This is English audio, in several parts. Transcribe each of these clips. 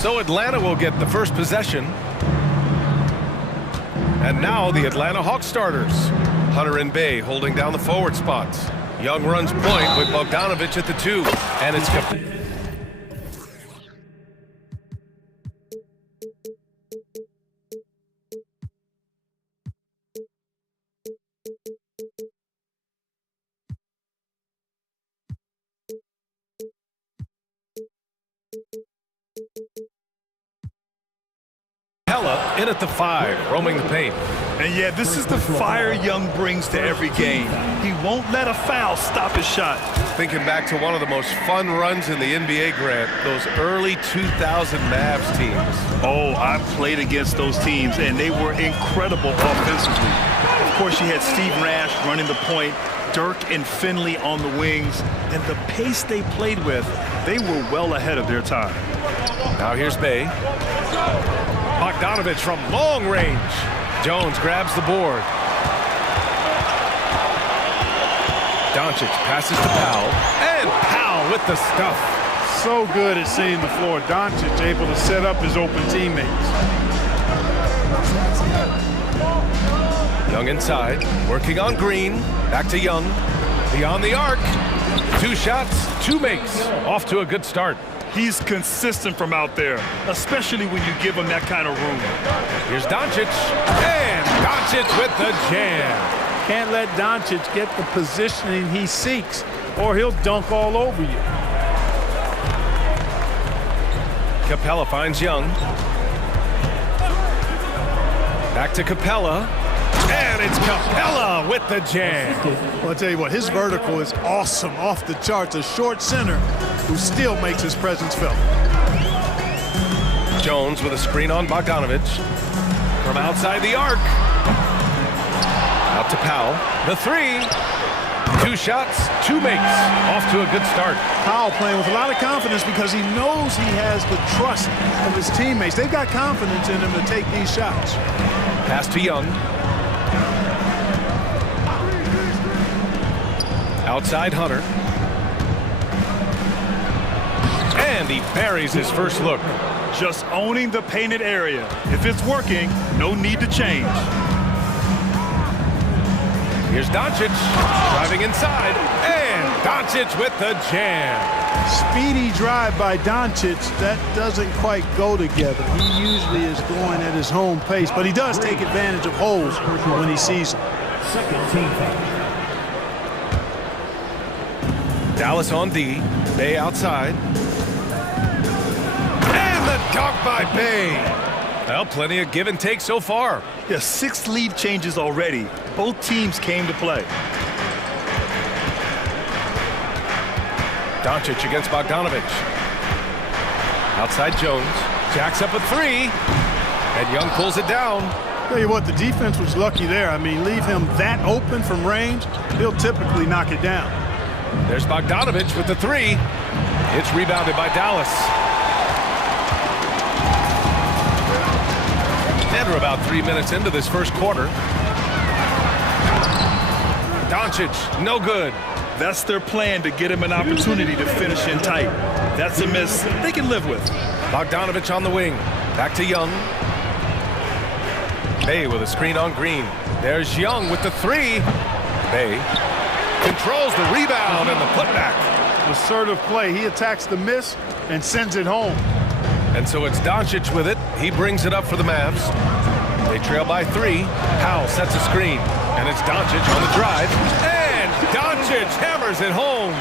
So Atlanta will get the first possession. And now the Atlanta Hawks starters. Hunter and Bay holding down the forward spots. Young runs point with Bogdanovich at the 2. And it's in at the 5, roaming the paint. And yeah, this is the fire Young brings to every game. He won't let a foul stop his shot. Thinking back to one of the most fun runs in the NBA, Grant, those early 2000 Mavs teams. Oh, I played against those teams, and they were incredible offensively. Of course, you had Steve Nash running the point, Dirk and Finley on the wings, and the pace they played with, they were well ahead of their time. Now here's Bay. Bogdanovich from long range. Jones grabs the board. Doncic passes to Powell. And Powell with the stuff. So good at seeing the floor. Doncic able to set up his open teammates. Young inside, working on Green. Back to Young. Beyond the arc. 2 shots, 2 makes. Off to a good start. He's consistent from out there, especially when you give him that kind of room. Here's Doncic, and Doncic with the jam. Can't let Doncic get the positioning he seeks, or he'll dunk all over you. Capella finds Young. Back to Capella. And it's Capella with the jam. Well, I'll tell you what, his vertical is awesome, off the charts. A short center who still makes his presence felt. Jones with a screen on Bogdanovich. From outside the arc. Out to Powell. The 3. 2 shots, 2 makes. Off to a good start. Powell playing with a lot of confidence because he knows he has the trust of his teammates. They've got confidence in him to take these shots. Pass to Young. Outside Hunter. And he buries his first look. Just owning the painted area. If it's working, no need to change. Here's Doncic driving inside. And Doncic with the jam. Speedy drive by Doncic. That doesn't quite go together. He usually is going at his home pace, but he does take advantage of holes when he sees them. Second team foul. Dallas on D. Bay outside. And the dunk by Bay. Well, plenty of give and take so far. Yeah, 6 lead changes already. Both teams came to play. Doncic against Bogdanovich. Outside Jones. Jacks up a 3. And Young pulls it down. Tell you what, the defense was lucky there. I mean, leave him that open from range, he'll typically knock it down. There's Bogdanovich with the 3. It's rebounded by Dallas. And we're about 3 minutes into this first quarter. Doncic, no good. That's their plan, to get him an opportunity to finish in tight. That's a miss they can live with. Bogdanovich on the wing. Back to Young. Bay with a screen on Green. There's Young with the 3. Bay controls the rebound and the putback. Assertive play. He attacks the miss and sends it home. And so it's Doncic with it. He brings it up for the Mavs. They trail by 3. Powell sets a screen. And it's Doncic on the drive. And Doncic hammers it home.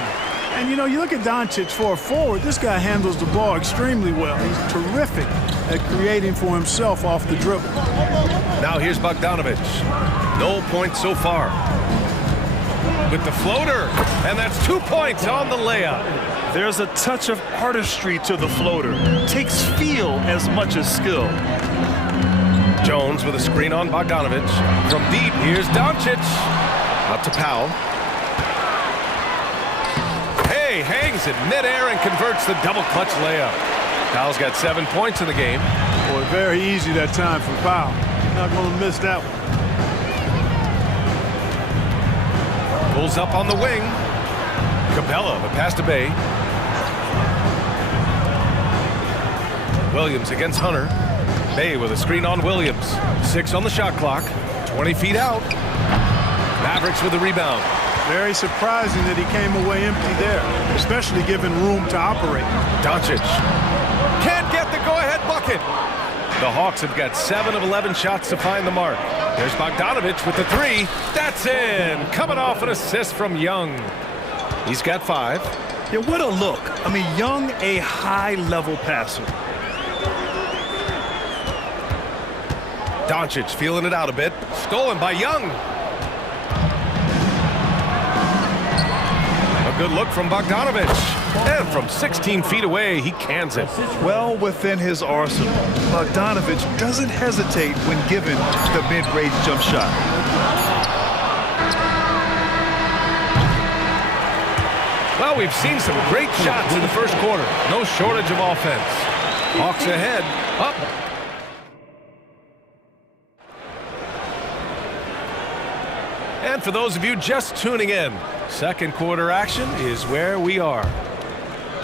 And, you know, you look at Doncic for a forward, this guy handles the ball extremely well. He's terrific at creating for himself off the dribble. Now here's Bogdanovich. No points so far. With the floater. And that's 2 points on the layup. There's a touch of artistry to the floater. Takes feel as much as skill. Jones with a screen on Bogdanovich. From deep, here's Doncic. Out to Powell. Hey, hangs it midair and converts the double clutch layup. Powell's got 7 points in the game. Boy, very easy that time for Powell. Not going to miss that one. Pulls up on the wing. Capella, the pass to Bay. Williams against Hunter. Bay with a screen on Williams. 6 on the shot clock. 20 feet out. Mavericks with the rebound. Very surprising that he came away empty there, especially given room to operate. Doncic can't get the go-ahead bucket. The Hawks have got 7 of 11 shots to find the mark. There's Bogdanovic with the 3. That's in. Coming off an assist from Young. He's got 5. Yeah, what a look. I mean, Young, a high-level passer. Doncic feeling it out a bit. Stolen by Young. A good look from Bogdanovic. And from 16 feet away, he cans it. Well within his arsenal. Bogdanovic doesn't hesitate when given the mid-range jump shot. Well, we've seen some great shots in the first quarter. No shortage of offense. Hawks ahead. Up. And for those of you just tuning in, second quarter action is where we are.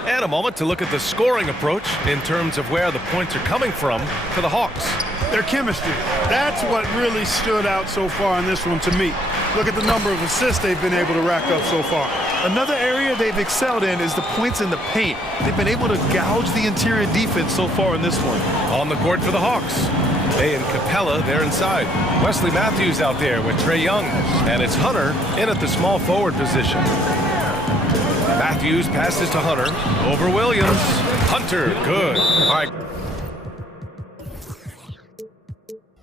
And a moment to look at the scoring approach in terms of where the points are coming from for the Hawks. Their chemistry. That's what really stood out so far in this one to me. Look at the number of assists they've been able to rack up so far. Another area they've excelled in is the points in the paint. They've been able to gouge the interior defense so far in this one. On the court for the Hawks. Bay and Capella, they're inside. Wesley Matthews out there with Trae Young. And it's Hunter in at the small forward position. Matthews passes to Hunter. Over Williams. Hunter, good. All right.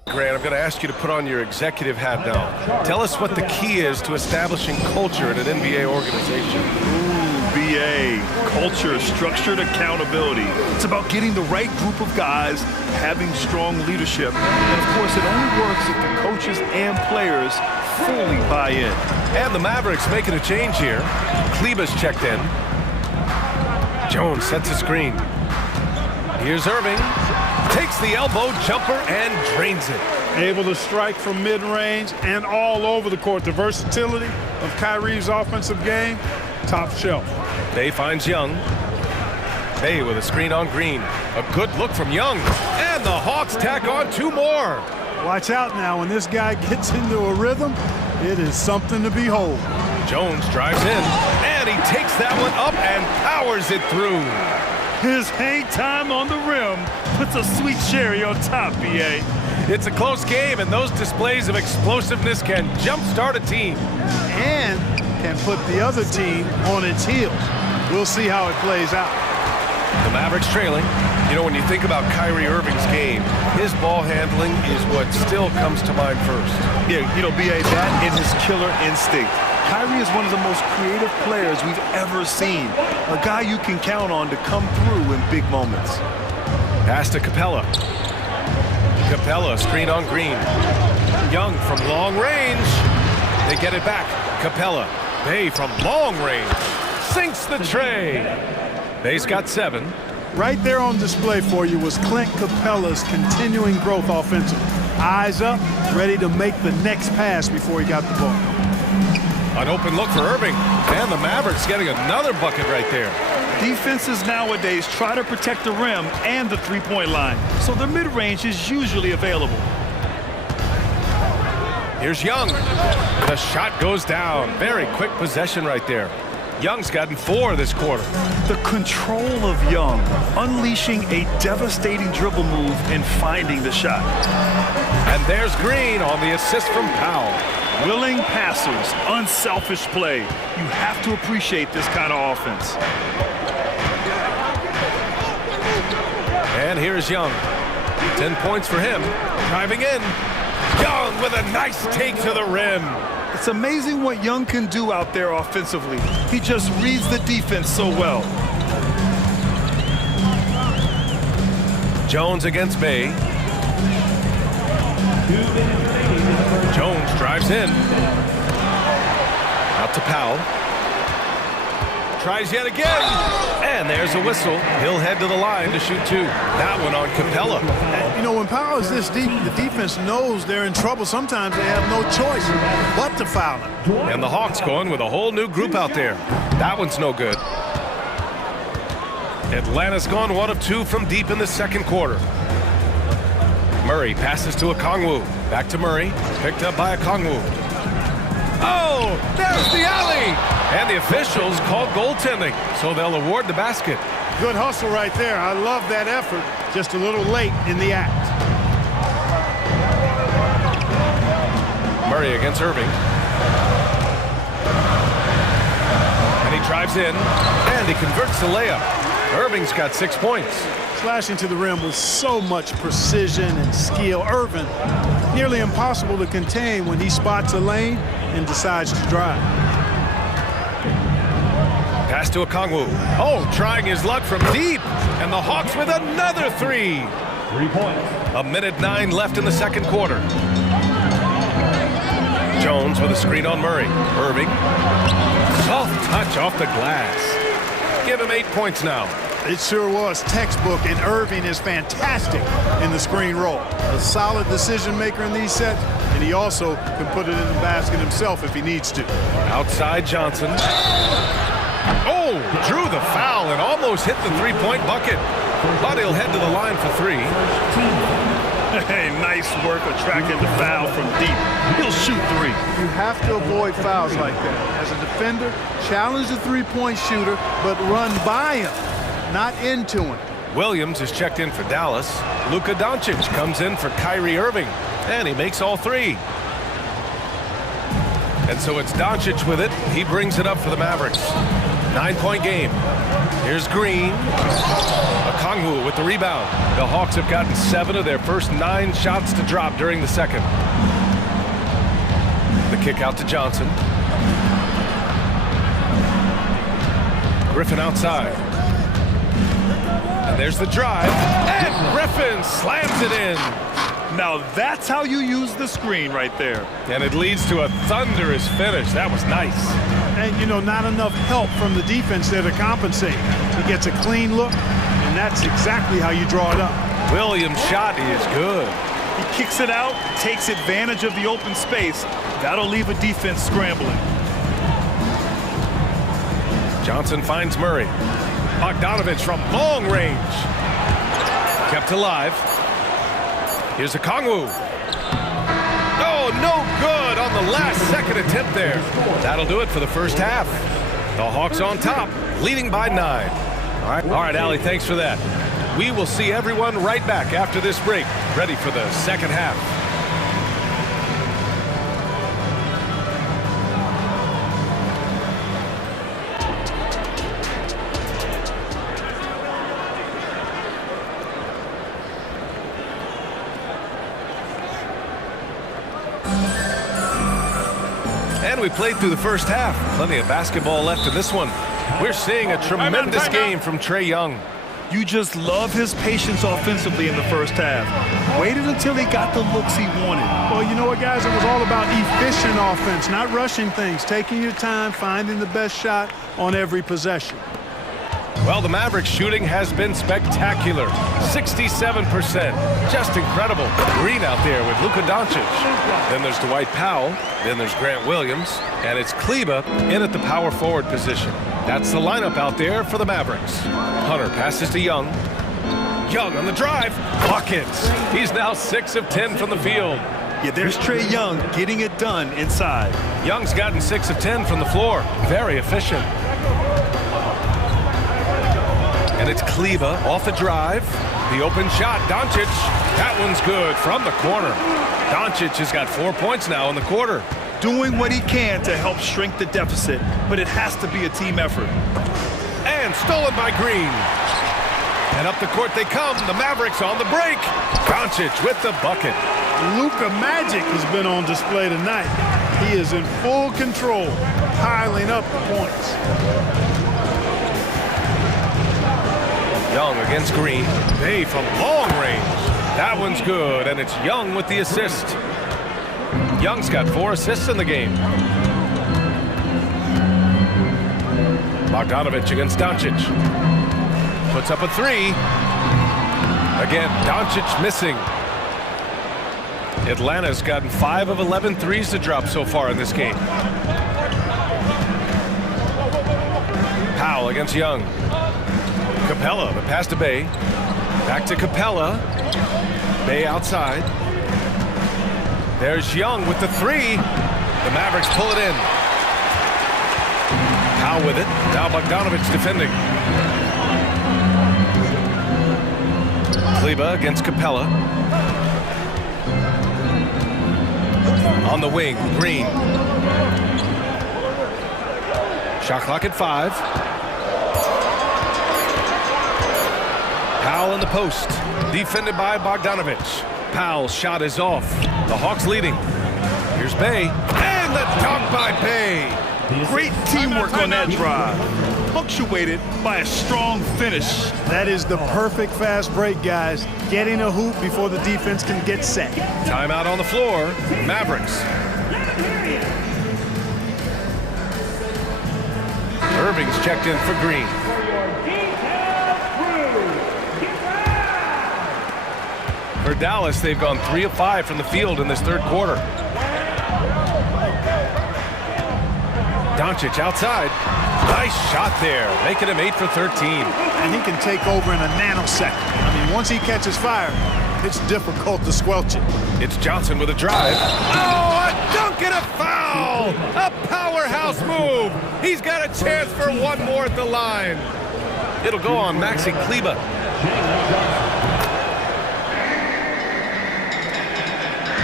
Grant, I'm going to ask you to put on your executive hat now. Tell us what the key is to establishing culture in an NBA organization. BA, culture, structured accountability. It's about getting the right group of guys, having strong leadership. And of course, it only works if the coaches and players fully buy in. And the Mavericks making a change here. Kleba's checked in. Jones sets a screen. Here's Irving. Takes the elbow jumper and drains it. Able to strike from mid-range and all over the court. The versatility of Kyrie's offensive game, top shelf. Bay finds Young. Bay with a screen on Green. A good look from Young. And the Hawks tack on 2 more. Watch out now. When this guy gets into a rhythm, it is something to behold. Jones drives in. And he takes that one up and powers it through. His hang time on the rim puts a sweet cherry on top, BA. It's a close game, and those displays of explosiveness can jumpstart a team. And can put the other team on its heels. We'll see how it plays out. The Mavericks trailing. You know, when you think about Kyrie Irving's game, his ball handling is what still comes to mind first. Yeah, you know, BA, that and his killer instinct. Kyrie is one of the most creative players we've ever seen. A guy you can count on to come through in big moments. Pass to Capella. Capella, screen on Green. Young from long range. They get it back. Capella. Bay from long range. Sinks the tray. Bay's got 7. Right there on display for you was Clint Capella's continuing growth offensively. Eyes up, ready to make the next pass before he got the ball. An open look for Irving. And the Mavericks getting another bucket right there. Defenses nowadays try to protect the rim and the three-point line, so their mid-range is usually available. Here's Young. The shot goes down. Very quick possession right there. Young's gotten 4 this quarter. The control of Young, unleashing a devastating dribble move and finding the shot. And there's Green on the assist from Powell. Willing passers, unselfish play. You have to appreciate this kind of offense. And here's Young. 10 points for him. Driving in. Young with a nice take to the rim. It's amazing what Young can do out there offensively. He just reads the defense so well. Jones against Bay. Jones drives in. Out to Powell. Tries yet again. And there's a whistle. He'll head to the line to shoot 2. That one on Capella. And, you know, when Powell is this deep, the defense knows they're in trouble. Sometimes they have no choice but to foul him. And the Hawks going with a whole new group out there. That one's no good. Atlanta's gone 1 of 2 from deep in the second quarter. Murray passes to Okongwu. Back to Murray. Picked up by Okongwu. Oh, there's the alley! And the officials called goaltending, so they'll award the basket. Good hustle right there. I love that effort. Just a little late in the act. Murray against Irving. And he drives in, and he converts the layup. Irving's got 6 points. Slashing to the rim with so much precision and skill. Irving, nearly impossible to contain when he spots a lane and decides to drive. Pass to Okongwu. Oh, trying his luck from deep. And the Hawks with another 3. 3 points. 1:09 left in the second quarter. Jones with a screen on Murray. Irving. Soft touch off the glass. Give him 8 points now. It sure was textbook, and Irving is fantastic in the screen roll. A solid decision maker in these sets, and he also can put it in the basket himself if he needs to. Outside Johnson. Oh, drew the foul and almost hit the three-point bucket. But he'll head to the line for 3. Hey, nice work attracting the foul from deep. He'll shoot 3. You have to avoid fouls like that. As a defender, challenge the three-point shooter, but run by him, not into him. Williams is checked in for Dallas. Luka Doncic comes in for Kyrie Irving, and he makes all 3. And so it's Doncic with it. He brings it up for the Mavericks. 9-point game. Here's Green. Okongwu with the rebound. The Hawks have gotten 7 of their first 9 shots to drop during the second. The kick out to Johnson. Griffin outside. And there's the drive. And Griffin slams it in. Now that's how you use the screen right there. And it leads to a thunderous finish. That was nice. And, you know, not enough help from the defense there to compensate. He gets a clean look, and that's exactly how you draw it up. Williams' shot is good. He kicks it out, takes advantage of the open space. That'll leave a defense scrambling. Johnson finds Murray. Bogdanovich from long range. Kept alive. Here's Okongwu. Oh, no good on the last second attempt there. That'll do it for the first half. The Hawks on top, leading by 9. All right, Allie, thanks for that. We will see everyone right back after this break, ready for the second half. And we played through the first half. Plenty of basketball left in this one. We're seeing a tremendous game from Trae Young. You just love his patience offensively in the first half. Waited until he got the looks he wanted. Well, you know what, guys? It was all about efficient offense, not rushing things, taking your time, finding the best shot on every possession. Well, the Mavericks shooting has been spectacular. 67%. Just incredible. Green out there with Luka Doncic. Then there's Dwight Powell. Then there's Grant Williams. And it's Kleba in at the power forward position. That's the lineup out there for the Mavericks. Hunter passes to Young. Young on the drive. Buckets. He's now 6 of 10 from the field. Yeah, there's Trae Young getting it done inside. Young's gotten 6 of 10 from the floor. Very efficient. And it's Kleba off the drive. The open shot, Doncic. That one's good from the corner. Doncic has got 4 points now in the quarter. Doing what he can to help shrink the deficit, but it has to be a team effort. And stolen by Green. And up the court they come. The Mavericks on the break. Doncic with the bucket. Luka Magic has been on display tonight. He is in full control, piling up the points. Young against Green. Bay from long range. That one's good, and it's Young with the assist. Young's got 4 assists in the game. Bogdanovich against Doncic. Puts up a 3. Again, Doncic missing. Atlanta's gotten 5 of 11 threes to drop so far in this game. Powell against Young. Capella, the pass to Bay. Back to Capella. Bay outside. There's Young with the three. The Mavericks pull it in. Powell with it. Now Bogdanovich defending. Kleba against Capella. On the wing, Green. Shot clock at 5. Powell in the post. Defended by Bogdanovich. Powell's shot is off. The Hawks leading. Here's Bay. And the dunk by Bay. Great teamwork on that drive. Punctuated by a strong finish. That is the perfect fast break, guys. Getting a hoop before the defense can get set. Timeout on the floor. Mavericks. Irving's checked in for Green. For Dallas, they've gone 3 of 5 from the field in this third quarter. Doncic outside. Nice shot there, making him 8 for 13. And he can take over in a nanosecond. I mean, once he catches fire, it's difficult to squelch it. It's Johnson with a drive. Oh, a dunk and a foul! A powerhouse move. He's got a chance for one more at the line. It'll go on Maxi Kleba.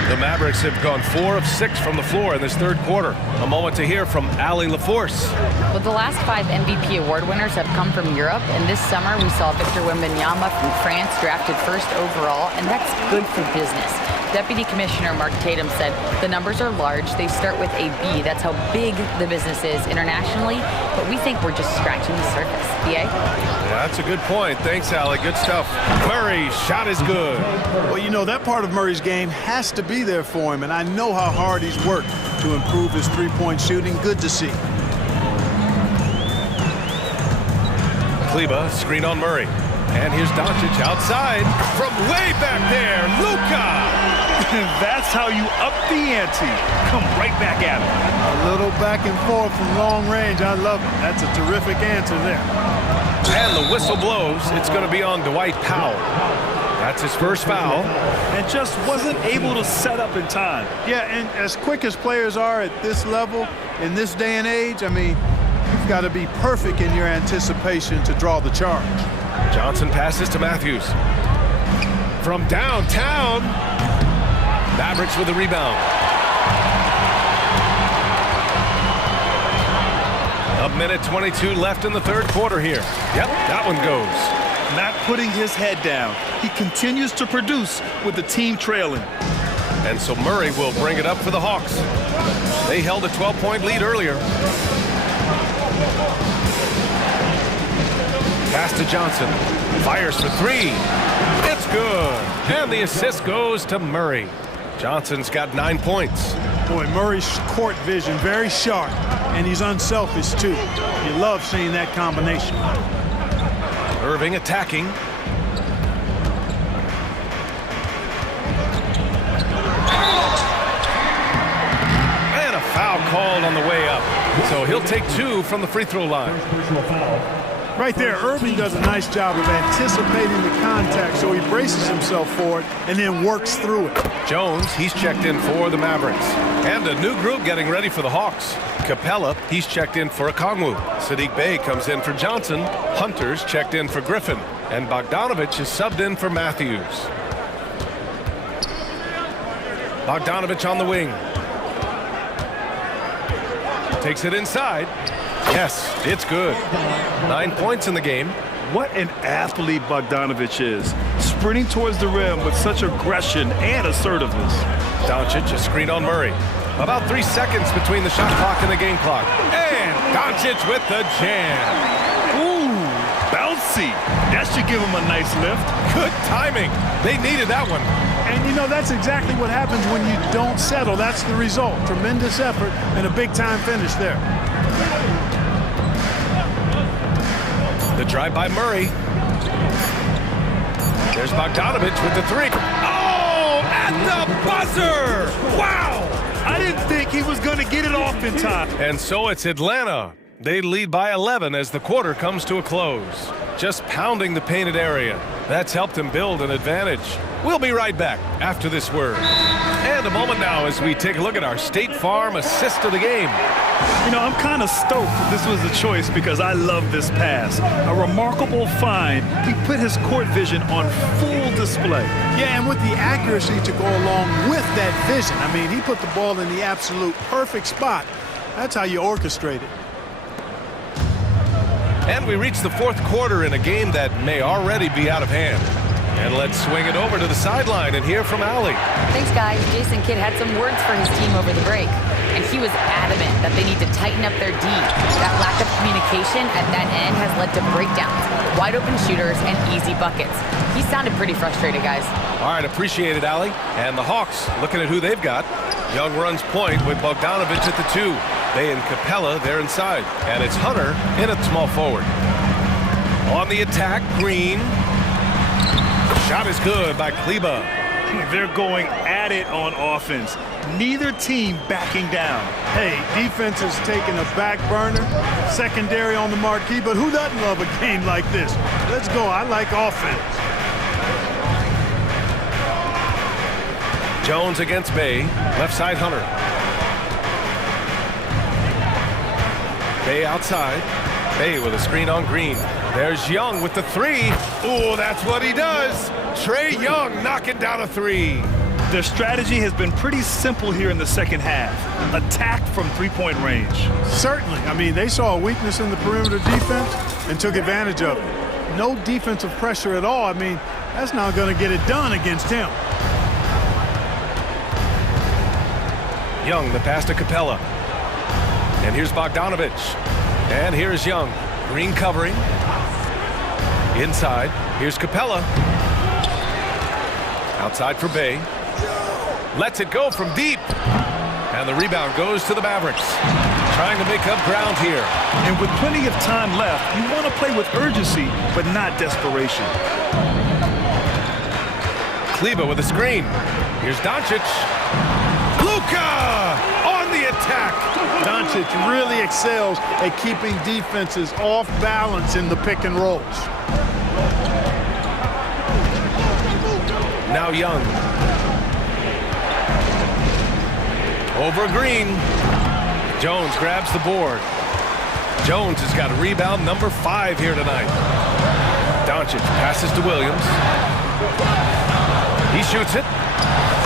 The Mavericks have gone 4 of 6 from the floor in this third quarter. A moment to hear from Allie LaForce. Well, the last 5 MVP award winners have come from Europe, and this summer we saw Victor Wembanyama from France drafted first overall, and that's good for business. Deputy Commissioner Mark Tatum said the numbers are large. They start with a B. That's how big the business is internationally, but we think we're just scratching the surface. BA? Yeah, that's a good point. Thanks, Allie. Good stuff. Murray's shot is good. Well, you know, that part of Murray's game has to be there for him, and I know how hard he's worked to improve his three-point shooting. Good to see. Kleba, screen on Murray. And here's Doncic outside from way back there. Luka! That's how you up the ante. Come right back at him. A little back and forth from long range. I love it. That's a terrific answer there. And the whistle blows. It's going to be on Dwight Powell. That's his first foul. And just wasn't able to set up in time. Yeah, and as quick as players are at this level, in this day and age, I mean, you've got to be perfect in your anticipation to draw the charge. Johnson passes to Matthews. From downtown. Mavericks with the rebound. A minute 22 left in the third quarter here. Yep, that one goes. Not putting his head down. He continues to produce with the team trailing. And so Murray will bring it up for the Hawks. They held a 12-point lead earlier. Pass to Johnson. Fires for 3. It's good. And the assist goes to Murray. Johnson's got 9 points. Boy, Murray's court vision very sharp, and he's unselfish too. You love seeing that combination. Irving attacking. And a foul called on the way up. So he'll take 2 from the free throw line. Right there, Irving does a nice job of anticipating the contact, so he braces himself for it and then works through it. Jones, he's checked in for the Mavericks. And a new group getting ready for the Hawks. Capella, he's checked in for Okongwu. Sadiq Bey comes in for Johnson. Hunter's checked in for Griffin. And Bogdanovich is subbed in for Matthews. Bogdanovich on the wing. Takes it inside. Yes, it's good. 9 points in the game. What an athlete Bogdanovich is. Sprinting towards the rim with such aggression and assertiveness. Doncic, a screen on Murray. About 3 seconds between the shot clock and the game clock. And Doncic with the jam. Ooh, bouncy. That should give him a nice lift. Good timing. They needed that one. And you know, that's exactly what happens when you don't settle. That's the result. Tremendous effort and a big-time finish there. The drive by Murray. There's Bogdanovich with the 3. Oh, at the buzzer! Wow! I didn't think he was going to get it off in time. And so it's Atlanta. They lead by 11 as the quarter comes to a close. just pounding the painted area. That's helped him build an advantage. We'll be right back after this word. And a moment now as we take a look at our State Farm assist of the game. You know, I'm kind of stoked this was the choice because I love this pass. A remarkable find. He put his court vision on full display. Yeah, and with the accuracy to go along with that vision. I mean, he put the ball in the absolute perfect spot. That's how you orchestrate it. And we reach the fourth quarter in a game that may already be out of hand. And let's swing it over to the sideline and hear from Allie. Thanks, guys. Jason Kidd had some words for his team over the break, and he was adamant that they need to tighten up their D. That lack of communication at that end has led to breakdowns, wide open shooters, and easy buckets. He sounded pretty frustrated, guys. All right, appreciate it, Allie. And the Hawks, looking at who they've got. Young runs point with Bogdanovich at the 2. They and Capella, they're inside. And it's Hunter in at small forward. On the attack, Green. Shot is good by Kleba. They're going at it on offense. Neither team backing down. Hey, defense is taking a back burner, secondary on the marquee, but who doesn't love a game like this? Let's go. I like offense. Jones against Bay. Left side, Hunter. Bay outside. Bay with a screen on Green. There's Young with the 3. Ooh, that's what he does. Trey Young knocking down a 3. Their strategy has been pretty simple here in the second half. Attack from three-point range. Certainly. I mean, they saw a weakness in the perimeter defense and took advantage of it. No defensive pressure at all. I mean, that's not going to get it done against him. Young, the pass to Capella. And here's Bogdanovich. And here's Young. Green covering. Inside. Here's Capella. Outside for Bay. Lets it go from deep. And the rebound goes to the Mavericks. Trying to make up ground here. And with plenty of time left, you want to play with urgency, but not desperation. Kleba with a screen. Here's Doncic. Luka on the attack. Doncic really excels at keeping defenses off balance in the pick and rolls. Now Young. Over Green. Jones grabs the board. Jones has got rebound number 5 here tonight. Doncic passes to Williams. He shoots it.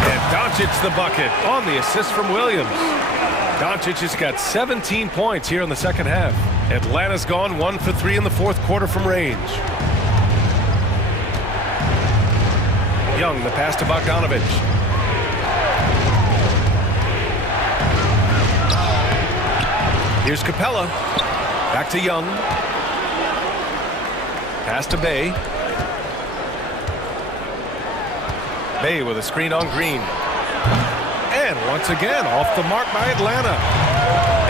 And Doncic the bucket on the assist from Williams. Doncic has got 17 points here in the second half. Atlanta's gone 1 for 3 in the fourth quarter from range. Young, the pass to Bogdanovich. Here's Capella. Back to Young. Pass to Bay. Bay with a screen on Green. And once again, off the mark by Atlanta.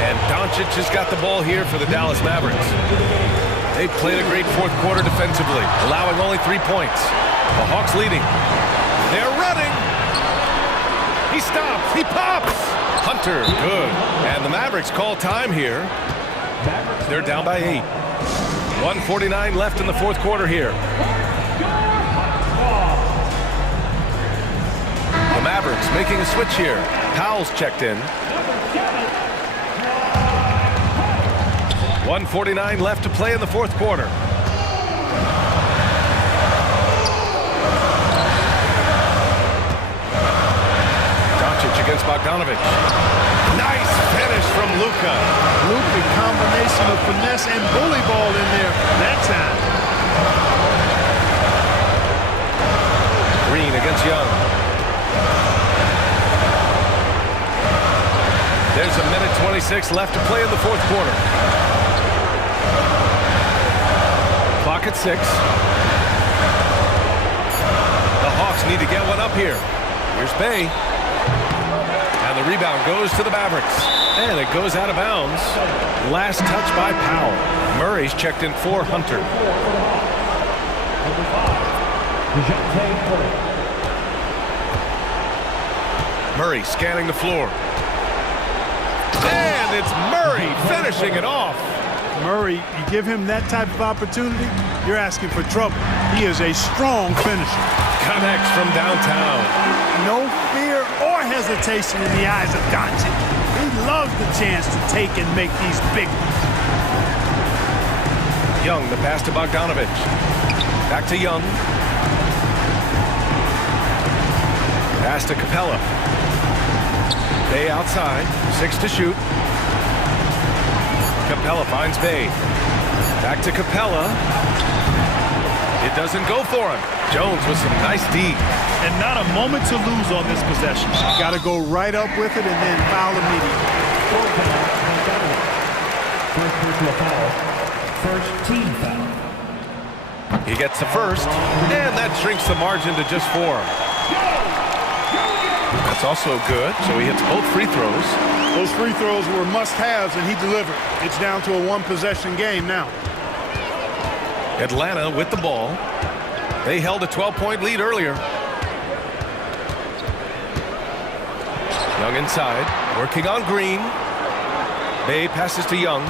And Doncic has got the ball here for the Dallas Mavericks. They played a great fourth quarter defensively, allowing only 3 points. The Hawks leading. They're running. He stops. He pops. Hunter, good. And the Mavericks call time here. They're down by 8. 1:49 left in the fourth quarter here. The Mavericks making a switch here. Powell's checked in. 1:49 left to play in the fourth quarter. Doncic against Bogdanovich. Nice finish from Luka. Luka, combination of finesse and bully ball in there that time. Green against Young. There's a minute 26 left to play in the fourth quarter. Clock at 6. The Hawks need to get one up here. Here's Bay. And the rebound goes to the Mavericks. And it goes out of bounds. Last touch by Powell. Murray's checked in for Hunter. Murray scanning the floor. And it's Murray finishing it off. Murray, you give him that type of opportunity, you're asking for trouble. He is a strong finisher. Connects from downtown. No fear or hesitation in the eyes of Doncic. He loves the chance to take and make these big ones. Young, the pass to Bogdanovich. Back to Young. Pass to Capella. Bay outside. 6 to shoot. Capella finds Bay. Back to Capella. It doesn't go for him. Jones with some nice D. And not a moment to lose on this possession. Got to go right up with it and then foul immediately. First personal foul. First team foul. He gets the first, and that shrinks the margin to just 4. That's also good, so he hits both free throws. Those free throws were must-haves, and he delivered. It's down to a one-possession game now. Atlanta with the ball. They held a 12-point lead earlier. Young inside, working on Green. Bay passes to Young.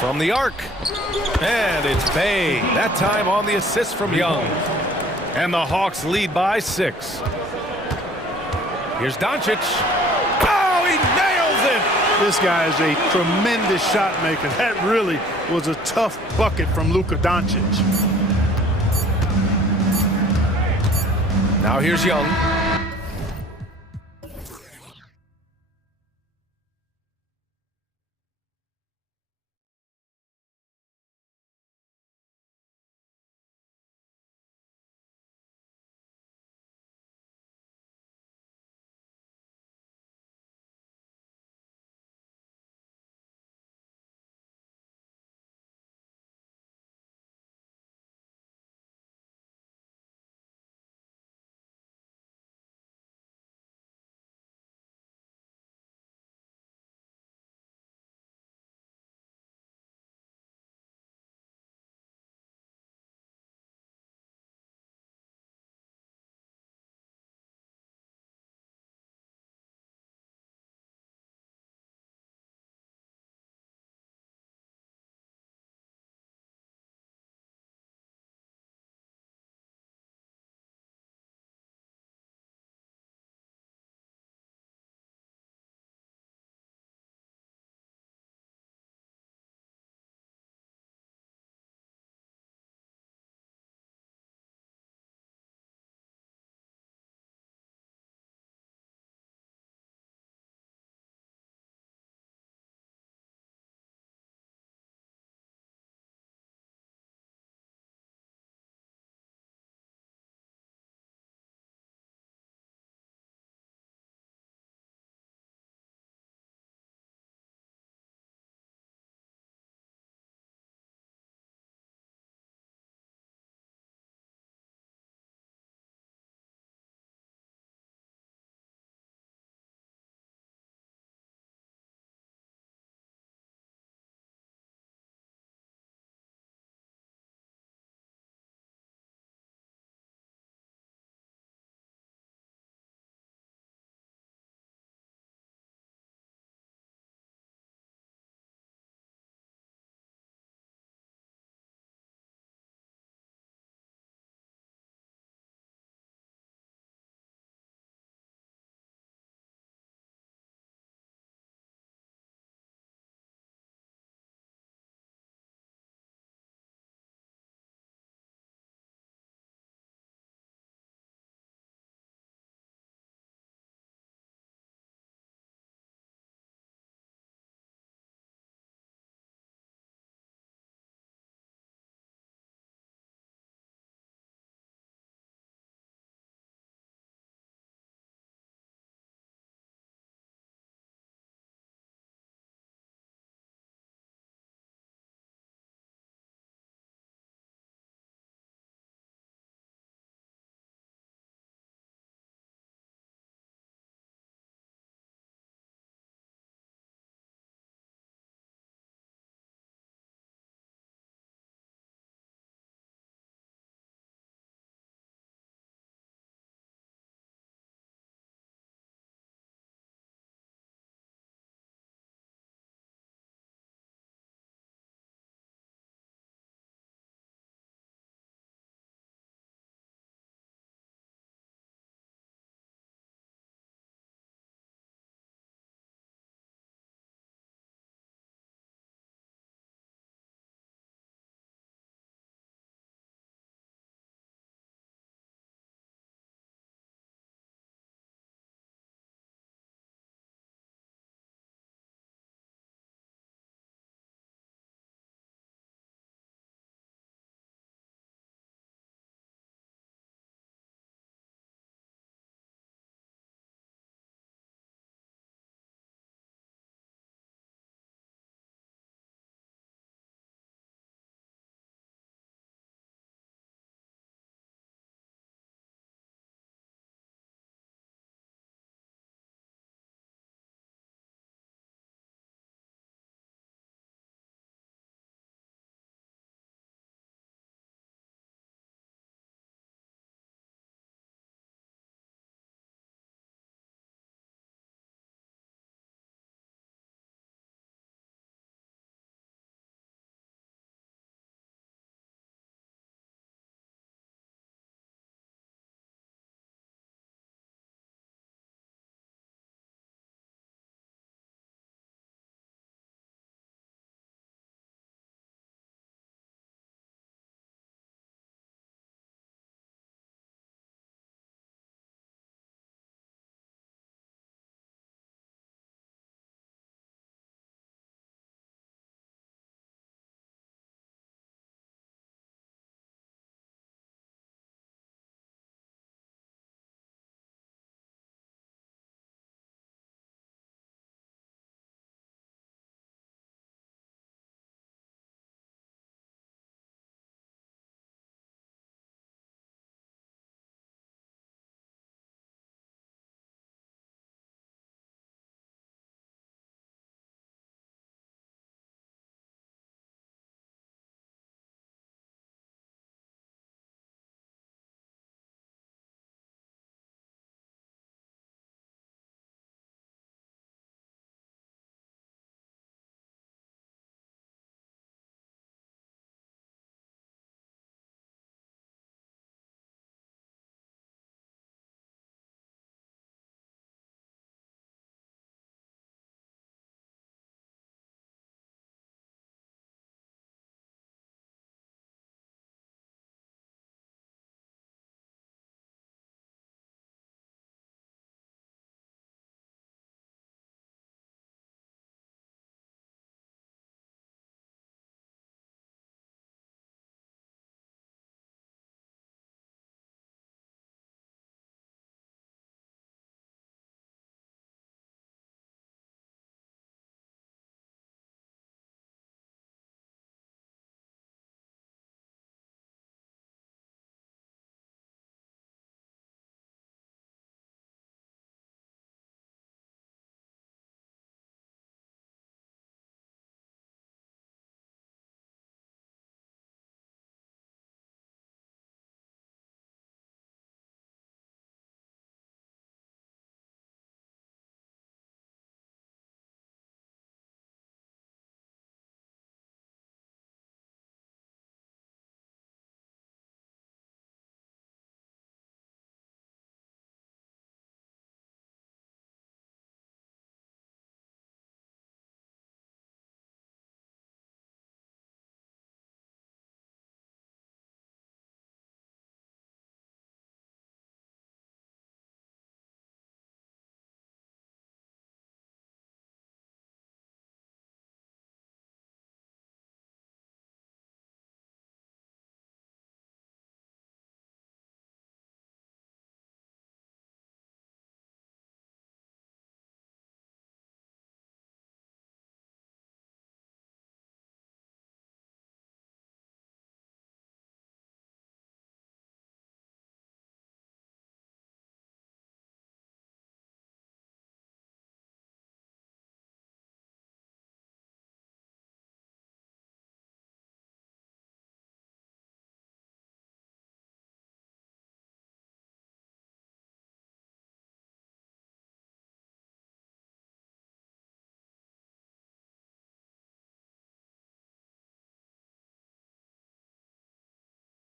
From the arc. And it's Bay. That time on the assist from Young. And the Hawks lead by 6. Here's Doncic. Oh, he nails it! This guy is a tremendous shot maker. That really was a tough bucket from Luka Doncic. Now here's Young.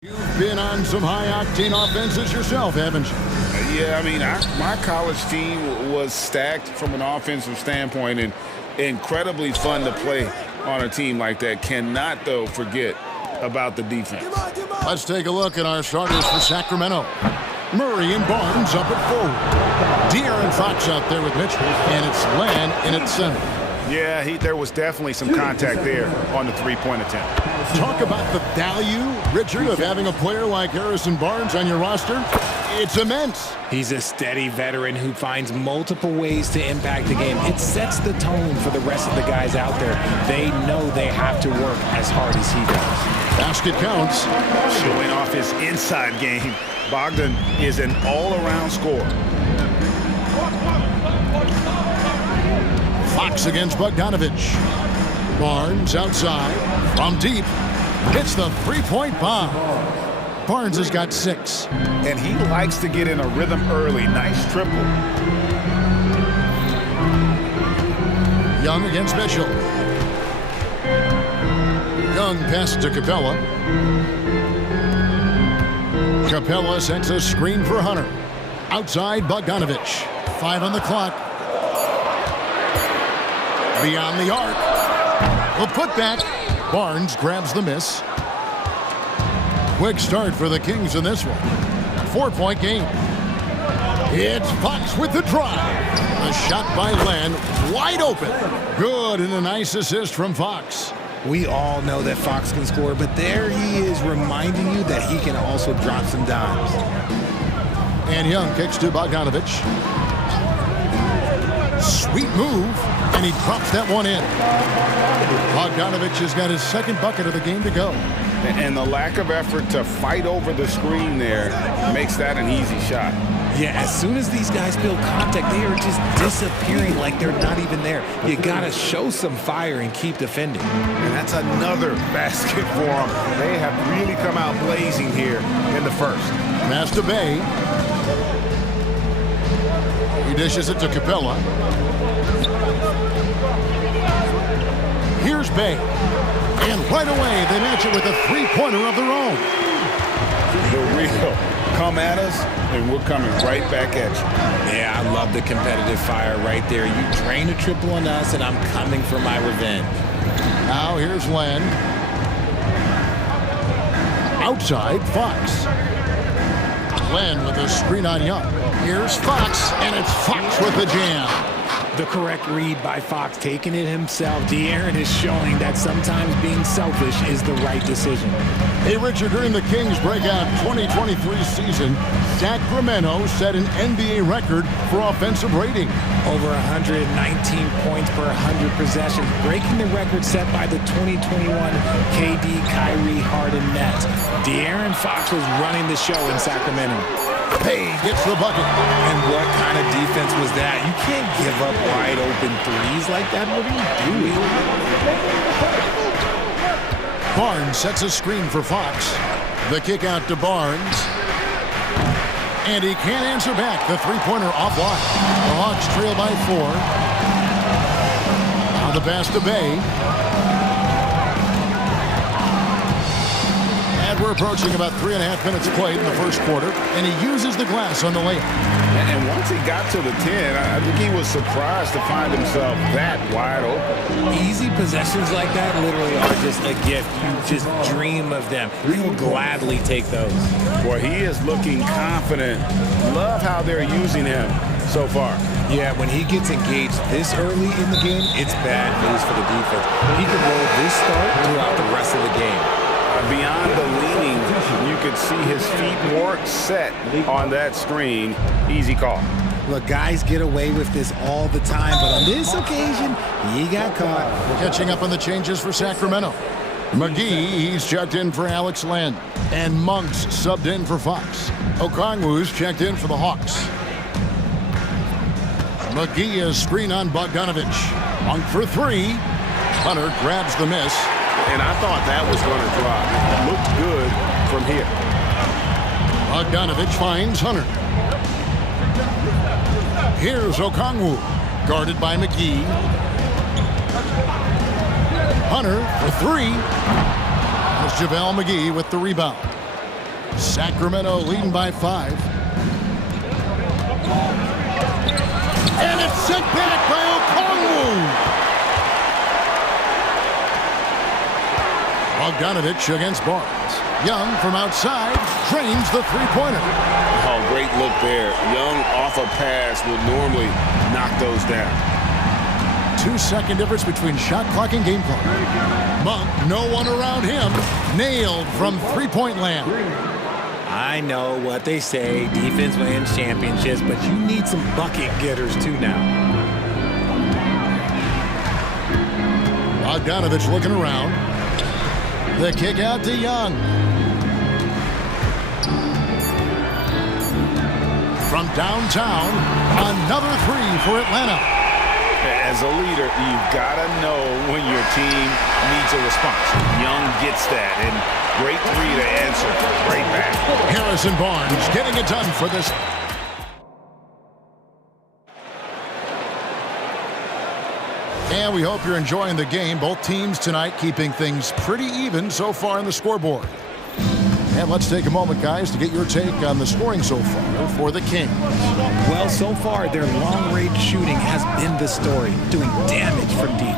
You've been on some high-octane offenses yourself, haven't you? Yeah, I mean, my college team was stacked from an offensive standpoint and incredibly fun to play on a team like that. Cannot, though, forget about the defense. Let's take a look at our starters for Sacramento. Murray and Barnes up at forward. De'Aaron Fox out there with Mitchell, and it's Len in at center. Yeah, there was definitely some contact there on the three-point attempt. Talk about the value, Richard, of having a player like Harrison Barnes on your roster. It's immense. He's a steady veteran who finds multiple ways to impact the game. It sets the tone for the rest of the guys out there. They know they have to work as hard as he does. Basket counts. Showing off his inside game. Bogdan is an all-around scorer. Fox against Bogdanovich. Barnes outside from deep. Hits the three-point bomb. Barnes has got 6. And he likes to get in a rhythm early. Nice triple. Young against Mitchell. Young passes to Capella. Capella sends a screen for Hunter. Outside Bogdanovich. 5 on the clock. Beyond the arc. The putback. Barnes grabs the miss. Quick start for the Kings in this one. 4-point game. It's Fox with the drive. A shot by Len. Wide open. Good, and a nice assist from Fox. We all know that Fox can score, but there he is reminding you that he can also drop some dimes. And Young kicks to Bogdanovich. Sweet move, and he drops that one in. Bogdanovich has got his second bucket of the game to go. And the lack of effort to fight over the screen there makes that an easy shot. Yeah, as soon as these guys feel contact, they are just disappearing like they're not even there. You gotta show some fire and keep defending. And that's another basket for them. They have really come out blazing here in the first. Pass to Bay. He dishes it to Capella. Here's Bay. And right away, they match it with a three-pointer of their own. The real come at us, and we're coming right back at you. Yeah, I love the competitive fire right there. You drain a triple on us, and I'm coming for my revenge. Now here's Len. Outside, Fox. Len with a screen on Young. Here's Fox, and it's Fox with the jam. The correct read by Fox, taking it himself. De'Aaron is showing that sometimes being selfish is the right decision. Hey, Richard, during the Kings' breakout 2023 season, Sacramento set an NBA record for offensive rating. Over 119 points per 100 possessions, breaking the record set by the 2021 KD Kyrie Harden Nets. De'Aaron Fox was running the show in Sacramento. Hey, gets the bucket. And what kind of defense was that? You can't give up wide open threes like that. What are you doing? Barnes sets a screen for Fox. The kick out to Barnes. And he can't answer back. The three-pointer offline. The Hawks trail by 4. Now the pass to Bay. And we're approaching about 3.5 minutes played in the first quarter. And he uses the glass on the layup. And once he got to the 10, I think he was surprised to find himself that wide open. Easy possessions like that literally are just a gift. You just dream of them. He'll gladly take those. Boy, he is looking confident. Love how they're using him so far. Yeah, when he gets engaged this early in the game, it's bad news for the defense. He could roll this start throughout the rest of the game. Beyond the leaning, you could see his feet more set on that screen. Easy call. Look, guys get away with this all the time, but on this occasion, he got caught. Catching up on the changes for Sacramento. McGee, he's checked in for Alex Len. And Monks subbed in for Fox. Okongwu's checked in for the Hawks. McGee is screen on Bogdanovich. Monk for 3. Hunter grabs the miss. And I thought that was going to drop. It looked good from here. Bogdanovich finds Hunter. Here's Okongwu, guarded by McGee. Hunter for 3. There's JaVale McGee with the rebound. Sacramento leading by 5. And it's sent back by Okongwu. Bogdanovich against Barnes. Young from outside drains the three-pointer. Oh, great look there. Young off a pass will normally knock those down. 2-second difference between shot clock and game clock. Monk, no one around him. Nailed from three-point land. I know what they say, defense wins championships, but you need some bucket getters too now. Bogdanovich looking around. The kick out to Young. From downtown, another three for Atlanta. As a leader, you've got to know when your team needs a response. Young gets that, and great three to answer right back. Harrison Barnes getting it done for this. And we hope you're enjoying the game. Both teams tonight keeping things pretty even so far on the scoreboard. And let's take a moment, guys, to get your take on the scoring so far for the Kings. Well, so far, their long-range shooting has been the story, doing damage from deep.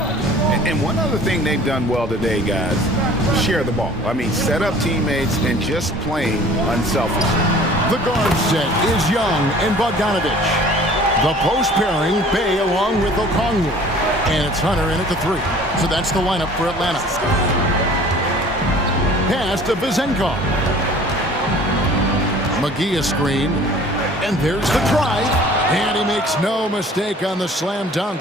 And one other thing they've done well today, guys, share the ball. I mean, set up teammates and just playing unselfishly. The guard set is Young and Bogdanovich. The post pairing, Bay along with Okongwu. And it's Hunter in at the three. So that's the lineup for Atlanta. Pass to Vizenkov. McGee a screen. And there's the drive. And he makes no mistake on the slam dunk.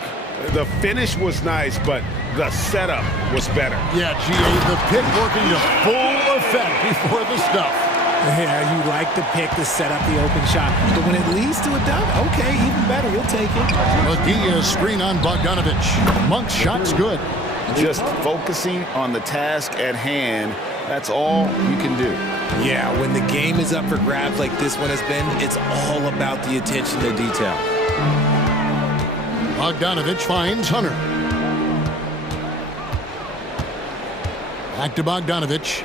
The finish was nice, but the setup was better. Yeah, G.A., the pick working to full effect before the stuff. Yeah, you like the pick to set up the open shot. But when it leads to a dunk, okay, even better. You'll take it. McGee a screen on Bogdanovich. Monk's shot's good. Just focusing on the task at hand, that's all you can do. Yeah, when the game is up for grabs like this one has been, it's all about the attention to detail. Bogdanovich finds Hunter. Back to Bogdanovich.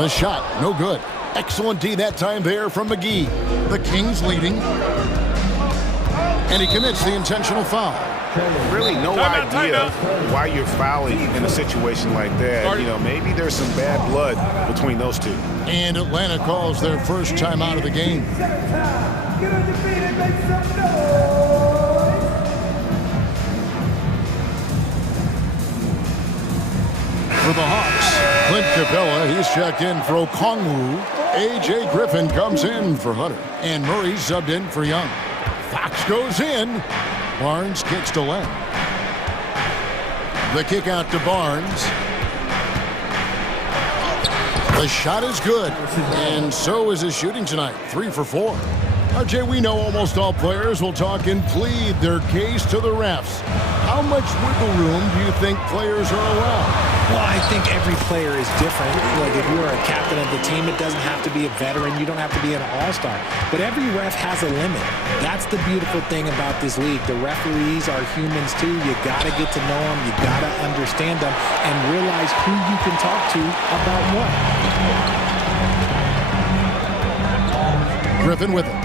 The shot, no good. Excellent D that time there from McGee. The Kings leading. And he commits the intentional foul. Really no idea why you're fouling in a situation like that. You know, maybe there's some bad blood between those two. And Atlanta calls their first time out of the game. For the Hawks, Clint Capella, he's checked in for Okongwu. A.J. Griffin comes in for Hunter. And Murray subbed in for Young. Fox goes in. Barnes kicks to Len. The kick out to Barnes. The shot is good. And so is his shooting tonight. 3 for 4. RJ, we know almost all players will talk and plead their case to the refs. How much wiggle room do you think players are allowed? Well, I think every player is different. Like, if you're a captain of the team, it doesn't have to be a veteran. You don't have to be an all-star. But every ref has a limit. That's the beautiful thing about this league. The referees are humans, too. You got to get to know them. You got to understand them and realize who you can talk to about what. Griffin with it.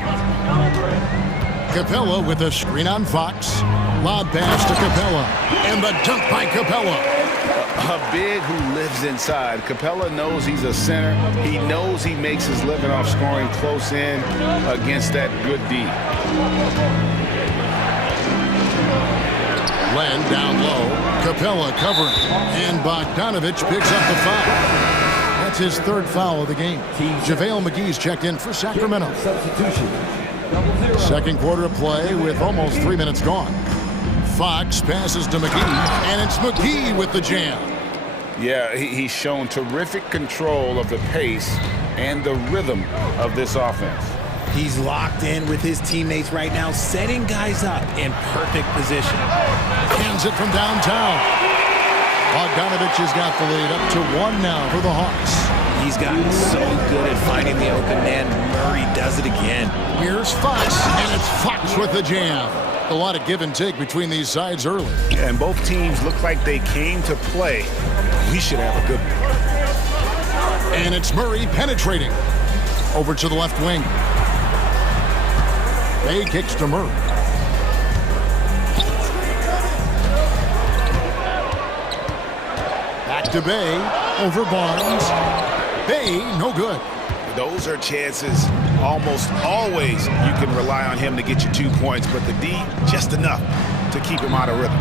Capella with a screen on Fox. Lob pass to Capella. And the dunk by Capella. A big who lives inside. Capella knows he's a center. He knows he makes his living off scoring close in against that good D. Len down low. Capella covering. And Bogdanovich picks up the foul. That's his third foul of the game. JaVale McGee's checked in for Sacramento. Second quarter of play with almost 3 minutes gone. Fox passes to McGee, and it's McGee with the jam. Yeah, he's shown terrific control of the pace and the rhythm of this offense. He's locked in with his teammates right now, setting guys up in perfect position. Hands it from downtown. Bogdanovich has got the lead up to 1 now for the Hawks. He's gotten so good at finding the open man. Murray does it again. Here's Fox, and it's Fox with the jam. A lot of give and take between these sides early. And both teams look like they came to play. We should have a good one. And it's Murray penetrating. Over to the left wing. Bay kicks to Murray. Back to Bay. Over Barnes. Bay, no good. Those are chances almost always you can rely on him to get you 2 points, but the D, just enough to keep him out of rhythm.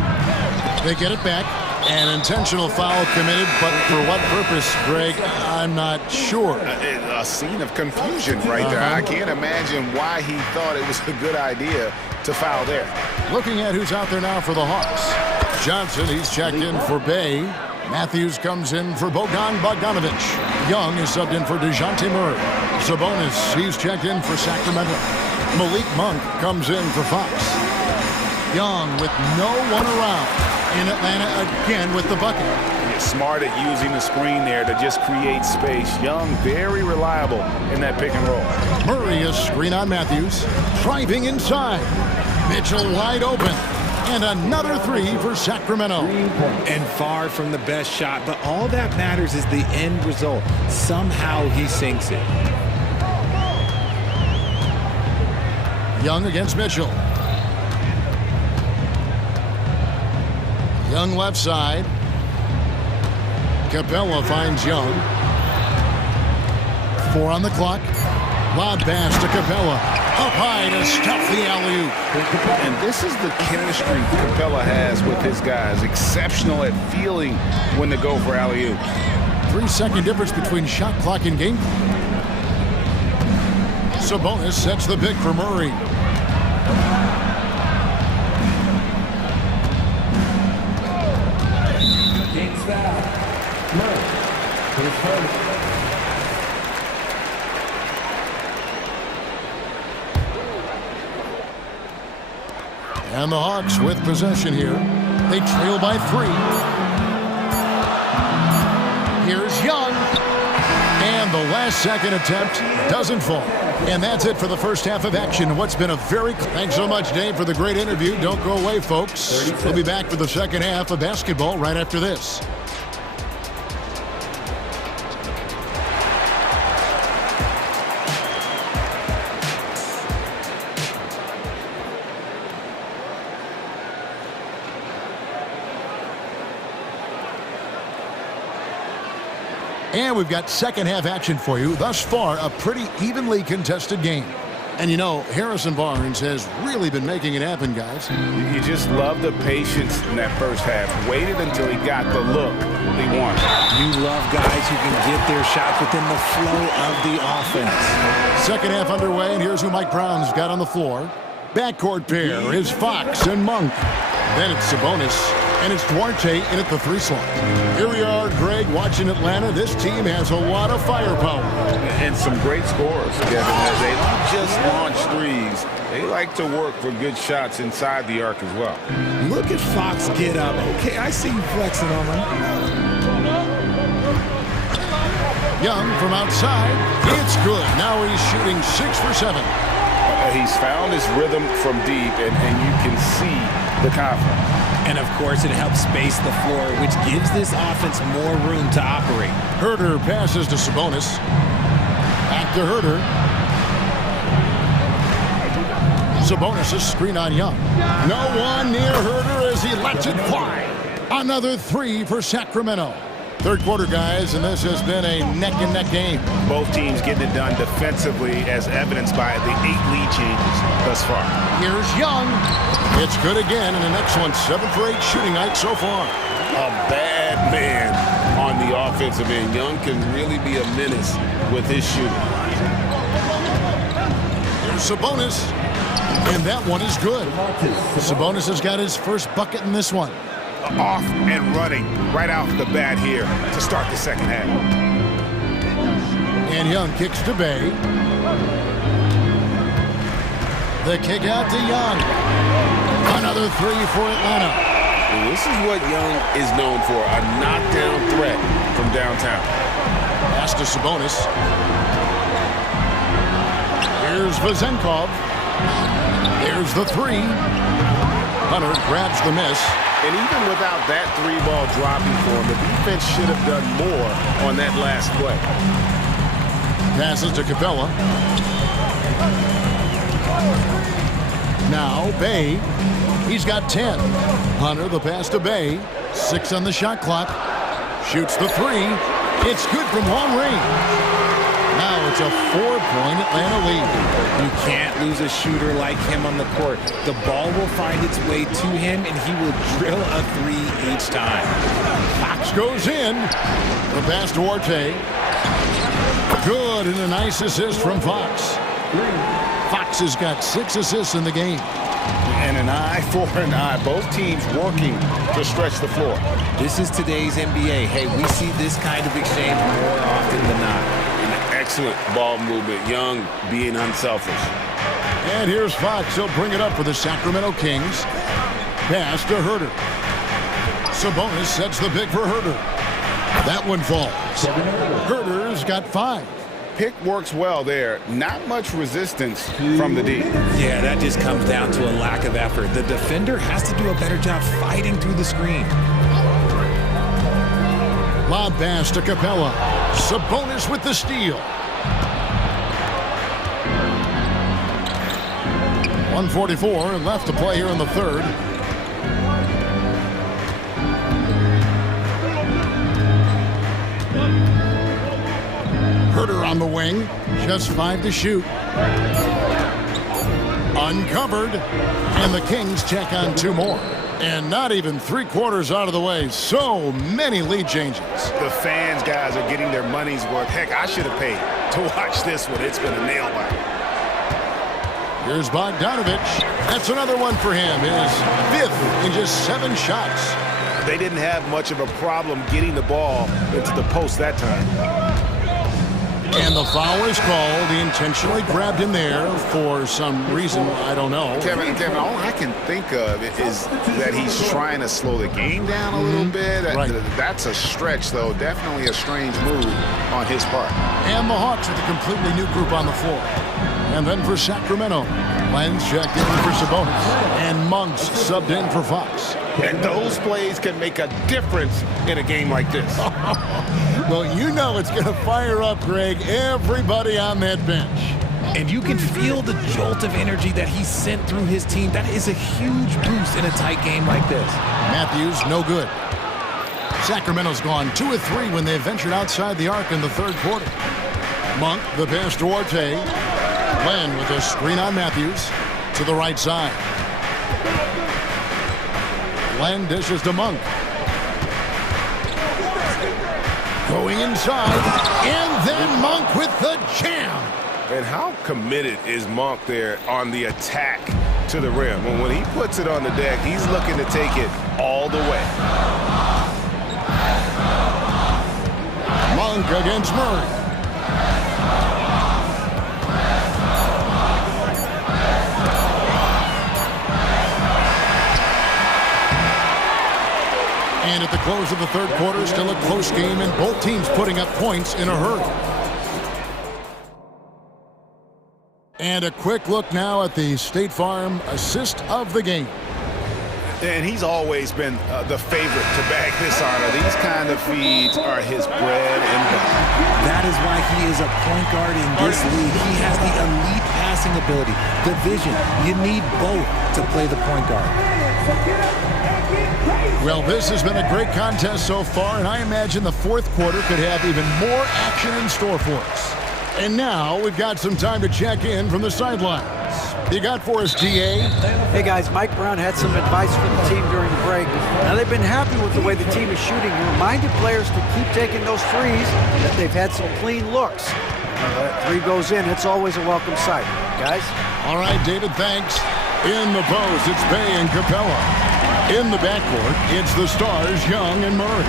They get it back. An intentional foul committed, but for what purpose, Greg? I'm not sure. A scene of confusion right there. I can't imagine why he thought it was a good idea to foul there. Looking at who's out there now for the Hawks. Johnson, he's checked in for Bay. Matthews comes in for Bogdan Bogdanovic. Young is subbed in for DeJounte Murray. Sabonis, he's checked in for Sacramento. Malik Monk comes in for Fox. Young with no one around in Atlanta again with the bucket. He's smart at using the screen there to just create space. Young, very reliable in that pick and roll. Murray is screen on Matthews. Driving inside. Mitchell wide open. And another three for Sacramento. And far from the best shot, but all that matters is the end result. Somehow he sinks it. Young against Mitchell. Young left side. Capella finds Young. 4 on the clock. Lob pass to Capella. Up high to stuff the alley-oop. And this is the chemistry Capella has with his guys. Exceptional at feeling when to go for alley-oop. 3-second difference between shot clock and game clock. Sabonis sets the pick for Murray. Kings foul. Murray. His first. And the Hawks with possession here. They trail by 3. Here's Young. And the last second attempt doesn't fall. And that's it for the first half of action. What's been a very... Thanks so much, Dave, for the great interview. Don't go away, folks. We'll be back for the second half of basketball right after this. And we've got second half action for you. Thus far, a pretty evenly contested game. And you know, Harrison Barnes has really been making it happen, guys. You just love the patience in that first half. Waited until he got the look he wanted. You love guys who can get their shots within the flow of the offense. Second half underway, and here's who Mike Brown's got on the floor. Backcourt pair is Fox and Monk. Then it's Sabonis, and it's Duarte in at the 3 slot. Here we are, Greg, watching Atlanta. This team has a lot of firepower. And some great scores, Kevin. As they don't just launch threes, they like to work for good shots inside the arc as well. Look at Fox get up. Okay, I see you flexing on him. Young from outside. It's good. Now he's shooting 6 for 7. He's found his rhythm from deep, and you can see the confidence. And, of course, it helps space the floor, which gives this offense more room to operate. Herter passes to Sabonis. Back to Herter. Sabonis' screen on Young. No one near Herter as he lets it fly. Another 3 for Sacramento. Third quarter, guys, and this has been a neck-and-neck game. Both teams getting it done defensively, as evidenced by the 8 lead changes thus far. Here's Young. It's good again, and an excellent 7 for 8 shooting night so far. A bad man on the offensive end. Young can really be a menace with his shooting. Here's Sabonis, and that one is good. Sabonis has got his first bucket in this one. Off and running right off the bat here to start the second half. And Young kicks to Bay. The kick out to Young. Another 3 for Atlanta. And this is what Young is known for, a knockdown threat from downtown. Pass to Sabonis. Here's Vezenkov. Here's the three. Hunter grabs the miss. And even without that three-ball dropping for him, the defense should have done more on that last play. Passes to Capella. Now Bay. He's got 10. Hunter, the pass to Bay. 6 on the shot clock. Shoots the three. It's good from long range. Now it's a 4-point Atlanta lead. You can't lose a shooter like him on the court. The ball will find its way to him, and he will drill a three each time. Fox goes in. The pass to Orte. Good, and a nice assist from Fox. Fox has got 6 assists in the game. And an eye for an eye. Both teams working to stretch the floor. This is today's NBA. Hey, we see this kind of exchange more often than not. Excellent ball movement. Young being unselfish. And here's Fox. He'll bring it up for the Sacramento Kings. Pass to Herter. Sabonis sets the pick for Herter. That one falls. Herter's got 5. Pick works well there. Not much resistance from the D. Yeah, that just comes down to a lack of effort. The defender has to do a better job fighting through the screen. Lob pass to Capella. Sabonis with the steal. 1:44 left to play here in the third. Herter on the wing. Just 5 to shoot. Uncovered. And the Kings check on 2 more. And not even 3/4 out of the way. So many lead changes. The fans, guys, are getting their money's worth. Heck, I should have paid to watch this one. It's been a nail biter. Here's Bogdanovich. That's another one for him. His 5th in just 7 shots. They didn't have much of a problem getting the ball into the post that time. And the foul is called. He intentionally grabbed him there for some reason. I don't know. Kevin, all I can think of is that he's trying to slow the game down a little bit. Right. That's a stretch, though. Definitely a strange move on his part. And the Hawks with a completely new group on the floor. And then for Sacramento, Lenz checked in for Sabonis. And Monks subbed in for Fox. And those plays can make a difference in a game like this. Well, you know it's going to fire up, Greg, everybody on that bench. And you can feel the jolt of energy that he sent through his team. That is a huge boost in a tight game like this. Matthews, no good. Sacramento's gone 2 of 3 when they ventured outside the arc in the 3rd quarter. Monk, the pass to Orte. Glenn with a screen on Matthews to the right side. Glenn dishes to Monk. Going inside, and then Monk with the jam. And how committed is Monk there on the attack to the rim? When he puts it on the deck, he's looking to take it all the way. Monk against Murray. And at the close of the 3rd quarter, still a close game, and both teams putting up points in a hurry. And a quick look now at the State Farm assist of the game. And he's always been the favorite to bag this honor. These kind of feeds are his bread and butter. That is why he is a point guard in this league. He has the elite passing ability, the vision. You need both to play the point guard. Well, this has been a great contest so far, and I imagine the 4th quarter could have even more action in store for us. And now we've got some time to check in from the sidelines. You got for us, DA? Hey guys, Mike Brown had some advice for the team during the break. Now they've been happy with the way the team is shooting. He reminded players to keep taking those threes, that they've had some clean looks. That 3 goes in, it's always a welcome sight. Guys? All right, David, thanks. In the post, it's Bay and Capella. In the backcourt, it's the stars, Young and Murray.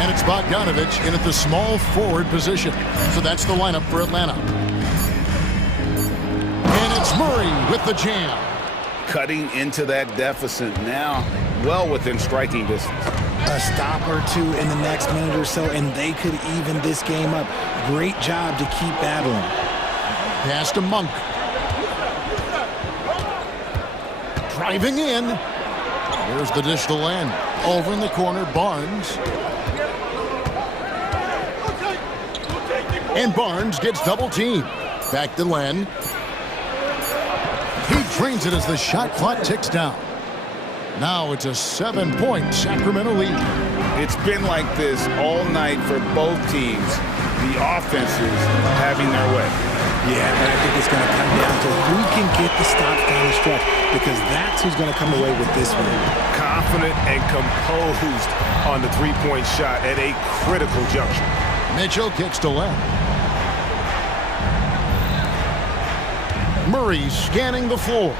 And it's Bogdanovich in at the small forward position. So that's the lineup for Atlanta. And it's Murray with the jam. Cutting into that deficit now, well within striking distance. A stop or 2 in the next minute or so, and they could even this game up. Great job to keep battling. Pass to Monk. Driving in. Here's the dish to Len. Over in the corner, Barnes. And Barnes gets double teamed. Back to Len. He drains it as the shot clock ticks down. Now it's a 7-point Sacramento lead. It's been like this all night for both teams. The offenses having their way. Yeah, and I think it's going to come down to who can get the stops down the stretch, because that's who's going to come away with this one. Confident and composed on the three-point shot at a critical juncture. Mitchell kicks to Len. Murray scanning the floor.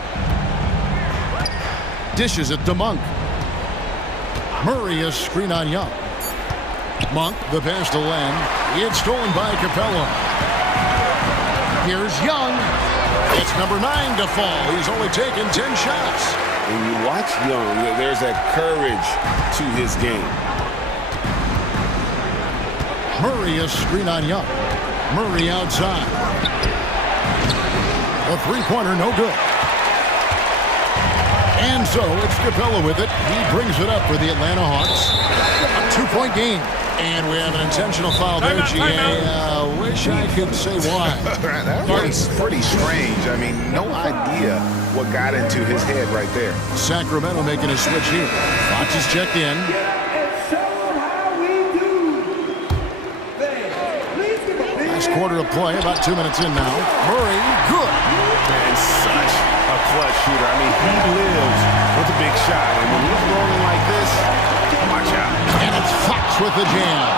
Dishes it to Monk. Murray a screen on Young. Monk, the pass to Len. It's stolen by Capella. Here's Young. It's number 9 to fall. He's only taken 10 shots. When you watch Young, there's a courage to his game. Murray a screen on Young. Murray outside. A three-pointer, no good. And so it's Capella with it. He brings it up for the Atlanta Hawks. A 2-point game. And we have an intentional foul there, GA. Wish I could say why. That was pretty strange. I mean, no idea what got into his head right there. Sacramento making a switch here. Fox is checked in. Last quarter of play, about 2 minutes in now. Murray, good. And such a clutch shooter. I mean, he lives with a big shot. And when he's rolling like this, watch out. And it's Fox with the jam.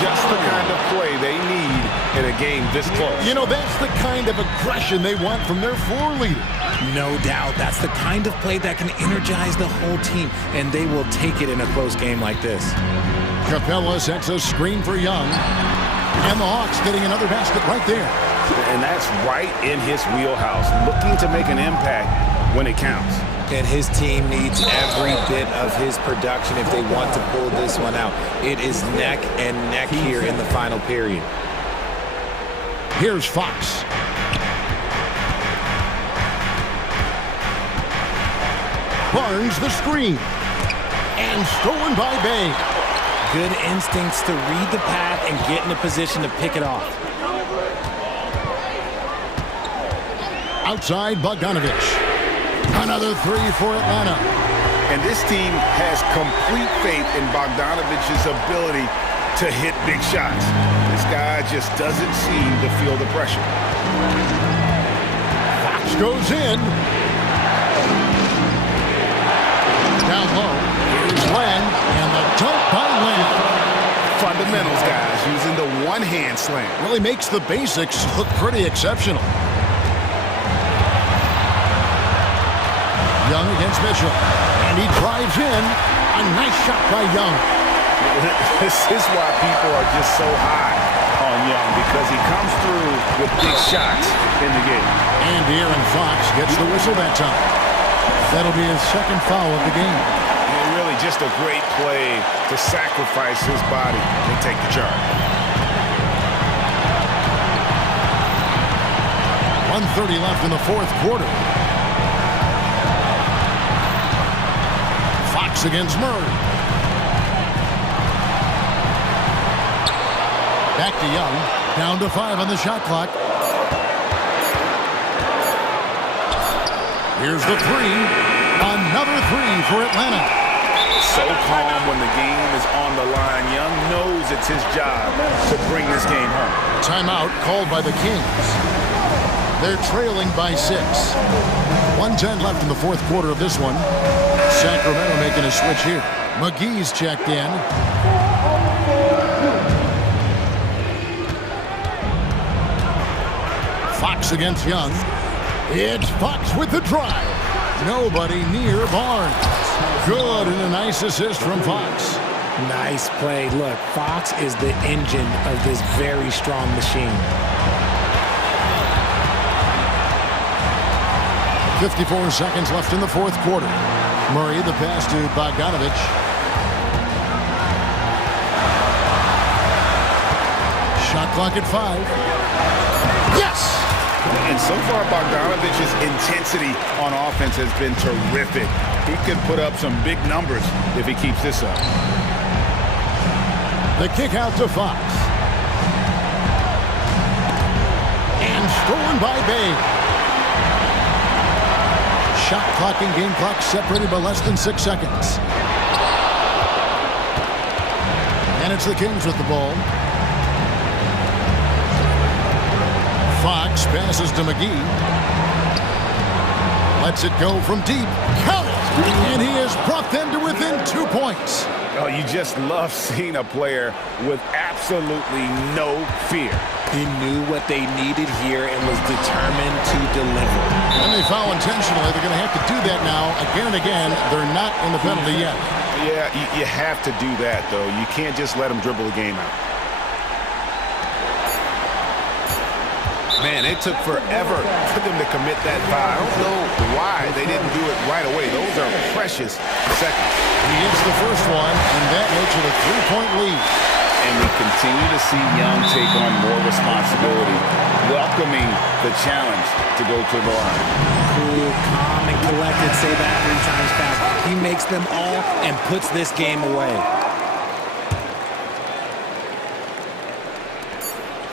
Just the kind of play they need in a game this close. You know, that's the kind of aggression they want from their floor leader. No doubt. That's the kind of play that can energize the whole team, and they will take it in a close game like this. Capella sets a screen for Young. And the Hawks getting another basket right there. And that's right in his wheelhouse, looking to make an impact when it counts. And his team needs every bit of his production if they want to pull this one out. It is neck and neck here in the final period. Here's Fox. Barnes the screen. And stolen by Bay. Good instincts to read the path and get in a position to pick it off. Outside Bogdanovich. Another three for Atlanta. And this team has complete faith in Bogdanovich's ability to hit big shots. This guy just doesn't seem to feel the pressure. Fox goes in. Down low. Here's Len. And the dunk by Len. Fundamentals, guys, using the one-hand slam. Really makes the basics look pretty exceptional. Young against Mitchell. And he drives in. A nice shot by Young. This is why people are just so high on Young, because he comes through with big shots in the game. And De'Aaron Fox gets the whistle that time. That'll be his second foul of the game. And really just a great play to sacrifice his body and take the charge. 1:30 left in the fourth quarter. Fox against Murray. Back to Young. Down to 5 on the shot clock. Here's the three. Another three for Atlanta. So calm when the game is on the line. Young knows it's his job to bring this game home. Timeout called by the Kings. They're trailing by 6. 1:10 left in the fourth quarter of this one. Sacramento making a switch here. McGee's checked in. Fox against Young. It's Fox with the drive. Nobody near Barnes. Good, and a nice assist from Fox. Nice play. Look, Fox is the engine of this very strong machine. 54 seconds left in the fourth quarter. Murray, the pass to Bogdanovich. Shot clock at 5. Yes! And So far, Bogdanovic's intensity on offense has been terrific. He could put up some big numbers if he keeps this up. The kick out to Fox. And stolen by Bay. Shot clock and game clock separated by less than 6 seconds. And it's the Kings with the ball. Fox passes to McGee. Lets it go from deep. Count it! And he has brought them to within 2 points. Oh, you just love seeing a player with absolutely no fear. He knew what they needed here and was determined to deliver. And they foul intentionally. They're going to have to do that now again and again. They're not in the penalty yet. Yeah, you have to do that, though. You can't just let them dribble the game out. Man, it took forever for them to commit that foul. I don't know why they didn't do it right away. Those are precious seconds. He gets the first one, and that makes it a 3-point lead. And we continue to see Young take on more responsibility, welcoming the challenge to go to the line. Cool, calm, and collected. Say that 3 times fast. He makes them all and puts this game away.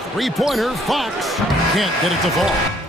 Three-pointer, Fox. Can't get it to fall.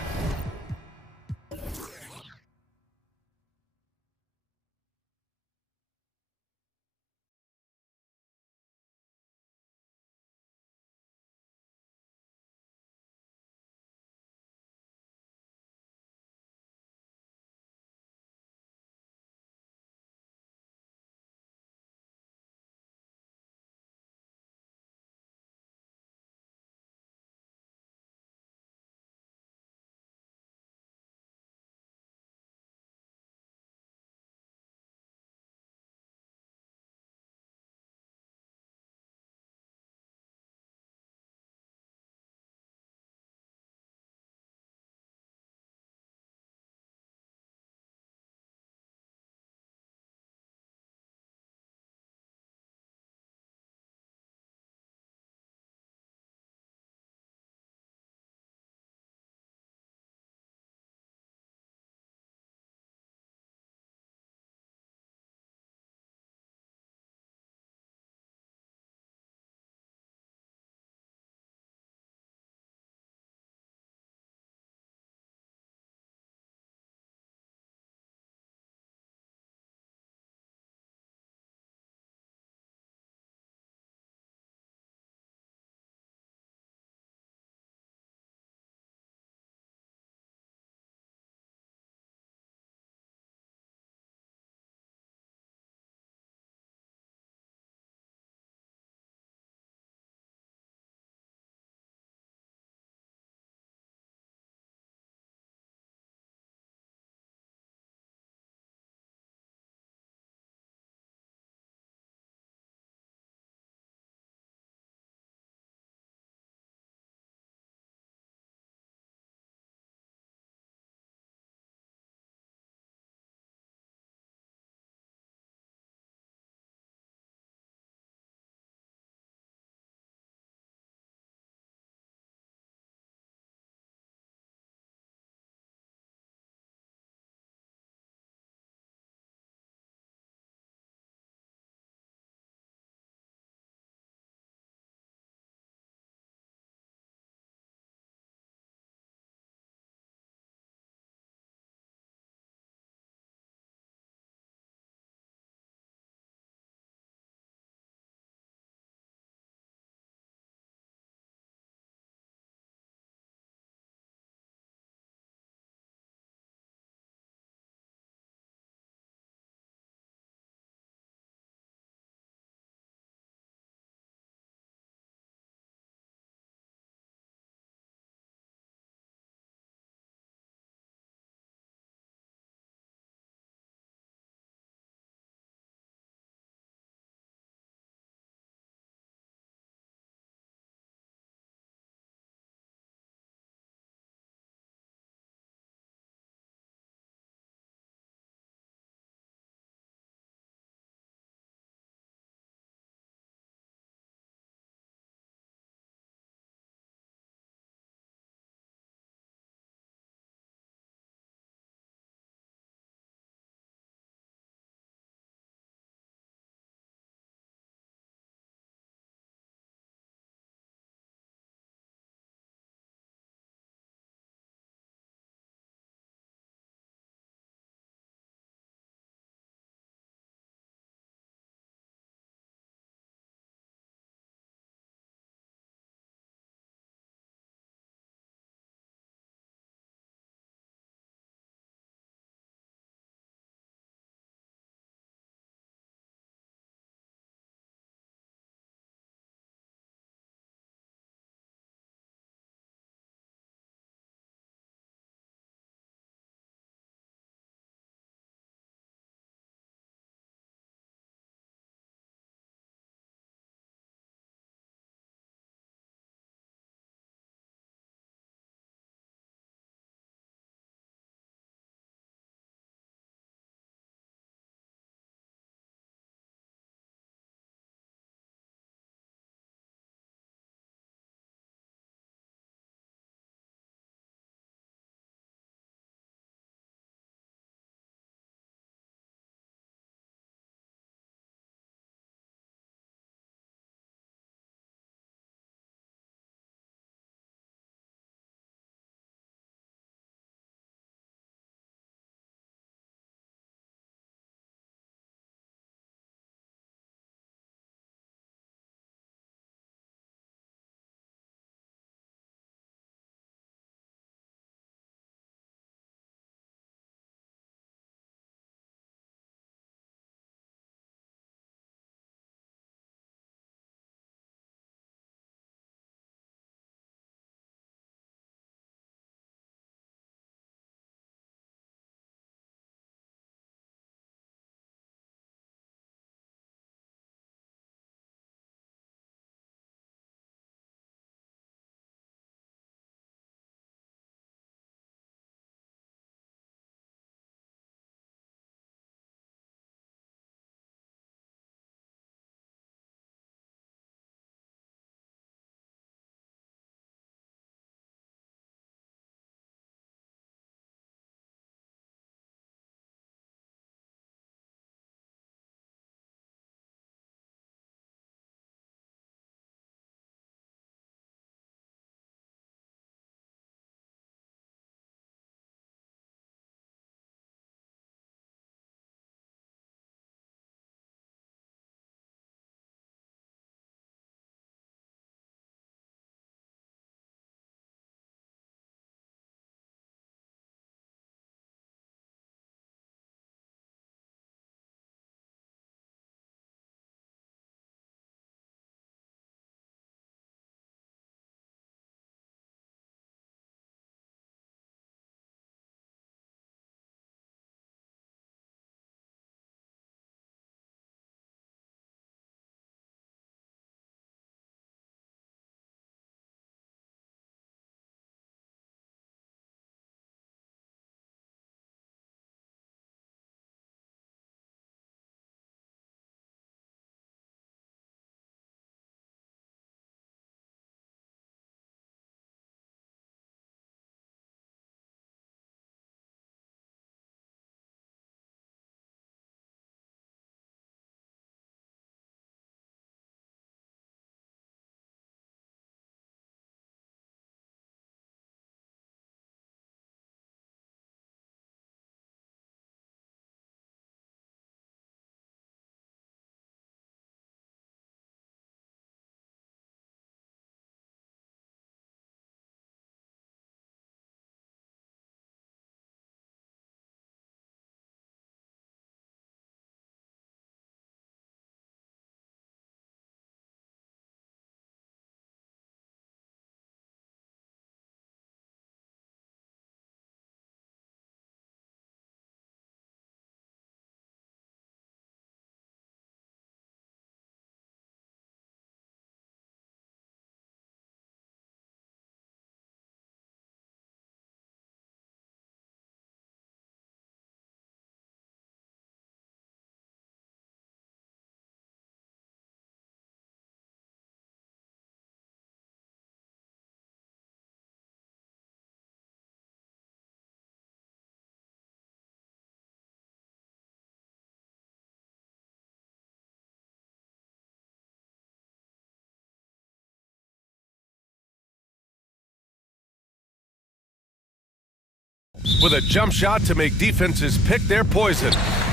with a jump shot to make defenses pick their poison.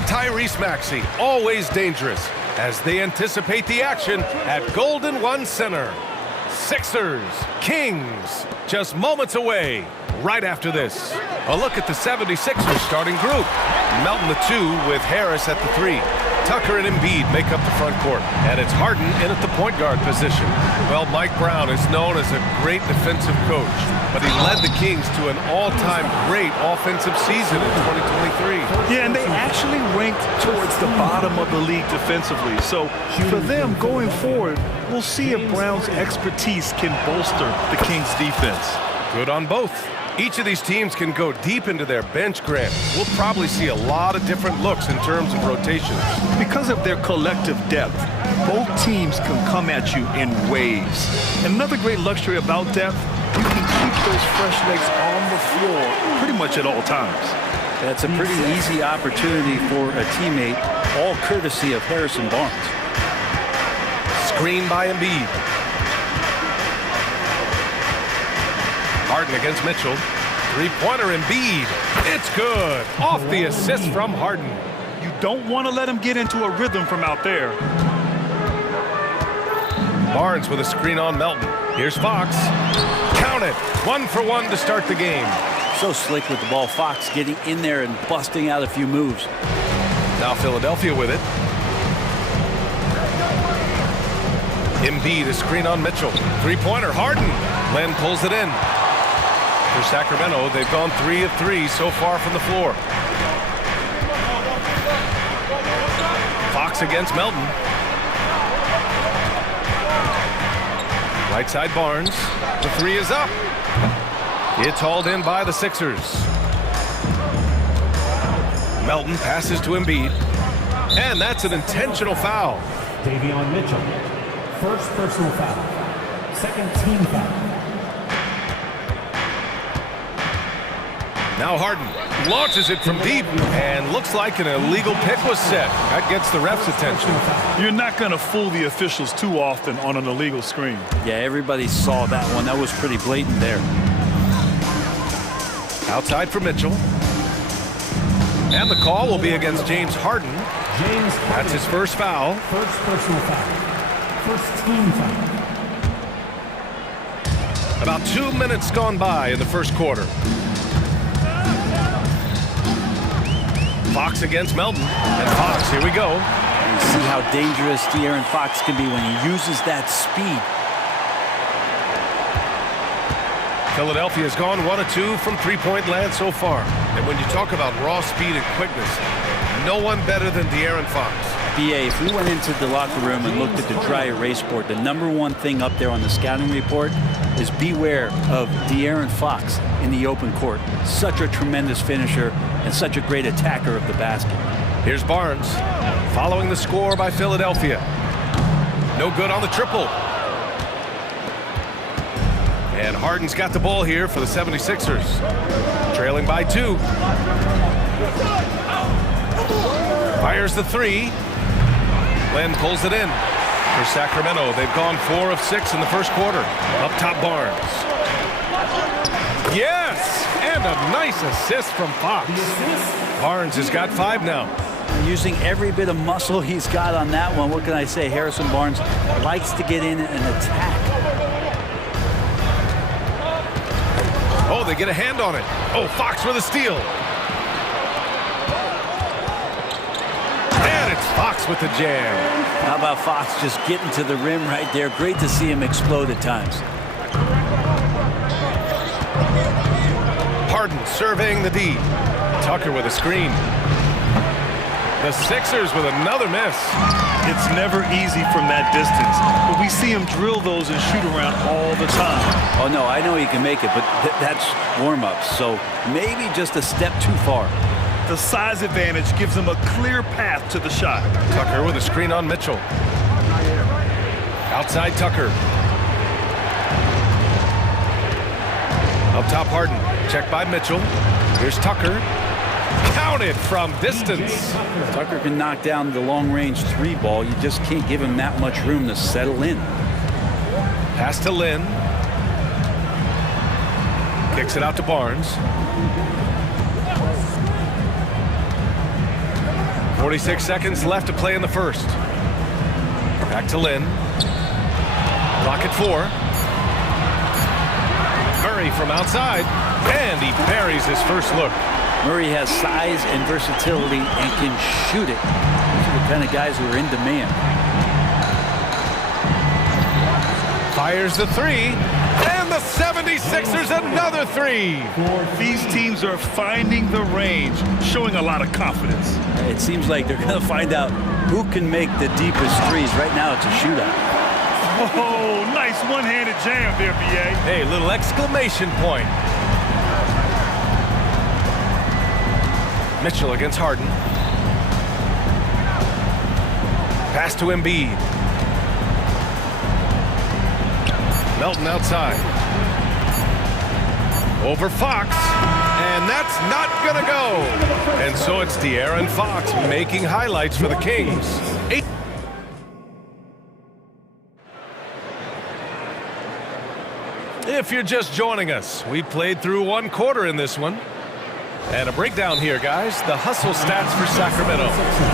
Tyrese Maxey, always dangerous, as they anticipate the action at Golden One Center. Sixers, Kings, just moments away. Right after this, a look at the 76ers starting group. Melton the 2 with Harris at the 3. Tucker and Embiid make up the front court, and it's Harden in at the point guard position. Well, Mike Brown is known as a great defensive coach, but he led the Kings to an all-time great offensive season in 2023. Yeah, and they actually ranked towards the bottom of the league defensively. So for them going forward, we'll see if Brown's expertise can bolster the Kings' defense. Good on both. Each of these teams can go deep into their bench, Grant. We'll probably see a lot of different looks in terms of rotations. Because of their collective depth, both teams can come at you in waves. And another great luxury about depth, you can keep those fresh legs on the floor pretty much at all times. That's a pretty easy opportunity for a teammate, all courtesy of Harrison Barnes. Screen by Embiid. Harden against Mitchell. Three-pointer Embiid. It's good. Off the assist from Harden. You don't want to let him get into a rhythm from out there. Barnes with a screen on Melton. Here's Fox. Count it. 1 for 1 to start the game. So slick with the ball. Fox getting in there and busting out a few moves. Now Philadelphia with it. Embiid, a screen on Mitchell. Three-pointer, Harden. Len pulls it in. For Sacramento, they've gone 3 of 3 so far from the floor. Fox against Melton. Right side Barnes. The 3 is up. It's hauled in by the Sixers. Melton passes to Embiid. And that's an intentional foul. Davion Mitchell, first personal foul, second team foul. Now Harden launches it from deep, and looks like an illegal pick was set. That gets the ref's attention. You're not going to fool the officials too often on an illegal screen. Yeah, everybody saw that one. That was pretty blatant there. Outside for Mitchell. And the call will be against James Harden. That's his first foul. First personal foul. First team foul. About 2 minutes gone by in the first quarter. Fox against Melton. And Fox, here we go. You see how dangerous De'Aaron Fox can be when he uses that speed. Philadelphia has gone 1 of 2 from three-point land so far. And when you talk about raw speed and quickness, no one better than De'Aaron Fox. BA, if we went into the locker room and looked at the dry erase board, the #1 thing up there on the scouting report is beware of De'Aaron Fox in the open court. Such a tremendous finisher and such a great attacker of the basket. Here's Barnes following the score by Philadelphia. No good on the triple. And Harden's got the ball here for the 76ers. Trailing by 2. Fires the 3. Len pulls it in. For Sacramento, they've gone 4 of 6 in the first quarter. Up top, Barnes. Yes! And a nice assist from Fox. Barnes has got 5 now. Using every bit of muscle he's got on that one. What can I say? Harrison Barnes likes to get in and attack. Oh, they get a hand on it. Oh, Fox with a steal. And it's Fox with the jam. How about Fox just getting to the rim right there? Great to see him explode at times. Harden surveying the D. Tucker with a screen. The Sixers with another miss. It's never easy from that distance, but we see him drill those and shoot around all the time. Oh, no, I know he can make it, but that's warm-ups, so maybe just a step too far. The size advantage gives him a clear path to the shot. Tucker with a screen on Mitchell. Outside Tucker. Up top Harden. Checked by Mitchell. Here's Tucker. Counted from distance. Tucker can knock down the long-range 3 ball. You just can't give him that much room to settle in. Pass to Lynn. Kicks it out to Barnes. 46 seconds left to play in the first. Back to Lynn. Clock at 4. Murray from outside, and he buries his first look. Murray has size and versatility and can shoot it. These are the kind of guys who are in demand. Fires the 3, and the 76ers another 3. These teams are finding the range, showing a lot of confidence. It seems like they're going to find out who can make the deepest threes. Right now, it's a shootout. Oh, nice one-handed jam there, B.A. Hey, little exclamation point. Mitchell against Harden. Pass to Embiid. Melton outside. Over Fox. And that's not going to go. And so it's De'Aaron Fox making highlights for the Kings. If you're just joining us, we played through one quarter in this one. And a breakdown here, guys. The hustle stats for Sacramento.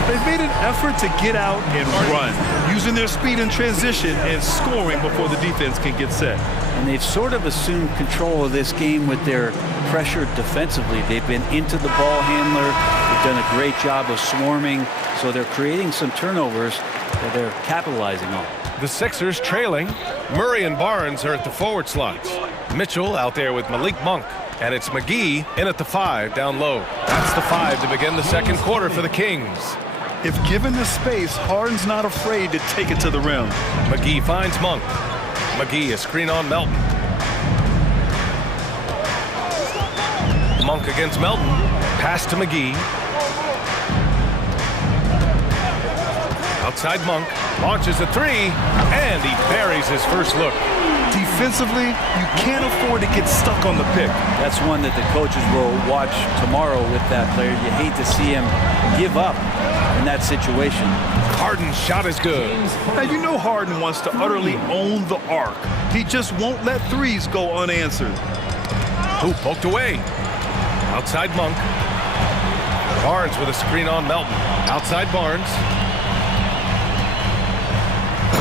They've made an effort to get out and run, using their speed in transition and scoring before the defense can get set. And they've sort of assumed control of this game with their pressure defensively. They've been into the ball handler. They've done a great job of swarming. So they're creating some turnovers that they're capitalizing on. The Sixers trailing. Murray and Barnes are at the forward slots. Mitchell out there with Malik Monk. And it's McGee in at the 5 down low. That's the 5 to begin the second quarter for the Kings. If given the space, Harden's not afraid to take it to the rim. McGee finds Monk. McGee a screen on Melton. Monk against Melton. Pass to McGee. Outside Monk. Launches a 3. And he buries his first look. Defensively, you can't afford to get stuck on the pick. That's one that the coaches will watch tomorrow with that player. You hate to see him give up in that situation. Harden's shot is good. Now, you know Harden wants to utterly own the arc. He just won't let threes go unanswered. Who poked away? Outside Monk. Barnes with a screen on Melton. Outside Barnes.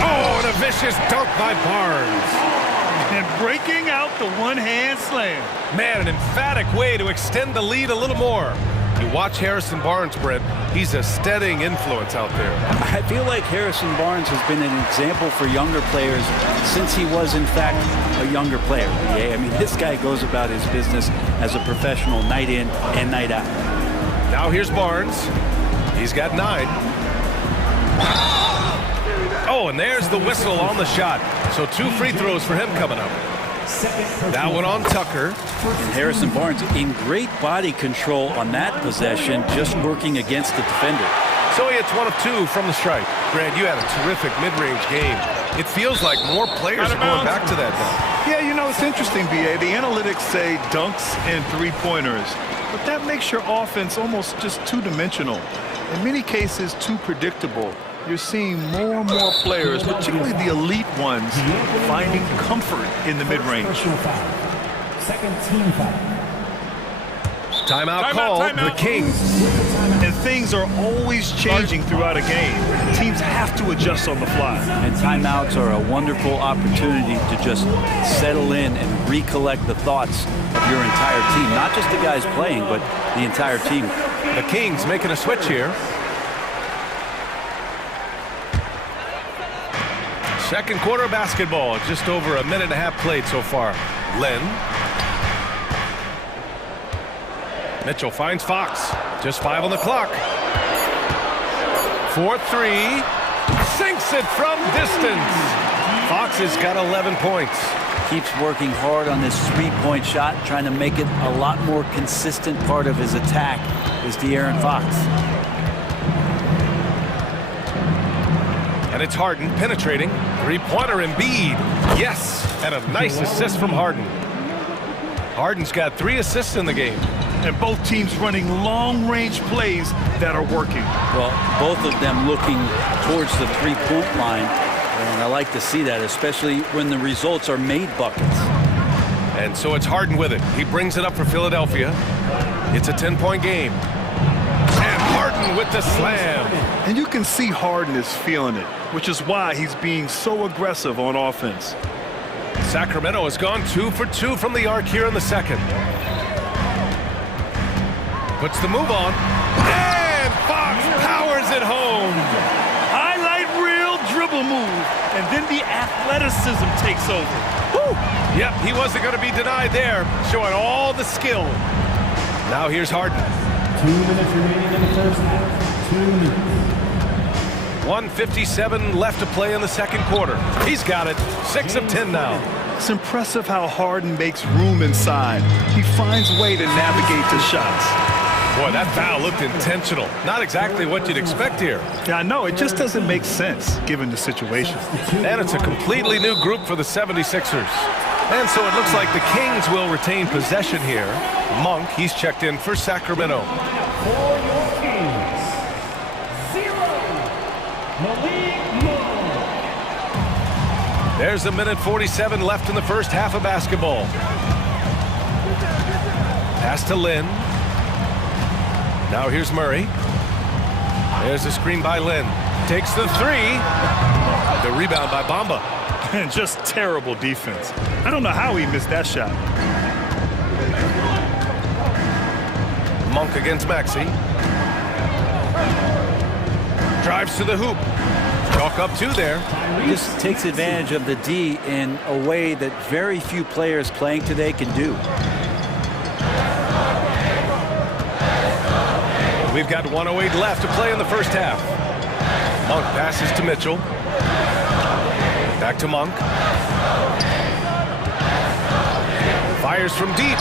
Oh, and a vicious dunk by Barnes. And breaking out the one-hand slam. Man, an emphatic way to extend the lead a little more. You watch Harrison Barnes, Brent. He's a steadying influence out there. I feel like Harrison Barnes has been an example for younger players since he was, in fact, a younger player. Yeah, I mean, this guy goes about his business as a professional night in and night out. Now here's Barnes. He's got 9. Oh, and there's the whistle on the shot. So 2 free throws for him coming up. That one on Tucker. And Harrison Barnes in great body control on that possession, just working against the defender. So he hits 1 of 2 from the stripe. Grant, you had a terrific mid-range game. It feels like more players are going back to that now. Yeah, you know, it's interesting, B.A. The analytics say dunks and three-pointers, but that makes your offense almost just two-dimensional. In many cases, too predictable. You're seeing more and more players, particularly the elite ones, finding comfort in the mid-range. Second team foul. Timeout call, the Kings. And things are always changing throughout a game. Teams have to adjust on the fly. And timeouts are a wonderful opportunity to just settle in and recollect the thoughts of your entire team. Not just the guys playing, but the entire team. The Kings making a switch here. Second quarter basketball, just over a minute and a half played so far. Lynn. Mitchell finds Fox. Just 5 on the clock. 4-3. Sinks it from distance. Fox has got 11 points. Keeps working hard on this three-point shot, trying to make it a lot more consistent part of his attack is De'Aaron Fox. And it's Harden penetrating. Three-pointer Embiid. Yes, and a nice assist from Harden. Harden's got 3 assists in the game. And both teams running long-range plays that are working. Well, both of them looking towards the three-point line. And I like to see that, especially when the results are made buckets. And so it's Harden with it. He brings it up for Philadelphia. It's a 10-point game. And Harden Harden with the slam. And you can see Harden is feeling it, which is why he's being so aggressive on offense. Sacramento has gone 2 for 2 from the arc here in the second. Puts the move on. And Fox powers it home. Highlight reel dribble move. And then the athleticism takes over. Woo! Yep, he wasn't going to be denied there. Showing all the skill. Now here's Harden. 2 minutes remaining in the first half. 2 minutes. 1:57 left to play in the second quarter. He's got it. 6 of 10 now. It's impressive how Harden makes room inside. He finds a way to navigate the shots. Boy, that foul looked intentional. Not exactly what you'd expect here. Yeah, I know. It just doesn't make sense given the situation. And it's a completely new group for the 76ers. And so it looks like the Kings will retain possession here. Monk, he's checked in for Sacramento. For your Kings, 0, Malik Monk. There's 1:47 left in the first half of basketball. Pass to Lynn. Now here's Murray. There's a screen by Lynn. Takes the three. The rebound by Bamba. And just terrible defense. I don't know how he missed that shot. Monk against Maxey. Drives to the hoop. Chalk up 2 there. He just takes advantage of the D in a way that very few players playing today can do. We've got 1:08 left to play in the first half. Monk passes to Mitchell. Back to Monk. Fires from deep.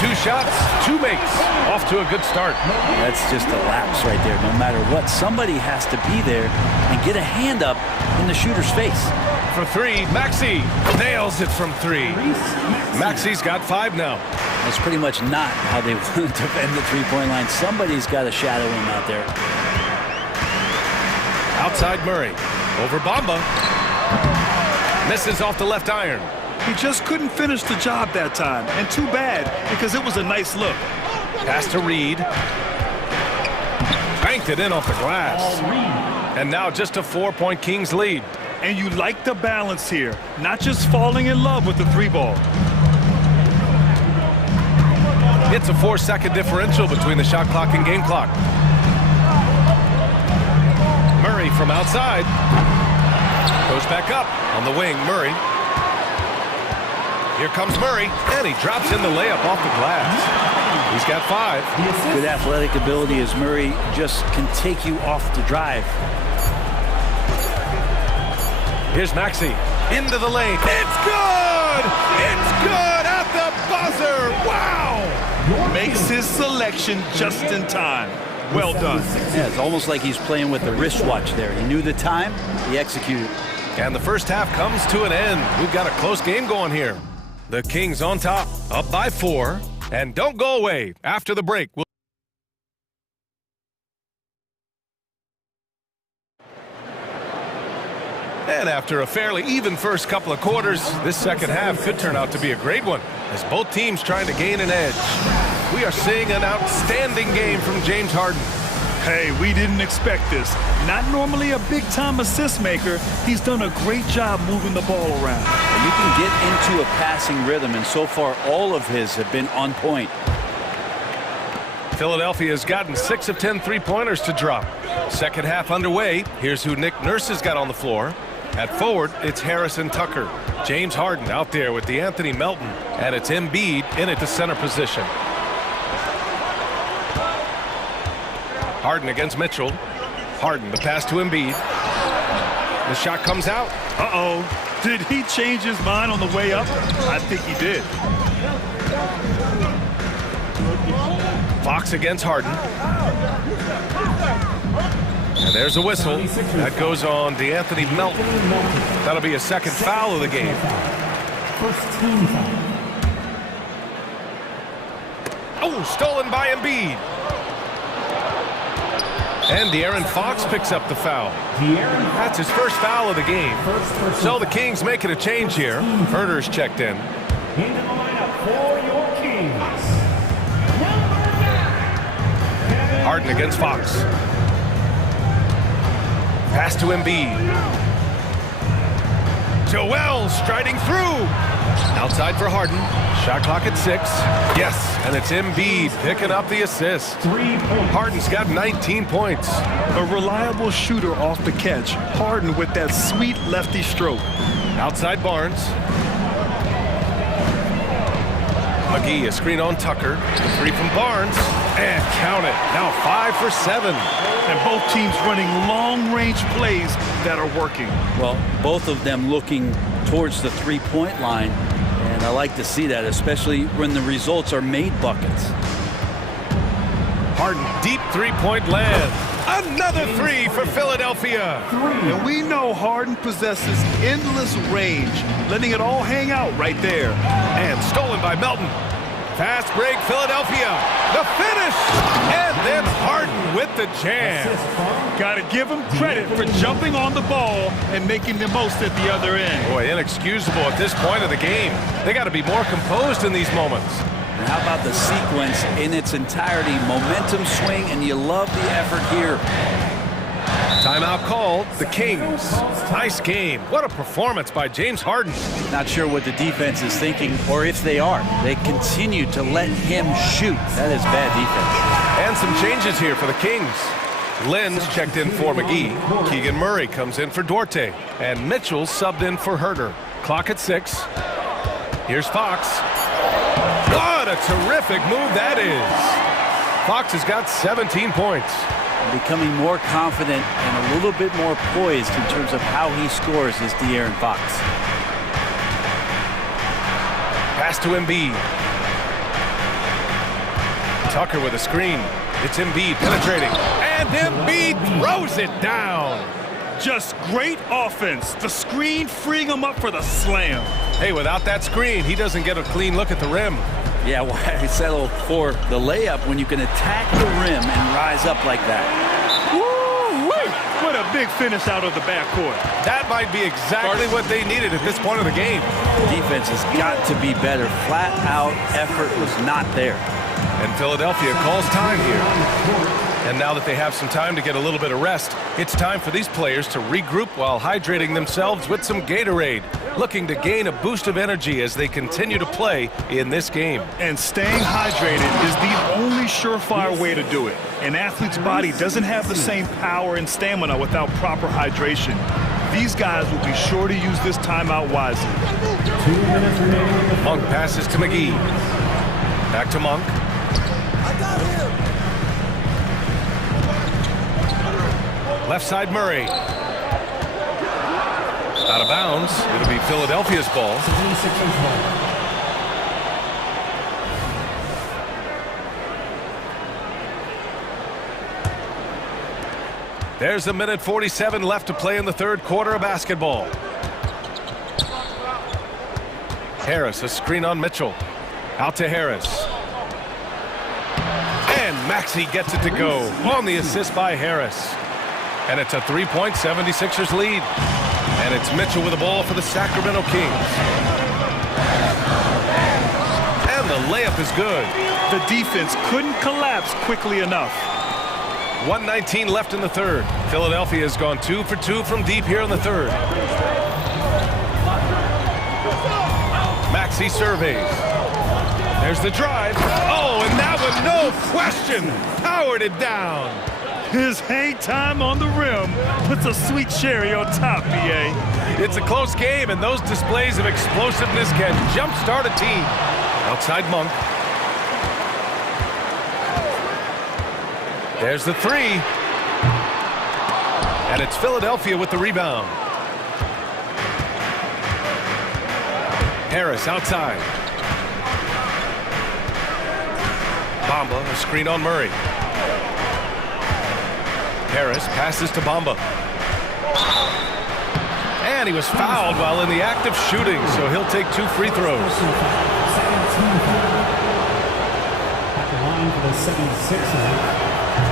2 shots, 2 makes. Off to a good start. That's just a lapse right there. No matter what, somebody has to be there and get a hand up in the shooter's face. For 3, Maxey nails it from 3. Maxey's got 5 now. That's pretty much not how they want to defend the three-point line. Somebody's got to shadow him out there. Outside Murray. Over Bamba. Misses off the left iron. He just couldn't finish the job that time. And too bad, because it was a nice look. Pass to Reed. Banked it in off the glass. And now just a 4-point Kings lead. And you like the balance here. Not just falling in love with the 3-ball. It's a 4-second differential between the shot clock and game clock. Murray from outside. Goes back up on the wing, Murray. Here comes Murray, and he drops in the layup off the glass. He's got 5. Good athletic ability as Murray just can take you off the drive. Here's Maxey into the lane. It's good! It's good at the buzzer! Wow! Makes his selection just in time. Well done. Yeah, it's almost like he's playing with the wristwatch there. He knew the time, he executed. And the first half comes to an end. We've got a close game going here. The Kings on top, up by 4. And don't go away. After the break, And after a fairly even first couple of quarters, this second half could turn out to be a great one, as both teams trying to gain an edge. We are seeing an outstanding game from James Harden. Hey, we didn't expect this. Not normally a big-time assist maker. He's done a great job moving the ball around. You can get into a passing rhythm, and so far all of his have been on point. Philadelphia has gotten 6 of 10 three-pointers to drop. Second half underway. Here's who Nick Nurse has got on the floor. At forward, it's Harrison Tucker. James Harden out there with DeAnthony Melton. And it's Embiid in at the center position. Harden against Mitchell. Harden, the pass to Embiid. The shot comes out. Uh-oh. Did he change his mind on the way up? I think he did. Fox against Harden. And there's a whistle. That goes on DeAnthony Melton. That'll be a second foul of the game. First team foul. Oh, stolen by Embiid. And De'Aaron Fox picks up the foul. That's his first foul of the game. So the Kings making a change here. Herder's checked in. Into the lineup for your Kings. Harden against Fox. Pass to Embiid. Joel striding through. Outside for Harden. Shot clock at 6. Yes, and it's Embiid picking up the assist. Harden's got 19 points. A reliable shooter off the catch. Harden with that sweet lefty stroke. Outside Barnes. McGee, a screen on Tucker. 3 from Barnes. And count it. Now 5 for 7. And both teams running long-range plays that are working. Well, both of them looking towards the three-point line. And I like to see that, especially when the results are made buckets. Harden, deep three-point land. Another 3 for Philadelphia. And we know Harden possesses endless range, letting it all hang out right there. And stolen by Melton. Fast break, Philadelphia. The finish. And then Harden with the jam. Got to give him credit for jumping on the ball and making the most at the other end. Boy, inexcusable at this point of the game. They got to be more composed in these moments. And how about the sequence in its entirety? Momentum swing, and you love the effort here. Timeout called. The Kings. Nice game. What a performance by James Harden. Not sure what the defense is thinking, or if they are. They continue to let him shoot. That is bad defense. And some changes here for the Kings. Lynn's checked in for McGee. Keegan Murray comes in for Duarte. And Mitchell subbed in for Herter. Clock at 6. Here's Fox. What a terrific move that is. Fox has got 17 points. Becoming more confident and a little bit more poised in terms of how he scores is De'Aaron Fox. Pass to Embiid. Tucker with a screen. It's Embiid penetrating. And Embiid throws it down. Just great offense. The screen freeing him up for the slam. Hey, without that screen, he doesn't get a clean look at the rim. Yeah, why settle for the layup when you can attack the rim and rise up like that? Woo-wee! What a big finish out of the backcourt. That might be exactly what they needed at this point of the game. Defense has got to be better. Flat out effort was not there. And Philadelphia calls time here. And now that they have some time to get a little bit of rest, it's time for these players to regroup while hydrating themselves with some Gatorade, looking to gain a boost of energy as they continue to play in this game. And staying hydrated is the only surefire way to do it. An athlete's body doesn't have the same power and stamina without proper hydration. These guys will be sure to use this timeout wisely. Monk passes to McGee. Back to Monk. Left side Murray. Out of bounds. It'll be Philadelphia's ball. There's a minute 47 left to play in the third quarter of basketball. Harris, a screen on Mitchell. Out to Harris. And Maxey gets it to go on the assist by Harris. And it's a 3-point 76ers lead. And it's Mitchell with the ball for the Sacramento Kings. And the layup is good. The defense couldn't collapse quickly enough. 1:19 left in the third. Philadelphia has gone 2 for 2 from deep here in the third. Maxey surveys. There's the drive. Oh, and that one, no question, powered it down. His hang time on the rim puts a sweet cherry on top, BA. It's a close game, and those displays of explosiveness can jumpstart a team. Outside Monk. There's the 3. And it's Philadelphia with the rebound. Harris outside. Bamba, a screen on Murray. Harris passes to Bamba. And he was fouled while in the act of shooting, so he'll take 2 free throws.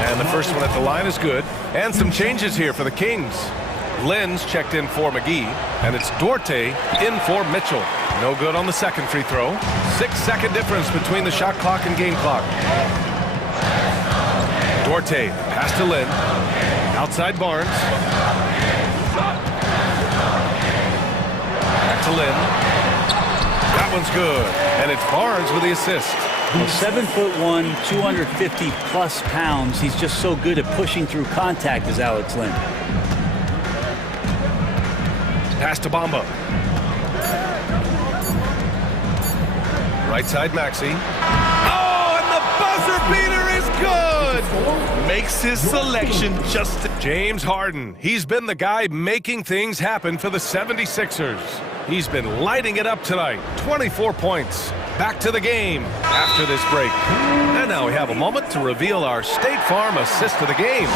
And the first one at the line is good. And some changes here for the Kings. Lynn's checked in for McGee, and it's Duarte in for Mitchell. No good on the second free throw. 6-second difference between the shot clock and game clock. Duarte, pass to Lynn. Outside Barnes. Back to Lynn. That one's good. And it's Barnes with the assist. Well, 7'1", 250+ pounds. He's just so good at pushing through contact as Alex Lynn. Pass to Bamba. Right side Maxey. Oh, and the buzzer beater is good! Makes his selection just... James Harden. He's been the guy making things happen for the 76ers. He's been lighting it up tonight. 24 points. Back to the game after this break. And now we have a moment to reveal our State Farm assist of the game.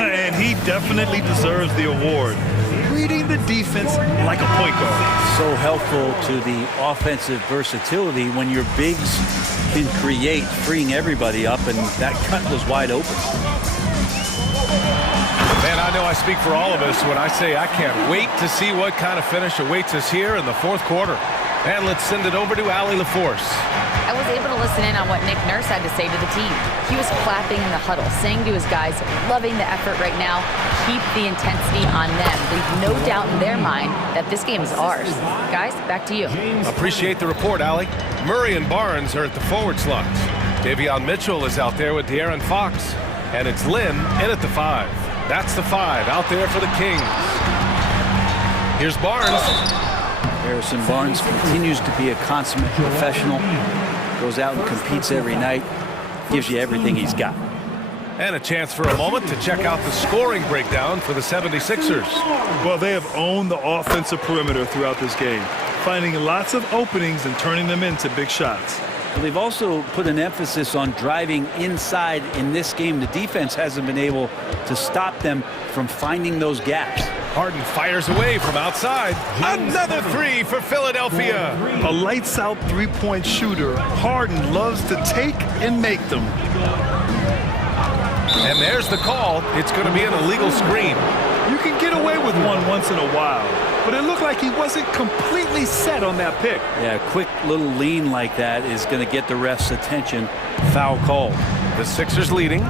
And he definitely deserves the award. Reading the defense like a point guard. So helpful to the offensive versatility when your bigs can create, freeing everybody up, and that cut was wide open. Man, I know I speak for all of us when I say I can't wait to see what kind of finish awaits us here in the fourth quarter. And let's send it over to Allie LaForce. I was able to listen in on what Nick Nurse had to say to the team. He was clapping in the huddle, saying to his guys, loving the effort right now, keep the intensity on them. Leave no doubt in their mind that this game is ours. Guys, back to you. Appreciate the report, Allie. Murray and Barnes are at the forward slots. Davion Mitchell is out there with De'Aaron Fox. And it's Lynn in at the 5. That's the 5 out there for the Kings. Here's Barnes. Harrison Barnes continues to be a consummate professional. Goes out and competes every night. Gives you everything he's got. And a chance for a moment to check out the scoring breakdown for the 76ers. Well, they have owned the offensive perimeter throughout this game, finding lots of openings and turning them into big shots. They've also put an emphasis on driving inside in this game. The defense hasn't been able to stop them from finding those gaps. Harden fires away from outside. Another 3 for Philadelphia. A lights-out three-point shooter. Harden loves to take and make them. And there's the call. It's going to be an illegal screen. You can get away with one once in a while, but it looked like he wasn't completely set on that pick. Yeah, a quick little lean like that is going to get the ref's attention. Foul call. The Sixers leading.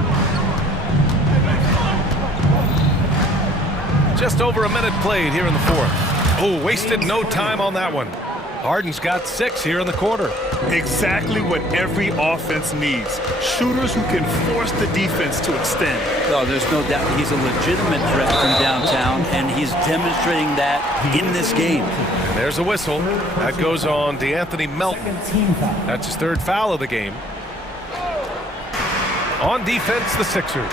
Just over a minute played here in the fourth. Oh, wasted no time on that one. Harden's got 6 here in the quarter. Exactly what every offense needs. Shooters who can force the defense to extend. Oh, there's no doubt he's a legitimate threat from downtown, and he's demonstrating that in this game. And there's a whistle. That goes on DeAnthony Melton. That's his 3rd foul of the game. On defense, the Sixers.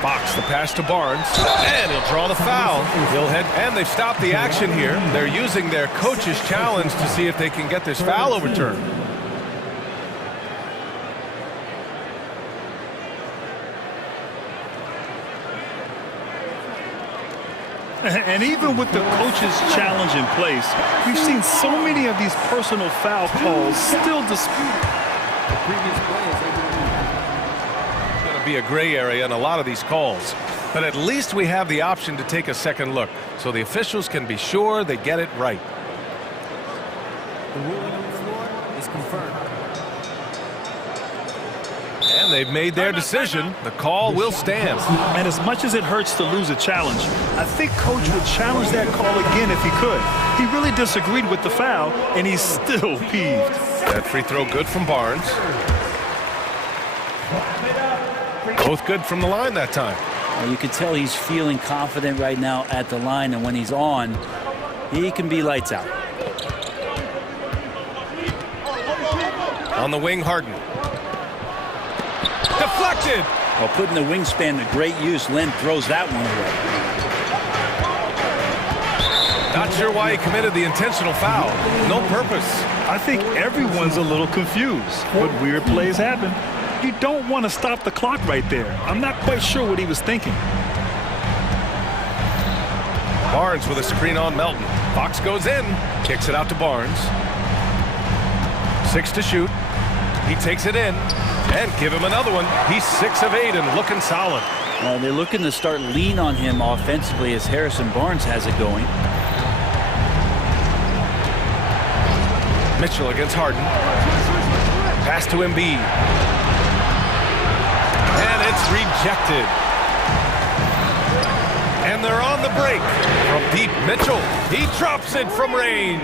Fox, the pass to Barnes, and he'll draw the foul. He'll head, and they've stopped the action here. They're using their coach's challenge to see if they can get this foul overturned. And even with the coach's challenge in place, we've seen so many of these personal foul calls still dispute. The previous play is going to be a gray area in a lot of these calls. But at least we have the option to take a second look, so the officials can be sure they get it right. The ruling on the floor is confirmed. And they've made their decision. The call will stand. And as much as it hurts to lose a challenge, I think Coach would challenge that call again if he could. He really disagreed with the foul, and he's still peeved. That free throw good from Barnes. Both good from the line that time. You can tell he's feeling confident right now at the line, and when he's on, he can be lights out. On the wing, Harden. Deflected! Well, putting the wingspan to great use, Lynn throws that one away. Not sure why he committed the intentional foul. No purpose. I think everyone's a little confused, but weird plays happen. You don't want to stop the clock right there. I'm not quite sure what he was thinking. Barnes with a screen on Melton. Fox goes in, kicks it out to Barnes. 6 to shoot. He takes it in, and give him another one. He's 6 of 8 and looking solid. They're looking to start lean on him offensively as Harrison Barnes has it going. Mitchell against Harden. Pass to Embiid. And it's rejected. And they're on the break. From deep, Mitchell. He drops it from range.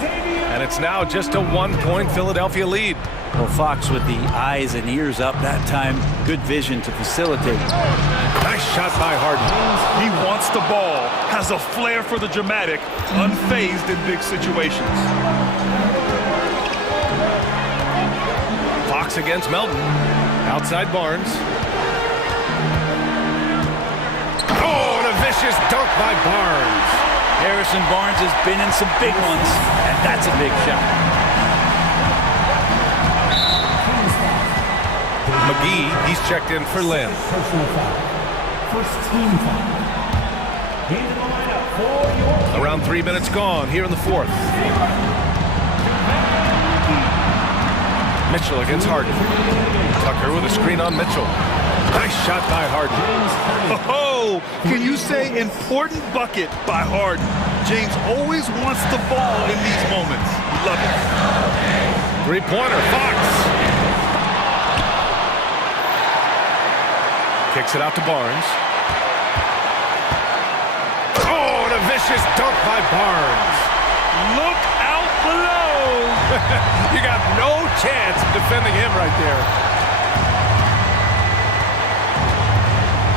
And it's now just a 1-point Philadelphia lead. Well, Fox with the eyes and ears up that time. Good vision to facilitate. Nice shot by Harden. He wants the ball, has a flair for the dramatic, unfazed in big situations. Fox against Melton. Outside Barnes. Oh, and a vicious dunk by Barnes. Harrison Barnes has been in some big ones, and that's a big shot. McGee, he's checked in for Lim. Personal foul. First team foul. Into the lineup for your Around 3 minutes gone here in the fourth. Mitchell against Harden. Tucker with a screen on Mitchell. Nice shot by Harden. Oh, can you say important bucket by Harden? James always wants the ball in these moments. Love it. Three-pointer, Fox. Kicks it out to Barnes. Oh, and a vicious dunk by Barnes. Look out below. You got no chance of defending him right there.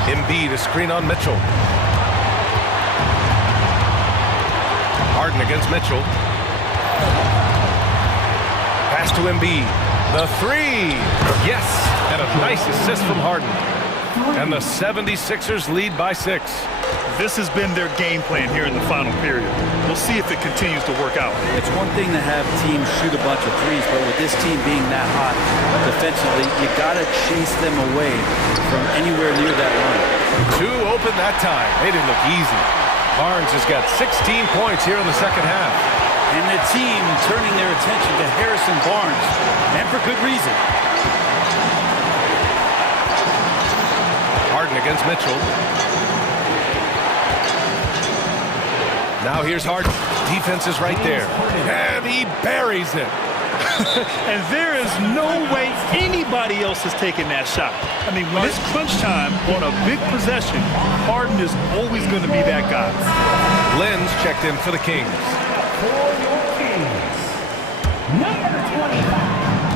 Embiid, a screen on Mitchell. Harden against Mitchell. Pass to Embiid. The three. Yes, and a nice assist from Harden. And the 76ers lead by 6. This has been their game plan here in the final period. We'll see if it continues to work out. It's one thing to have teams shoot a bunch of threes, but with this team being that hot defensively, you got to chase them away from anywhere near that line. 2 open that time. They didn't look easy. Barnes has got 16 points here in the second half. And the team turning their attention to Harrison Barnes, and for good reason. Harden against Mitchell. Now here's Harden. Defense is right there. And he buries it. And there is no way anybody else is taking that shot. I mean, when it's crunch time on a big possession, Harden is always going to be that guy. Lynn's checked in for the Kings. for your Kings. Number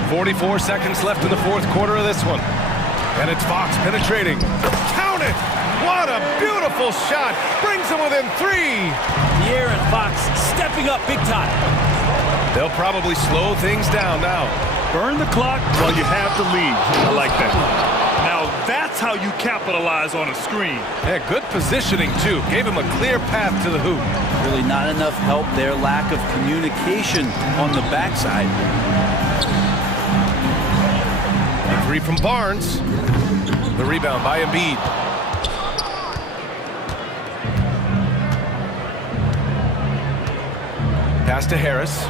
25. 44 seconds left in the fourth quarter of this one. And it's Fox penetrating. Count it! What a beautiful shot! Brings them within 3. De'Aaron Fox stepping up big time. They'll probably slow things down now. Burn the clock while you have the lead. I like that. Now that's how you capitalize on a screen. Yeah, good positioning too. Gave him a clear path to the hoop. Really not enough help there. Lack of communication on the backside. A 3 from Barnes. The rebound by Embiid. Pass to Harris.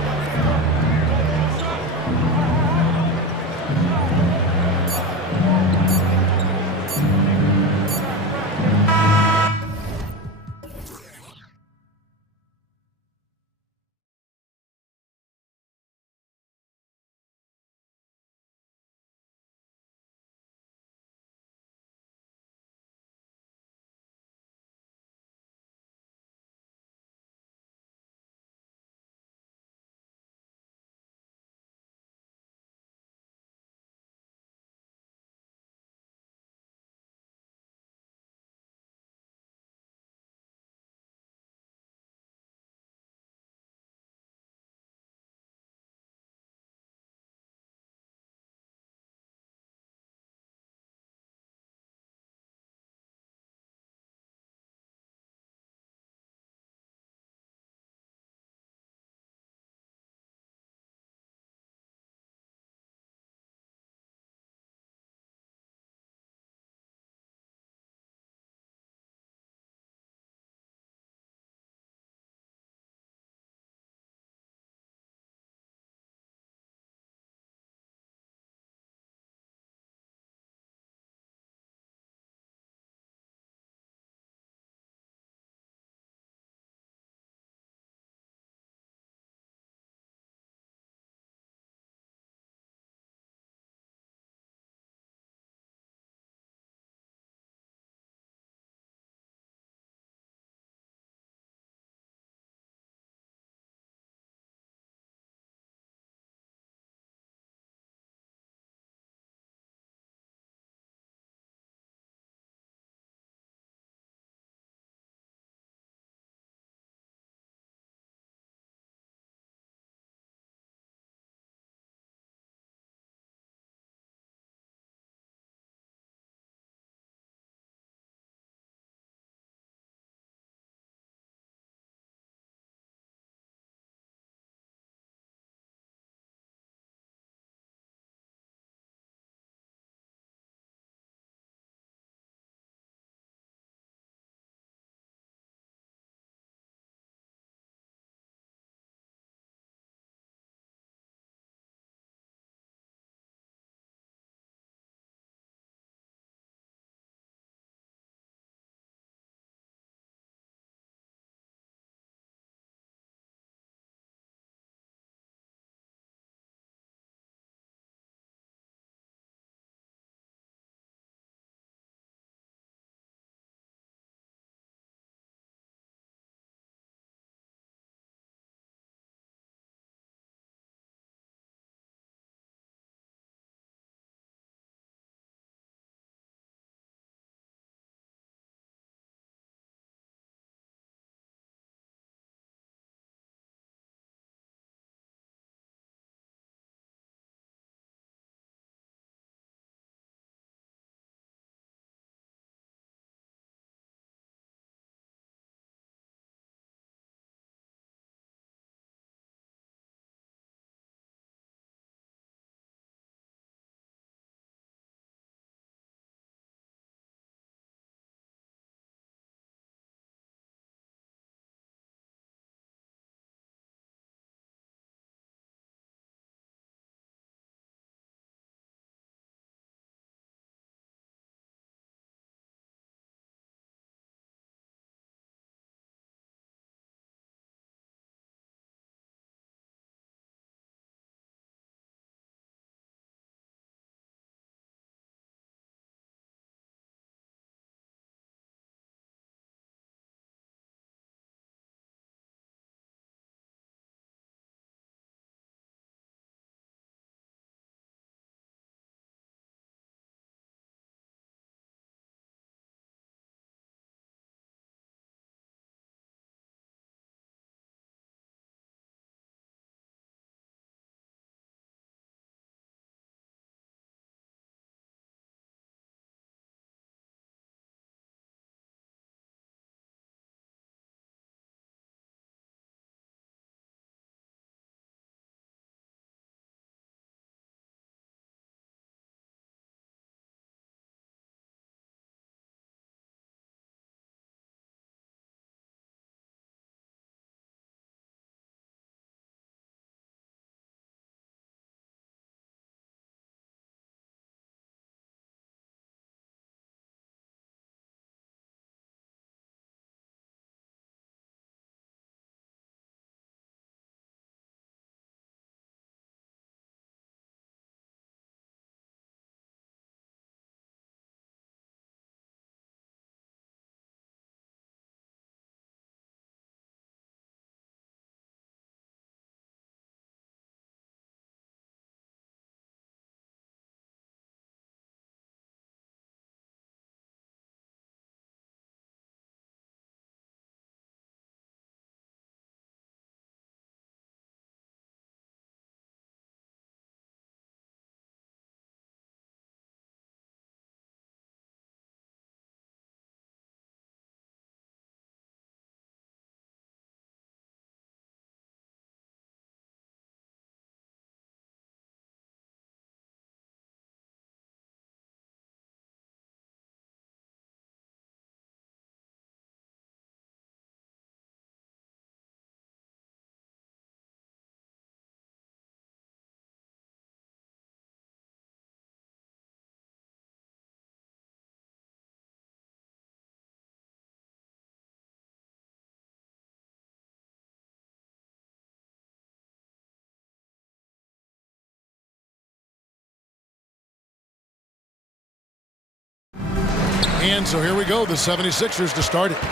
And so here we go, the 76ers to start it.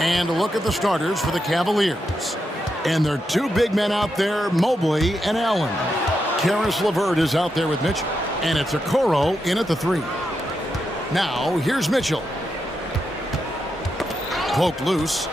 And a look at the starters for the Cavaliers. And there are two big men out there, Mobley and Allen. Karis LeVert is out there with Mitchell. And it's Okoro in at the 3. Now, here's Mitchell. Poked loose.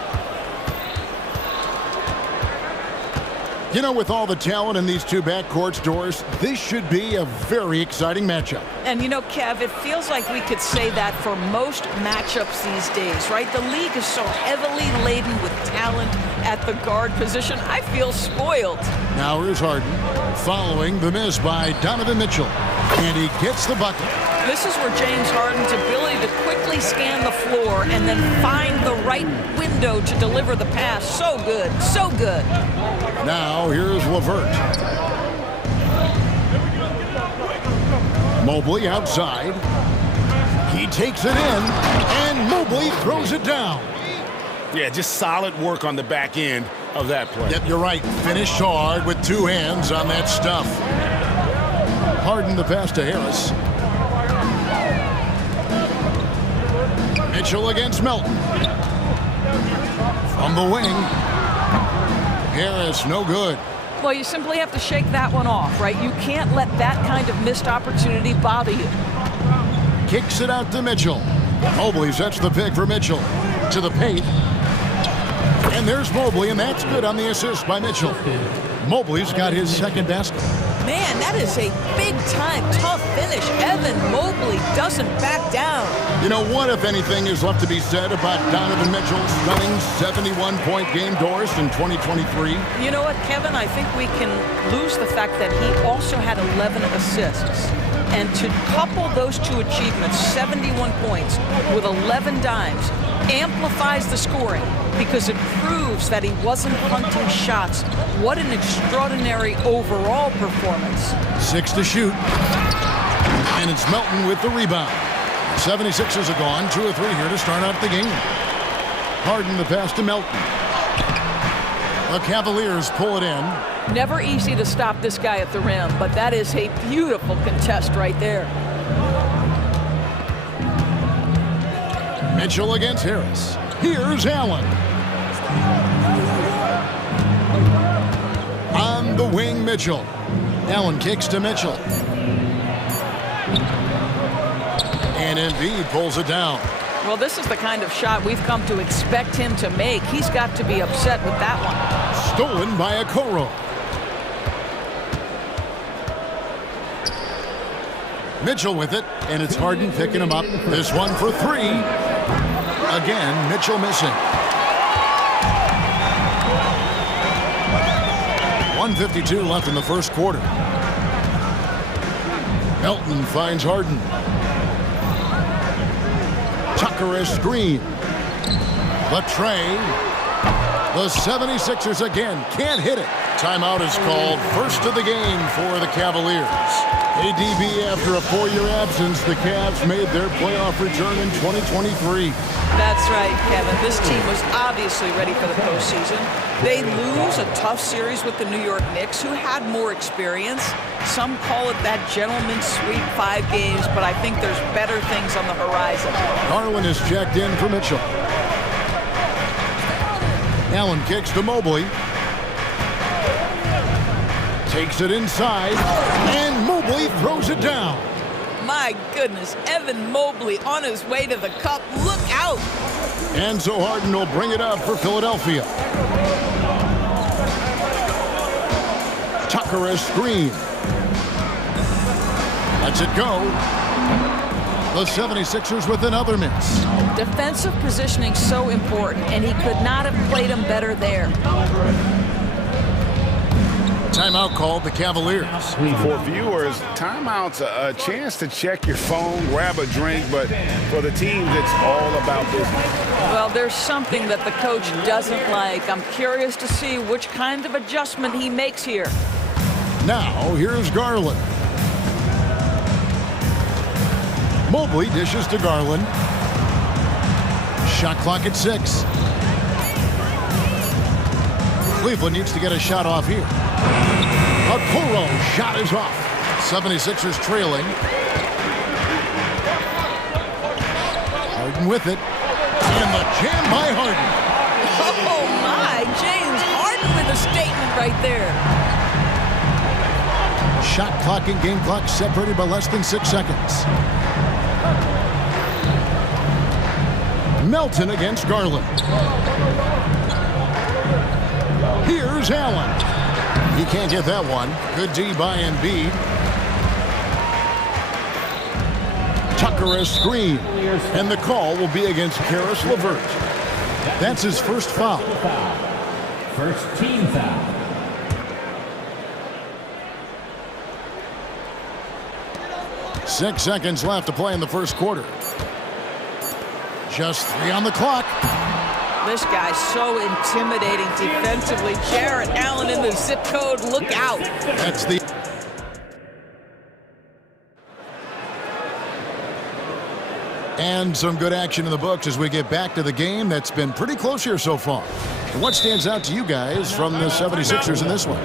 You know, with all the talent in these two backcourts, Doris, this should be a very exciting matchup. And you know, Kev, it feels like we could say that for most matchups these days, right? The league is so heavily laden with talent at the guard position. I feel spoiled. Now here's Harden, following the miss by Donovan Mitchell. And he gets the bucket. This is where James Harden's ability to quickly scan the floor and then find the right window to deliver the pass. So good, so good. Now here's LeVert. Mobley outside. He takes it in, and Mobley throws it down. Yeah, just solid work on the back end of that play. Yep, you're right. Finished hard with two hands on that stuff. Harden the pass to Harris. Mitchell against Melton. From the wing. Harris, no good. Well, you simply have to shake that one off, right? You can't let that kind of missed opportunity bother you. Kicks it out to Mitchell. Mobley sets the pick for Mitchell. To the paint. And there's Mobley, and that's good on the assist by Mitchell. Mobley's got his second basket. Man, that is a big-time, tough finish. Evan Mobley doesn't back down. You know, what, if anything, is left to be said about Donovan Mitchell's stunning 71-point game, Doris, in 2023? You know what, Kevin? I think we can lose the fact that he also had 11 assists. And to couple those two achievements, 71 points with 11 dimes, amplifies the scoring because it proves that he wasn't hunting shots. What an extraordinary overall performance. 6 to shoot. And it's Melton with the rebound. 76ers are gone. 2 of 3 here to start out the game. Harden the pass to Melton. The Cavaliers pull it in. Never easy to stop this guy at the rim, but that is a beautiful contest right there. Mitchell against Harris. Here's Allen. On the wing, Mitchell. Allen kicks to Mitchell. And Embiid pulls it down. Well, this is the kind of shot we've come to expect him to make. He's got to be upset with that one. Stolen by Okoro. Mitchell with it, and it's Harden picking him up. This one for 3. Again, Mitchell missing. 1:52 left in the first quarter. Melton finds Harden. Tucker as screen. Latre. The 76ers again can't hit it. Timeout is called. First of the game for the Cavaliers. ADB, after a 4-year absence, the Cavs made their playoff return in 2023. That's right, Kevin. This team was obviously ready for the postseason. They lose a tough series with the New York Knicks, who had more experience. Some call it that gentleman's sweep, 5 games, but I think there's better things on the horizon. Garland is checked in for Mitchell. Allen kicks to Mobley. Takes it inside, and Mobley throws it down. My goodness, Evan Mobley on his way to the cup. Look out! And so Harden will bring it up for Philadelphia. Tucker as screen. Lets it go. The 76ers with another miss. Defensive positioning so important, and he could not have played him better there. Timeout called the Cavaliers. For viewers, timeout's a chance to check your phone, grab a drink, but for the teams, it's all about business. Well, there's something that the coach doesn't like. I'm curious to see which kind of adjustment he makes here. Now, here's Garland. Mobley dishes to Garland. Shot clock at 6. Cleveland needs to get a shot off here. Okoro shot is off. 76ers trailing. Harden with it. And the jam by Harden. Oh, my. James Harden with a statement right there. Shot clock and game clock separated by less than 6 seconds. Melton against Garland. Here's Allen. He can't get that one. Good D by Embiid. Tucker has screen. And the call will be against Karis LeVert. That's his first foul. First team foul. Six seconds left to play in the first quarter. Just 3 on the clock. This guy's so intimidating defensively. Jarrett Allen in the zip code. Look out. That's the... And some good action in the books as we get back to the game that's been pretty close here so far. And what stands out to you guys from the 76ers in this one?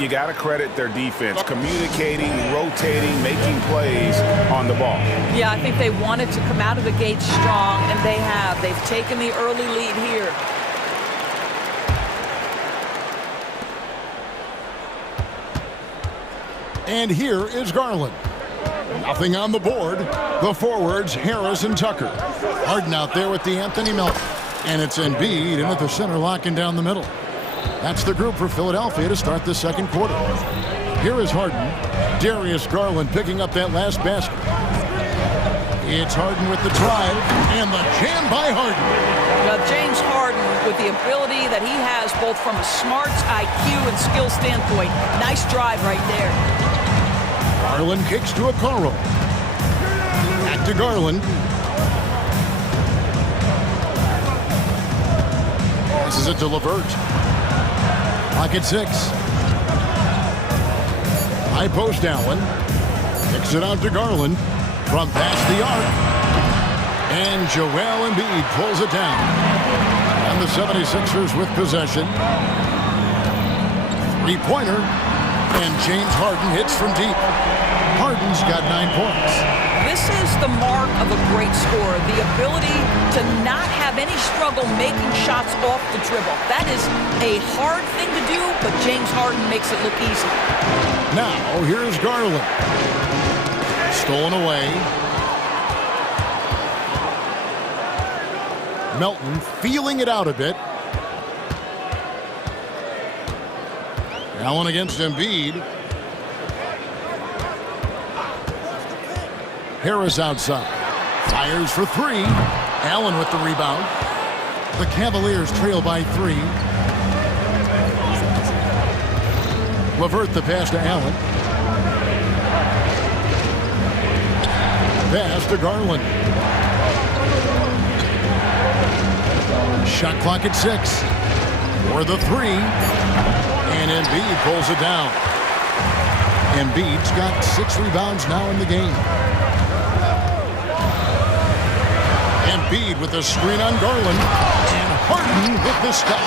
You got to credit their defense, communicating, rotating, making plays on the ball. Yeah, I think they wanted to come out of the gate strong, and they have. They've taken the early lead here. And here is Garland. Nothing on the board. The forwards, Harris and Tucker. Harden out there with the Anthony Melton. And it's Embiid in at the center, locking down the middle. That's the group for Philadelphia to start the second quarter. Here is Harden. Darius Garland picking up that last basket. It's Harden with the drive, and the jam by Harden. Now, James Harden, with the ability that he has both from a smarts, IQ, and skill standpoint, nice drive right there. Garland kicks to Okoro. Back to Garland. Passes it to LeVert. Pocket 6. High post Allen. Kicks it out to Garland. From past the arc. And Joel Embiid pulls it down. And the 76ers with possession. Three-pointer. And James Harden hits from deep. Harden's got 9 points. This is the mark of a great scorer, the ability to not have any struggle making shots off the dribble. That is a hard thing to do, but James Harden makes it look easy. Now, here's Garland. Stolen away. Melton feeling it out a bit. Allen against Embiid. Harris outside. Fires for 3. Allen with the rebound. The Cavaliers trail by 3. LeVert the pass to Allen. Pass to Garland. Shot clock at 6. For the 3. And Embiid pulls it down. Embiid's got 6 rebounds now in the game. Embiid with the screen on Garland. And Harden with the stop.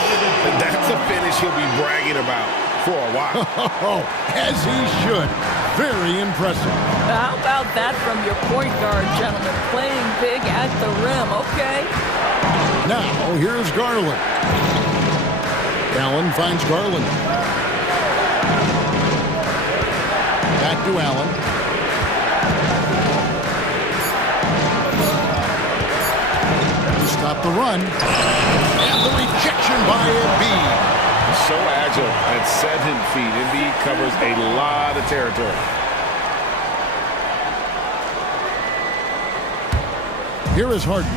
That's a finish he'll be bragging about for a while. As he should. Very impressive. How about that from your point guard, gentlemen? Playing big at the rim, okay? Now, here's Garland. Allen finds Garland. Back to Allen. To stop the run. And the rejection by Embiid. So agile at 7 feet. Embiid covers a lot of territory. Here is Harden.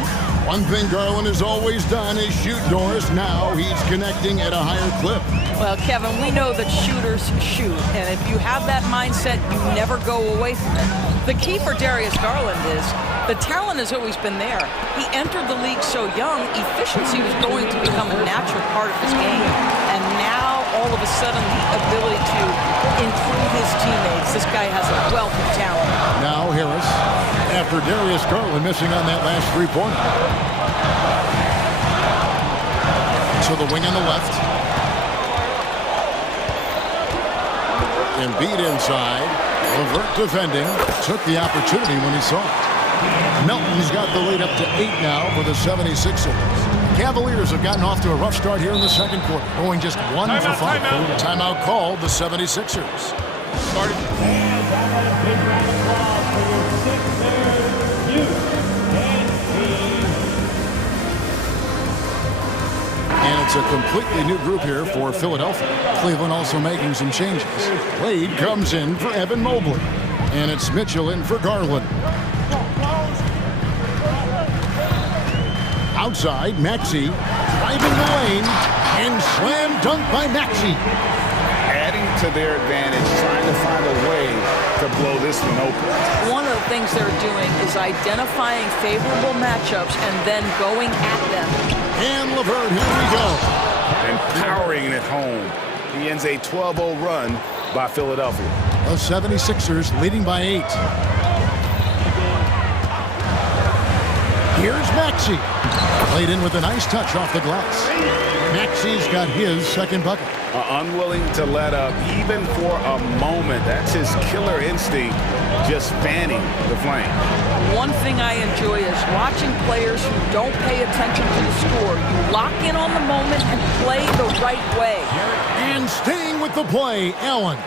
One thing Garland has always done is shoot, Doris. Now he's connecting at a higher clip. Well, Kevin, we know that shooters shoot, and if you have that mindset, you never go away from it. The key for Darius Garland is the talent has always been there. He entered the league so young, efficiency was going to become a natural part of his game. And now, all of a sudden, the ability to improve his teammates. This guy has a wealth of talent. Now Harris, after Darius Garland missing on that last three-pointer. So the wing on the left. Embiid inside. LeVert defending. Took the opportunity when he saw it. Melton's got the lead up to 8 now for the 76ers. Cavaliers have gotten off to a rough start here in the second quarter, going just 1 for 5. Timeout called the 76ers. And it's a completely new group here for Philadelphia. Cleveland also making some changes. Wade comes in for Evan Mobley. And it's Mitchell in for Garland. Outside, Maxey driving the lane and slam dunk by Maxey. Adding to their advantage, trying to find a way to blow this one open. One of the things they're doing is identifying favorable matchups and then going at them. And LeVert, here we go. And powering it home. He ends a 12-0 run by Philadelphia. The 76ers leading by 8. Here's Maxey. Played in with a nice touch off the glass. Maxey's got his second bucket. Unwilling to let up even for a moment. That's his killer instinct, just fanning the flame. One thing I enjoy is watching players who don't pay attention to the score. You lock in on the moment and play the right way. And staying with the play, Allen.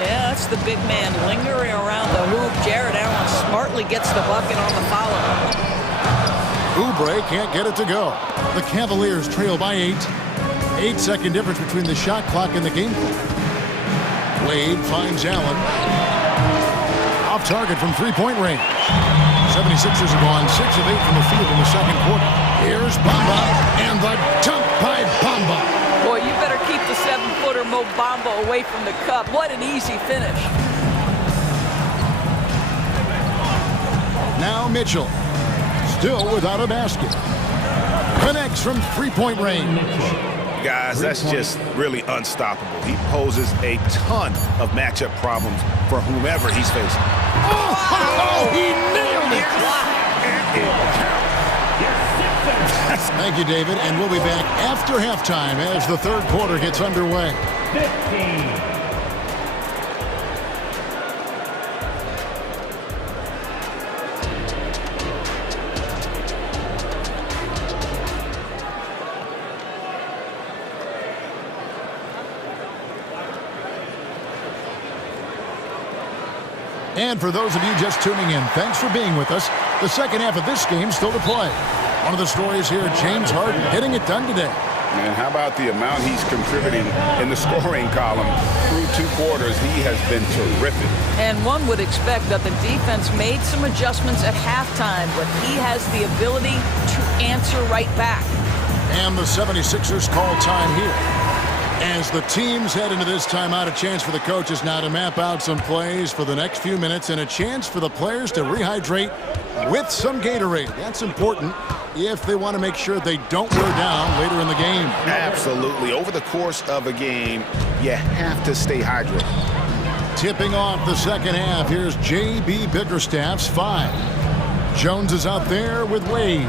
Yeah, that's the big man lingering around the hoop. Jared Allen smartly gets the bucket on the follow. Oubre can't get it to go. The Cavaliers trail by 8. 8-second difference between the shot clock and the game clock. Wade finds Allen. Off target from three-point range. 76ers have gone 6 of 8 from the field in the second quarter. Here's Bamba, and the dunk by Bamba. Boy, you better keep the 7-footer Mo Bamba away from the cup. What an easy finish. Now Mitchell, still without a basket. Connects from three-point range. Guys, that's just really unstoppable. He poses a ton of matchup problems for whomever he's facing. Oh, he nailed it! Thank you, David, and we'll be back after halftime as the third quarter gets underway. 15. And for those of you just tuning in, thanks for being with us. The second half of this game still to play. One of the stories here, James Harden getting it done today. And how about the amount he's contributing in the scoring column? Through 2 quarters, he has been terrific. And one would expect that the defense made some adjustments at halftime, but he has the ability to answer right back. And the 76ers call time here. As the teams head into this timeout, a chance for the coaches now to map out some plays for the next few minutes and a chance for the players to rehydrate with some Gatorade. That's important if they want to make sure they don't wear down later in the game. Absolutely. Over the course of a game, you have to stay hydrated. Tipping off the second half, here's J.B. Bickerstaff's 5. Jones is out there with Wade.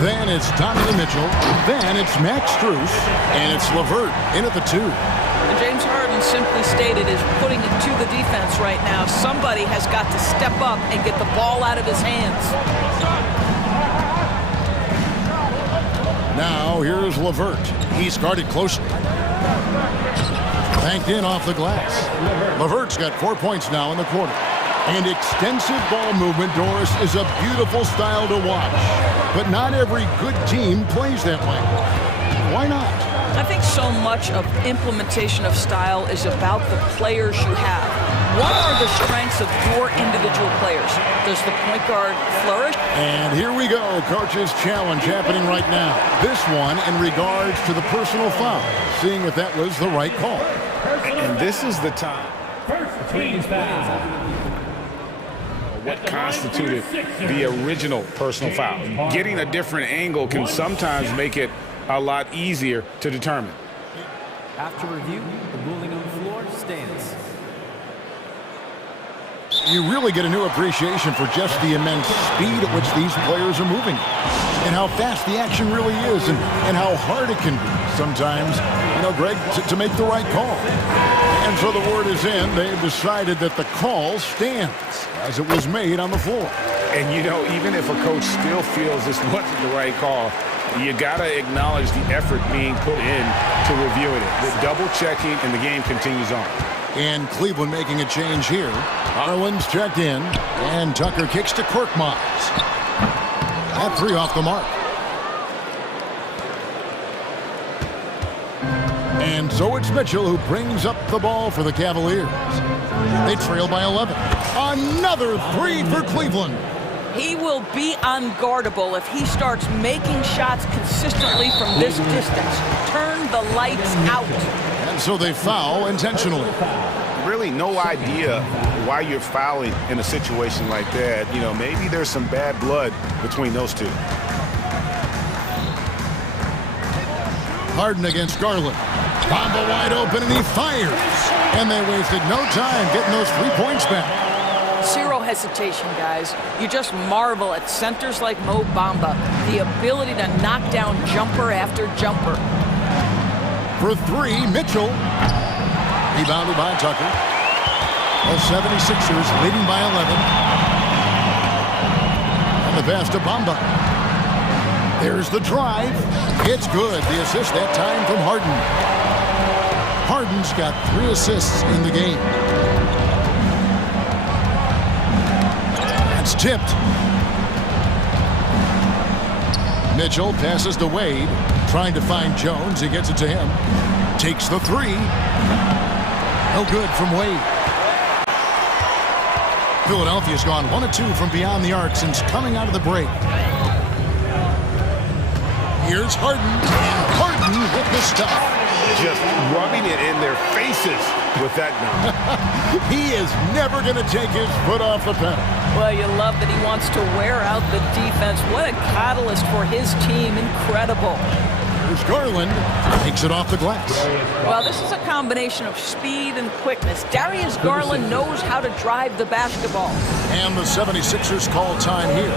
Then it's Donovan Mitchell. Then it's Max Strus. And it's LeVert in at the 2. And James Harden simply stated is putting it to the defense right now. Somebody has got to step up and get the ball out of his hands. Now here's LeVert. He's guarded closely. Banked in off the glass. LeVert's got 4 points now in the quarter. And extensive ball movement, Doris, is a beautiful style to watch. But not every good team plays that way. Why not? I think so much of implementation of style is about the players you have. What are the strengths of your individual players? Does the point guard flourish? And here we go, coach's challenge happening right now. This one in regards to the personal foul, seeing if that was the right call. And this is the time. First team foul. What constituted the original personal foul. Getting a different angle can sometimes make it a lot easier to determine. After review, the ruling on the floor stands. You really get a new appreciation for just the immense speed at which these players are moving and how fast the action really is and how hard it can be sometimes, you know, Greg, to make the right call. And And so the word is in. They've decided that the call stands as it was made on the floor. And, you know, even if a coach still feels this wasn't the right call, you got to acknowledge the effort being put in to reviewing it. The double-checking, and the game continues on. And Cleveland making a change here. Harlan's checked in, and Tucker kicks to Korkmaz. That three off the mark. And so it's Mitchell who brings up the ball for the Cavaliers. They trail by 11. Another three for Cleveland. He will be unguardable if he starts making shots consistently from this distance. Turn the lights out. And so they foul intentionally. Really no idea why you're fouling in a situation like that. You know, maybe there's some bad blood between those two. Harden against Garland. Bamba wide open, and he fires. And they wasted no time getting those 3 points back. Zero hesitation, guys. You just marvel at centers like Mo Bamba, the ability to knock down jumper after jumper. For three, Mitchell. Rebounded by Tucker. The 76ers leading by 11. And the pass to Bamba. There's the drive. It's good. The assist that time from Harden. Harden's got 3 assists in the game. That's tipped. Mitchell passes to Wade. Trying to find Jones. He gets it to him. Takes the three. No good from Wade. Philadelphia's gone 1 of 2 from beyond the arc since coming out of the break. Here's Harden. And Harden with the stuff. Just rubbing it in their faces with that number. He is never going to take his foot off the pedal. Well, you love that he wants to wear out the defense. What a catalyst for his team. Incredible. Here's Garland. Takes it off the glass. Well, this is a combination of speed and quickness. Darius Garland knows how to drive the basketball. And the 76ers call time here.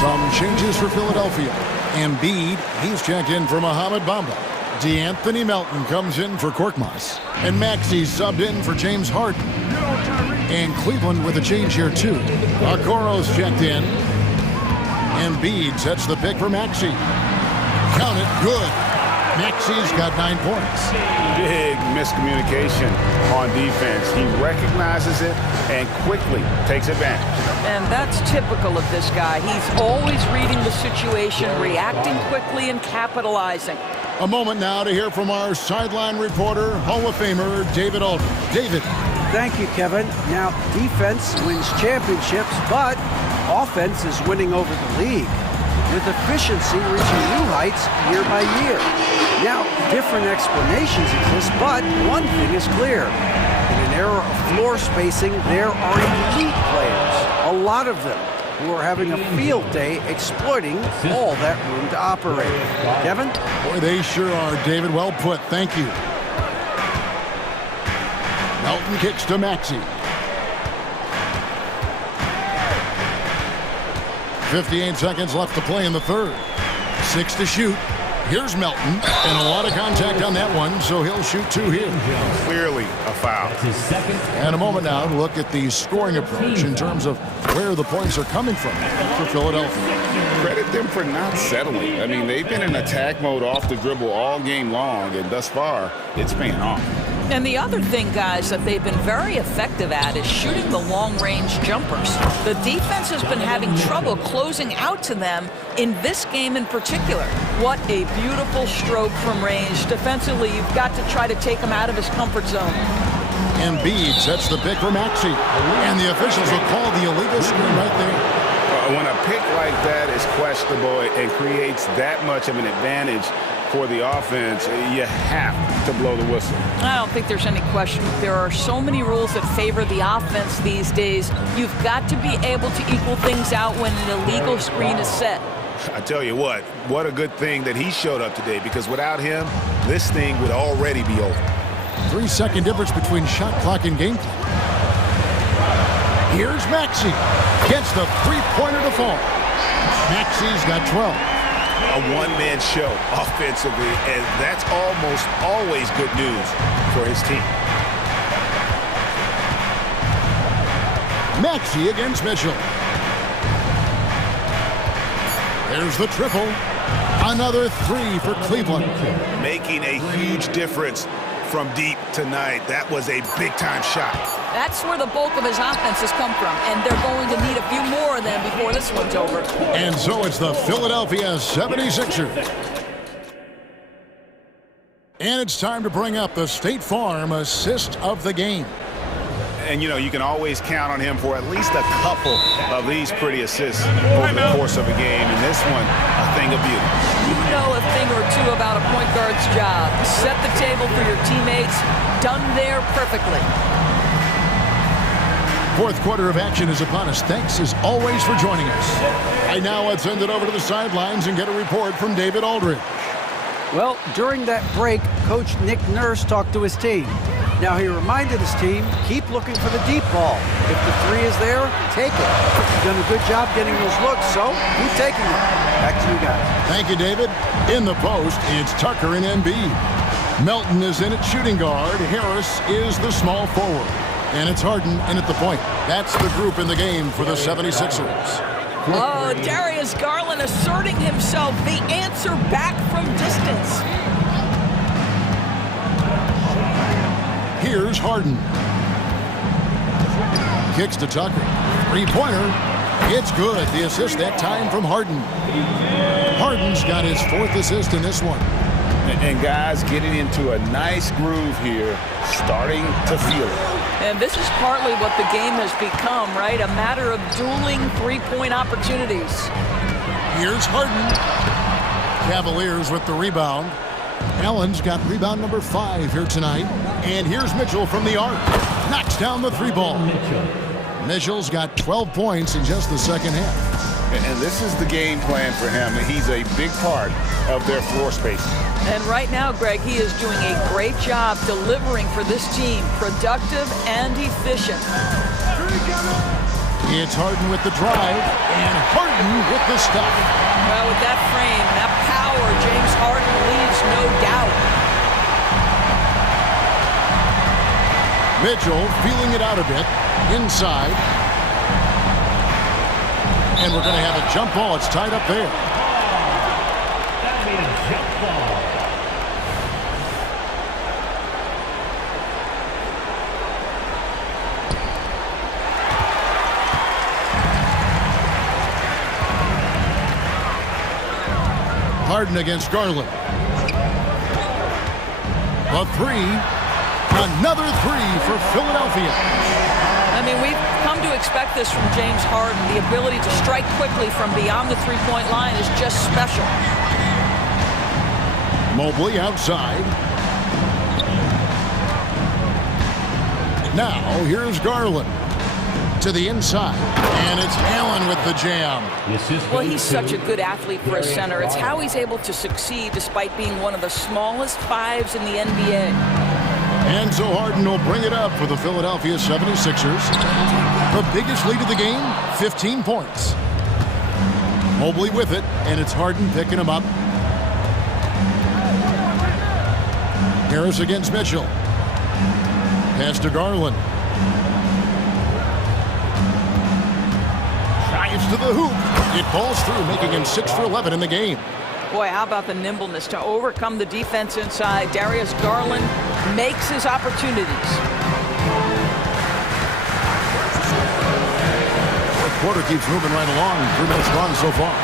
Some changes for Philadelphia. Embiid, he's checked in for Mohamed Bamba. DeAnthony Melton comes in for Korkmaz. And Maxi's subbed in for James Harden. And Cleveland with a change here too. Okoro's checked in. Embiid sets the pick for Maxi. Count it, good. Maxi's got 9 points. Big miscommunication on defense. He recognizes it and quickly takes advantage. And that's typical of this guy. He's always reading the situation, reacting quickly, and capitalizing. A moment now to hear from our sideline reporter, Hall of Famer David Aldridge. David. Thank you, Kevin. Now, defense wins championships, but offense is winning over the league, with efficiency reaching new heights year by year. Now, different explanations exist, but one thing is clear. In an era of floor spacing, there are elite players, a lot of them, who are having a field day exploiting all that room to operate. Kevin? Boy, they sure are, David. Well put. Thank you. Melton kicks to Maxi. 58 seconds left to play in the third. 6 to shoot. Here's Melton, and a lot of contact on that one, so he'll shoot 2 here. Clearly a foul. And a moment now to look at the scoring approach in terms of where the points are coming from for Philadelphia. Credit them for not settling. I mean, they've been in attack mode off the dribble all game long, and thus far, it's paying off. And the other thing, guys, that they've been very effective at is shooting the long-range jumpers. The defense has been having trouble closing out to them in this game in particular. What a beautiful stroke from range. Defensively, you've got to try to take him out of his comfort zone. Embiid sets the pick for Maxi. And the officials will call the illegal screen right there. When a pick like that is questionable and creates that much of an advantage for the offense, you have to blow the whistle. I don't think there's any question. There are so many rules that favor the offense these days. You've got to be able to equal things out when an illegal screen is set. I tell you what a good thing that he showed up today, because without him, this thing would already be over. 3-second difference between shot clock and game clock. Here's Maxi. Gets the three-pointer to fall. Maxi's got 12. a one-man show offensively, and that's almost always good news for his team. Maxey against Mitchell. There's the triple. Another three for Cleveland. Making a huge difference from deep tonight. That was a big-time shot. That's where the bulk of his offense has come from, and they're going to need a few more of them before this one's over. And so it's the Philadelphia 76ers. And it's time to bring up the State Farm assist of the game. And, you know, you can always count on him for at least a couple of these pretty assists over the course of a game. And this one, a thing of beauty. You know a thing or two about a point guard's job. Set the table for your teammates. Done there perfectly. Fourth quarter of action is upon us. Thanks, as always, for joining us. Right now, let's send it over to the sidelines and get a report from David Aldridge. Well, during that break, Coach Nick Nurse talked to his team. Now, he reminded his team, keep looking for the deep ball. If the three is there, take it. You've done a good job getting those looks, so keep taking them. Back to you guys. Thank you, David. In the post, it's Tucker and Embiid. Melton is in at shooting guard. Harris is the small forward. And it's Harden in at the point. That's the group in the game for the 76ers. Oh, Darius Garland asserting himself, the answer back from distance. Here's Harden. Kicks to Tucker. Three-pointer. It's good. The assist that time from Harden. Harden's got his fourth assist in this one. And guys getting into a nice groove here, starting to feel it. And this is partly what the game has become, right? A matter of dueling three-point opportunities. Here's Harden. Cavaliers with the rebound. Allen's got rebound number 5 here tonight. And here's Mitchell from the arc. Knocks down the three ball. Mitchell's got 12 points in just the second half. And this is the game plan for him. He's a big part of their floor space. And right now, Greg, he is doing a great job delivering for this team. Productive and efficient. It's Harden with the drive, and Harden with the stop. Well, with that frame, that power, James Harden leaves no doubt. Mitchell feeling it out a bit, inside. And we're going to have a jump ball. It's tied up there. That'll be a jump ball. Harden against Garland. A three. Another three for Philadelphia. I mean, we've come to expect this from James Harden. The ability to strike quickly from beyond the three-point line is just special. Mobley outside. Now, here's Garland. To the inside. And it's Allen with the jam. Well, he's such a good athlete for a center. It's how he's able to succeed despite being one of the smallest fives in the NBA. And so Harden will bring it up for the Philadelphia 76ers. The biggest lead of the game, 15 points. Mobley with it, and it's Harden picking him up. Harris against Mitchell. Pass to Garland. Drives to the hoop. It falls through, making him 6 for 11 in the game. Boy, how about the nimbleness to overcome the defense inside. Darius Garland makes his opportunities. Fourth quarter keeps moving right along. 3 minutes gone so far.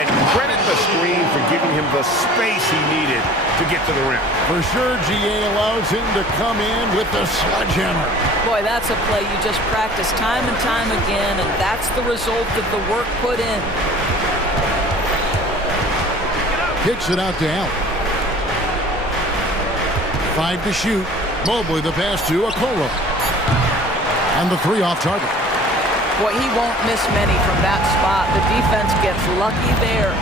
And credit the screen for giving him the space he needed to get to the rim. For sure, GA allows him to come in with the sledgehammer. Boy, that's a play you just practice time and time again, and that's the result of the work put in. Kicks it out to Allen. 5 to shoot. Mobley the pass to Okoro. And the 3 off target. Boy, he won't miss many from that spot. The defense gets lucky there.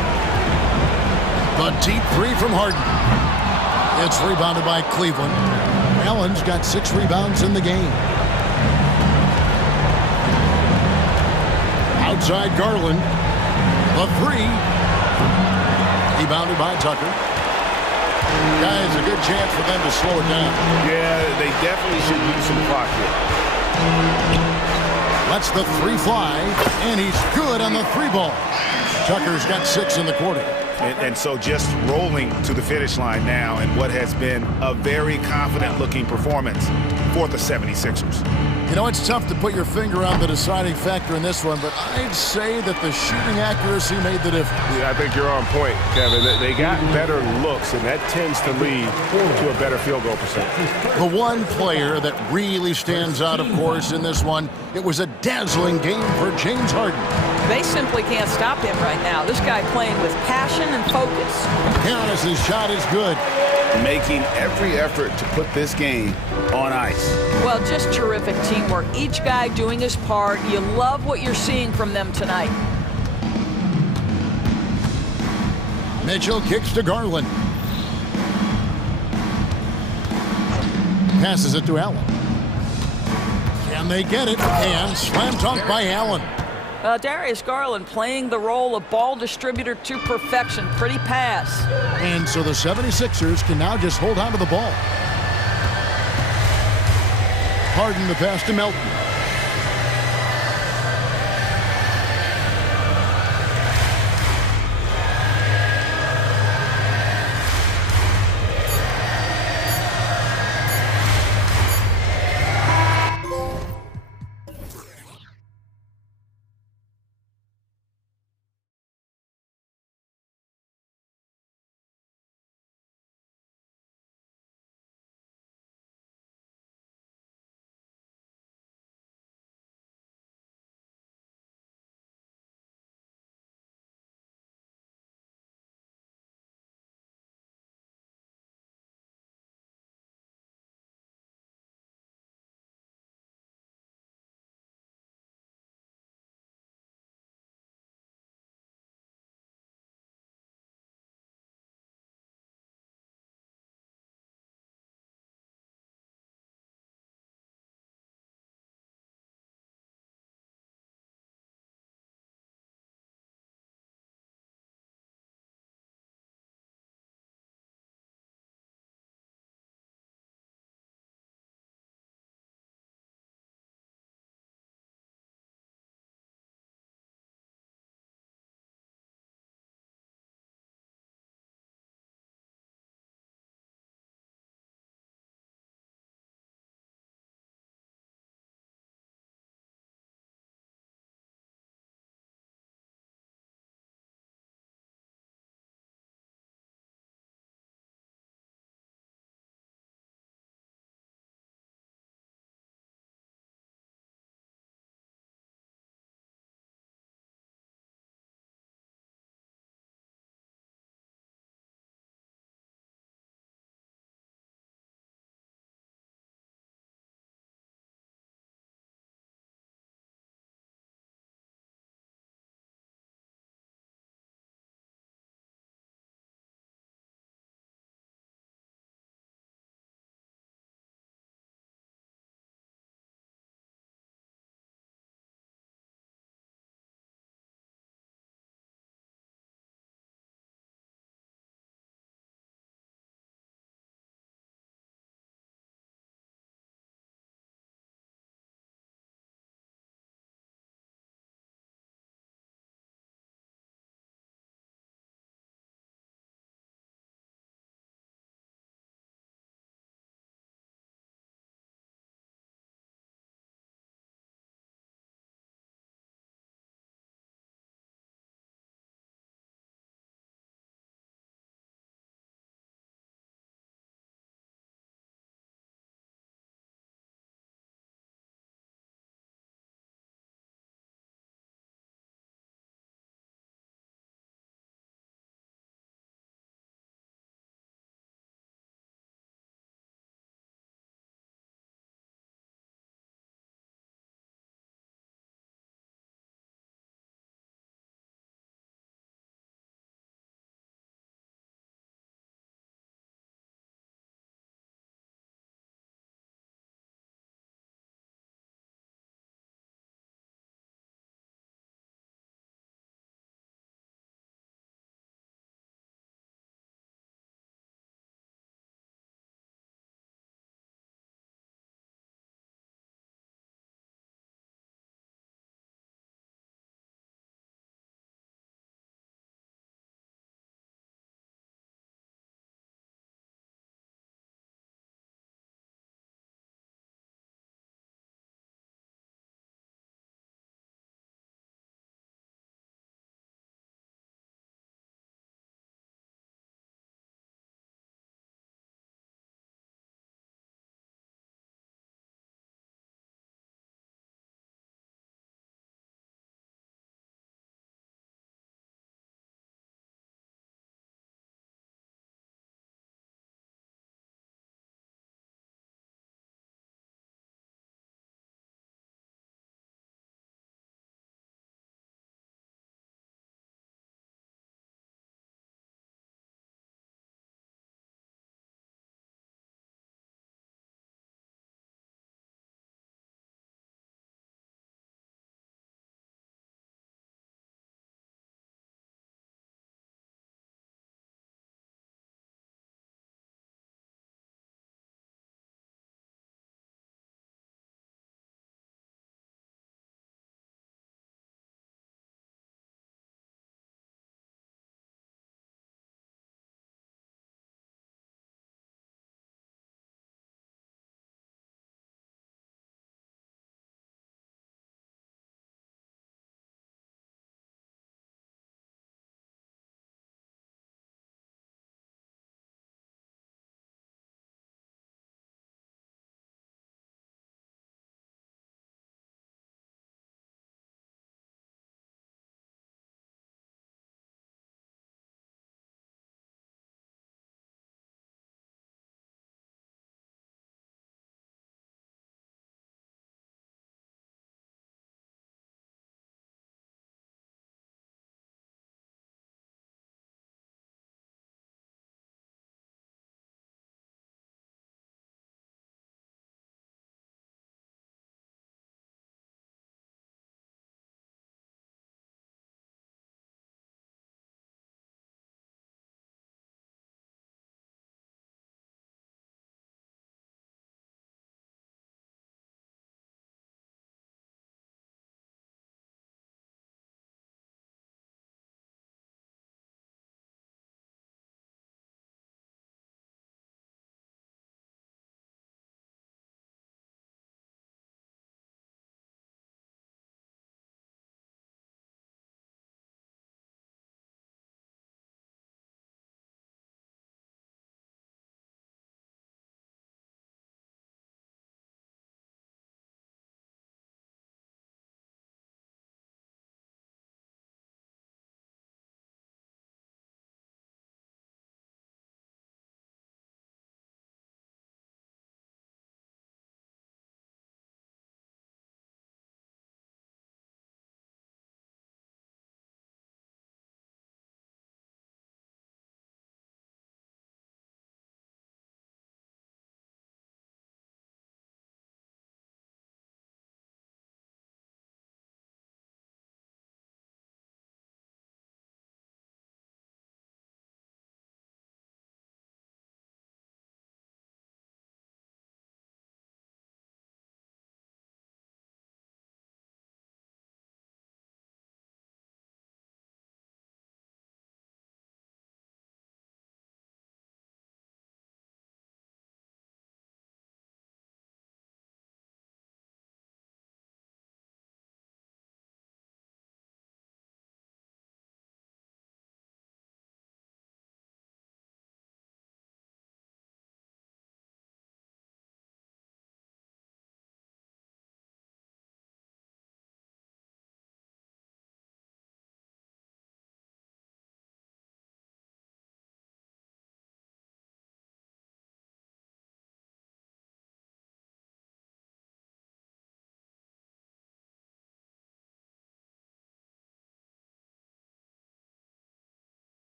The deep 3 from Harden. It's rebounded by Cleveland. Allen's got 6 rebounds in the game. Outside Garland. The 3. Rebounded by Tucker. Guys, a good chance for them to slow it down. Yeah, they definitely should use some clock here. Lets the three fly, and he's good on the three ball. Tucker's got 6 in the quarter. And so just rolling to the finish line now in what has been a very confident-looking performance for the 76ers. You know, it's tough to put your finger on the deciding factor in this one, but I'd say that the shooting accuracy made the difference. Yeah, I think you're on point, Kevin. They got better looks, and that tends to lead to a better field goal percentage. The one player that really stands out, of course, in this one, it was a dazzling game for James Harden. They simply can't stop him right now. This guy playing with passion and focus. Harris's shot is good. Making every effort to put this game on ice. Well, just terrific teamwork. Each guy doing his part. You love what you're seeing from them tonight. Mitchell kicks to Garland. Passes it to Allen. Can they get it? And slam dunk by Allen. Darius Garland playing the role of ball distributor to perfection. Pretty pass. And so the 76ers can now just hold on to the ball. Harden the pass to Melton.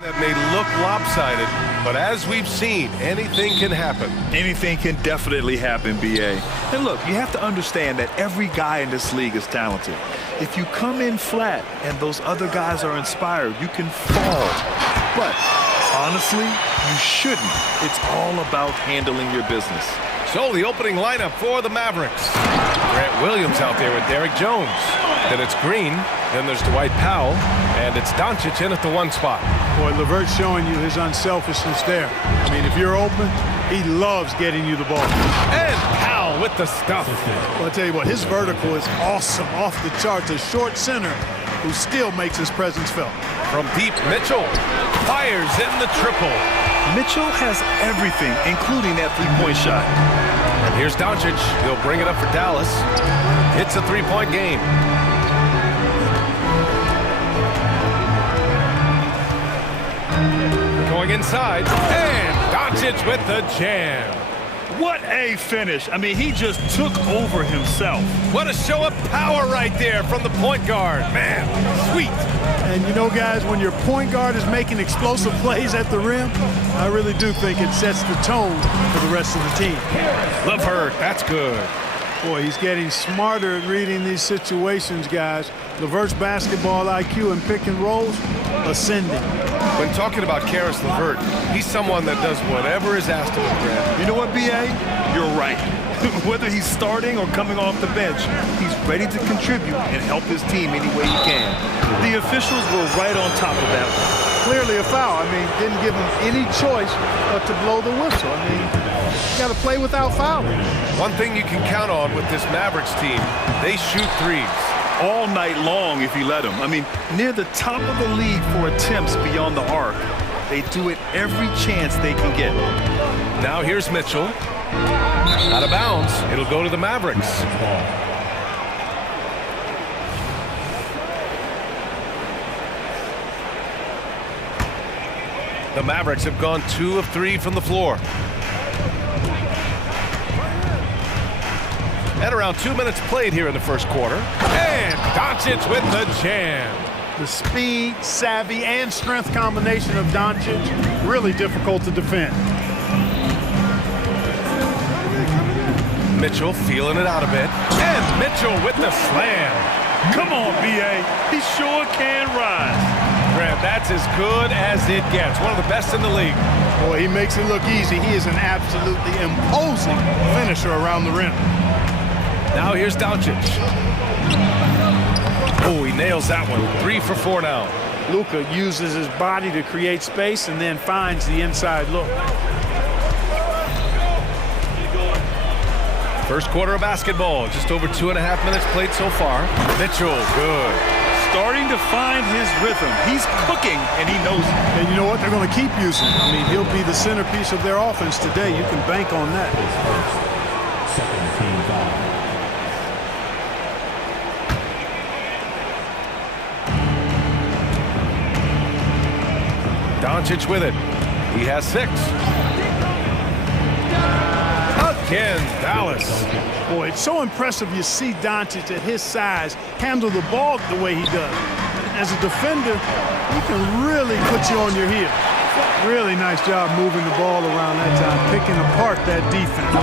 That may look lopsided, but as we've seen, anything can happen. Anything can definitely happen, BA. And look, you have to understand that every guy in this league is talented. If you come in flat and those other guys are inspired, you can fall. But honestly, you shouldn't. It's all about handling your business. So the opening lineup for the Mavericks. Grant Williams out there with Derek Jones. Then it's Green. Then there's Dwight Powell. And it's Doncic in at the 1 spot. Boy, LeVert's showing you his unselfishness there. I mean, if you're open, he loves getting you the ball. And Powell with the stuff. Well, I'll tell you what, his vertical is awesome, off the charts. A short center who still makes his presence felt. From deep, Mitchell fires in the triple. Mitchell has everything, including that three-point shot. And here's Doncic. He'll bring it up for Dallas. It's a 3-point game. Going inside, and Doncic with the jam. What a finish. I mean, he just took over himself. What a show of power right there from the point guard. Man, sweet. And you know, guys, when your point guard is making explosive plays at the rim, I really do think it sets the tone for the rest of the team. LeVert, that's good. Boy, he's getting smarter at reading these situations, guys. LeVert's basketball IQ and pick and rolls ascending. When talking about Karis LeVert, he's someone that does whatever is asked of him, Grant. You know what, BA? You're right. Whether he's starting or coming off the bench, he's ready to contribute and help his team any way he can. The officials were right on top of that one. Clearly a foul. I mean, didn't give him any choice but to blow the whistle. I mean, you got to play without fouling. One thing you can count on with this Mavericks team, they shoot threes. All night long if you let them. I mean, near the top of the league for attempts beyond the arc. They do it every chance they can get. Now here's Mitchell. Out of bounds. It'll go to the Mavericks. The Mavericks have gone 2 of 3 from the floor. And around 2 minutes played here in the first quarter. And Doncic with the jam. The speed, savvy, and strength combination of Doncic, really difficult to defend. Mitchell feeling it out a bit. And Mitchell with the slam. Come on, BA. He sure can rise. Grant, that's as good as it gets. One of the best in the league. Boy, he makes it look easy. He is an absolutely imposing finisher around the rim. Now here's Doncic. Oh, he nails that one. 3 for 4 now. Luka uses his body to create space and then finds the inside look. First quarter of basketball. Just over 2.5 minutes played so far. Mitchell, good. Starting to find his rhythm. He's cooking, and he knows it. And you know what? They're going to keep using him. I mean, he'll be the centerpiece of their offense today. You can bank on that. Second team foul. Doncic with it. He has 6. Again, Dallas. Boy, it's so impressive you see Doncic at his size handle the ball the way he does. As a defender, he can really put you on your heels. Really nice job moving the ball around that time, picking apart that defense.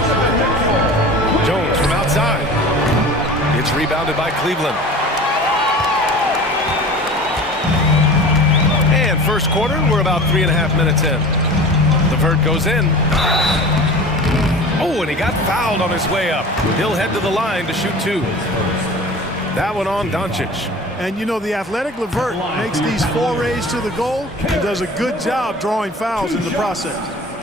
Jones from outside. It's rebounded by Cleveland. And first quarter, we're about 3.5 minutes in. LeVert goes in. Oh, and he got fouled on his way up. He'll head to the line to shoot 2. That one on Doncic. And you know, the athletic LeVert makes these forays to the goal and does a good job drawing fouls in the process.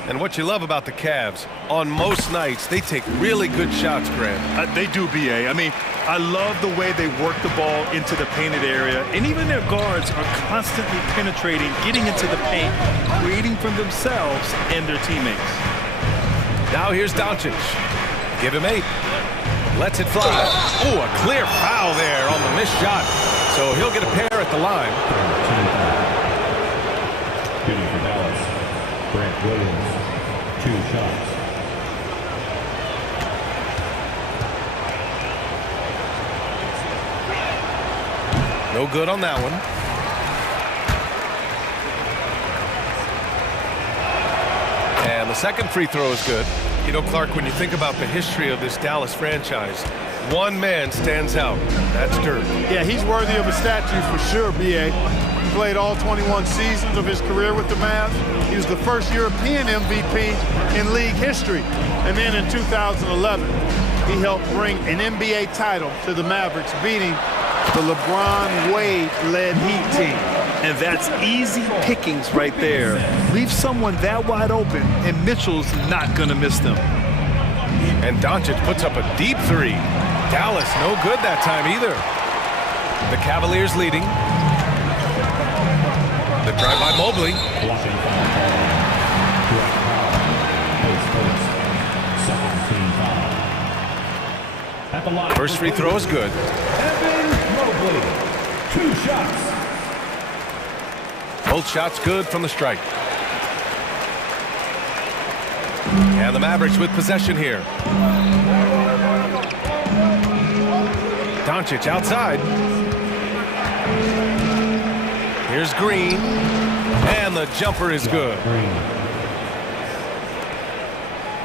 And what you love about the Cavs, on most nights, they take really good shots, Grant. They do, BA. I mean, I love the way they work the ball into the painted area. And even their guards are constantly penetrating, getting into the paint, creating for themselves and their teammates. Now here's Doncic. Give him 8. Lets it fly. Oh, a clear foul there on the missed shot. So he'll get a pair at the line. Shooting for Dallas, Grant Williams, 2 shots. No good on that one. the second free throw is good. You know, Clark, when you think about the history of this Dallas franchise, one man stands out. That's Dirk. Yeah, he's worthy of a statue for sure, B.A. He played all 21 seasons of his career with the Mavs. He was the first European MVP in league history. And then in 2011, he helped bring an NBA title to the Mavericks, beating the LeBron Wade-led Heat team. And that's easy pickings right there. Leave someone that wide open, and Mitchell's not going to miss them. And Doncic puts up a deep three. Dallas no good that time either. The Cavaliers leading. The drive by Mobley. First free throw is good. Mobley, 2 shots. Both shots good from the strike. And the Mavericks with possession here. Doncic outside. Here's Green. And the jumper is good.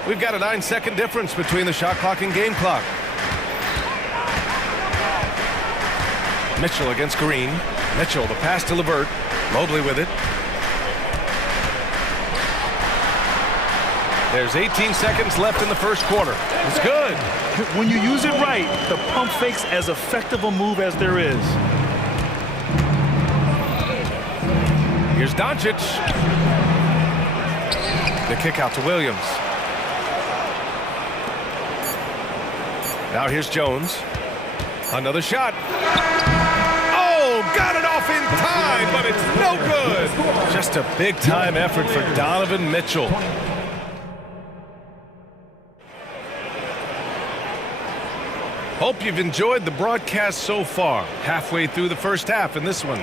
We've got a 9-second difference between the shot clock and game clock. Mitchell against Green. Mitchell, the pass to LeVert. Mobley with it. There's 18 seconds left in the first quarter. It's good. When you use it right, the pump fake's as effective a move as there is. Here's Doncic. The kick out to Williams. Now here's Jones. Another shot. Oh, got it off in time, but it's no good. Just a big-time effort for Donovan Mitchell. Hope you've enjoyed the broadcast so far. Halfway through the first half in this one.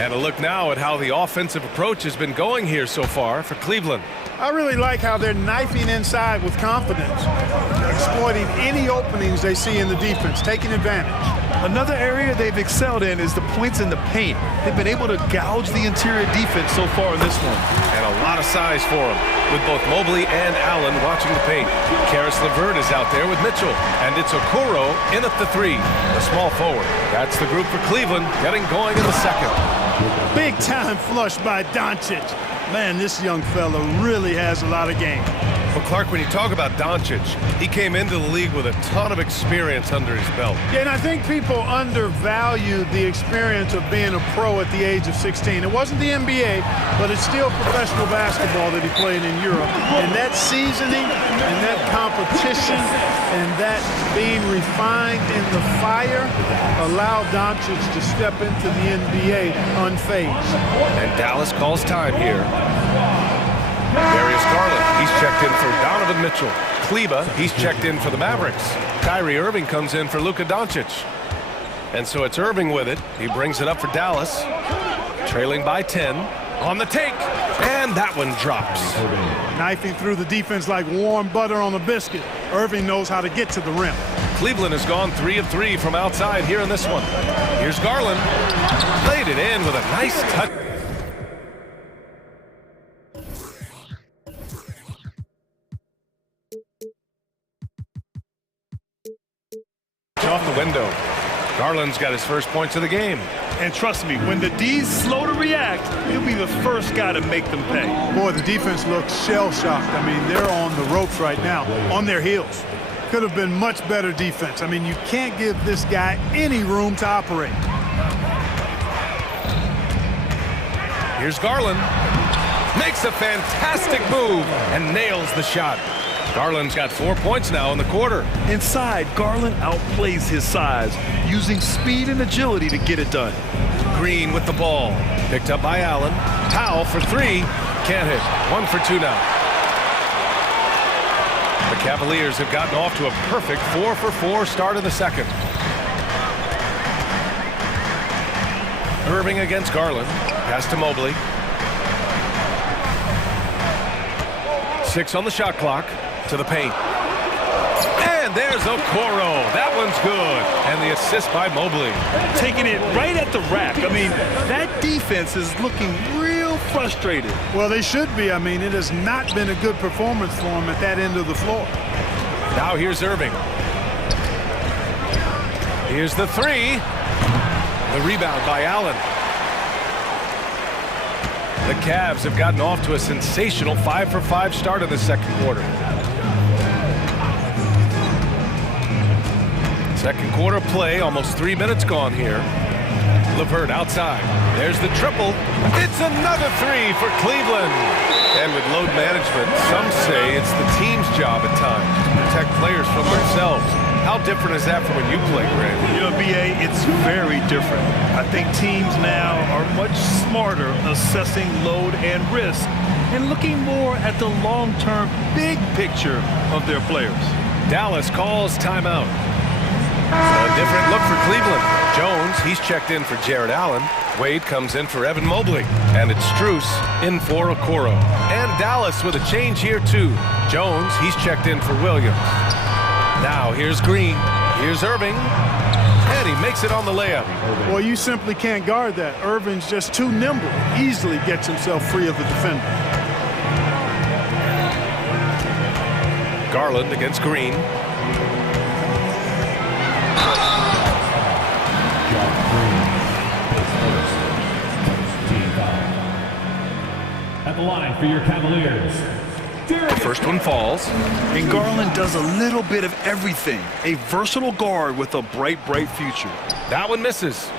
And a look now at how the offensive approach has been going here so far for Cleveland. I really like how they're knifing inside with confidence, exploiting any openings they see in the defense, taking advantage. Another area they've excelled in is the points in the paint. They've been able to gouge the interior defense so far in this one. And a lot of size for them, with both Mobley and Allen watching the paint. Karis LeVert is out there with Mitchell, and it's Okoro in at the 3, the small forward. That's the group for Cleveland, getting going in the second. Big time flush by Doncic. Man, this young fella really has a lot of game. Well, Clark, when you talk about Doncic, he came into the league with a ton of experience under his belt. Yeah, and I think people undervalue the experience of being a pro at the age of 16. It wasn't the NBA, but it's still professional basketball that he played in Europe. And that seasoning and that competition and that being refined in the fire allowed Doncic to step into the NBA unfazed. And Dallas calls time here. Darius Garland, he's checked in for Donovan Mitchell. Kleba, he's checked in for the Mavericks. Kyrie Irving comes in for Luka Doncic. And so it's Irving with it. He brings it up for Dallas. Trailing by 10. On the take. And that one drops. Knifing through the defense like warm butter on a biscuit. Irving knows how to get to the rim. Cleveland has gone 3 of 3 from outside here in this one. Here's Garland. Laid it in with a nice touch. Off the window. Garland's got his first points of the game. And trust me, when the D's slow to react, he'll be the first guy to make them pay. Boy, the defense looks shell-shocked. I mean, they're on the ropes right now, on their heels. Could have been much better defense. I mean, you can't give this guy any room to operate. Here's Garland. Makes a fantastic move and nails the shot. Garland's got 4 points now in the quarter. Inside, Garland outplays his size, using speed and agility to get it done. Green with the ball. Picked up by Allen. Powell for 3. Can't hit. 1 for 2 now. The Cavaliers have gotten off to a perfect 4 for 4 start of the second. Irving against Garland. Pass to Mobley. 6 on the shot clock. To the paint. And there's Okoro. That one's good. And the assist by Mobley. Taking it right at the rack. I mean, that defense is looking real frustrated. Well, they should be. I mean, it has not been a good performance for him at that end of the floor. Now here's Irving. Here's the three. The rebound by Allen. The Cavs have gotten off to a sensational 5-for-5 start in the second quarter. Second quarter play, almost 3 minutes gone here. LeVert outside. There's the triple. It's another three for Cleveland. And with load management, some say it's the team's job at times to protect players from themselves. How different is that from when you play, Grant? You know, BA, it's very different. I think teams now are much smarter assessing load and risk and looking more at the long-term big picture of their players. Dallas calls timeout. A different look for Cleveland. Jones, he's checked in for Jared Allen. Wade comes in for Evan Mobley. And it's Strus in for Okoro. And Dallas with a change here, too. Jones, he's checked in for Williams. Now here's Green. Here's Irving. And he makes it on the layup. Well, you simply can't guard that. Irving's just too nimble. Easily gets himself free of the defender. Garland against Green. At the line for your Cavaliers. First one falls. And Garland does a little bit of everything. A versatile guard with a bright, bright future. That one misses.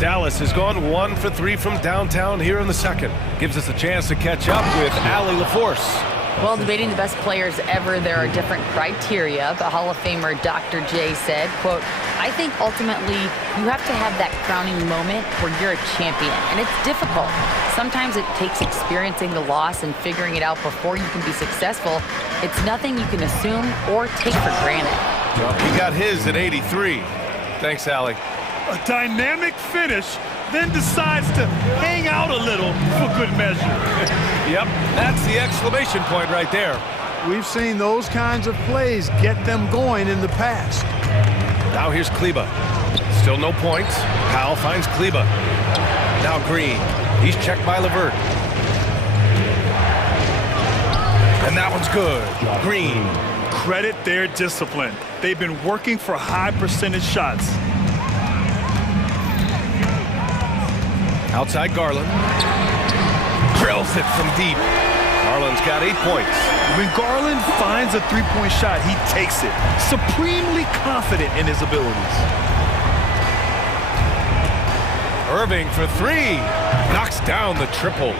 Dallas has gone 1 for 3 from downtown here in the second. Gives us a chance to catch up with Allie LaForce. Well, debating the best players ever, there are different criteria, but Hall of Famer Dr. J said, quote, I think ultimately you have to have that crowning moment where you're a champion, and it's difficult. Sometimes it takes experiencing the loss and figuring it out before you can be successful. It's nothing you can assume or take for granted. Well, he got his at 83. Thanks, Allie. A dynamic finish, then decides to hang out a little for good measure. Yep, that's the exclamation point right there. We've seen those kinds of plays get them going in the past. Now here's Kleba. Still no points. Powell finds Kleba. Now Green. He's checked by LeVert. And that one's good. Green. Credit their discipline. They've been working for high percentage shots. Outside Garland. Drills it from deep. Garland's got 8 points. When Garland finds a three-point shot, he takes it. Supremely confident in his abilities. Irving for 3. Knocks down the triple.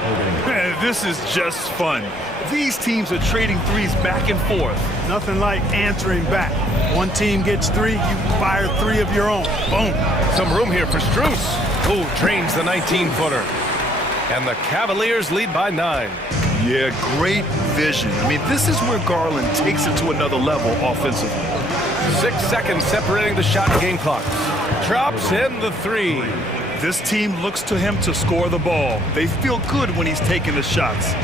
Man, this is just fun. These teams are trading threes back and forth. Nothing like answering back. One team gets 3, you fire 3 of your own. Boom. Some room here for Strus. Who drains the 19-footer. And the Cavaliers lead by 9. Yeah, great vision. I mean, this is where Garland takes it to another level offensively. 6 seconds separating the shot and game clock. Drops in the 3. This team looks to him to score the ball. They feel good when he's taking the shots.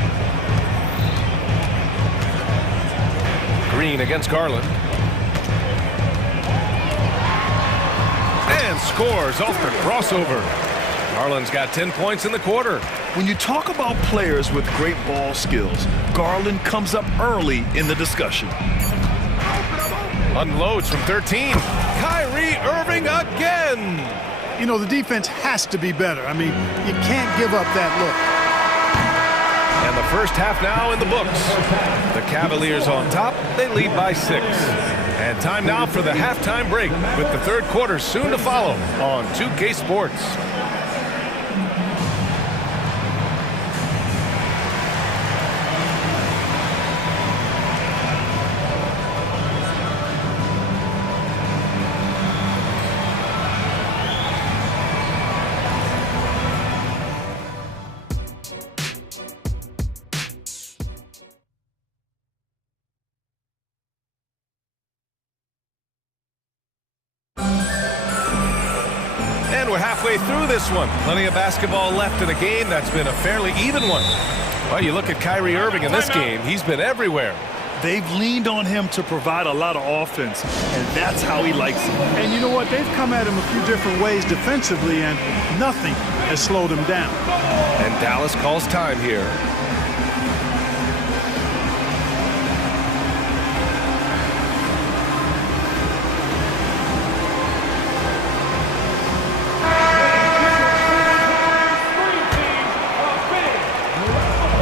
Green against Garland. And scores off the crossover. Garland's got 10 points in the quarter. When you talk about players with great ball skills, Garland comes up early in the discussion. Unloads from 13. Kyrie Irving again. You know, the defense has to be better. I mean, you can't give up that look. And the first half now in the books. The Cavaliers on top. They lead by 6. And time now for the halftime break with the third quarter soon to follow on 2K Sports. We're halfway through this one. Plenty of basketball left in a game that's been a fairly even one. Well, you look at Kyrie Irving in this game, he's been everywhere. They've leaned on him to provide a lot of offense, and that's how he likes it. And you know what? They've come at him a few different ways defensively, and nothing has slowed him down. And Dallas calls time here.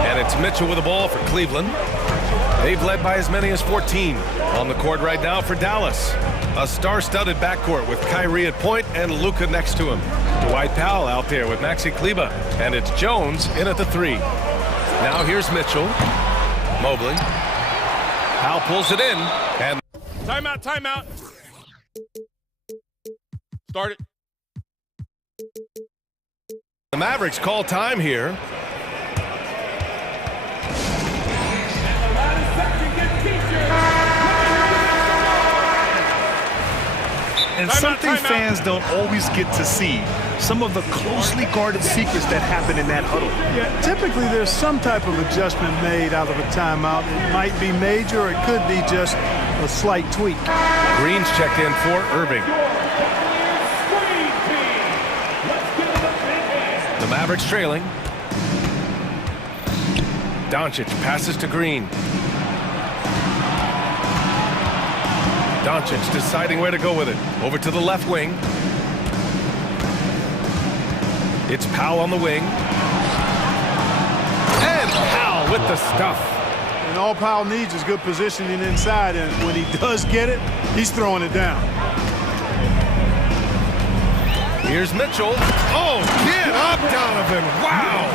And it's Mitchell with the ball for Cleveland. They've led by as many as 14. On the court right now for Dallas. A star-studded backcourt with Kyrie at point and Luka next to him. Dwight Powell out there with Maxi Kleber. And it's Jones in at the 3. Now here's Mitchell. Mobley. Powell pulls it in. And timeout, timeout. Start it. The Mavericks call time here. And something fans don't always get to see, some of the closely guarded secrets that happen in that huddle. Yeah, typically there's some type of adjustment made out of a timeout. It might be major, or it could be just a slight tweak. Green's checked in for Irving. The Mavericks trailing. Doncic passes to Green. Doncic deciding where to go with it. Over to the left wing. It's Powell on the wing. And Powell with the stuff. And all Powell needs is good positioning inside, and when he does get it, he's throwing it down. Here's Mitchell. Oh, get up, Donovan. Wow.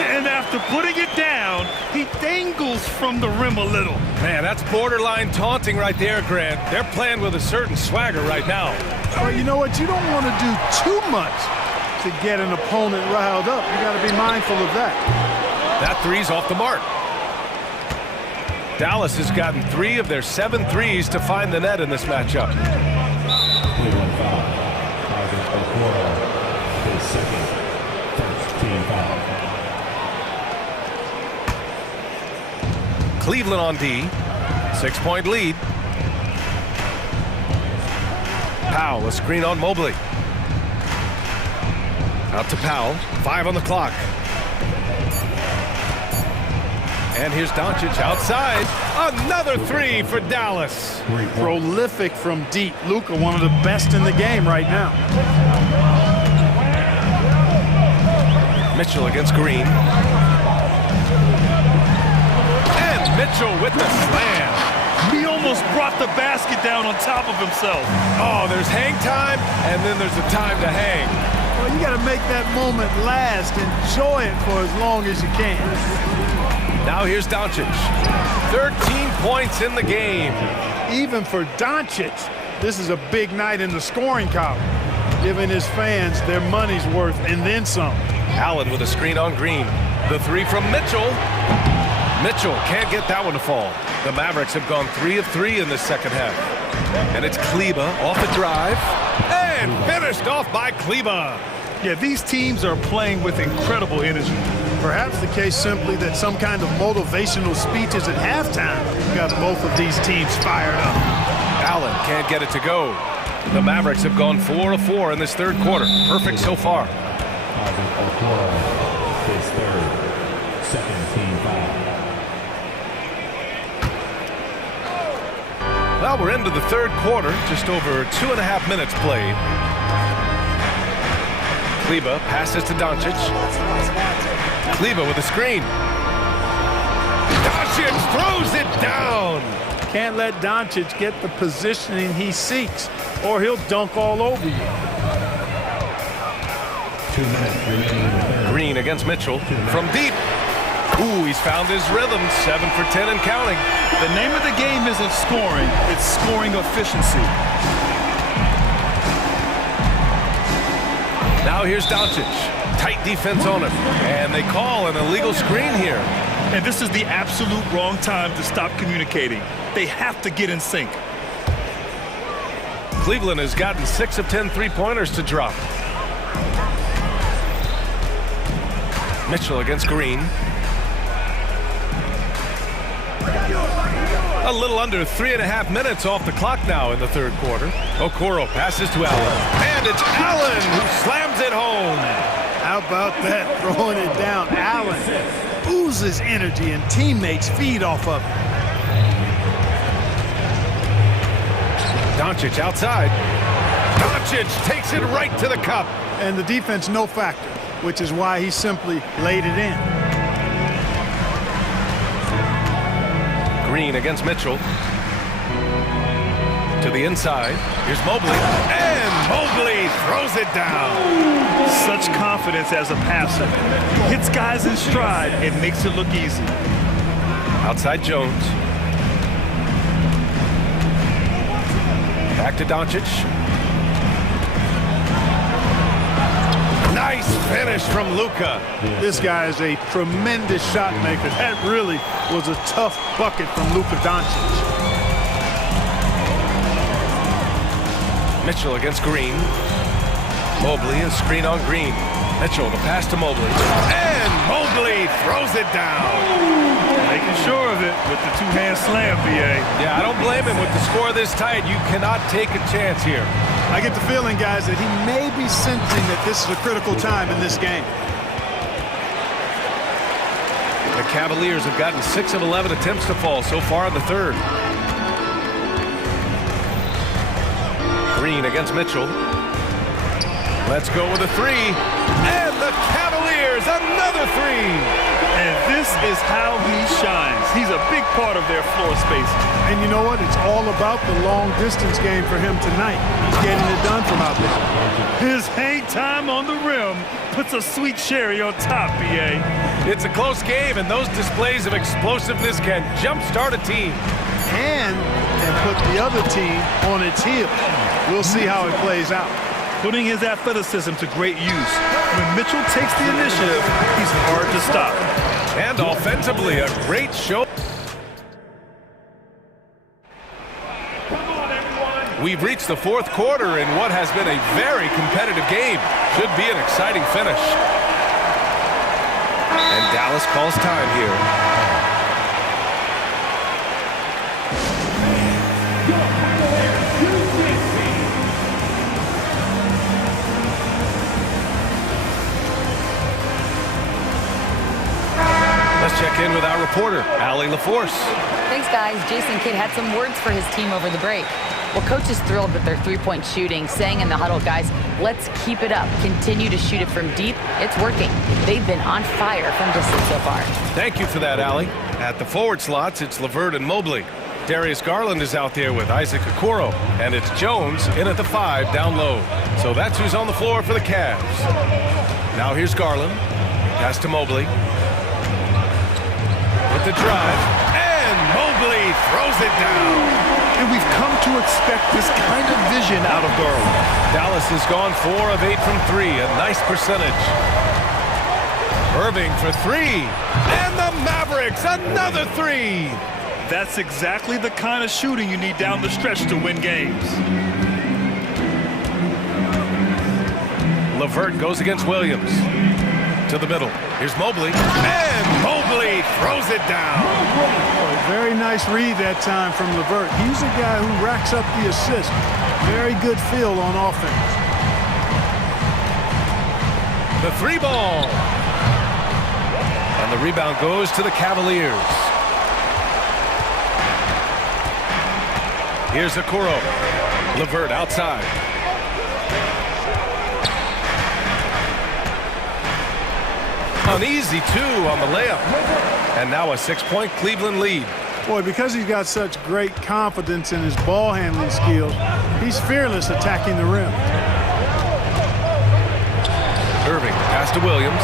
And after putting it down, he dangles from the rim a little. Man, that's borderline taunting right there, Grant. They're playing with a certain swagger right now. Well, you know what? You don't want to do too much to get an opponent riled up. You got to be mindful of that. That three's off the mark. Dallas has gotten 3 of their 7 threes to find the net in this matchup. Cleveland foul. His second, first team foul. Cleveland on D. 6-point lead. Powell, a screen on Mobley. Out to Powell. 5 on the clock. And here's Doncic outside. Another 3 for Dallas. Prolific from deep. Luka, one of the best in the game right now. Mitchell against Green. And Mitchell with the slam. He almost brought the basket down on top of himself. Oh, there's hang time, and then there's the time to hang. Well, you got to make that moment last. Enjoy it for as long as you can. Now here's Doncic. 13 points in the game. Even for Doncic, this is a big night in the scoring column, giving his fans their money's worth and then some. Allen with a screen on Green. The 3 from Mitchell. Mitchell can't get that one to fall. The Mavericks have gone 3 of 3 in the second half. And it's Kleber off the drive. And finished off by Kleber. Yeah, these teams are playing with incredible energy. Perhaps the case simply that some kind of motivational speeches at halftime got both of these teams fired up. Allen can't get it to go. The Mavericks have gone 4 of 4 in this third quarter. Perfect so far. His third, second team foul. Well, we're into the third quarter. Just over 2.5 minutes played. Kleber passes to Doncic. Kleber with a screen. Doncic throws it down. Can't let Doncic get the positioning he seeks, or he'll dunk all over you. 2 minutes remaining. Green against Mitchell from deep. Ooh, he's found his rhythm. 7 for 10 and counting. The name of the game isn't scoring, it's scoring efficiency. Now here's Doncic. Tight defense on him. And they call an illegal screen here. And this is the absolute wrong time to stop communicating. They have to get in sync. Cleveland has gotten 6 of 10 three-pointers to drop. Mitchell against Green. A little under 3.5 minutes off the clock now in the third quarter. Okoro passes to Allen. And it's Allen who slams it home. How about that, throwing it down? Allen oozes energy and teammates feed off of it. Doncic outside. Doncic takes it right to the cup. And the defense no factor, which is why he simply laid it in. Green against Mitchell. To the inside. Here's Mobley. And Mobley throws it down. Such confidence as a passer. Hits guys in stride and makes it look easy. Outside Jones. Back to Doncic. Nice finish from Luka. This guy is a tremendous shot maker. That really was a tough bucket from Luka Doncic. Mitchell against Green. Mobley, a screen on Green. Mitchell, the pass to Mobley. And Mobley throws it down. Making sure of it with the two-hand slam, BA. Yeah, I don't blame him with the score this tight. You cannot take a chance here. I get the feeling, guys, that he may be sensing that this is a critical time in this game. The Cavaliers have gotten 6 of 11 attempts to fall so far in the third. Green against Mitchell. Let's go with a three. And the Cavaliers, another three. And this is how he shines. He's a big part of their floor space. And you know what? It's all about the long-distance game for him tonight. He's getting it done from out there. His hang time on the rim puts a sweet cherry on top, BA. It's a close game, and those displays of explosiveness can jumpstart a team. And put the other team on its heels. We'll see how it plays out. Putting his athleticism to great use. When Mitchell takes the initiative, he's hard to stop. And offensively, a great show. We've reached the fourth quarter in what has been a very competitive game. Should be an exciting finish. And Dallas calls time here. Let's check in with our reporter, Allie LaForce. Thanks, guys. Jason Kidd had some words for his team over the break. Well, coach is thrilled with their three-point shooting, saying in the huddle, guys, let's keep it up. Continue to shoot it from deep. It's working. They've been on fire from distance so far. Thank you for that, Allie. At the forward slots, it's LeVert and Mobley. Darius Garland is out there with Isaac Okoro. And it's Jones in at the 5 down low. So that's who's on the floor for the Cavs. Now here's Garland. Pass to Mobley. With the drive, and Mobley throws it down. And we've come to expect this kind of vision out of Garland. Dallas has gone 4 of 8 from 3, a nice percentage. Irving for 3, and the Mavericks, another 3. That's exactly the kind of shooting you need down the stretch to win games. LeVert goes against Williams. To the middle. Here's Mobley. And Mobley throws it down. Oh, very nice read that time from LeVert. He's a guy who racks up the assist. Very good feel on offense. The 3 ball. And the rebound goes to the Cavaliers. Here's Okoro. LeVert outside. An easy 2 on the layup. And now a 6-point Cleveland lead. Boy, because he's got such great confidence in his ball handling skills, he's fearless attacking the rim. Irving, pass to Williams.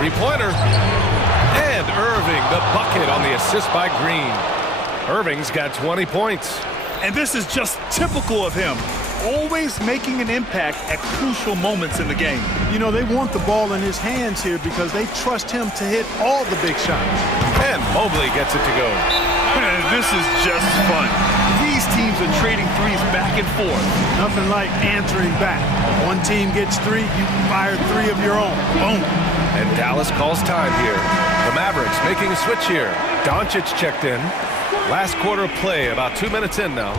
3-pointer. And Irving, the bucket on the assist by Green. Irving's got 20 points. And this is just typical of him. Always making an impact at crucial moments in the game. You know, they want the ball in his hands here because they trust him to hit all the big shots. And Mobley gets it to go. And this is just fun. These teams are trading threes back and forth. Nothing like answering back. One team gets 3, you fire 3 of your own. Boom. And Dallas calls time here. The Mavericks making a switch here. Doncic checked in. Last quarter of play, about 2 minutes in now.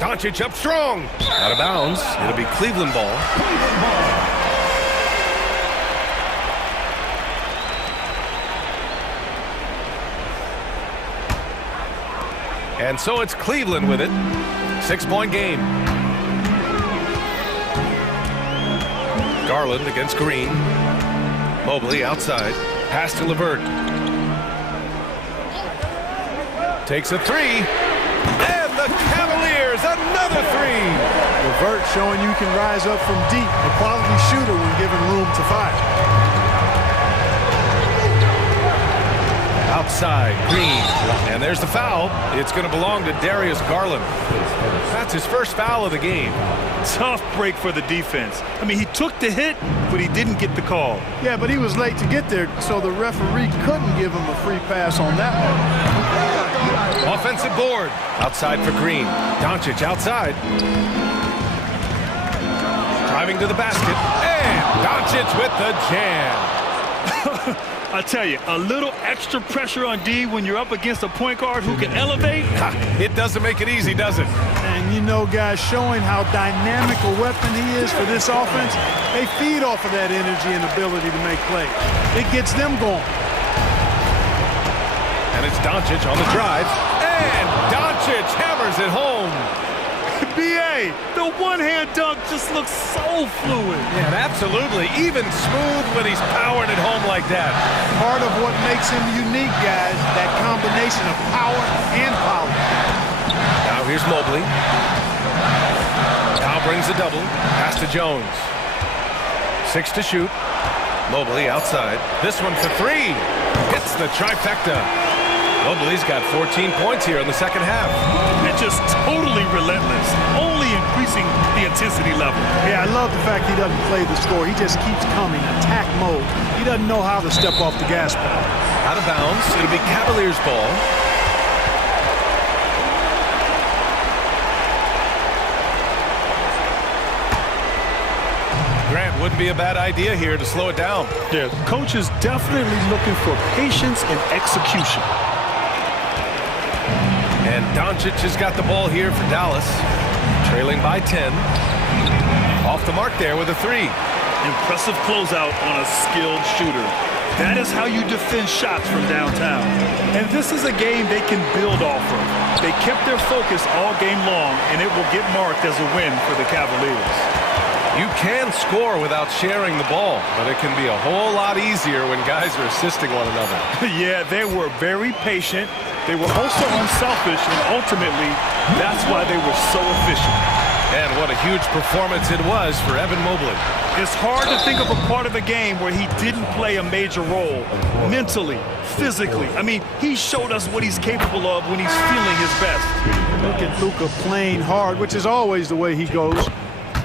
Doncic up strong. Out of bounds. It'll be Cleveland ball. And so it's Cleveland with it. 6-point game. Garland against Green. Mobley outside. Pass to LeVert. Takes a three. And the Cavaliers, another three. LeVert showing you can rise up from deep. A quality shooter when given room to fire. Outside, Green. And there's the foul. It's going to belong to Darius Garland. That's his first foul of the game. Tough break for the defense. I mean, he took the hit, but he didn't get the call. Yeah, but he was late to get there, so the referee couldn't give him a free pass on that one. Offensive board. Outside for Green. Doncic outside. Driving to the basket. And Doncic with the jam. I tell you, a little extra pressure on D when you're up against a point guard who can elevate. It doesn't make it easy, does it? And you know, guys, showing how dynamic a weapon he is for this offense, they feed off of that energy and ability to make plays. It gets them going. And it's Doncic on the drive. And Doncic hammers it home. B.A., the one-hand dunk just looks so fluid. Yeah, absolutely. Even smooth when he's powering it home like that. Part of what makes him unique, guys, that combination of power and power. Now here's Mobley. Now brings a double. Pass to Jones. 6 to shoot. Mobley outside. This one for 3. Hits the trifecta. Mobley's got 14 points here in the second half. And just totally relentless, only increasing the intensity level. Yeah, I love the fact he doesn't play the score. He just keeps coming, attack mode. He doesn't know how to step off the gas pedal. Out of bounds, it'll be Cavaliers ball. Grant, wouldn't be a bad idea here to slow it down. Yeah, coach is definitely looking for patience and execution. And Doncic has got the ball here for Dallas. Trailing by 10. Off the mark there with a 3. Impressive closeout on a skilled shooter. That is how you defend shots from downtown. And this is a game they can build off of. They kept their focus all game long, and it will get marked as a win for the Cavaliers. You can score without sharing the ball, but it can be a whole lot easier when guys are assisting one another. Yeah, they were very patient. They were also unselfish, and ultimately, that's why they were so efficient. And what a huge performance it was for Evan Mobley. It's hard to think of a part of the game where he didn't play a major role, mentally, physically. I mean, he showed us what he's capable of when he's feeling his best. Look at Luka playing hard, which is always the way he goes.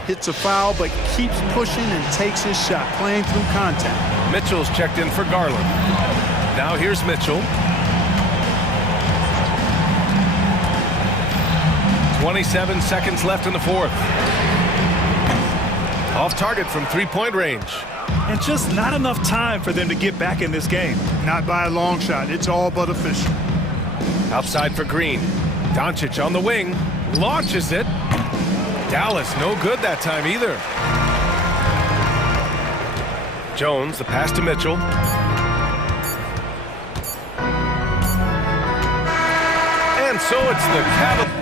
Hits a foul, but keeps pushing and takes his shot, playing through contact. Mitchell's checked in for Garland. Now here's Mitchell. 27 seconds left in the fourth. Off target from three-point range. And just not enough time for them to get back in this game. Not by a long shot. It's all but official. Outside for Green. Doncic on the wing. Launches it. Dallas no good that time either. Jones, the pass to Mitchell. And so it's the Cavaliers.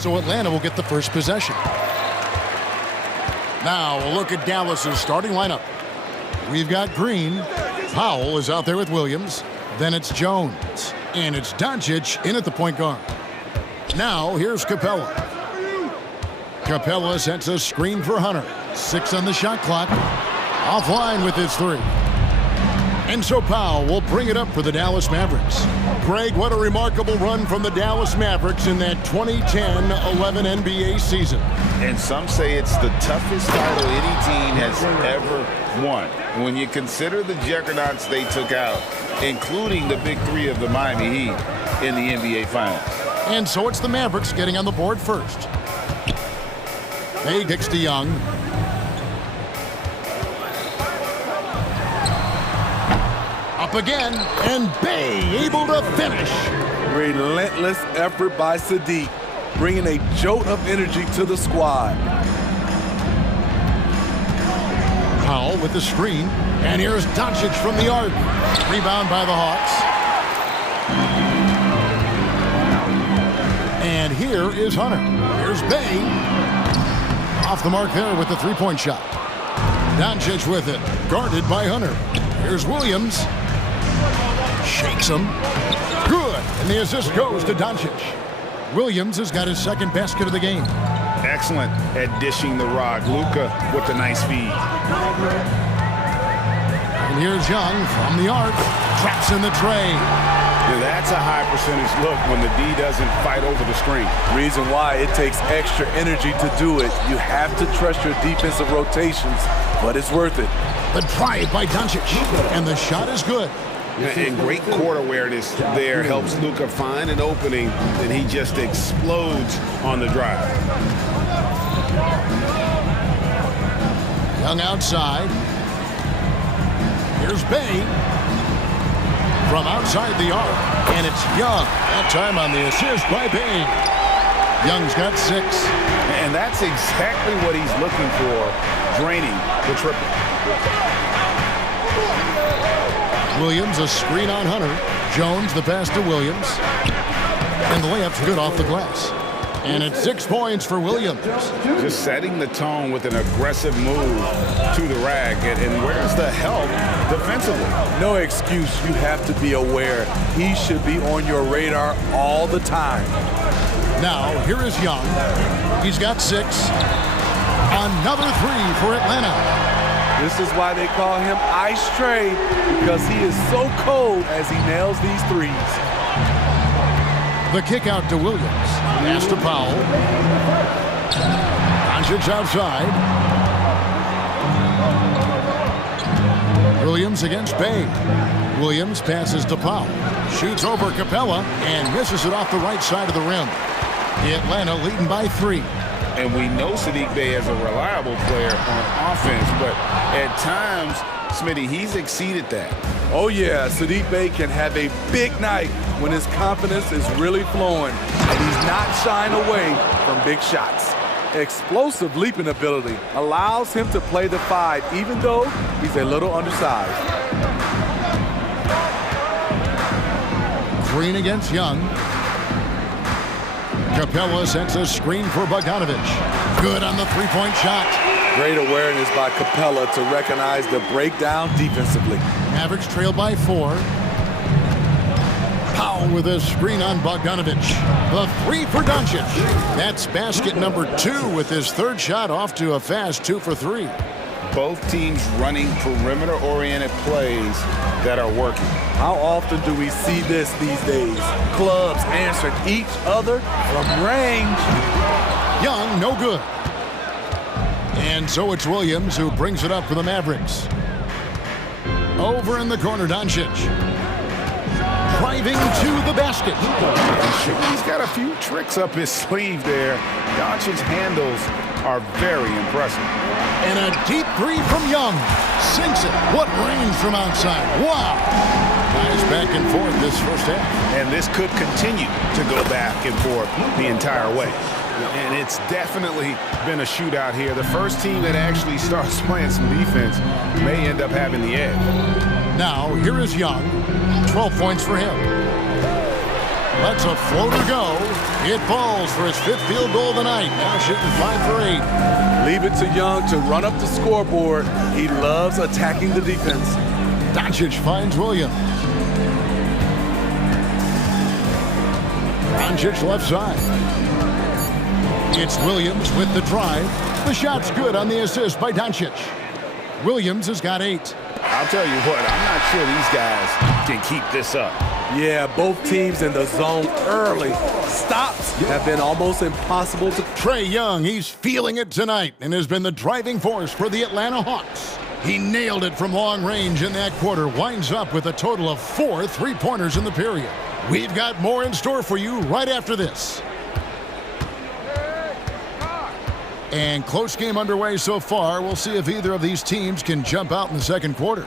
So Atlanta will get the first possession. Now a look at Dallas's starting lineup. We've got Green. Powell is out there with Williams. Then it's Jones. And it's Doncic in at the point guard. Now here's Capella. Capella sets a screen for Hunter. 6 on the shot clock. Offline with his 3. And so Powell will bring it up for the Dallas Mavericks. Greg, what a remarkable run from the Dallas Mavericks in that 2010-11 NBA season. And some say it's the toughest title any team has ever won. When you consider the juggernauts they took out, including the big 3 of the Miami Heat in the NBA Finals. And so it's the Mavericks getting on the board first. They kicks to Young. Up again, and Bay able to finish. Relentless effort by Sadiq, bringing a jolt of energy to the squad. Powell with the screen, and here's Doncic from the arc. Rebound by the Hawks. And here is Hunter. Here's Bay. Off the mark there with the three-point shot. Doncic with it, guarded by Hunter. Here's Williams. Shakes him. Good. And the assist goes to Doncic. Williams has got his second basket of the game. Excellent at dishing the rock. Luka with the nice feed. And here's Young from the arc. Traps in the tray. That's a high percentage look when the D doesn't fight over the screen. Reason why it takes extra energy to do it. You have to trust your defensive rotations, but it's worth it. The drive by Doncic, and the shot is good. And great court awareness there helps Luka find an opening, and he just explodes on the drive. Young outside. Here's Bay. From outside the arc, and it's Young. That time on the assist by Bay. Young's got 6. And that's exactly what he's looking for, draining the triple. Williams, a screen on Hunter. Jones, the pass to Williams. And the layup's good off the glass. And it's 6 points for Williams. Just setting the tone with an aggressive move to the rack. And where's the help defensively? No excuse. You have to be aware. He should be on your radar all the time. Now, here is Young. He's got 6. Another 3 for Atlanta. This is why they call him Ice Tray, because he is so cold as he nails these threes. The kick out to Williams. Pass to Powell. Doncic outside. Williams against Bay. Williams passes to Powell. Shoots over Capella and misses it off the right side of the rim. Atlanta leading by 3. And we know Sadiq Bey is a reliable player on offense, but at times, Smitty, he's exceeded that. Oh, yeah, Sadiq Bey can have a big night when his confidence is really flowing, and he's not shying away from big shots. Explosive leaping ability allows him to play the 5, even though he's a little undersized. Green against Young. Capella sets a screen for Bogdanovic. Good on the three-point shot. Great awareness by Capella to recognize the breakdown defensively. Mavericks trail by 4. Powell with a screen on Bogdanovic. The 3 for Doncic. That's basket number 2 with his 3rd shot off to a fast 2 for 3. Both teams running perimeter-oriented plays that are working. How often do we see this these days? Clubs answering each other from range. Young, no good. And so it's Williams who brings it up for the Mavericks. Over in the corner, Doncic. Driving to the basket. He's got a few tricks up his sleeve there. Doncic's handles are very impressive. And a deep 3 from Young. Sinks it. What range from outside. Wow. Guys back and forth this first half. And this could continue to go back and forth the entire way. And it's definitely been a shootout here. The first team that actually starts playing some defense may end up having the edge. Now, here is Young. 12 points for him. Lets a floater go. It falls for his 5th field goal of the night. Now shooting 5 for 8. Leave it to Young to run up the scoreboard. He loves attacking the defense. Doncic finds Williams. Doncic left side. It's Williams with the drive. The shot's good on the assist by Doncic. Williams has got 8. I'll tell you what, I'm not sure these guys can keep this up. Yeah, both teams in the zone early. Stops have been almost impossible to... Trae Young, he's feeling it tonight and has been the driving force for the Atlanta Hawks. He nailed it from long range in that quarter, winds up with a total of 4 3-pointers in the period. We've got more in store for you right after this. And close game underway so far. We'll see if either of these teams can jump out in the second quarter.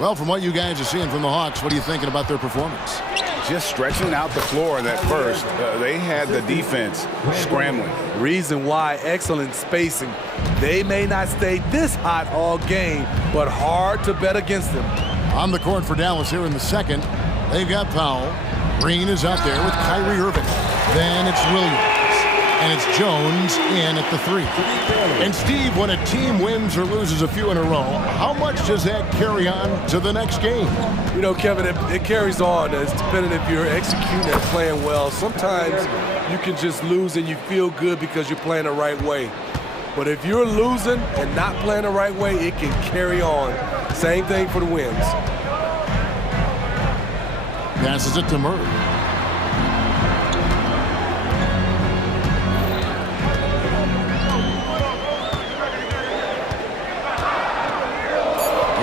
Well, from what you guys are seeing from the Hawks, what are you thinking about their performance? Just stretching out the floor in that first. They had the defense scrambling. Reason why, excellent spacing. They may not stay this hot all game, but hard to bet against them. On the court for Dallas here in the second, they've got Powell. Green is out there with Kyrie Irving. Then it's Williams. And it's Jones in at the 3. And Steve, when a team wins or loses a few in a row, how much does that carry on to the next game? You know, Kevin, it carries on. It's depending if you're executing and playing well. Sometimes you can just lose and you feel good because you're playing the right way. But if you're losing and not playing the right way, it can carry on. Same thing for the wins. Passes it to Murray.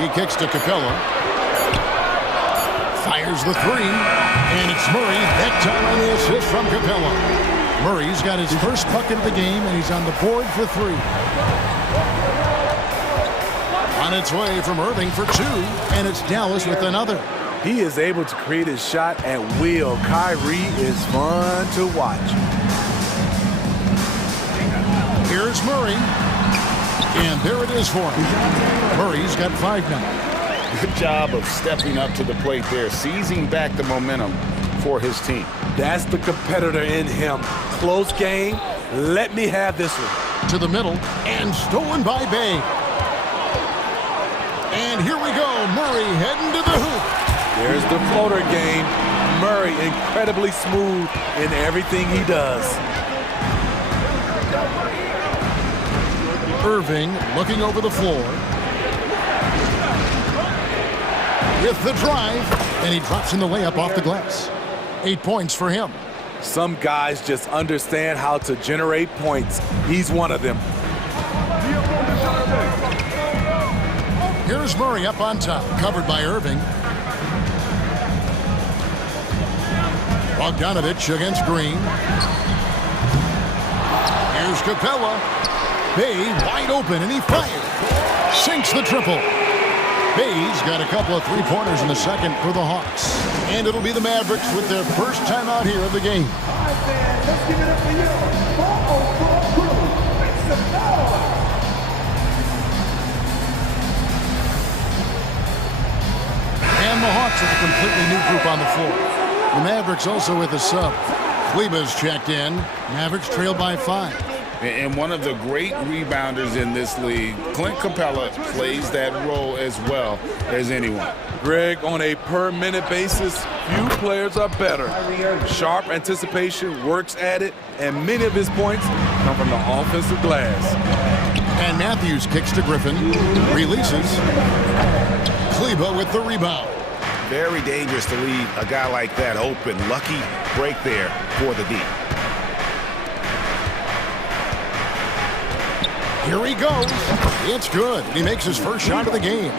He kicks to Capella. Fires the 3. And it's Murray. That time on the assist from Capella. Murray's got his first bucket of the game, and he's on the board for 3. On its way from Irving for 2. And it's Dallas with another. He is able to create his shot at will. Kyrie is fun to watch. Here's Murray. And there it is for him. Murray's got 5 now. Good job of stepping up to the plate there, seizing back the momentum for his team. That's the competitor in him. Close game. Let me have this one. To the middle, and stolen by Bay. And here we go. Murray heading to the hoop. There's the floater game. Murray incredibly smooth in everything he does. Irving looking over the floor. With the drive, and he drops in the layup off the glass. 8 points for him. Some guys just understand how to generate points. He's one of them. Here's Murray up on top, covered by Irving. Bogdanovich against Green. Here's Capella. Bay wide open, and he fires. Sinks the triple. Bay's got a couple of 3-pointers in the second for the Hawks. And it'll be the Mavericks with their first time out here of the game. Let's give it up for you. And the Hawks with a completely new group on the floor. The Mavericks also with a sub. Kleba's checked in. Mavericks trail by 5. And one of the great rebounders in this league, Clint Capella, plays that role as well as anyone. Greg, on a per-minute basis, few players are better. Sharp anticipation, works at it, and many of his points come from the offensive glass. And Matthews kicks to Griffin, releases. Kleba with the rebound. Very dangerous to leave a guy like that open. Lucky break there for the D. Here he goes. It's good. He makes his first shot of the game.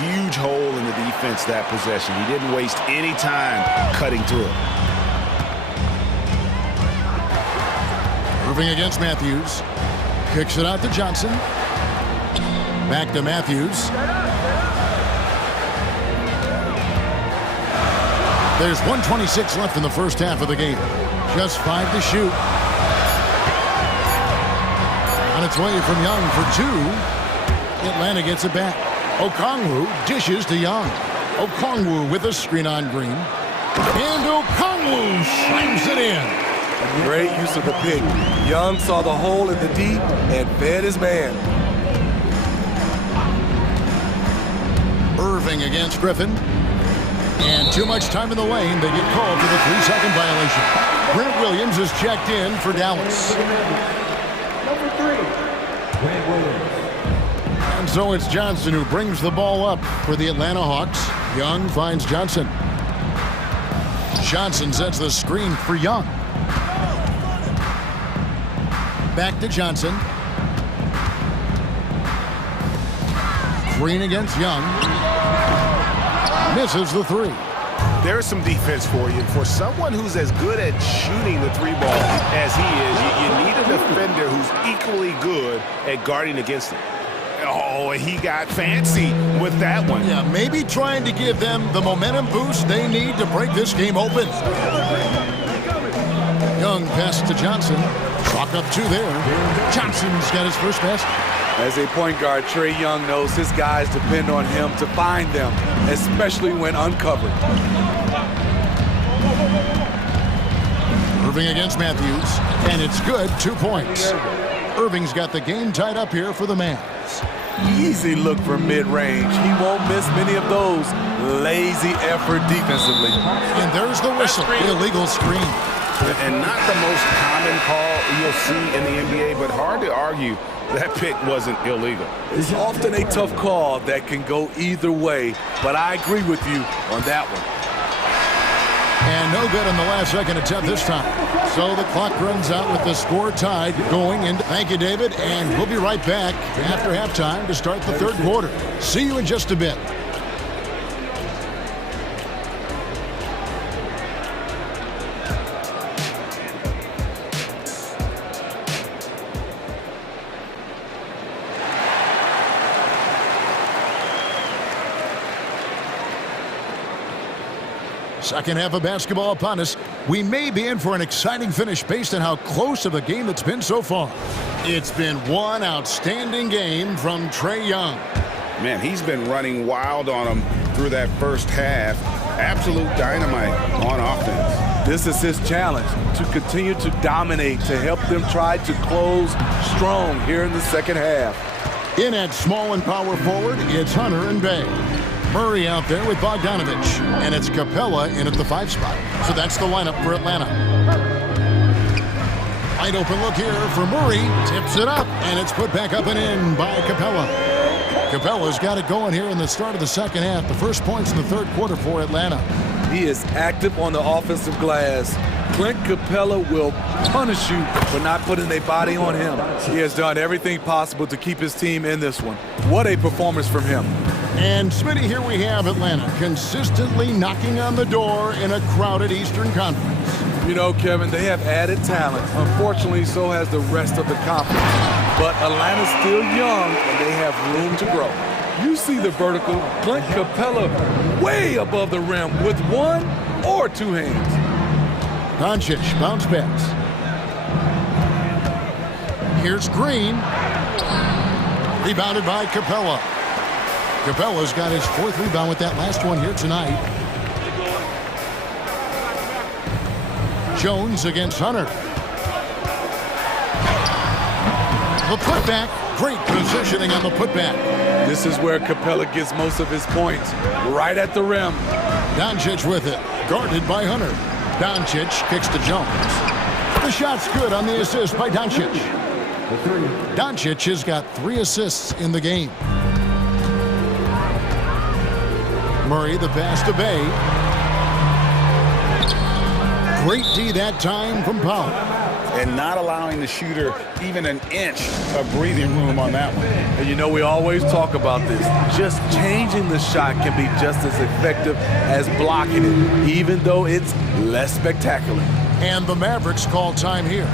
Huge hole in the defense that possession. He didn't waste any time cutting through it. Moving against Matthews. Kicks it out to Johnson. Back to Matthews. There's 1:26 left in the first half of the game. Just 5 to shoot. On its way from Young for 2. Atlanta gets it back. Okongwu dishes to Young. Okongwu with a screen on Green. And Okongwu slams it in. Great use of the pick. Young saw the hole in the D and fed his man. Irving against Griffin. And too much time in the lane. They get called for the 3-second violation. Grant Williams is checked in for Dallas. Number 3, Grant Williams. And so it's Johnson who brings the ball up for the Atlanta Hawks. Young finds Johnson. Johnson sets the screen for Young. Back to Johnson. Green against Young. Misses the 3. There's some defense for you. For someone who's as good at shooting the 3 ball as he is, you need a defender who's equally good at guarding against him. Oh, he got fancy with that one. Yeah, maybe trying to give them the momentum boost they need to break this game open. Young pass to Johnson. Chalk up 2 there. Johnson's got his first pass. As a point guard, Trae Young knows his guys depend on him to find them, especially when uncovered. Irving against Matthews, and it's good, 2 points. Irving's got the game tied up here for the Mavs. Easy look from mid-range. He won't miss many of those. Lazy effort defensively. And there's the whistle, illegal screen. And not the most common call you'll see in the NBA, but hard to argue that pick wasn't illegal. It's often a tough call that can go either way, but I agree with you on that one. And no good on the last second attempt this time. So the clock runs out with the score tied going into. Thank you, David, and we'll be right back after halftime to start the 3rd quarter. See you in just a bit. Second half of basketball upon us. We may be in for an exciting finish based on how close of a game it's been so far. It's been one outstanding game from Trae Young. Man, he's been running wild on him through that first half. Absolute dynamite on offense. This is his challenge, to continue to dominate, to help them try to close strong here in the second half. In at small and power forward, it's Hunter and Bay. Murray out there with Bogdanovich, and it's Capella in at the 5 spot. So that's the lineup for Atlanta. Wide open look here for Murray. Tips it up, and it's put back up and in by Capella. Capella's got it going here in the start of the second half. The first points in the 3rd quarter for Atlanta. He is active on the offensive glass. Clint Capella will punish you for not putting a body on him. He has done everything possible to keep his team in this one. What a performance from him. And Smitty, here we have Atlanta consistently knocking on the door in a crowded Eastern Conference. You know, Kevin, they have added talent. Unfortunately, so has the rest of the conference. But Atlanta's still young, and they have room to grow. You see the vertical. Clint Capella way above the rim with 1 or 2 hands. Doncic, bounce pass. Here's Green. Rebounded by Capella. Capella's got his 4th rebound with that last one here tonight. Jones against Hunter. The putback. Great positioning on the putback. This is where Capella gets most of his points, right at the rim. Doncic with it, guarded by Hunter. Doncic kicks to Jones. The shot's good on the assist by Doncic. Doncic has got 3 assists in the game. Murray, the pass to Bay. Great D that time from Powell. And not allowing the shooter even an inch of breathing room on that one. And you know, we always talk about this. Just changing the shot can be just as effective as blocking it, even though it's less spectacular. And the Mavericks call time here.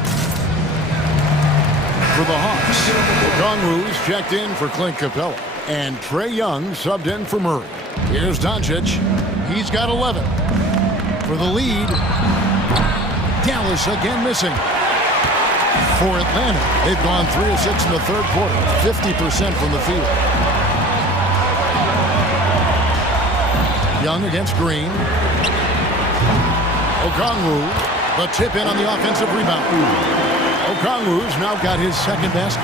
For the Hawks, Okongwu's checked in for Clint Capella. And Trae Young subbed in for Murray. Here's Doncic. He's got 11. For the lead, Dallas again missing. For Atlanta, they've gone 3 of 6 in the 3rd quarter, 50% from the field. Young against Green. Okongwu, the tip in on the offensive rebound. Okongwu's now got his second basket.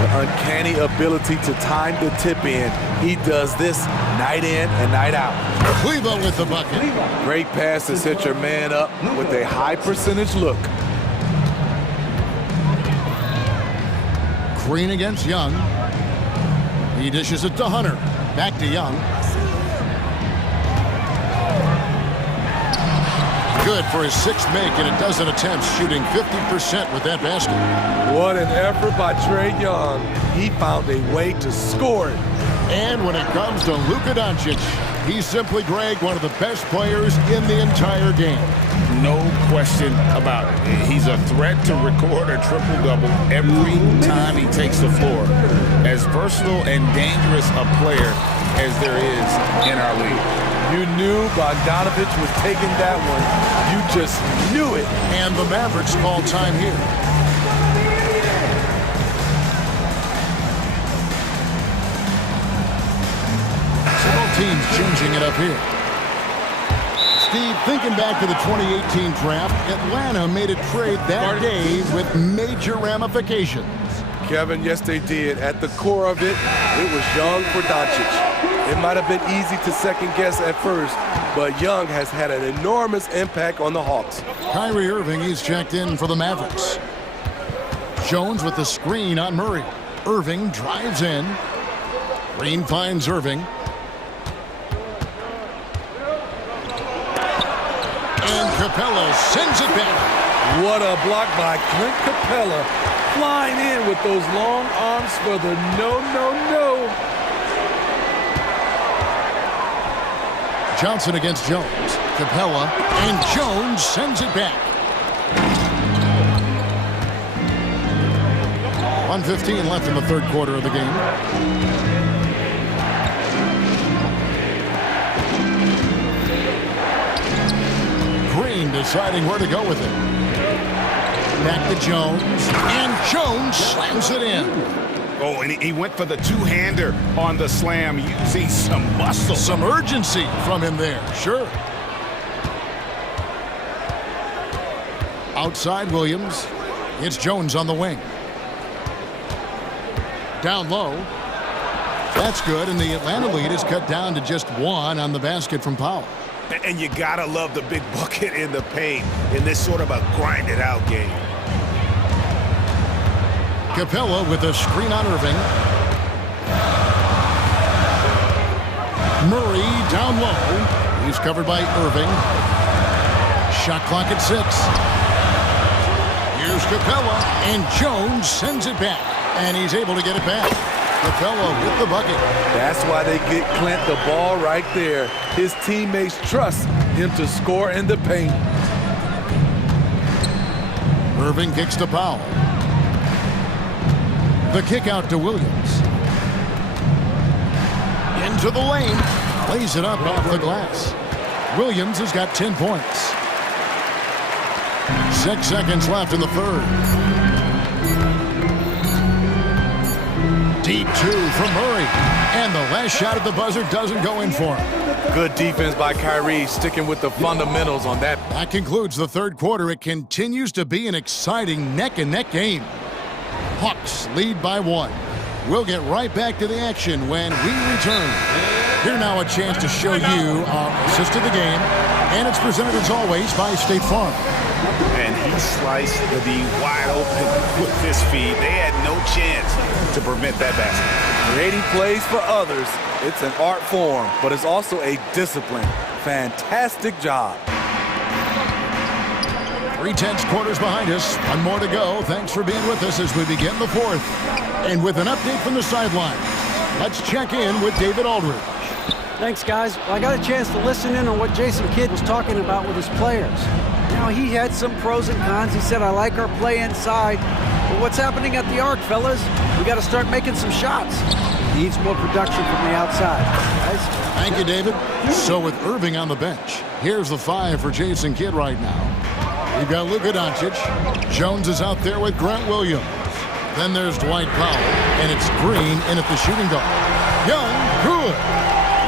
The uncanny ability to time the tip in. He does this night in and night out. Cleveland with the bucket. Great pass to set your man up with a high percentage look. Green against Young. He dishes it to Hunter. Back to Young. Good for his sixth make in a dozen attempts, shooting 50% with that basket. What an effort by Trae Young. He found a way to score it. And when it comes to Luka Doncic, he's simply, Greg, one of the best players in the entire game. No question about it. He's a threat to record a triple-double every time he takes the floor. As versatile and dangerous a player as there is in our league. You knew Bogdanovich was taking that one. You just knew it. And the Mavericks call time here. Several teams changing it up here. Steve, thinking back to the 2018 draft, Atlanta made a trade that day with major ramifications. Kevin, yes they did. At the core of it, it was Young for Doncic. It might have been easy to second guess at first, but Young has had an enormous impact on the Hawks. Kyrie Irving, he's checked in for the Mavericks. Jones with the screen on Murray. Irving drives in. Green finds Irving. And Capella sends it back. What a block by Clint Capella. Flying in with those long arms for the no. Johnson against Jones. Capella, and Jones sends it back. 1:15 left in the third quarter of the game. Green deciding where to go with it. Back to Jones, and Jones slams it in. Oh, and he went for the two-hander on the slam, using some muscle. Some urgency from him there, sure. Outside Williams. It's Jones on the wing. Down low. That's good, and the Atlanta lead is cut down to just one on the basket from Powell. And you gotta love the big bucket in the paint in this sort of a grind-it-out game. Capella with a screen on Irving. Murray down low. He's covered by Irving. Shot clock at 6. Here's Capella, and Jones sends it back, and he's able to get it back. Capella with the bucket. That's why they get Clint the ball right there. His teammates trust him to score in the paint. Irving kicks to Powell. The kick out to Williams. Into the lane. Plays it up off the glass. Williams has got 10 points. 6 seconds left in the third. Deep two from Murray. And the last shot at the buzzer doesn't go in for him. Good defense by Kyrie, sticking with the fundamentals on that. That concludes the third quarter. It continues to be an exciting neck-and-neck game. Hawks lead by 1. We'll get right back to the action when we return. Here now a chance to show you our assist of the game. And it's presented as always by State Farm. And he sliced the wide open with his feet. They had no chance to prevent that basket. Creating plays for others, it's an art form, but it's also a discipline. Fantastic job. 3/10 quarters behind us. One more to go. Thanks for being with us as we begin the fourth. And with an update from the sideline, let's check in with David Aldridge. Thanks, guys. Well, I got a chance to listen in on what Jason Kidd was talking about with his players. You know, he had some pros and cons. He said, I like our play inside. But what's happening at the arc, fellas? We got to start making some shots. Needs more production from the outside. Guys? Thank you, David. So with Irving on the bench, here's the 5 for Jason Kidd right now. We've got Luka Doncic. Jones is out there with Grant Williams. Then there's Dwight Powell, and it's Green in at the shooting guard. Young, good.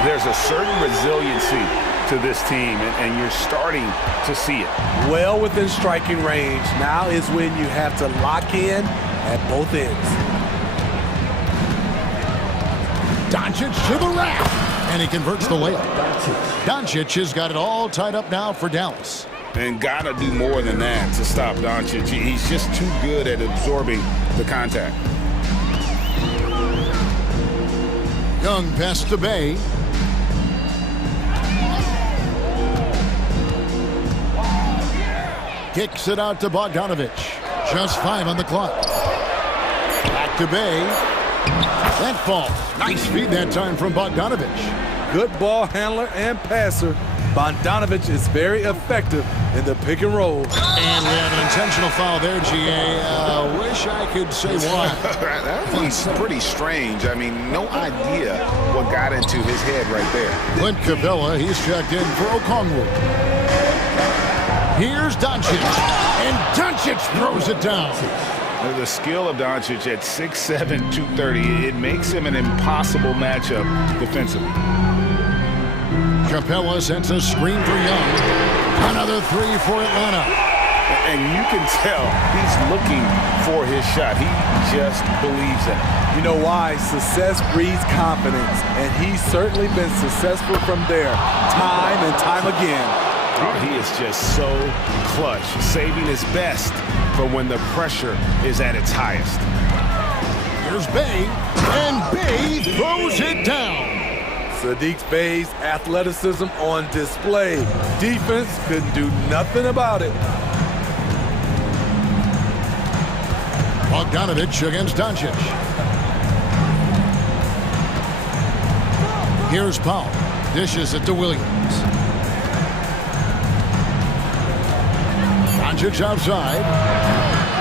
There's a certain resiliency to to this team, and you're starting to see it. Well within striking range. Now is when you have to lock in at both ends. Doncic to the rack, and he converts the layup. Doncic has got it all tied up now for Dallas. And gotta do more than that to stop Doncic. He's just too good at absorbing the contact. Young pass to Bay. Kicks it out to Bogdanovic. Just 5 on the clock. Back to Bay. That falls. Nice feed that time from Bogdanovic. Good ball handler and passer. Bogdanovic is very effective in the pick and roll. And we have an intentional foul there, GA. Wish I could say why. That one's pretty strange. I mean, no idea what got into his head right there. Clint Capella, he's checked in for Okongwu. Here's Doncic, and Doncic throws it down. The skill of Doncic at 6'7", 230, it makes him an impossible matchup defensively. Capella sends a screen for Young. Another three for Atlanta. And you can tell he's looking for his shot. He just believes in it. You know why? Success breeds confidence, and he's certainly been successful from there, time and time again. Oh, he is just so clutch, saving his best for when the pressure is at its highest. Here's Bay, and Bay throws it down. Sadiq Bey's athleticism on display. Defense couldn't do nothing about it. Bogdanovic against Doncic. Here's Powell. Dishes it to Williams. Doncic outside.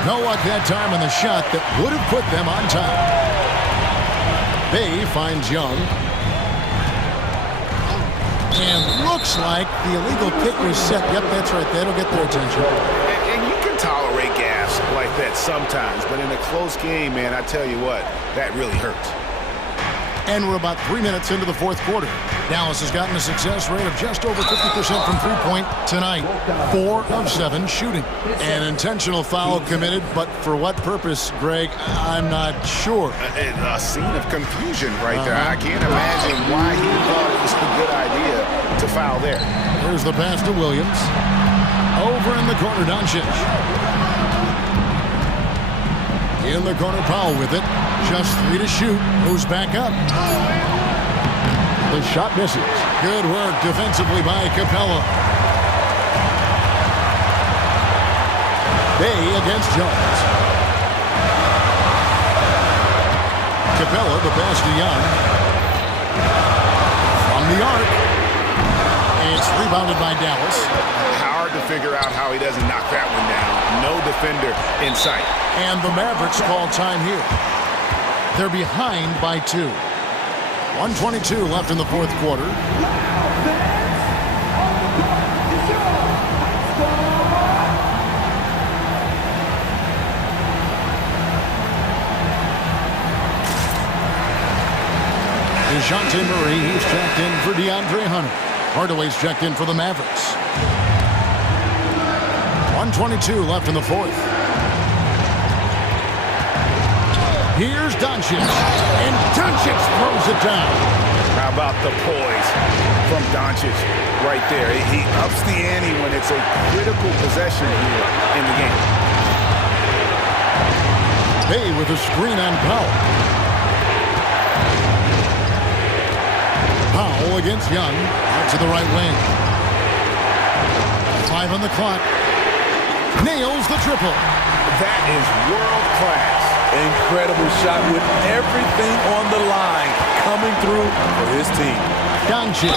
No luck that time on the shot that would have put them on top. Bay finds Young. And looks like the illegal kick was set. Yep, that's right. That'll get their attention. And you can tolerate gas like that sometimes, but in a close game, man, I tell you what, that really hurts. And we're about 3 minutes into the fourth quarter. Dallas has gotten a success rate of just over 50% from three-point tonight. 4 of 7 shooting. An intentional foul committed, but for what purpose, Greg, I'm not sure. A scene of confusion right there. I can't imagine why he thought it was a good idea to foul there. Here's the pass to Williams. Over in the corner, Doncic. In the corner, Powell with it. Just 3 to shoot. Moves back up. The shot misses. Good work defensively by Capella. Bay against Jones. Capella, the pass to Young. From the arc. It's rebounded by Dallas. Hard to figure out how he doesn't knock that one down. No defender in sight. And the Mavericks call time here. They're behind by 2. 1:22 left in the fourth quarter. DeJounte Murray, he's checked in for DeAndre Hunter. Hardaway's checked in for the Mavericks. 1:22 left in the fourth. Here's Doncic, and Doncic throws it down. How about the poise from Doncic right there? He ups the ante when it's a critical possession here in the game. Bay with a screen on Powell. Powell against Young, out to the right wing. 5 on the clock. Nails the triple. That is world class. Incredible shot with everything on the line coming through for his team. Doncic,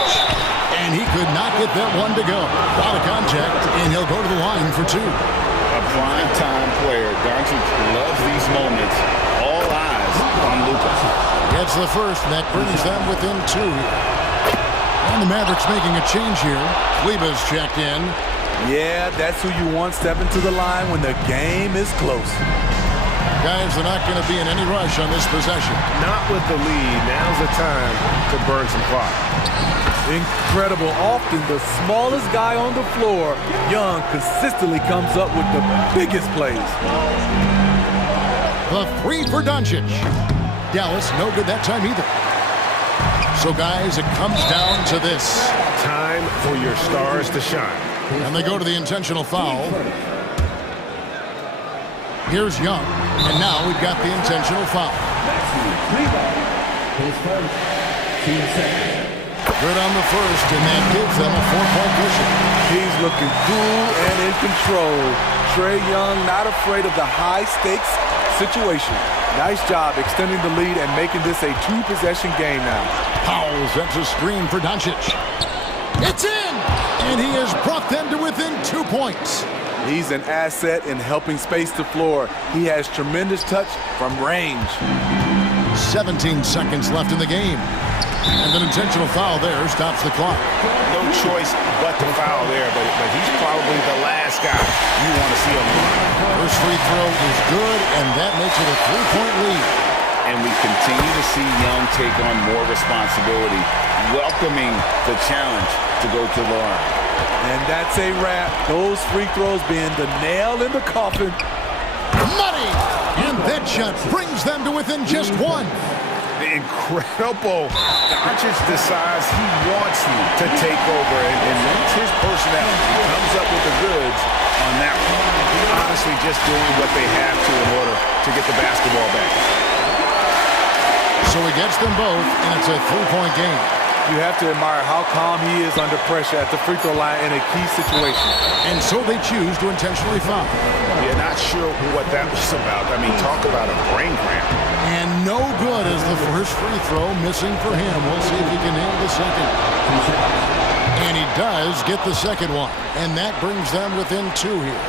and he could not get that one to go. Out of contact, and he'll go to the line for 2. A prime-time player. Doncic loves these moments. All eyes on Luka. Gets the first, and that brings them within 2. And the Mavericks making a change here. Kleba's checked in. Yeah, that's who you want stepping to the line when the game is close. Guys, they're not going to be in any rush on this possession. Not with the lead. Now's the time to burn some clock. Incredible. Often the smallest guy on the floor, Young consistently comes up with the biggest plays. The three for Doncic. Dallas, no good that time either. So, guys, it comes down to this. Time for your stars to shine. And they go to the intentional foul. Here's Young. And now we've got the intentional foul. Good on the first, and that gives them a 4-point cushion. He's looking cool and in control. Trae Young not afraid of the high-stakes situation. Nice job extending the lead and making this a two-possession game now. Powell sets a screen for Doncic. It's in! And he has brought them to within 2 points. He's an asset in helping space the floor. He has tremendous touch from range. 17 seconds left in the game. And an intentional foul there stops the clock. No choice but to foul there, but he's probably the last guy you want to see on the line. First free throw is good, and that makes it a 3-point lead. And we continue to see Young take on more responsibility, welcoming the challenge to go to the line. And that's a wrap. Those free throws being the nail in the coffin. Money! And that shot brings them to within just one. Incredible. Doncic decides he wants you to take over, and that's his personality. He comes up with the goods on that one. Honestly, just doing what they have to in order to get the basketball back. So he gets them both, and it's a 3-point game. You have to admire how calm he is under pressure at the free throw line in a key situation. And so they choose to intentionally foul. Yeah, not sure what that was about. I mean, talk about a brain cramp. And no good as the first free throw missing for him. We'll see if he can nail the second. And he does get the second one. And that brings them within 2 here.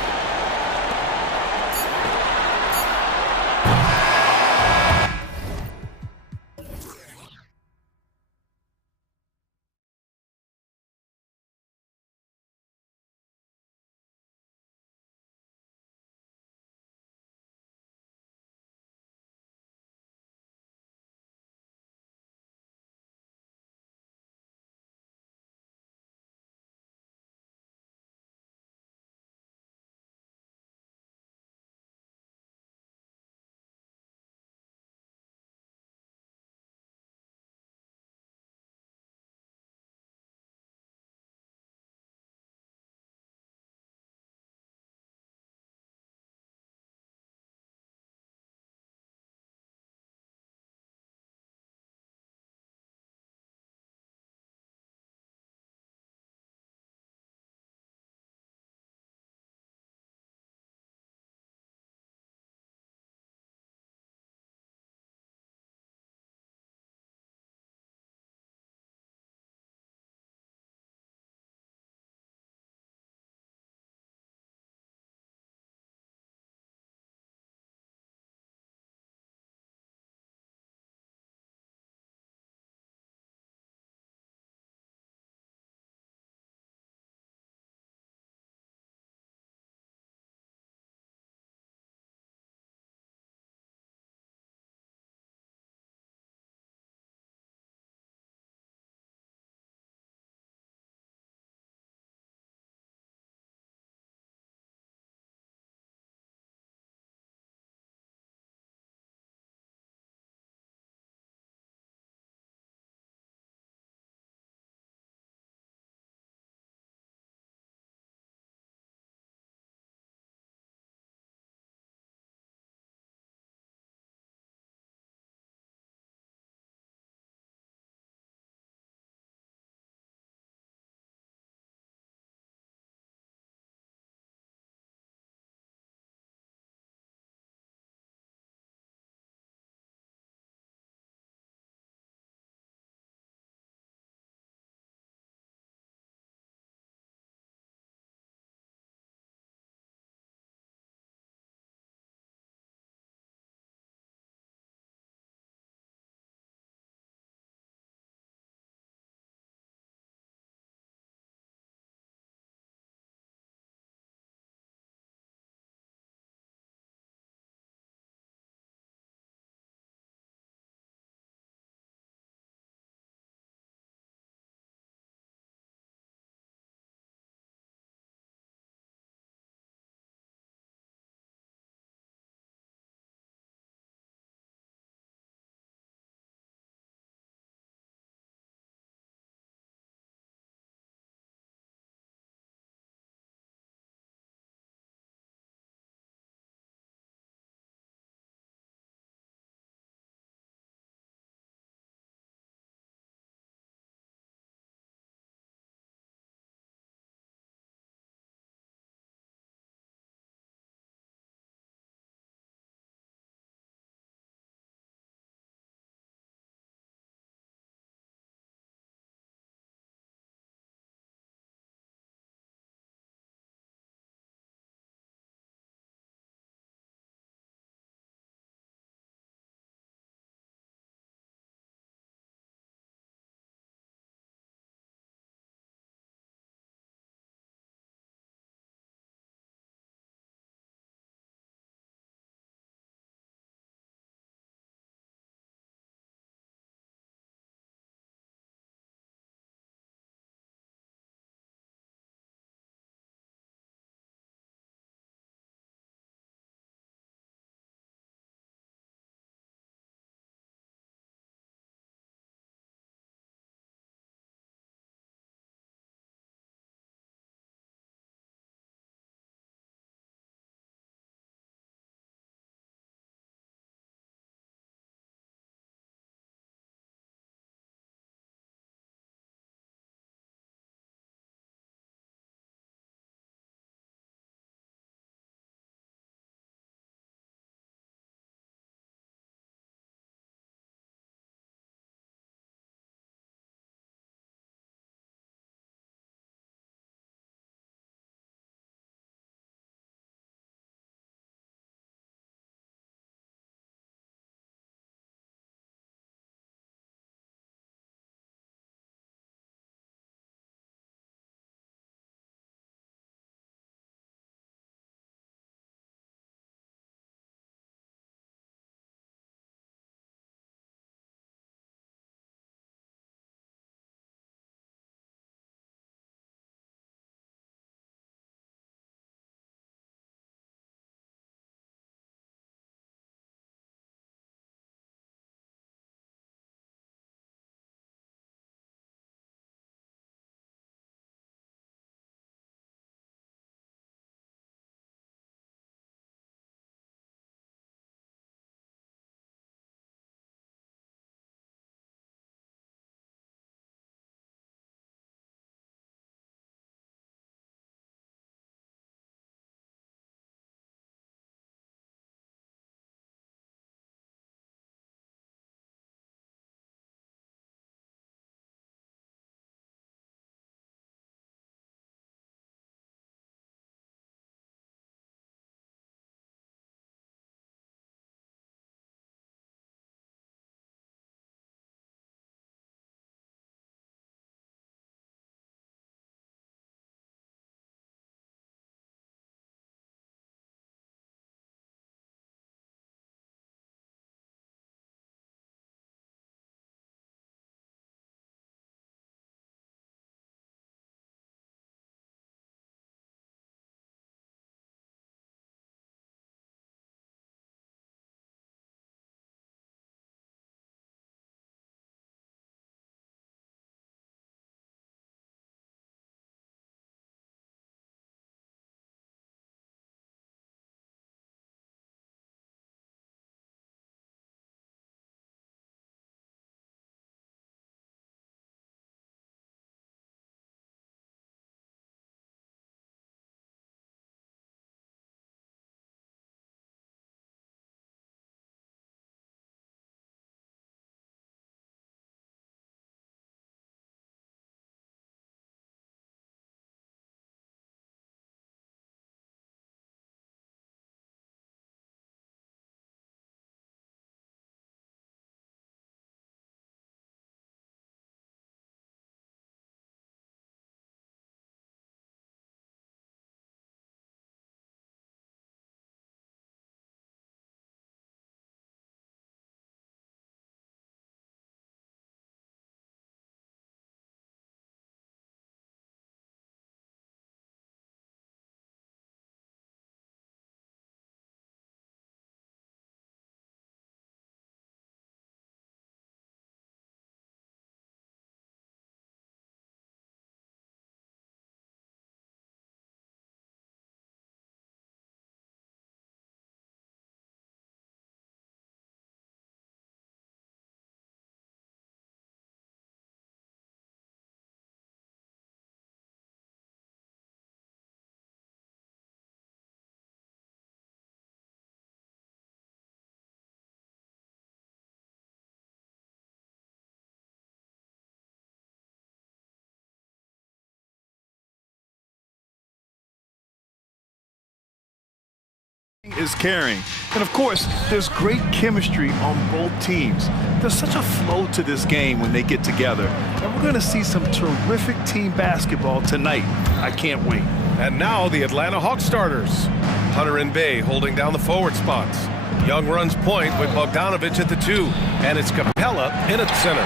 is carrying. And of course, there's great chemistry on both teams. There's such a flow to this game when they get together. And we're going to see some terrific team basketball tonight. I can't wait. And now the Atlanta Hawks starters. Hunter and Bay holding down the forward spots. Young runs point with Bogdanovich at the 2. And it's Capella in at center.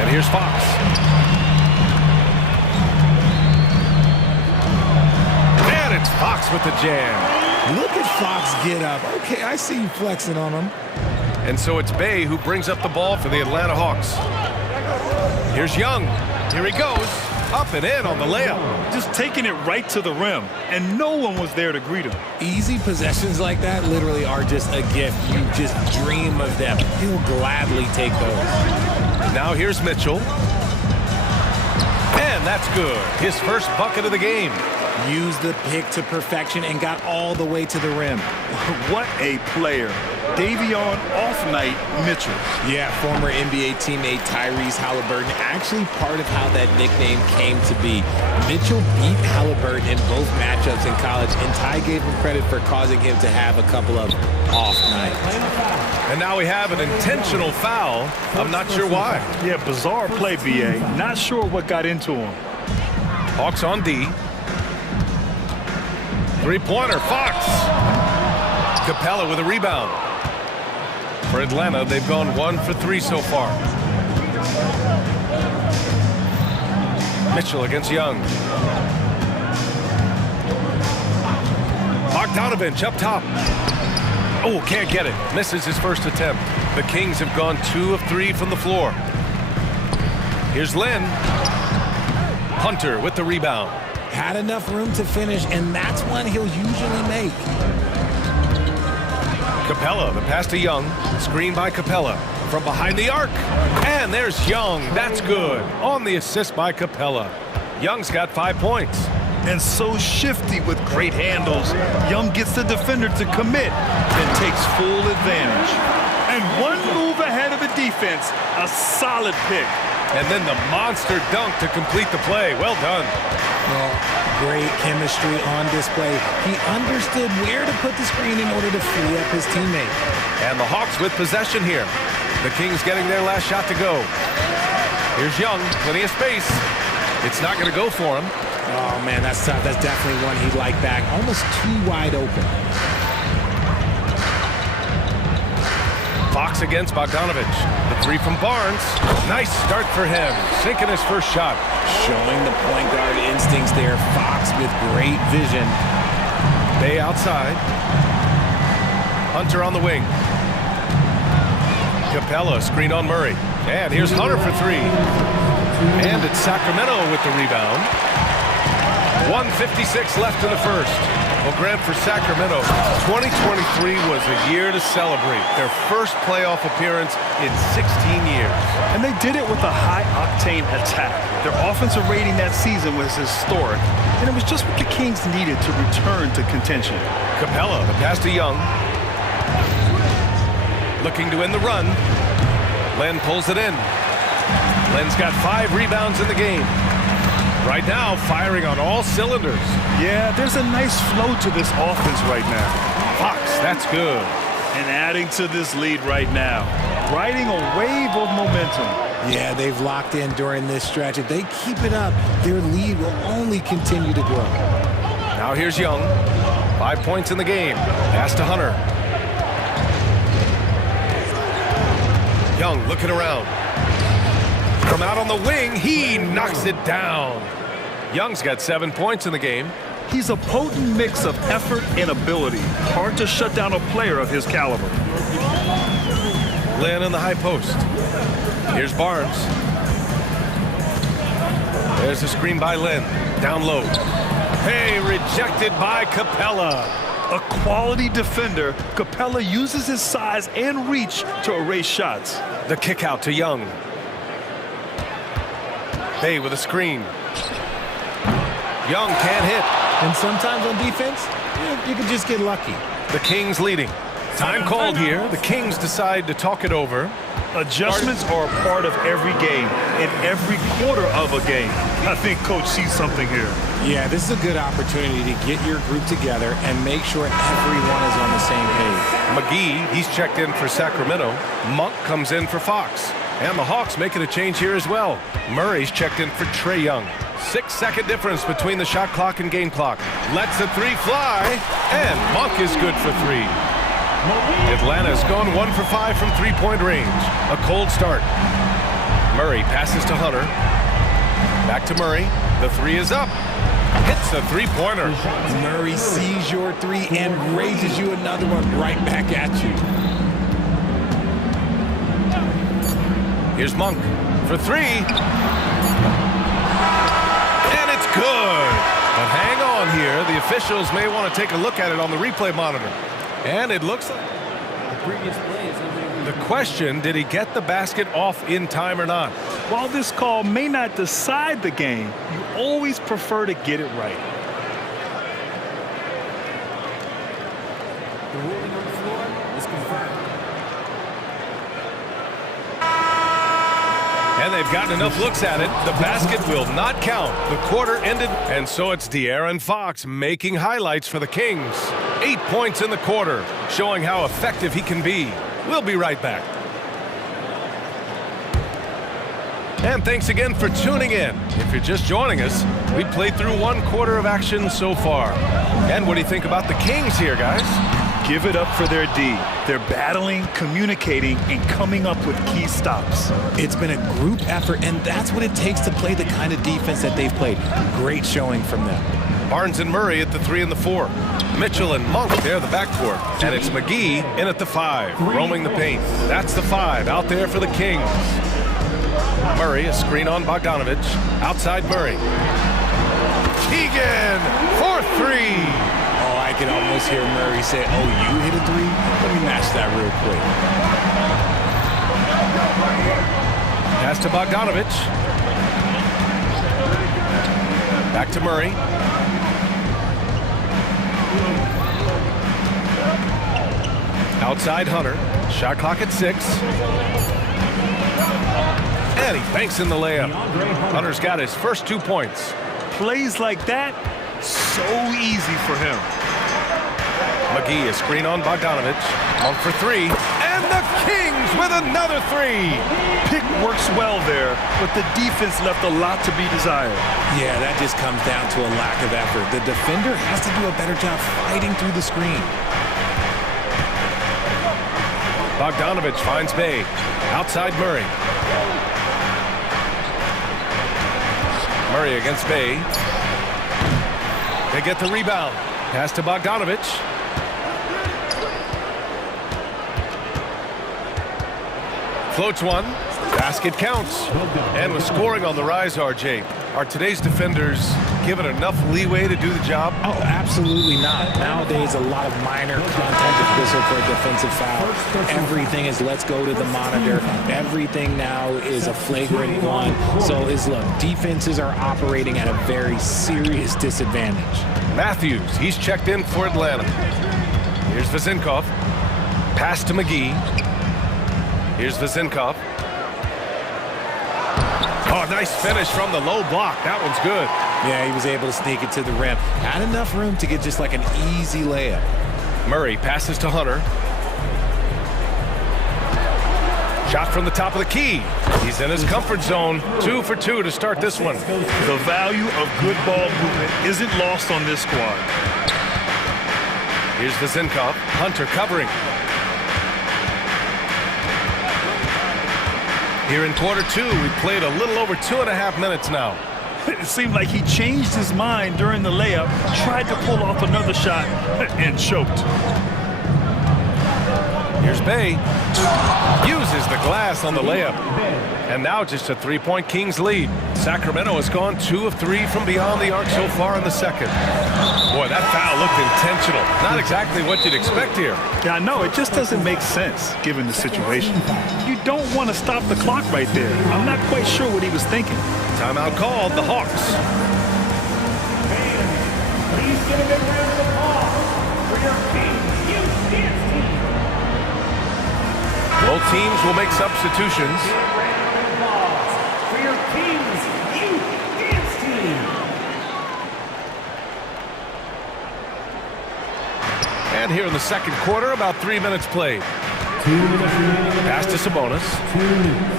And here's Fox. And it's Fox with the jam. Look at Fox get up. Okay, I see you flexing on him. And so it's Bay who brings up the ball for the Atlanta Hawks. Here's Young. Here he goes. Up and in on the layup. Just taking it right to the rim, and no one was there to greet him. Easy possessions like that literally are just a gift. You just dream of them. He will gladly take those. Now here's Mitchell. And that's good. His first bucket of the game. Used the pick to perfection and got all the way to the rim. What a player. Davion off-night Mitchell. Yeah, former NBA teammate Tyrese Halliburton, actually part of how that nickname came to be. Mitchell beat Halliburton in both matchups in college, and Ty gave him credit for causing him to have a couple of off nights. And now we have an intentional foul. I'm not sure why. Yeah, bizarre play, BA. Not sure what got into him. Hawks on D. Three-pointer, Fox. Capella with a rebound. For Atlanta, they've gone 1 for 3 so far. Mitchell against Young. Bogdanovich up top. Oh, can't get it. Misses his first attempt. The Kings have gone 2 of 3 from the floor. Here's Lynn. Hunter with the rebound. Had enough room to finish, and that's one he'll usually make. Capella, the pass to Young. Screen by Capella. From behind the arc. And there's Young. That's good. On the assist by Capella. Young's got 5 points. And so shifty with great handles. Young gets the defender to commit and takes full advantage. And one move ahead of the defense. A solid pick. And then the monster dunk to complete the play. Well done. Well, great chemistry on display. He understood where to put the screen in order to free up his teammate. And the Hawks with possession here. The Kings getting their last shot to go. Here's Young, plenty of space. It's not going to go for him. Oh, man, that's tough. That's definitely one he'd like back. Almost too wide open. Fox against Bogdanovich. The 3 from Barnes. Nice start for him. Sinking his first shot. Showing the point guard instincts there. Fox with great vision. Bay outside. Hunter on the wing. Capella screen on Murray. And here's Hunter for 3. And it's Sacramento with the rebound. 1:56 left in the first. Well, Grant, for Sacramento, 2023 was a year to celebrate. Their first playoff appearance in 16 years. And they did it with a high-octane attack. Their offensive rating that season was historic, and it was just what the Kings needed to return to contention. Capella, the pass to Young. Looking to end the run. Len pulls it in. Len's got 5 rebounds in the game. Right now, firing on all cylinders. Yeah, there's a nice flow to this offense right now. Fox, that's good. And adding to this lead right now. Riding a wave of momentum. Yeah, they've locked in during this stretch. If they keep it up, their lead will only continue to grow. Now here's Young. 5 points in the game. Pass to Hunter. Young looking around. From out on the wing, he knocks it down. Young's got 7 points in the game. He's a potent mix of effort and ability. Hard to shut down a player of his caliber. Lynn in the high post. Here's Barnes. There's a screen by Lynn. Down low. Hey, rejected by Capella. A quality defender, Capella uses his size and reach to erase shots. The kick out to Young. Bay with a screen. Young can't hit. And sometimes on defense, you can just get lucky. The Kings leading. Time called here. The Kings decide to talk it over. Adjustments are a part of every game, in every quarter of a game. I think Coach sees something here. Yeah, this is a good opportunity to get your group together and make sure everyone is on the same page. McGee, he's checked in for Sacramento. Monk comes in for Fox. And the Hawks making a change here as well. Murray's checked in for Trae Young. 6-second difference between the shot clock and game clock. Lets the three fly, and Monk is good for three. Atlanta's gone 1 for 5 from three-point range. A cold start. Murray passes to Hunter. Back to Murray. The three is up. Hits the three-pointer. Murray sees your three and raises you another one right back at you. Here's Monk for three. And it's good. But hang on here. The officials may want to take a look at it on the replay monitor. And it looks like The previous play is under the question, did he get the basket off in time or not? While this call may not decide the game, you always prefer to get it right. the ruling on the floor is confirmed. And they've gotten enough looks at it. The basket will not count. The quarter ended, and so it's De'Aaron Fox making highlights for the Kings. 8 points in the quarter, showing how effective he can be. We'll be right back. And thanks again for tuning in. If you're just joining us, we played through 1 quarter of action so far. And what do you think about the Kings here, guys? Give it up for their D. They're battling, communicating, and coming up with key stops. It's been a group effort, and that's what it takes to play the kind of defense that they've played. Great showing from them. Barnes and Murray at the 3 and the 4. Mitchell and Monk there, the backcourt. And it's McGee in at the 5, roaming the paint. That's the 5 out there for the Kings. Murray, a screen on Bogdanovich. Outside Murray. Keegan for 3. Oh, I can almost hear Murray say, oh, you hit a 3? Let me match that real quick. Pass to Bogdanovich. Back to Murray. Outside Hunter. Shot clock at 6. And he banks in the layup. Hunter's got his first 2 points. Plays like that, so easy for him. McGee, a screen on Bogdanovich. Monk for 3. And the Kings with another 3. Pick works well there, but the defense left a lot to be desired. Yeah, that just comes down to a lack of effort. The defender has to do a better job fighting through the screen. Bogdanovich finds Bay. Outside Murray. Murray against Bay. They get the rebound. Pass to Bogdanovich. Floats one. Basket counts. And with scoring on the rise, RJ, are today's defenders given enough leeway to do the job? Oh, absolutely not. Nowadays, a lot of minor contact is whistled for a defensive foul. Everything is let's go to the monitor. Everything now is a flagrant 1. So look, defenses are operating at a very serious disadvantage. Matthews, he's checked in for Atlanta. Here's Vezinkov. Pass to McGee. Here's Vezinkov. Oh, nice finish from the low block. That one's good. Yeah, he was able to sneak it to the rim. Had enough room to get just like an easy layup. Murray passes to Hunter. Shot from the top of the key. He's in his comfort zone. 2 for 2 to start this one. The value of good ball movement isn't lost on this squad. Here's Vezinkov. Hunter covering. Here in quarter 2, we played a little over 2.5 minutes now. It seemed like he changed his mind during the layup, tried to pull off another shot, and choked. Here's Bay. Uses the glass on the layup. And now just a 3-point Kings lead. Sacramento has gone 2 of 3 from beyond the arc so far in the second. Boy, that foul looked intentional. Not exactly what you'd expect here. Yeah, I know. It just doesn't make sense given the situation. You don't want to stop the clock right there. I'm not quite sure what he was thinking. Timeout called, the Hawks. Please get a big round of applause for your Kings UCS team. Both teams will make substitutions. For your Kings Youth Dance Team. And here in the second quarter, about 3 minutes played. 2 minutes remaining. Pass to Sabonis. 2 minutes.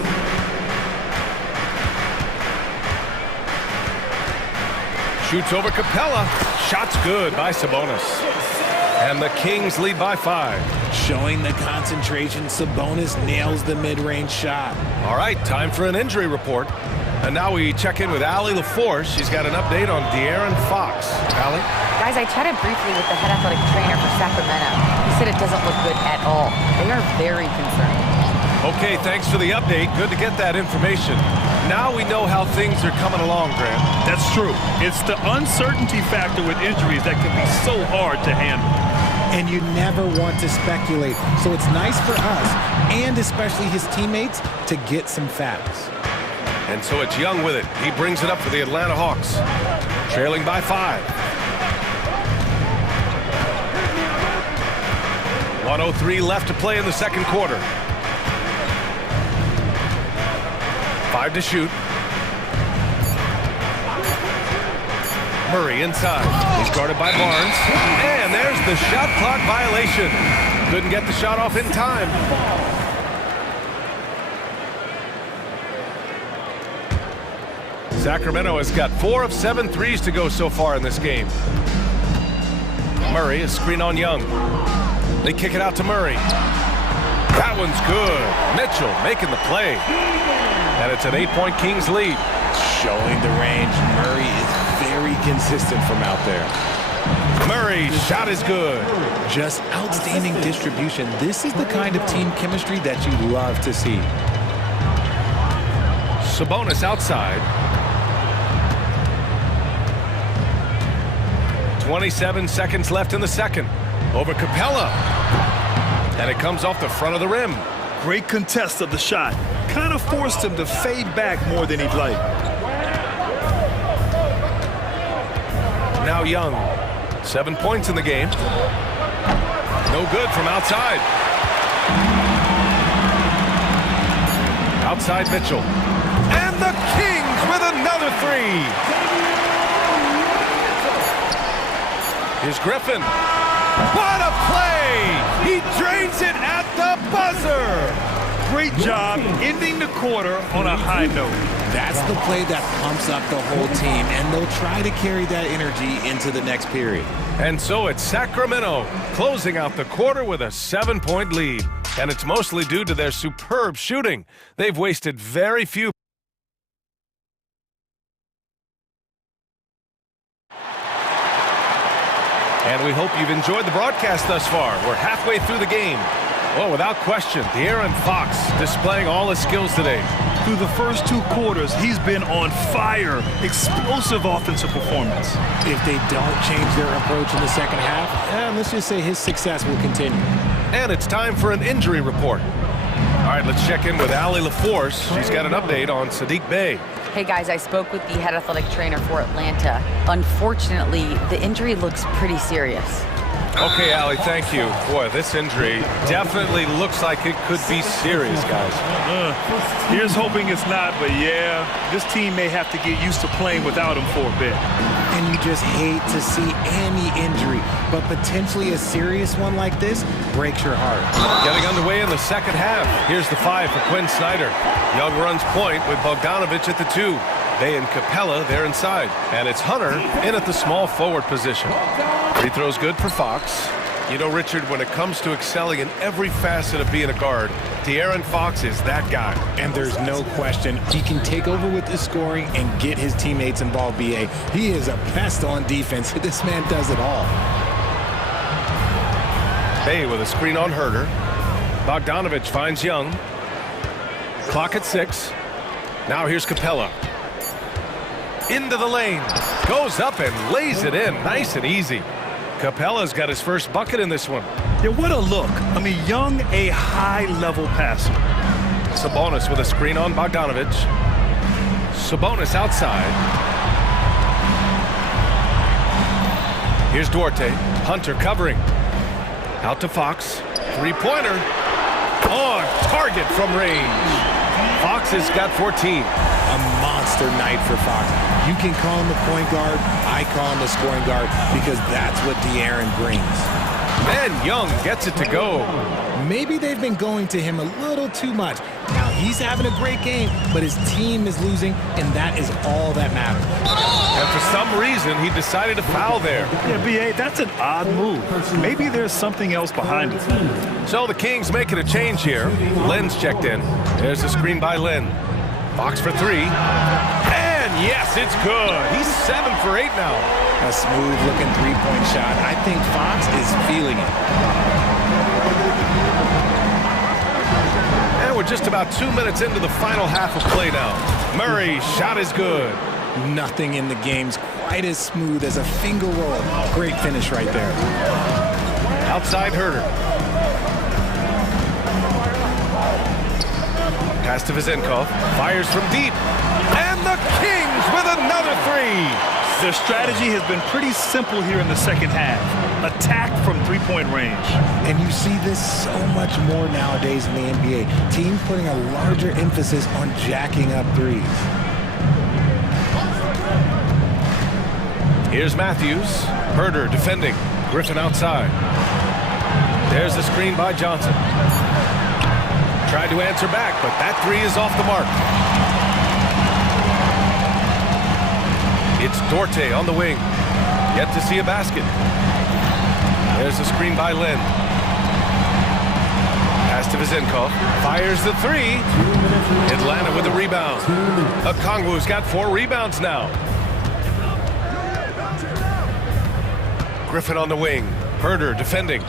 Shoots over Capella. Shot's good by Sabonis. And the Kings lead by 5. Showing the concentration, Sabonis nails the mid-range shot. All right, time for an injury report. And now we check in with Allie LaForce. She's got an update on De'Aaron Fox. Allie? Guys, I chatted briefly with the head athletic trainer for Sacramento. He said it doesn't look good at all. They are very concerned. Okay, thanks for the update. Good to get that information. Now we know how things are coming along, Grant. That's true. It's the uncertainty factor with injuries that can be so hard to handle. And you never want to speculate. So it's nice for us, and especially his teammates, to get some facts. And so it's Young with it. He brings it up for the Atlanta Hawks. Trailing by 5. 1:03 left to play in the second quarter. 5 to shoot. Murray inside. He's guarded by Barnes. And there's the shot clock violation. Couldn't get the shot off in time. Sacramento has got 4 of 7 threes to go so far in this game. Murray, a screen on Young. They kick it out to Murray. That one's good. Mitchell making the play. And it's an 8-point Kings lead. Showing the range, Murray is very consistent from out there. Murray's shot is good. Just outstanding distribution. This is the kind of team chemistry that you love to see. Sabonis outside. 27 seconds left in the second. Over Capella. And it comes off the front of the rim. Great contest of the shot. Kind of forced him to fade back more than he'd like. Now Young. 7 points in the game. No good from outside. Outside Mitchell. And the Kings with another 3. Here's Griffin. What a play! He drains it at the buzzer. Great job ending the quarter on a high note. That's the play that pumps up the whole team, and they'll try to carry that energy into the next period. And so it's Sacramento closing out the quarter with a 7-point lead. And it's mostly due to their superb shooting. They've wasted very few. And we hope you've enjoyed the broadcast thus far. We're halfway through the game. Well, without question, De'Aaron Fox displaying all his skills today. Through the first 2 quarters, he's been on fire. Explosive offensive performance. If they don't change their approach in the second half, let's just say his success will continue. And it's time for an injury report. All right, let's check in with Allie LaForce. She's got an update on Saddiq Bey. Hey guys, I spoke with the head athletic trainer for Atlanta. Unfortunately, the injury looks pretty serious. Okay, Allie, thank you. Boy, this injury definitely looks like it could be serious, guys. Here's hoping it's not, but yeah, this team may have to get used to playing without him for a bit. And you just hate to see any injury, but potentially a serious one like this breaks your heart. Getting underway in the second half. Here's the 5 for Quinn Snyder. Young runs point with Bogdanovich at the 2. Bey and Capella, they're inside. And it's Hunter in at the small forward position. Free throw's good for Fox. You know, Richard, when it comes to excelling in every facet of being a guard, De'Aaron Fox is that guy. And there's no question he can take over with the scoring and get his teammates involved, B.A. He is a pest on defense. This man does it all. Bey with a screen on Herter. Bogdanovich finds Young. Clock at 6. Now here's Capella. Into the lane. Goes up and lays it in. Nice and easy. Capella's got his first bucket in this one. Yeah, what a look. I mean, Young, a high-level passer. Sabonis with a screen on Bogdanovich. Sabonis outside. Here's Duarte. Hunter covering. Out to Fox. 3-pointer. On target from range. Fox has got 14. A monster night for Fox. You can call him a point guard. I call him a scoring guard because that's what De'Aaron brings. And Young gets it to go. Maybe they've been going to him a little too much. Now, he's having a great game, but his team is losing, and that is all that matters. And for some reason, he decided to foul there. Yeah, B.A., that's an odd move. Maybe there's something else behind it. So the Kings making a change here. Lynn's checked in. There's a screen by Lynn. Fox for three. And yes, it's good. He's 7 for 8 now. A smooth-looking three-point shot. I think Fox is feeling it. And we're just about 2 minutes into the final half of play now. Murray's shot is good. Nothing in the game's quite as smooth as a finger roll. Great finish right there. Outside Herder. Pass to Vizenkov. Fires from deep. And the Kings with another three. Their strategy has been pretty simple here in the second half. Attack from three-point range. And you see this so much more nowadays in the NBA. Teams putting a larger emphasis on jacking up threes. Here's Matthews. Herder defending. Griffin outside. There's the screen by Johnson. Tried to answer back, but that three is off the mark. It's Dorte on the wing. Yet to see a basket. There's the screen by Lynn. Pass to Vizenkov. Fires the three. Atlanta with the rebound. Okongwu's got 4 rebounds now. Griffin on the wing. Herder defending.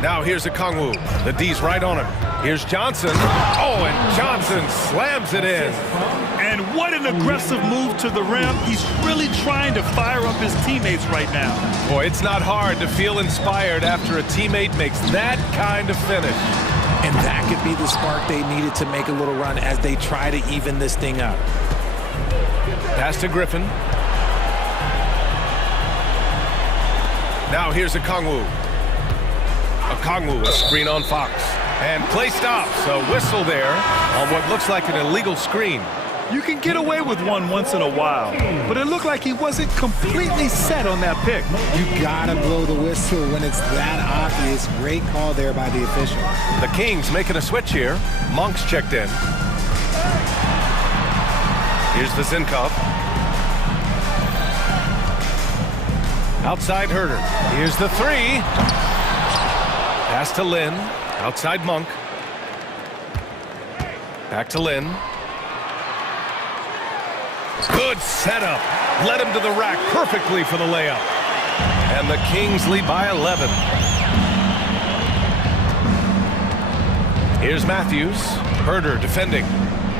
Now here's Okongwu. The D's right on him. Here's Johnson. Oh, and Johnson slams it in. And what an aggressive move to the rim. He's really trying to fire up his teammates right now. Boy, it's not hard to feel inspired after a teammate makes that kind of finish. And that could be the spark they needed to make a little run as they try to even this thing up. Pass to Griffin. Now here's Okongwu. Okongwu, a screen on Fox. And play stops. A whistle there on what looks like an illegal screen. You can get away with one once in a while, but it looked like he wasn't completely set on that pick. You gotta blow the whistle when it's that obvious. Great call there by the official. The Kings making a switch here. Monk's checked in. Here's Vizenkov. Outside Herder. Here's the three. Pass to Lynn. Outside Monk. Back to Lynn. Good setup. Led him to the rack perfectly for the layup. And the Kings lead by 11. Here's Matthews. Herder defending.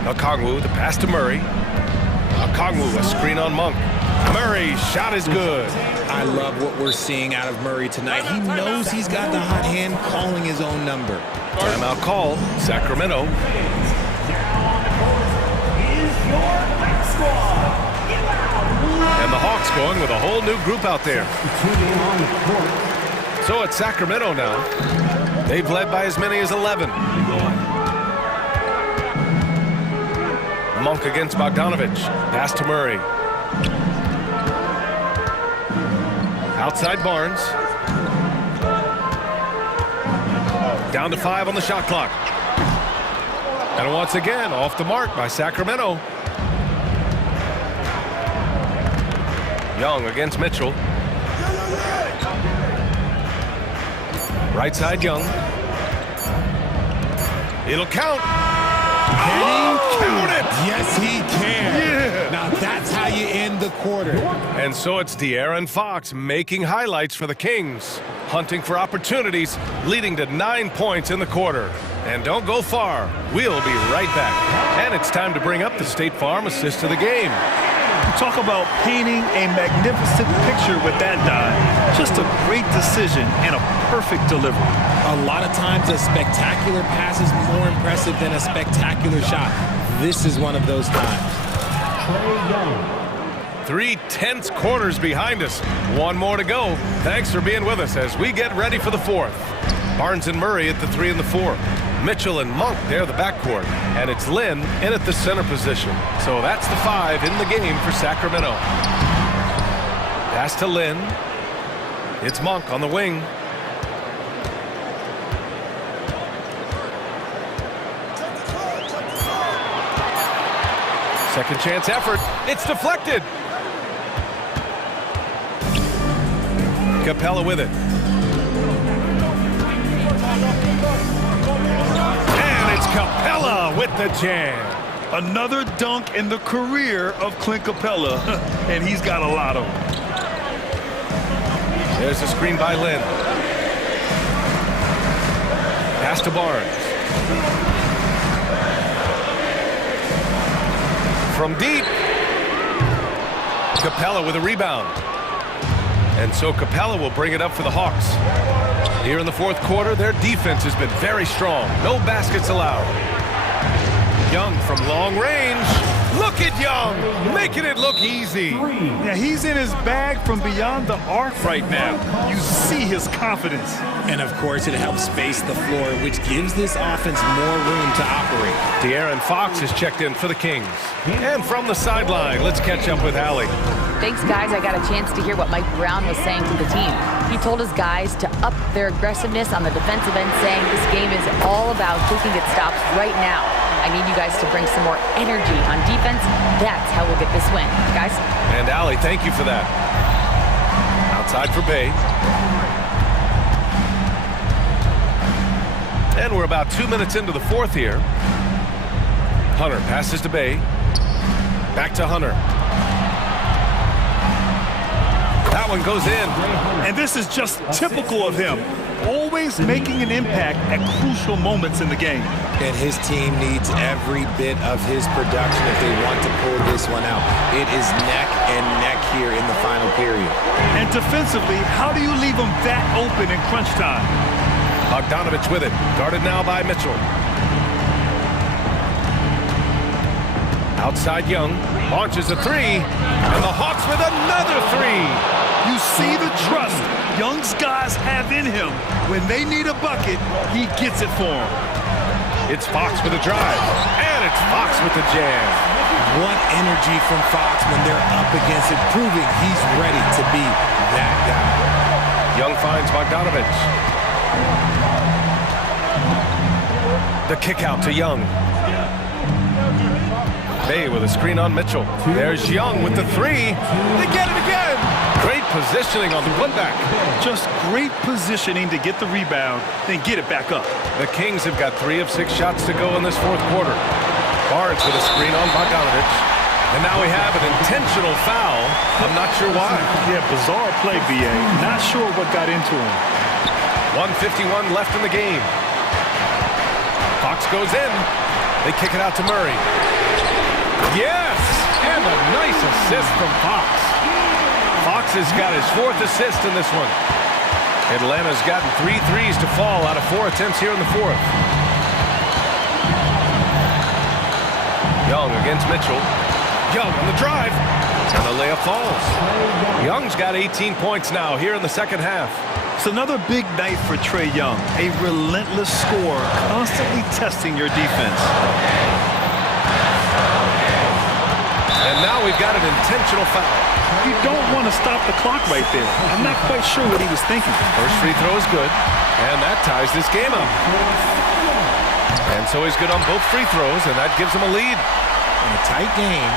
Okongwu, the pass to Murray. Okongwu, a screen on Monk. Murray's shot is good. I love what we're seeing out of Murray tonight. He knows he's got the hot hand, calling his own number. Timeout call, Sacramento. And the Hawks going with a whole new group out there. So it's Sacramento now. They've led by as many as 11. Monk against Bogdanovich. Pass to Murray. Outside Barnes. Down to 5 on the shot clock. And once again, off the mark by Sacramento. Young against Mitchell. Right side Young. It'll count. Can he count it? Yes, he can. Yeah. Now that's how you end the quarter. And so it's De'Aaron Fox making highlights for the Kings, hunting for opportunities, leading to 9 points in the quarter. And don't go far. We'll be right back. And it's time to bring up the State Farm assist of the game. Talk about painting a magnificent picture with that dive. Just a great decision and a perfect delivery. A lot of times a spectacular pass is more impressive than a spectacular shot. This is one of those times. 3 tense quarters behind us. One more to go. Thanks for being with us as we get ready for the fourth. Barnes and Murray at the 3 and the 4. Mitchell and Monk there, the backcourt. And it's Lynn in at the center position. So that's the 5 in the game for Sacramento. Pass to Lynn. It's Monk on the wing. Second chance effort. It's deflected. Capella with it. And it's Capella with the jam. Another dunk in the career of Clint Capella, and he's got a lot of them. There's a screen by Lynn. Pass to Barnes. From deep. Capella with a rebound. And so Capella will bring it up for the Hawks. Here in the fourth quarter, their defense has been very strong. No baskets allowed. Young from long range. Look at Young, making it look easy. Yeah, he's in his bag from beyond the arc right now. You see his confidence. And of course, it helps space the floor, which gives this offense more room to operate. De'Aaron Fox is checked in for the Kings. And from the sideline, let's catch up with Allie. Thanks, guys. I got a chance to hear what Mike Brown was saying to the team. He told his guys to up their aggressiveness on the defensive end, saying this game is all about who can get stops right now. I need you guys to bring some more energy on defense. That's how we'll get this win. Guys? And Allie, thank you for that. Outside for Bay. And we're about 2 minutes into the fourth here. Hunter passes to Bay. Back to Hunter. That one goes in. And this is just typical of him. Always making an impact at crucial moments in the game. And his team needs every bit of his production if they want to pull this one out. It is neck and neck here in the final period. And defensively, how do you leave them that open in crunch time? Bogdanovich with it. Guarded now by Mitchell. Outside Young. Launches a 3. And the Hawks with another 3. You see the trust Young's guys have in him. When they need a bucket, he gets it for them. It's Fox with a drive. And it's Fox with the jam. What energy from Fox when they're up against it, proving he's ready to be that guy. Young finds Bogdanovich. The kick out to Young. Bay with a screen on Mitchell. There's Young with the 3. They get it again. Great positioning on the putback. Just great positioning to get the rebound, then get it back up. The Kings have got 3 of 6 shots to go in this fourth quarter. Barnes with a screen on Bogdanovich. And now we have an intentional foul. I'm not sure why. Yeah, bizarre play, BA. Not sure what got into him. 1:51 left in the game. Fox goes in. They kick it out to Murray. Yes! And a nice assist from Fox. Fox has got his 4th assist in this one. Atlanta's gotten 3 threes to fall out of 4 attempts here in the fourth. Young against Mitchell. Young on the drive. And the layup falls. Young's got 18 points now here in the second half. It's another big night for Trae Young. A relentless scorer, constantly testing your defense. And now we've got an intentional foul. You don't want to stop the clock right there. I'm not quite sure what he was thinking. First free throw is good, and that ties this game up. And so he's good on both free throws, and that gives him a lead. In a tight game,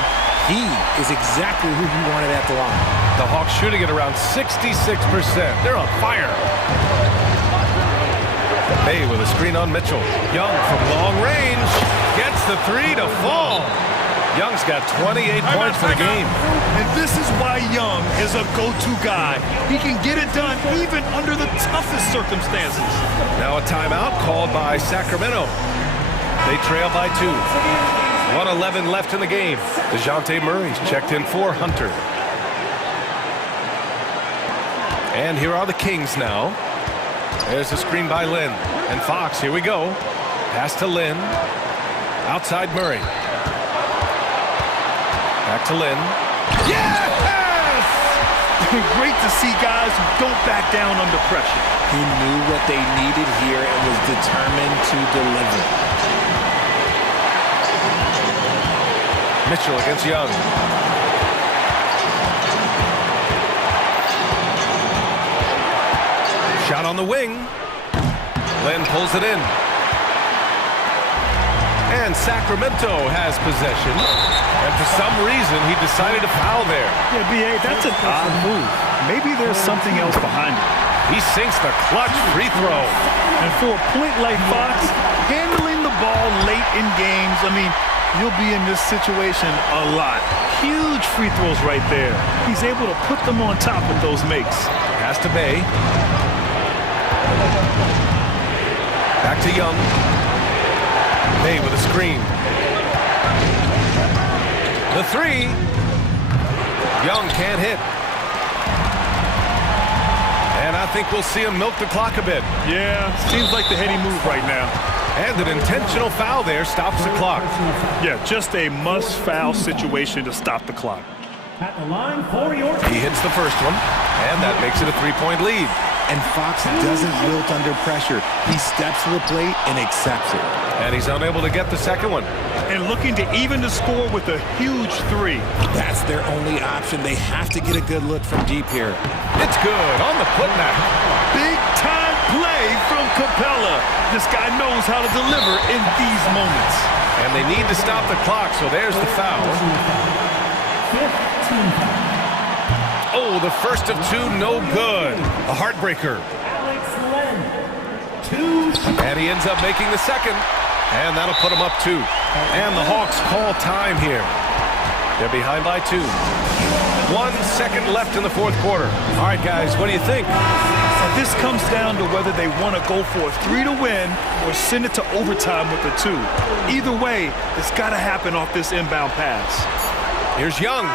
he is exactly who he wanted at the line. The Hawks shooting at around 66%. They're on fire. Bay with a screen on Mitchell. Young from long range gets the 3 to fall. Young's got 28 points for the game. And this is why Young is a go-to guy. He can get it done even under the toughest circumstances. Now a timeout called by Sacramento. They trail by 2. 1:11 left in the game. DeJounte Murray's checked in for Hunter. And here are the Kings now. There's a screen by Lynn. And Fox, here we go. Pass to Lynn. Outside Murray. Back to Lynn. Yes! Great to see guys who don't back down under pressure. He knew what they needed here and was determined to deliver. Mitchell against Young. Shot on the wing. Len pulls it in. And Sacramento has possession. And for some reason, he decided to foul there. Yeah, B.A., that's an odd move. Maybe there's something else behind it. He sinks the clutch free throw. And for a point like Fox, handling the ball late in games, I mean, you'll be in this situation a lot. Huge free throws right there. He's able to put them on top with those makes. Pass to Bay. Back to Young. Bay with a screen. The three. Young can't hit. And I think we'll see him milk the clock a bit. Yeah, seems like the heady move right now. And an intentional foul there stops the clock. Yeah, just a must-foul situation to stop the clock. At the line for your team. He hits the first one, and that makes it a three-point lead. And Fox doesn't wilt under pressure. He steps to the plate and accepts it. And he's unable to get the second one. And looking to even the score with a huge three. That's their only option. They have to get a good look from deep here. It's good on the putback. Big time play from Capella. This guy knows how to deliver in these moments. And they need to stop the clock, so there's the foul. 15. Oh, the first of two, no good. A heartbreaker. Alex Len. 2. And he ends up making the second. And that'll put him up 2. And the Hawks call time here. They're behind by 2. 1 second left in the fourth quarter. All right, guys, what do you think? Now, this comes down to whether they want to go for a 3 to win or send it to overtime with a 2. Either way, it's got to happen off this inbound pass. Here's Young.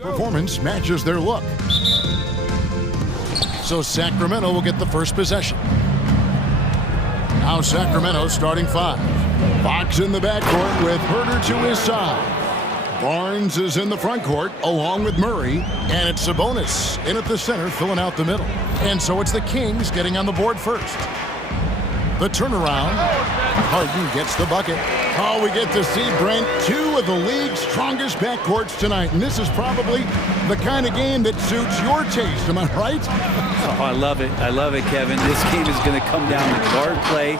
Performance matches their look. So Sacramento will get the first possession. Now Sacramento starting 5. Fox in the backcourt with Herder to his side. Barnes is in the front court along with Murray, and it's Sabonis in at the center filling out the middle. And so it's the Kings getting on the board first. The turnaround, Harden gets the bucket. Oh, we get to see, Brent, 2 of the league's strongest backcourts tonight, and this is probably the kind of game that suits your taste, am I right? Oh, I love it. I love it, Kevin. This game is going to come down to guard play.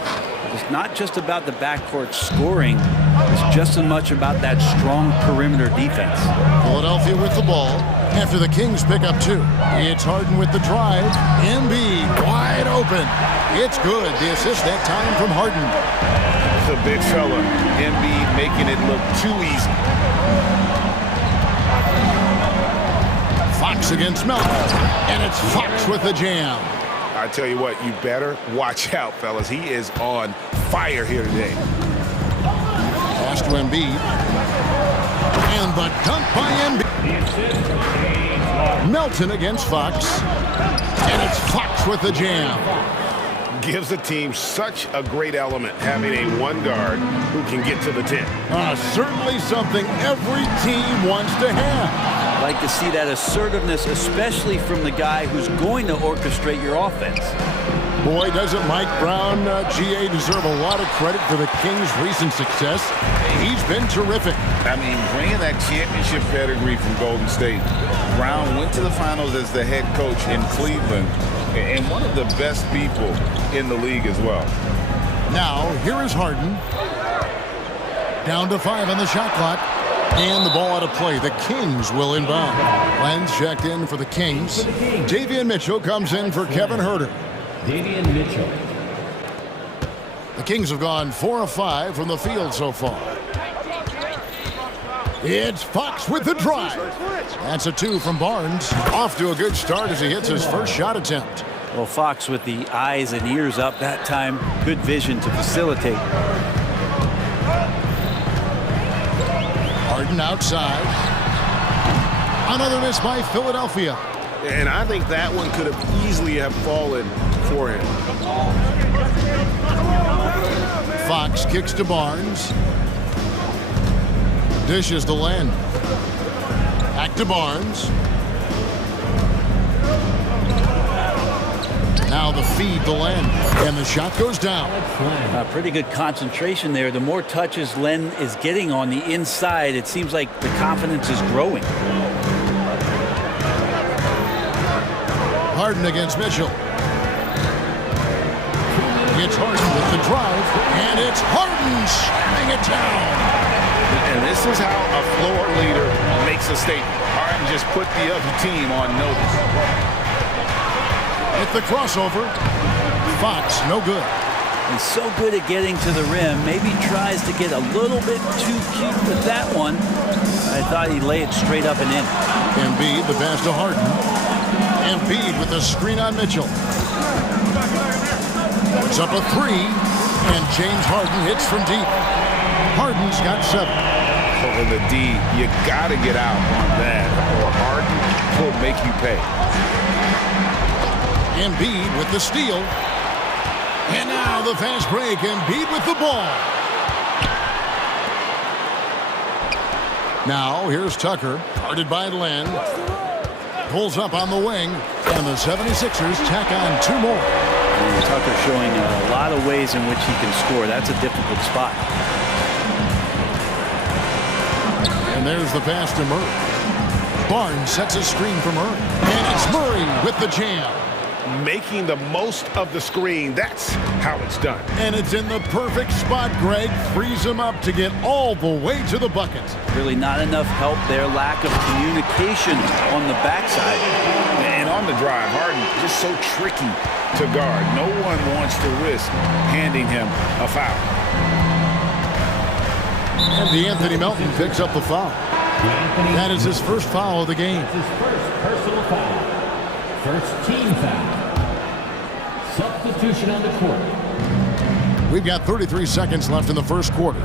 It's not just about the backcourt scoring. It's just as much about that strong perimeter defense. Philadelphia with the ball after the Kings pick up 2. It's Harden with the drive. Embiid wide open. It's good. The assist that time from Harden. It's a big fella. Embiid making it look too easy. Fox against Melton. And it's Fox with the jam. I tell you what, you better watch out, fellas. He is on fire here today. Pass to Embiid. And the dunk by Embiid. Melton against Fox. And it's Fox with the jam. Gives the team such a great element having a one guard who can get to the 10. Certainly something every team wants to have. I like to see that assertiveness, especially from the guy who's going to orchestrate your offense. Boy, doesn't Mike Brown, GA, deserve a lot of credit for the Kings' recent success. He's been terrific. I mean, bringing that championship pedigree from Golden State. Brown went to the finals as the head coach in Cleveland, and one of the best people in the league as well. Now, here is Harden. Down to 5 on the shot clock. And the ball out of play. The Kings will inbound. Lenz checked in for the Kings. Davion Mitchell comes in for Kevin Herder. Davion Mitchell. The Kings have gone 4 of 5 from the field so far. It's Fox with the drive. That's a 2 from Barnes. Off to a good start as he hits his first shot attempt. Well, Fox with the eyes and ears up that time. Good vision to facilitate. Harden outside. Another miss by Philadelphia. And I think that one could have easily have fallen for him. Fox kicks to Barnes. Dishes to Len. Back to Barnes. Now the feed to Len. And the shot goes down. Pretty good concentration there. The more touches Len is getting on the inside, it seems like the confidence is growing. Harden against Mitchell. It's Harden with the drive. And it's Harden slamming it down. And this is how a floor leader makes a statement. Harden just put the other team on notice. With the crossover, Fox, no good. He's so good at getting to the rim. Maybe tries to get a little bit too cute with that one. I thought he'd lay it straight up and in. Embiid, the pass to Harden. Embiid with the screen on Mitchell. Puts up a 3, and James Harden hits from deep. Harden's got 7. Over the D, you got to get out on that, or Harden will make you pay. Embiid with the steal. And now the fast break. Embiid with the ball. Now here's Tucker. Guarded by Len. Pulls up on the wing. And the 76ers tack on 2 more. And Tucker showing a lot of ways in which he can score. That's a difficult spot. And there's the pass to Murray. Barnes sets a screen for Murray. And it's Murray with the jam. Making the most of the screen. That's how it's done. And it's in the perfect spot, Greg. Frees him up to get all the way to the bucket. Really not enough help there. Lack of communication on the backside. And on the drive, Harden just so tricky to guard. No one wants to risk handing him a foul. And DeAnthony Melton picks up the foul. That is his first foul of the game. That's his first personal foul. First team foul. Substitution on the court. We've got 33 seconds left in the first quarter.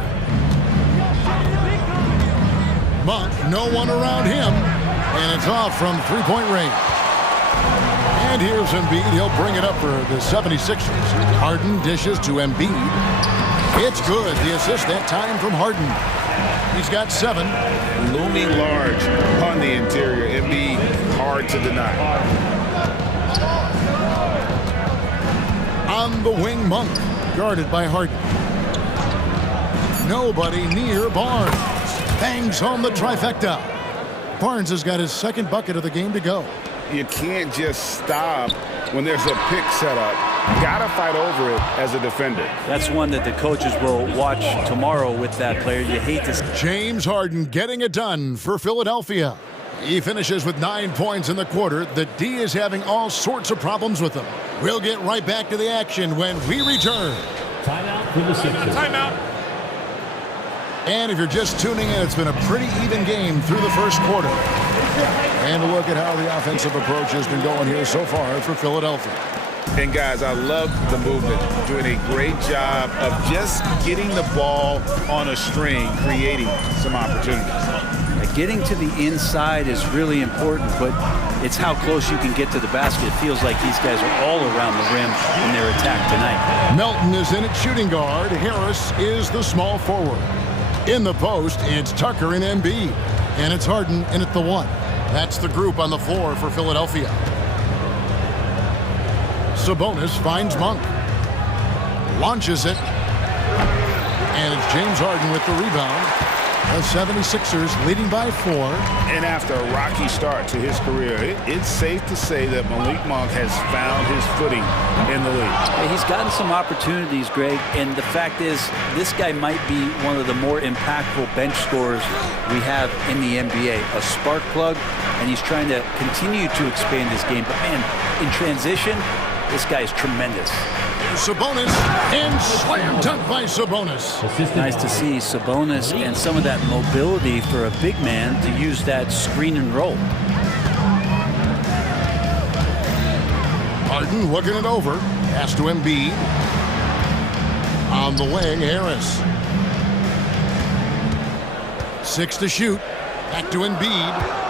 Monk, no one around him. And it's off from three-point range. And here's Embiid. He'll bring it up for the 76ers. Harden dishes to Embiid. It's good. The assist that time from Harden. He's got 7. Looming large on the interior. Embiid, hard to deny. On the wing, Monk, guarded by Harden. Nobody near Barnes. Bangs home the trifecta. Barnes has got his second bucket of the game to go. You can't just stop when there's a pick set up. Gotta fight over it as a defender. That's one that the coaches will watch tomorrow with that player. You hate to see. James Harden getting it done for Philadelphia. He finishes with 9 points in the quarter. The D is having all sorts of problems with him. We'll get right back to the action when we return. Timeout for the Sixers. Timeout. And if you're just tuning in, it's been a pretty even game through the first quarter. And look at how the offensive approach has been going here so far for Philadelphia. And guys, I love the movement. Doing a great job of just getting the ball on a string, creating some opportunities. Getting to the inside is really important, but it's how close you can get to the basket. It feels like these guys are all around the rim in their attack tonight. Melton is in at shooting guard. Harris is the small forward. In the post, it's Tucker and Embiid. And it's Harden in at the 1. That's the group on the floor for Philadelphia. Sabonis finds Monk. Launches it. And it's James Harden with the rebound. The 76ers leading by 4. And after a rocky start to his career, it's safe to say that Malik Monk has found his footing in the league. He's gotten some opportunities, Greg, and the fact is this guy might be one of the more impactful bench scorers we have in the NBA. A spark plug, and he's trying to continue to expand his game. But, man, in transition, this guy is tremendous. Sabonis, and slam dunk by Sabonis. Nice to see Sabonis and some of that mobility for a big man to use that screen and roll. Harden looking it over. Pass to Embiid. On the wing, Harris. 6 to shoot. Back to Embiid.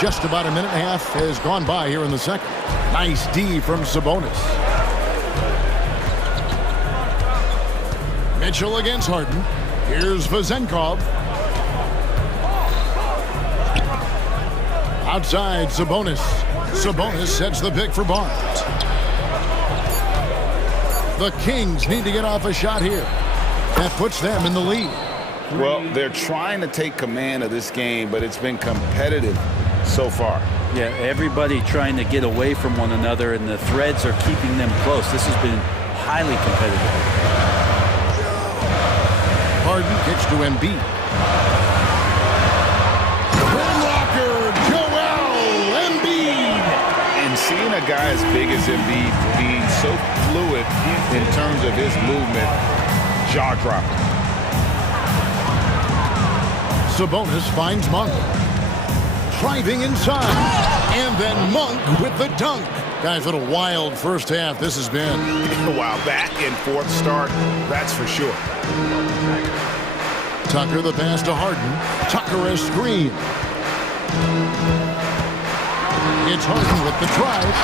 Just about a minute and a half has gone by here in the second. Nice D from Sabonis. Mitchell against Harden. Here's Vezenkov. Outside, Sabonis. Sabonis sets the pick for Barnes. The Kings need to get off a shot here. That puts them in the lead. Well, they're trying to take command of this game, but it's been competitive so far. Yeah, everybody trying to get away from one another, and the threads are keeping them close. This has been highly competitive. Harden kicks to Embiid. Rim rocker, Joel Embiid. And seeing a guy as big as Embiid being so fluid in terms of his movement, jaw-dropping. Sabonis finds Monk. Driving inside. And then Monk with the dunk. Guys, what a wild first half this has been. Wow, back and forth start, that's for sure. Tucker the pass to Harden. Tucker a screen. It's Harden with the drive.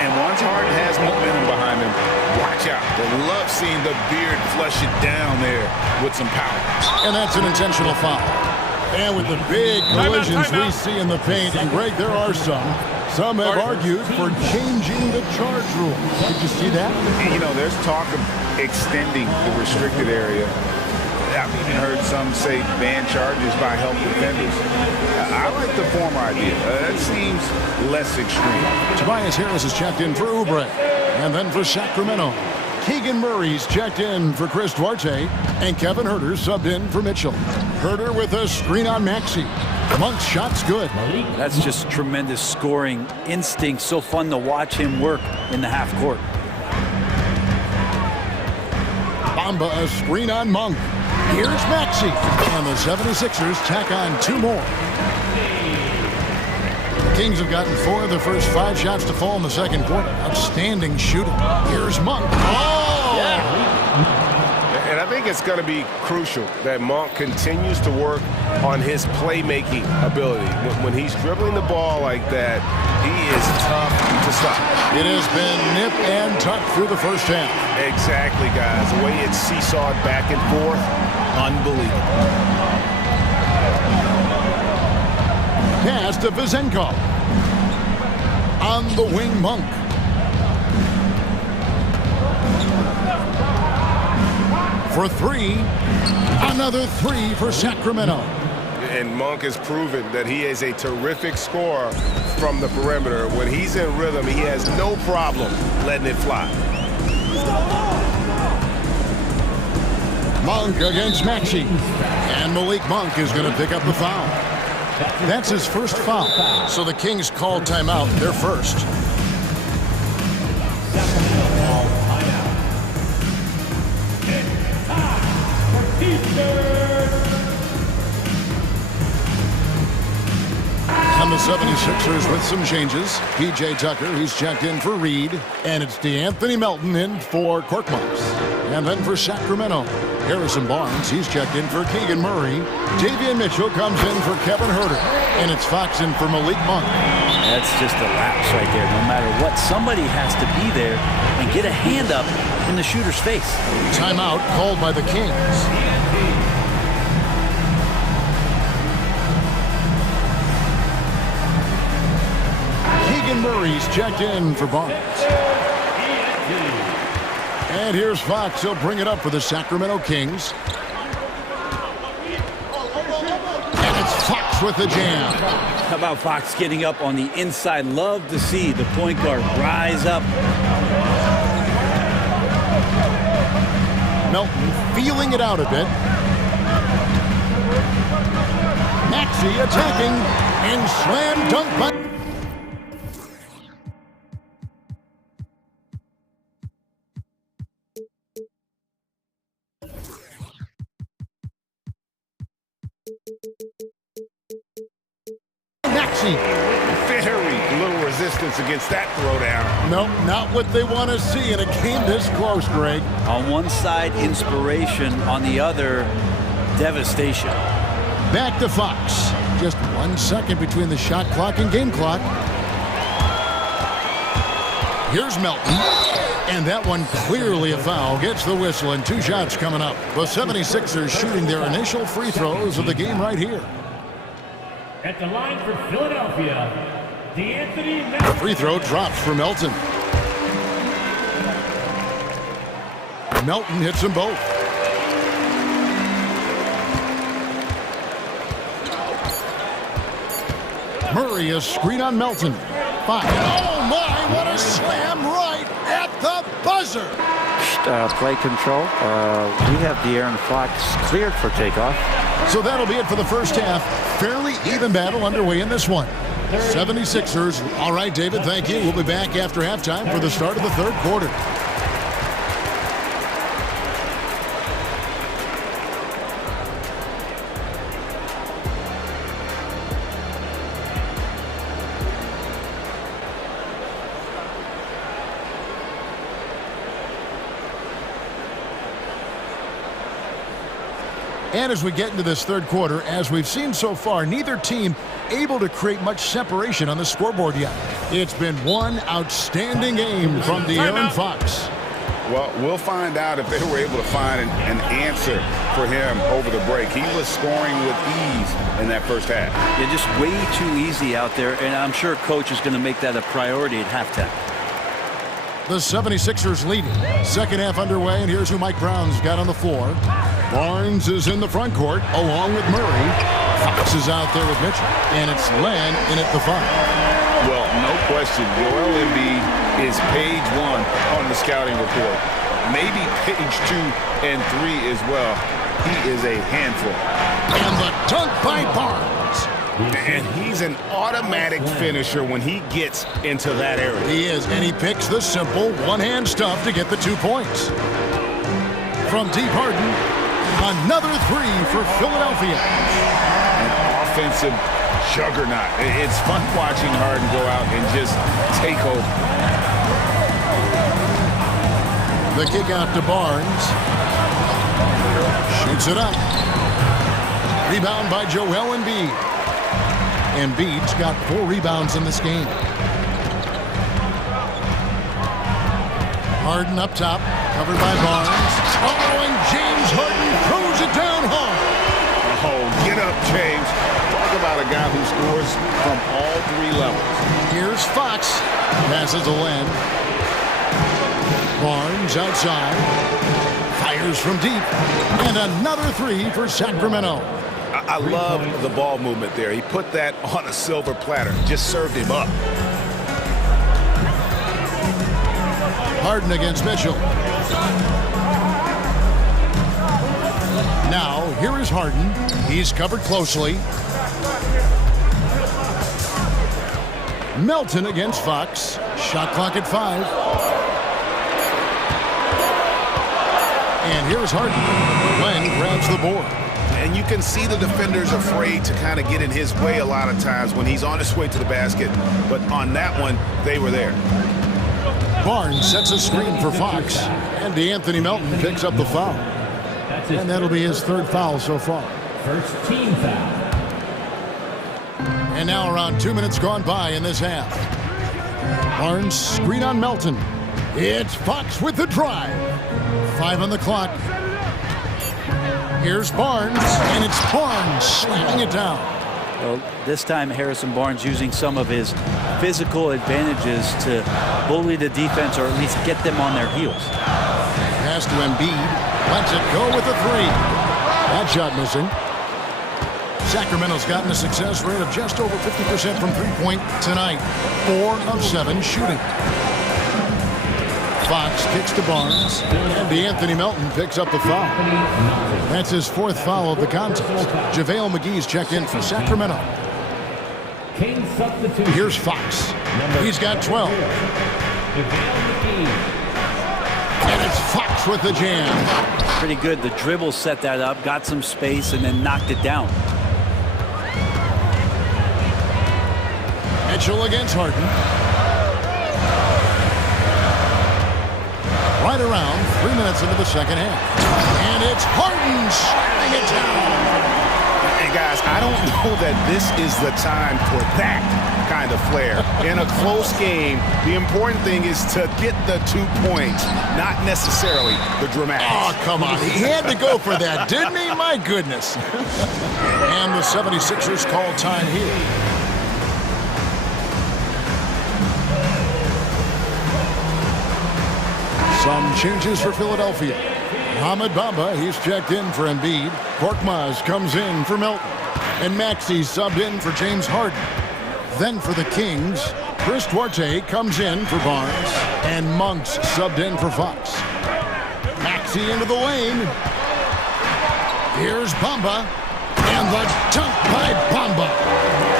And once Harden has momentum behind him, watch out. They love seeing the beard flush it down there with some power. And that's an intentional foul. And with the big collisions we see in the paint, and Greg, there are some. Some have argued for changing the charge rule. Did you see that? And, you know, there's talk of extending the restricted area. I've even heard some say ban charges by help defenders. I like the former idea. That seems less extreme. Tobias Harris is checked in for Oubre. And then for Sacramento, Keegan Murray's checked in for Chris Duarte. And Kevin Huerter subbed in for Mitchell. Huerter with a screen on Maxey. Monk's shot's good. That's just tremendous scoring instinct. So fun to watch him work in the half court. Bamba a screen on Monk. Here's Maxey. And the 76ers tack on 2 more. The Kings have gotten 4 of the first 5 shots to fall in the second quarter. Outstanding shooting. Here's Monk. Oh! Yeah. And I think think it's going to be crucial that Monk continues to work on his playmaking ability. When he's dribbling the ball like that, he is tough to stop. It has been nip and tuck through the first half. Exactly, guys. The way it's seesawed back and forth, unbelievable. Pass to Vizenko. On the wing, Monk. For three. Another three for Sacramento. And Monk has proven that he is a terrific scorer from the perimeter. When he's in rhythm, he has no problem letting it fly. Monk against Maxey. And Malik Monk is going to pick up the foul. That's his first foul. So the Kings call timeout, their first. And the 76ers with some changes. P.J. Tucker, he's checked in for Reed. And it's DeAnthony Melton in for Korkmaz. And then for Sacramento, Harrison Barnes, he's checked in for Keegan Murray. Davian Mitchell comes in for Kevin Huerter. And it's Fox in for Malik Monk. That's just a lapse right there. No matter what, somebody has to be there and get a hand up in the shooter's face. Timeout called by the Kings. Keegan Murray's checked in for Barnes. And here's Fox. He'll bring it up for the Sacramento Kings. And it's Fox with the jam. How about Fox getting up on the inside? Love to see the point guard rise up. Melton feeling it out a bit. Maxey attacking and slam dunk by Maxey. Very little resistance against that throwdown. Nope, not what they want to see in a game this close, Greg. On one side, inspiration. On the other, devastation. Back to Fox. Just 1 second between the shot clock and game clock. Here's Melton. And that one clearly a foul. Gets the whistle and 2 shots coming up. The 76ers shooting their initial free throws of the game right here. At the line for Philadelphia, DeAnthony Melton. The free throw drops for Melton. Melton hits them both. Murray is screen on Melton. 5. Oh my, what a slam right at the buzzer. Play control. We have De'Aaron Fox cleared for takeoff. So that'll be it for the first half. Fairly even battle underway in this one. 76ers. All right, David, thank you. We'll be back after halftime for the start of the third quarter. And as we get into this third quarter, as we've seen so far, neither team able to create much separation on the scoreboard yet. It's been one outstanding game from De'Aaron Fox. Well, we'll find out if they were able to find an answer for him over the break. He was scoring with ease in that first half. Yeah, just way too easy out there, and I'm sure Coach is going to make that a priority at halftime. The 76ers leading. Second half underway, and here's who Mike Brown's got on the floor. Barnes is in the front court, along with Murray. Fox is out there with Mitchell, and it's Len in at the 5. Well, no question, Joel Embiid is page 1 on the scouting report. Maybe page 2 and 3 as well. He is a handful. And the dunk by Barnes. And he's an automatic finisher when he gets into that area. He is, and he picks the simple one-hand stuff to get the 2 points. From deep Harden, another 3 for Philadelphia. An offensive juggernaut. It's fun watching Harden go out and just take over. The kick out to Barnes. Shoots it up. Rebound by Joel Embiid. Embiid's got 4 rebounds in this game. Harden up top, covered by Barnes. Oh, and James Harden throws it down hard. Oh, get up, James. Talk about a guy who scores from all 3 levels. Here's Fox. Passes a Len. Barnes outside. Fires from deep. And another 3 for Sacramento. I love the ball movement there. He put that on a silver platter. Just served him up. Harden against Mitchell. Now, here is Harden. He's covered closely. Melton against Fox. Shot clock at 5. And here's Harden. Len grabs the board. And you can see the defenders afraid to kind of get in his way a lot of times when he's on his way to the basket. But on that one, they were there. Barnes sets a screen for Fox. And DeAnthony Melton picks up the foul. And that'll be his 3rd foul so far. First team foul. And now around 2 minutes gone by in this half. Barnes screen on Melton. It's Fox with the drive. 5 on the clock. Here's Barnes, and it's Barnes slamming it down. Well, this time Harrison Barnes using some of his physical advantages to bully the defense or at least get them on their heels. Pass to Embiid. Lets it go with the 3. That shot missing. Sacramento's gotten a success rate of just over 50% from three-point tonight. 4 of 7 shooting. Fox kicks to Barnes, and DeAnthony Melton picks up the foul. That's his 4th foul of the contest. JaVale McGee's checked in for Sacramento. Here's Fox. He's got 12. And it's Fox with the jam. Pretty good. The dribble set that up, got some space, and then knocked it down. Mitchell against Harden. Right around 3 minutes into the second half. And it's Harden slamming it down. And guys, I don't know that this is the time for that kind of flair. In a close game, the important thing is to get the 2 points, not necessarily the dramatics. Oh, come on. He had to go for that, didn't he? My goodness. And the 76ers call time here. Some changes for Philadelphia. Mohamed Bamba, he's checked in for Embiid. Korkmaz comes in for Melton. And Maxey subbed in for James Harden. Then for the Kings, Chris Duarte comes in for Barnes. And Monks subbed in for Fox. Maxey into the lane. Here's Bamba. And the dunk by Bamba.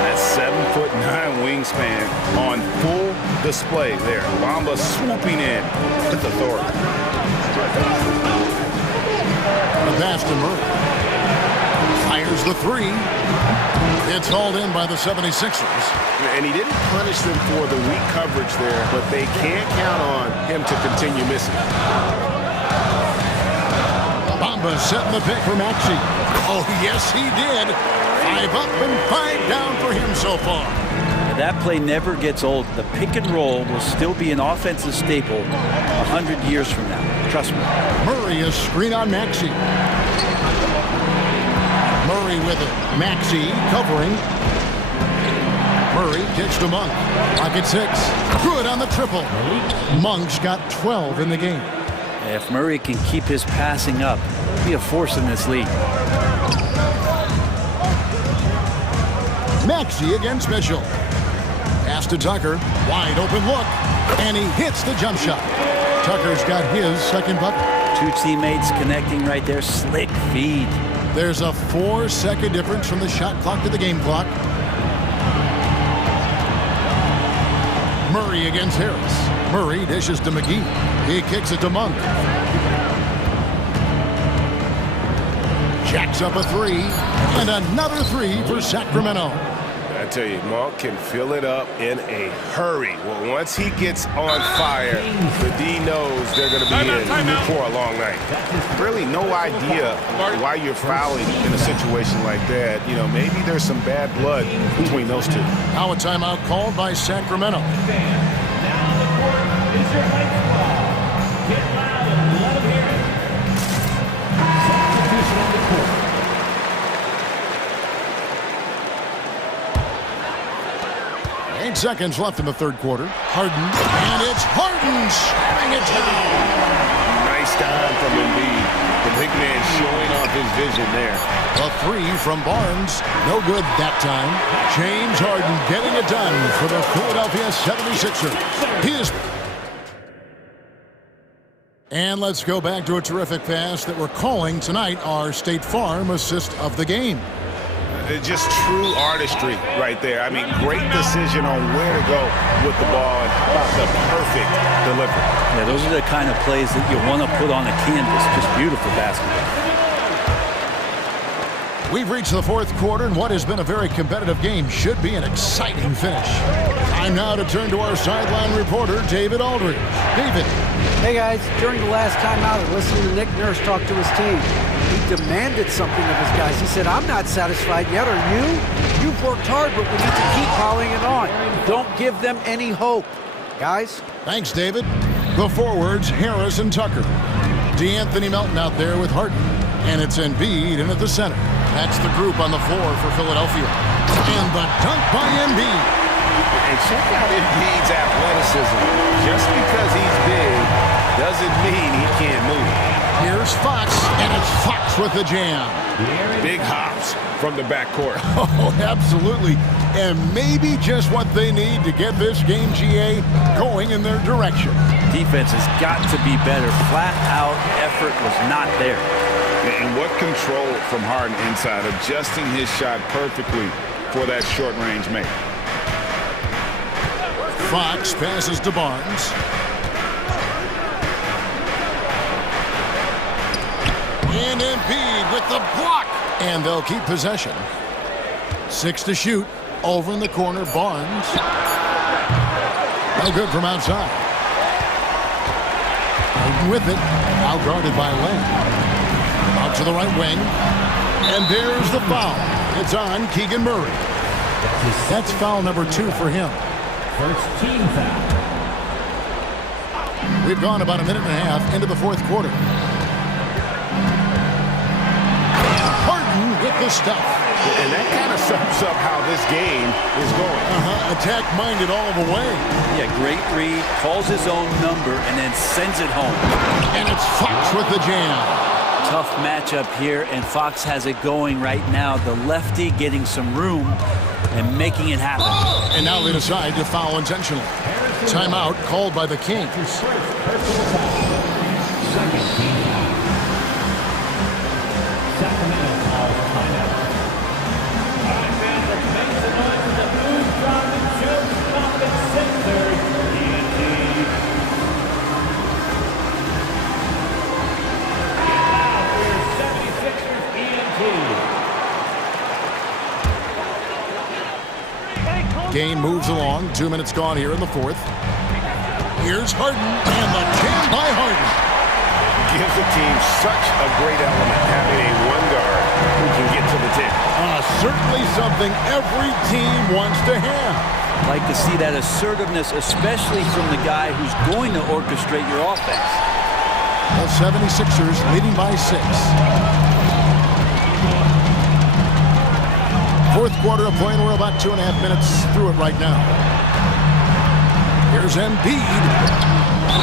That 7'9" wingspan on full display there. Bamba swooping in with authority. The pass to Murray. Fires the 3. It's hauled in by the 76ers. And he didn't punish them for the weak coverage there, but they can't count on him to continue missing. Bamba setting the pick for Maxey. Oh, yes, he did. 5 up and 5 down for him so far. That play never gets old. The pick and roll will still be an offensive staple 100 years from now. Trust me. Murray is screen on Maxey. Murray with it. Maxey covering. Murray kicks to Monk. Pocket 6. Good on the triple. Monk's got 12 in the game. If Murray can keep his passing up, he'll be a force in this league. Maxey against Mitchell. Pass to Tucker. Wide open look. And he hits the jump shot. Tucker's got his second bucket. 2 teammates connecting right there. Slick feed. There's a 4-second difference from the shot clock to the game clock. Murray against Harris. Murray dishes to McGee. He kicks it to Monk. Jacks up a 3. And another 3 for Sacramento. I tell you, Monk can fill it up in a hurry. Well, once he gets on fire, the D knows they're going to be in for a long night. Really no idea why you're fouling in a situation like that. You know, maybe there's some bad blood between those two. Now a timeout called by Sacramento. Now the court is your high squad. Get loud and let them hear it. Substitution on the court. 8 seconds left in the third quarter. Harden, and it's Harden slamming it down. Nice time from Embiid. The big man showing off his vision there. A three from Barnes. No good that time. James Harden getting it done for the Philadelphia 76ers. And let's go back to a terrific pass that we're calling tonight our State Farm assist of the game. Just true artistry right there. I mean, great decision on where to go with the ball and the perfect delivery. Yeah, those are the kind of plays that you want to put on a canvas. Just beautiful basketball. We've reached the fourth quarter, and what has been a very competitive game should be an exciting finish. Time now to turn to our sideline reporter, David Aldridge. David. Hey, guys. During the last timeout, I listened to Nick Nurse talk to his team. He demanded something of his guys. He said, I'm not satisfied yet, are you? You've worked hard, but we need to keep piling it on. Don't give them any hope. Guys? Thanks, David. The forwards, Harris and Tucker. DeAnthony Melton out there with Harden. And it's Embiid in at the center. That's the group on the floor for Philadelphia. And the dunk by Embiid. And check out Embiid's athleticism. Just because he's big doesn't mean he can't move. Here's Fox, and it's Fox with the jam. Big hops from the backcourt. Oh, absolutely. And maybe just what they need to get this game, GA, going in their direction. Defense has got to be better. Flat out effort was not there. And what control from Harden inside, adjusting his shot perfectly for that short-range make. Fox passes to Barnes. And Embiid with the block. And they'll keep possession. 6 to shoot. Over in the corner, Barnes. No good from outside. Harden with it. Out guarded by Lamb. Out to the right wing. And there's the foul. It's on Keegan Murray. That's foul number 2 for him. First team foul. We've gone about a minute and a half into the fourth quarter. And Harden with the stuff. And that kind of sums up how this game is going. Attack-minded all the way. Yeah, great read, calls his own number, and then sends it home. And it's Fox with the jam. Tough matchup here, and Fox has it going right now. The lefty getting some room and making it happen. And now they decide to foul intentionally. Timeout called by the Kings. Second team foul. Sacramento calls timeout. All right, fans, let's make some noise for the food dropping, show stopping Sixers. ENT. Get loud for your 76ers ENT. Game moves along. 2 minutes gone here in the fourth. Here's Harden, and the jam by Harden. Gives the team such a great element having a one guard who can get to the tip. Certainly something every team wants to have. Like to see that assertiveness, especially from the guy who's going to orchestrate your offense. The 76ers leading by 6. Fourth quarter of play, and we're about 2.5 minutes through it right now. Here's Embiid.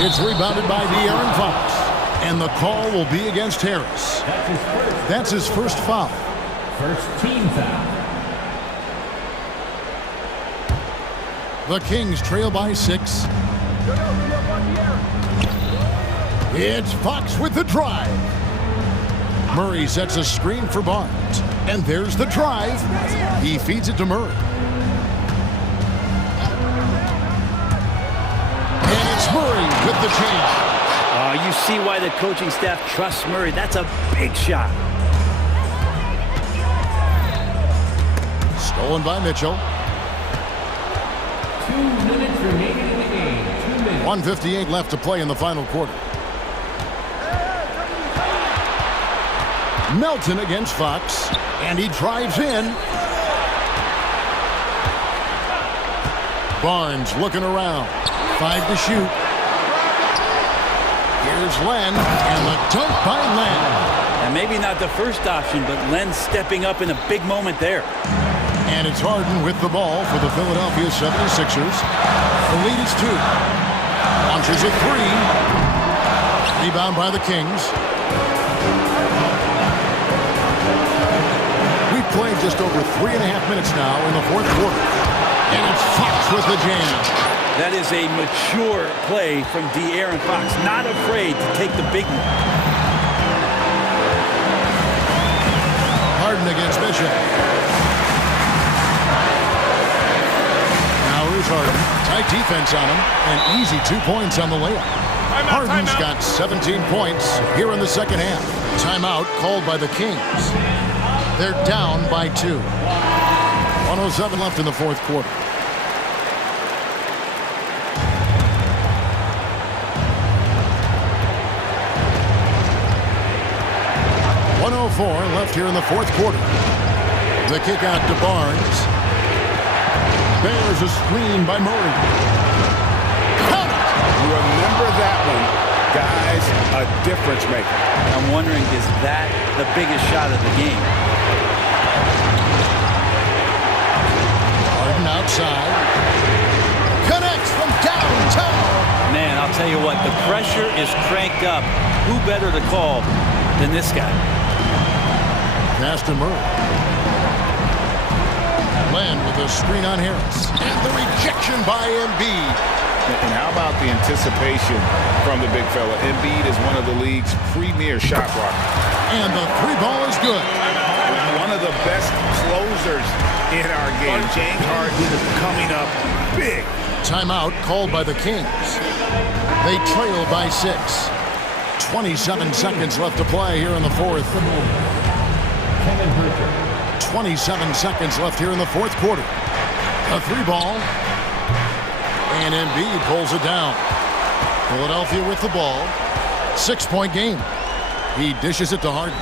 It's rebounded by De'Aaron Fox. And the call will be against Harris. That's his first foul. First team foul. The Kings trail by 6. It's Fox with the drive. Murray sets a screen for Barnes. And there's the drive. He feeds it to Murray. And it's Murray with the change. You see why the coaching staff trusts Murray. That's a big shot. Stolen by Mitchell. minutes remaining in the game. 2 minutes. 1:58 left to play in the final quarter. Melton against Fox, and he drives in. Barnes looking around. 5 to shoot. Here's Len, and the dunk by Len. And maybe not the first option, but Len stepping up in a big moment there. And it's Harden with the ball for the Philadelphia 76ers. The lead is 2. Launches a 3. Rebound by the Kings. We've played just over 3.5 minutes now in the fourth quarter. And it's Fox with the jam. That is a mature play from De'Aaron Fox. Not afraid to take the big one. Harden against Bishop. Now here's Harden. Tight defense on him. And easy 2 points on the layup. Harden's got 17 points here in the second half. Timeout called by the Kings. They're down by 2. 107 left in the fourth quarter. Left here in the fourth quarter. The kick out to Barnes. There's a screen by Murray. Remember that one, guys, a difference maker. I'm wondering, is that the biggest shot of the game? Harden outside. Connects from downtown. Man, I'll tell you what, the pressure is cranked up. Who better to call than this guy? Pass to Murray. Len with a screen on Harris. And the rejection by Embiid. And how about the anticipation from the big fella? Embiid is one of the league's premier shot blockers. And the 3 ball is good. One of the best closers in our game. James Harden coming up big. Timeout called by the Kings. They trail by 6. 27 seconds left to play here in the fourth. 27 seconds left here in the fourth quarter. A 3 ball. And Embiid pulls it down. Philadelphia with the ball. 6-point game. He dishes it to Harden.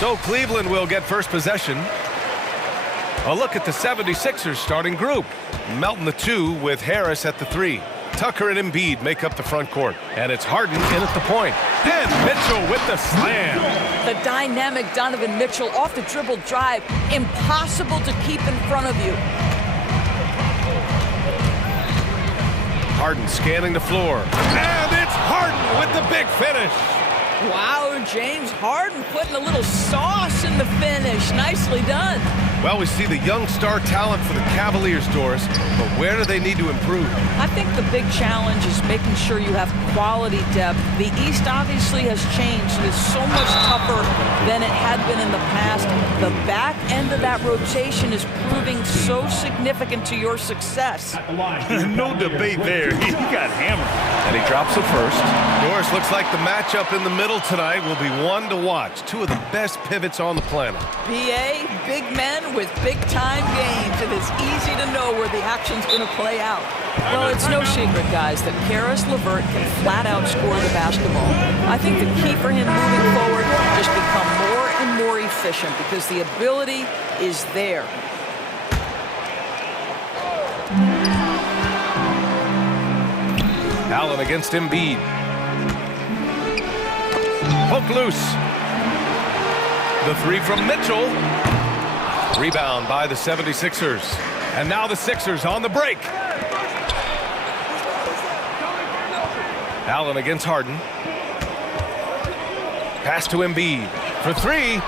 So Cleveland will get first possession. A look at the 76ers starting group. Melton the 2 with Harris at the 3. Tucker and Embiid make up the front court. And it's Harden in at the point. And Mitchell with the slam. The dynamic Donovan Mitchell off the dribble drive. Impossible to keep in front of you. Harden scanning the floor. And it's Harden with the big finish. Wow, James Harden putting a little sauce in the finish. Nicely done. Well, we see the young star talent for the Cavaliers, Doris, but where do they need to improve? I think the big challenge is making sure you have quality depth. The East obviously has changed. It is so much tougher than it had been in the past. The back end of that rotation is proving so significant to your success. No debate there. He got hammered. And he drops it first. Doris, looks like the matchup in the middle tonight will be one to watch. Two of the best pivots on the planet. PA, big men with big-time games. It is easy to know where the action's going to play out. Well, it's no secret, guys, that Karis LeVert can flat-out score the basketball. I think the key for him moving forward is just become more and more efficient because the ability is there. Allen against Embiid. Poke loose. The 3 from Mitchell. Rebound by the 76ers. And now the Sixers on the break. Allen against Harden. Pass to Embiid for 3.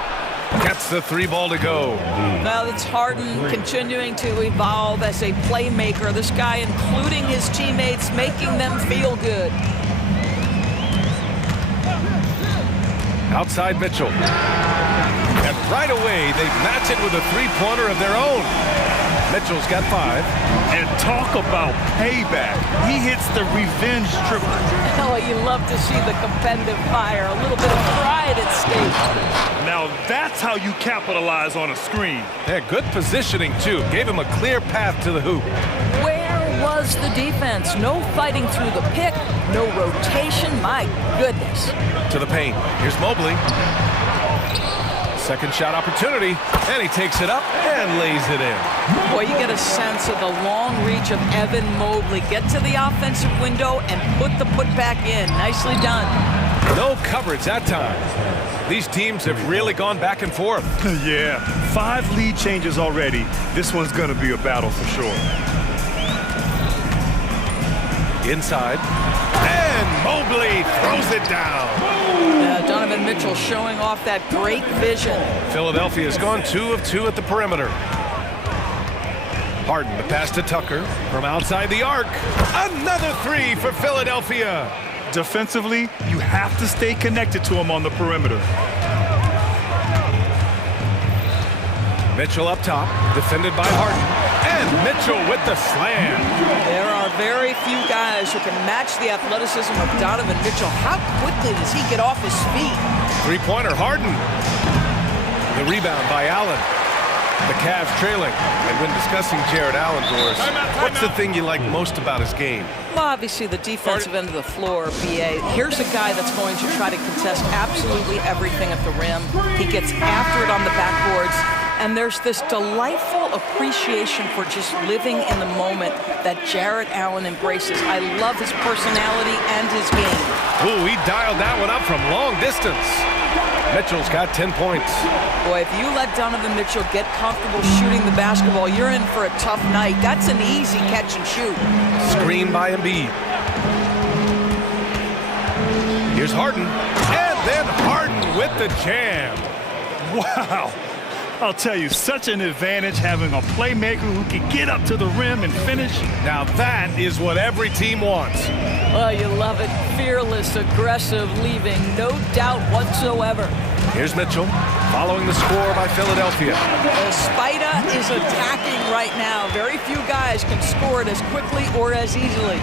Gets the 3 ball to go. Now it's Harden continuing to evolve as a playmaker. This guy including his teammates, making them feel good. Outside Mitchell. And right away, they match it with a 3-pointer of their own. Mitchell's got 5. And talk about payback. He hits the revenge triple. Oh, you love to see the competitive fire. A little bit of pride at stake. Now that's how you capitalize on a screen. Yeah, good positioning, too. Gave him a clear path to the hoop. Where was the defense? No fighting through the pick. No rotation. My goodness. To the paint. Here's Mobley. Second shot opportunity, and he takes it up and lays it in. Boy, you get a sense of the long reach of Evan Mobley. Get to the offensive window and put the putback in. Nicely done. No coverage that time. These teams have really gone back and forth. Yeah, 5 lead changes already. This one's going to be a battle for sure. Inside, and Mobley throws it down. Donovan Mitchell showing off that great vision. Philadelphia's gone 2 of 2 at the perimeter. Harden, the pass to Tucker from outside the arc. Another 3 for Philadelphia. Defensively, you have to stay connected to him on the perimeter. Mitchell up top, defended by Harden. And Mitchell with the slam. There are very few guys who can match the athleticism of Donovan Mitchell. How quickly does he get off his feet? 3-pointer Harden. The rebound by Allen. The Cavs trailing. And when discussing Jared Allen, Doris, what's the thing you like most about his game? Well, obviously the defensive end of the floor, BA. Here's a guy that's going to try to contest absolutely everything at the rim. He gets after it on the backboards. And there's this delightful appreciation for just living in the moment that Jared Allen embraces. I love his personality and his game. Ooh, he dialed that one up from long distance. Mitchell's got 10 points. Boy, if you let Donovan Mitchell get comfortable shooting the basketball, you're in for a tough night. That's an easy catch and shoot. Screen by Embiid. Here's Harden. And then Harden with the jam. Wow. I'll tell you, such an advantage having a playmaker who can get up to the rim and finish. Now that is what every team wants. Well, you love it. Fearless, aggressive, leaving no doubt whatsoever. Here's Mitchell, following the score by Philadelphia. Spida is attacking right now. Very few guys can score it as quickly or as easily.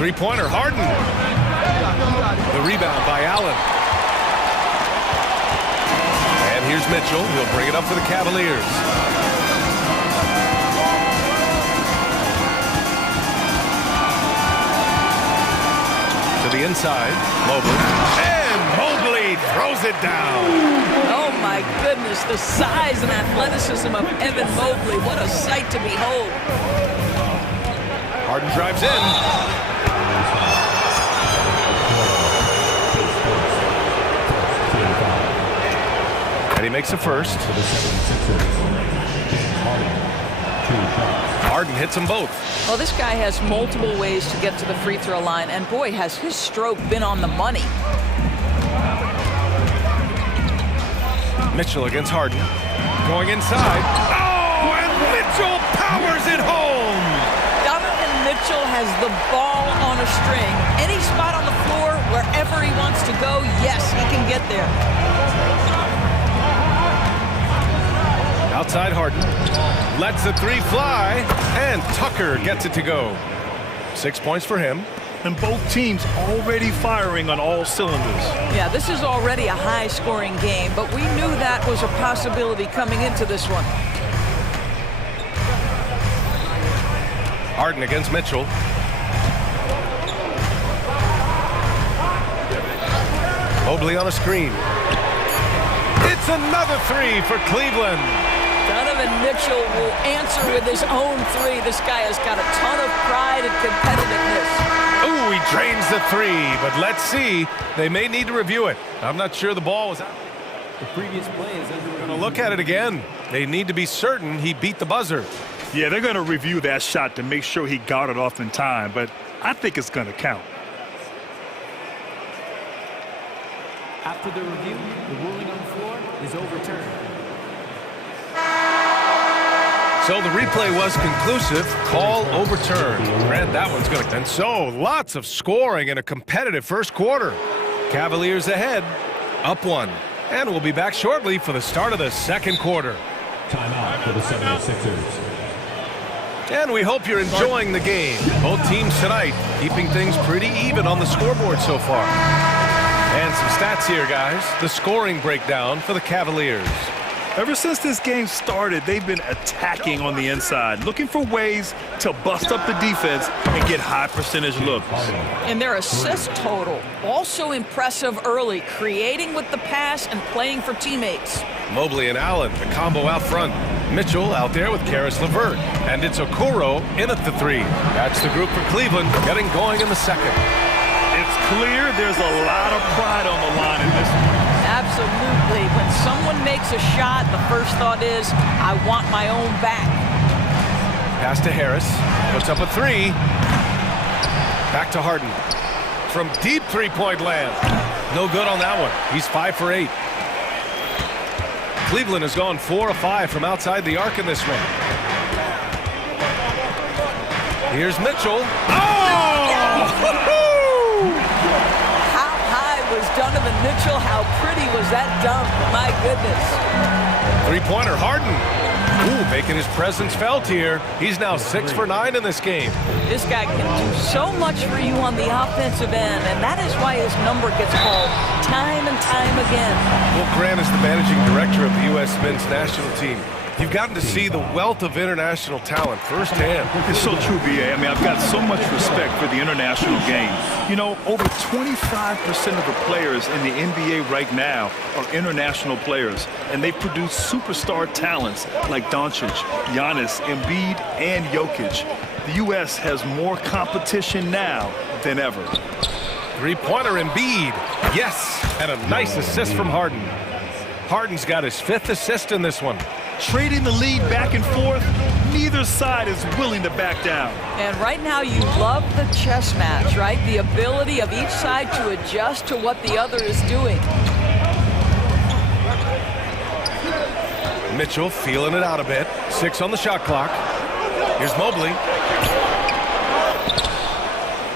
3-pointer Harden. The rebound by Allen. Here's Mitchell. He'll bring it up for the Cavaliers. To the inside. Mobley. And Mobley throws it down. Oh, my goodness. The size and athleticism of Evan Mobley. What a sight to behold. Harden drives in. And he makes a first. Harden hits them both. Well, this guy has multiple ways to get to the free throw line, and boy, has his stroke been on the money. Mitchell against Harden. Going inside. Oh, and Mitchell powers it home. Donovan Mitchell has the ball on a string. Any spot on the floor, wherever he wants to go, yes, he can get there. Outside Harden. Lets the three fly, and Tucker gets it to go. 6 points for him. And both teams already firing on all cylinders. Yeah, this is already a high-scoring game, but we knew that was a possibility coming into this one. Harden against Mitchell. Mobley on a screen. It's another three for Cleveland. Donovan Mitchell will answer with his own three. This guy has got a ton of pride and competitiveness. Ooh, he drains the three, but let's see. They may need to review it. I'm not sure the ball was out. The previous play is Going to look at it again. They need to be certain he beat the buzzer. Yeah, they're going to review that shot to make sure he got it off in time, but I think it's going to count. After the review, the ruling on the floor is overturned. So the replay was conclusive. Call overturned. Grant, that one's going to... And so, lots of scoring in a competitive first quarter. Cavaliers ahead, up one. And we'll be back shortly for the start of the second quarter. Timeout for the 76ers. And we hope you're enjoying the game. Both teams tonight keeping things pretty even on the scoreboard so far. And some stats here, guys. The scoring breakdown for the Cavaliers. Ever since this game started, they've been attacking on the inside, looking for ways to bust up the defense and get high percentage looks. And their assist total, also impressive early, creating with the pass and playing for teammates. Mobley and Allen, the combo out front. Mitchell out there with Karis LeVert. And it's Okoro in at the three. That's the group for Cleveland, getting going in the second. It's clear there's a lot of pride on the line in this one. Absolutely. When someone makes a shot, the first thought is, I want my own back. Pass to Harris. Puts up a three. Back to Harden. From deep three-point land. No good on that one. He's 5 for 8. Cleveland has gone 4 of 5 from outside the arc in this one. Here's Mitchell. Oh! Was Donovan Mitchell, how pretty was that dunk? My goodness. Three-pointer, Harden. Ooh, making his presence felt here. He's now 6 for 9 in this game. This guy can do so much for you on the offensive end, and that is why his number gets called time and time again. Well, Grant is the managing director of the U.S. men's national team. You've gotten to see the wealth of international talent firsthand. It's so true, B.A. I mean, I've got so much respect for the international game. You know, over 25% of the players in the NBA right now are international players, and they produce superstar talents like Doncic, Giannis, Embiid, and Jokic. The U.S. has more competition now than ever. Three-pointer Embiid. Yes, and a nice assist from Harden. Harden's got his 5th assist in this one. Trading the lead back and forth, neither side is willing to back down. And right now you love the chess match, right? The ability of each side to adjust to what the other is doing. Mitchell feeling it out a bit. 6 on the shot clock. Here's Mobley.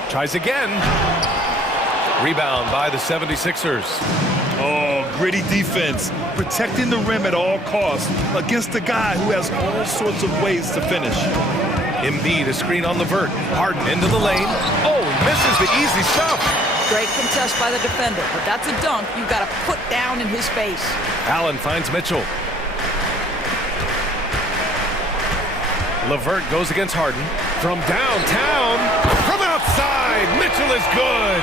Tries again. Rebound by the 76ers. Oh, gritty defense, protecting the rim at all costs against a guy who has all sorts of ways to finish. Embiid, a screen on LeVert. Harden into the lane. Oh, he misses the easy stuff. Great contest by the defender, but that's a dunk you've got to put down in his face. Allen finds Mitchell. LeVert goes against Harden. From downtown, from outside, Mitchell is good.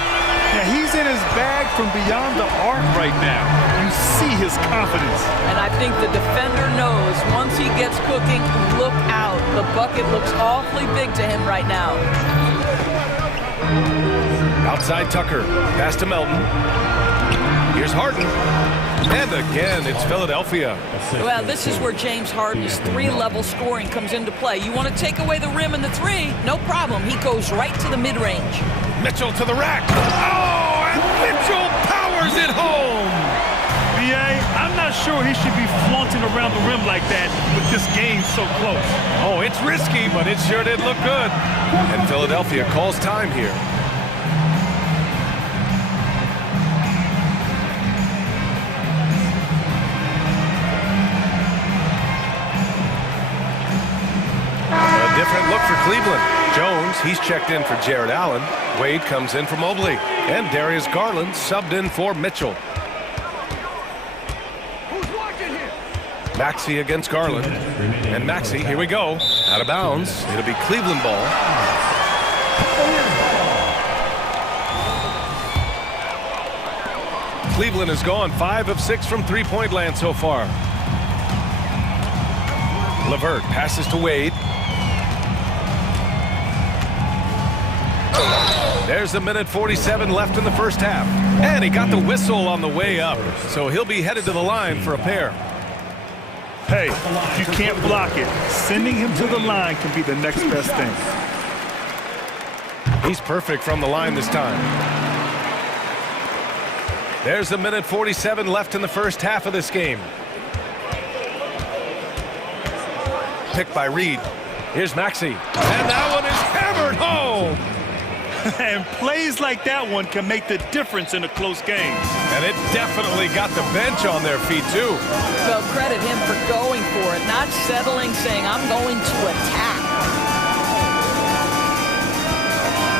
Yeah, he's in his bag from beyond the arc right now. You see his confidence. And I think the defender knows once he gets cooking, look out. The bucket looks awfully big to him right now. Outside Tucker, pass to Melton. Here's Harden. And again, it's Philadelphia. Well, this is where James Harden's three-level scoring comes into play. You want to take away the rim and the three, no problem. He goes right to the mid-range. Mitchell to the rack. Oh, and Mitchell powers it home. B.A., I'm not sure he should be flaunting around the rim like that with this game so close. Oh, it's risky, but it sure did look good. And Philadelphia calls time here. A different look for Cleveland. Jones, he's checked in for Jared Allen. Wade comes in for Mobley. And Darius Garland subbed in for Mitchell. Maxey against Garland. And Maxey, here we go. Out of bounds. It'll be Cleveland ball. Cleveland has gone 5 of 6 from three-point land so far. LeVert passes to Wade. There's 1:47 left in the first half. And he got the whistle on the way up. So he'll be headed to the line for a pair. Hey, if you can't block it, sending him to the line can be the next best thing. He's perfect from the line this time. There's 1:47 left in the first half of this game. Picked by Reed. Here's Maxey. And that one is hammered home. And plays like that one can make the difference in a close game. And it definitely got the bench on their feet, too. Well, credit him for going for it, not settling, saying, I'm going to attack.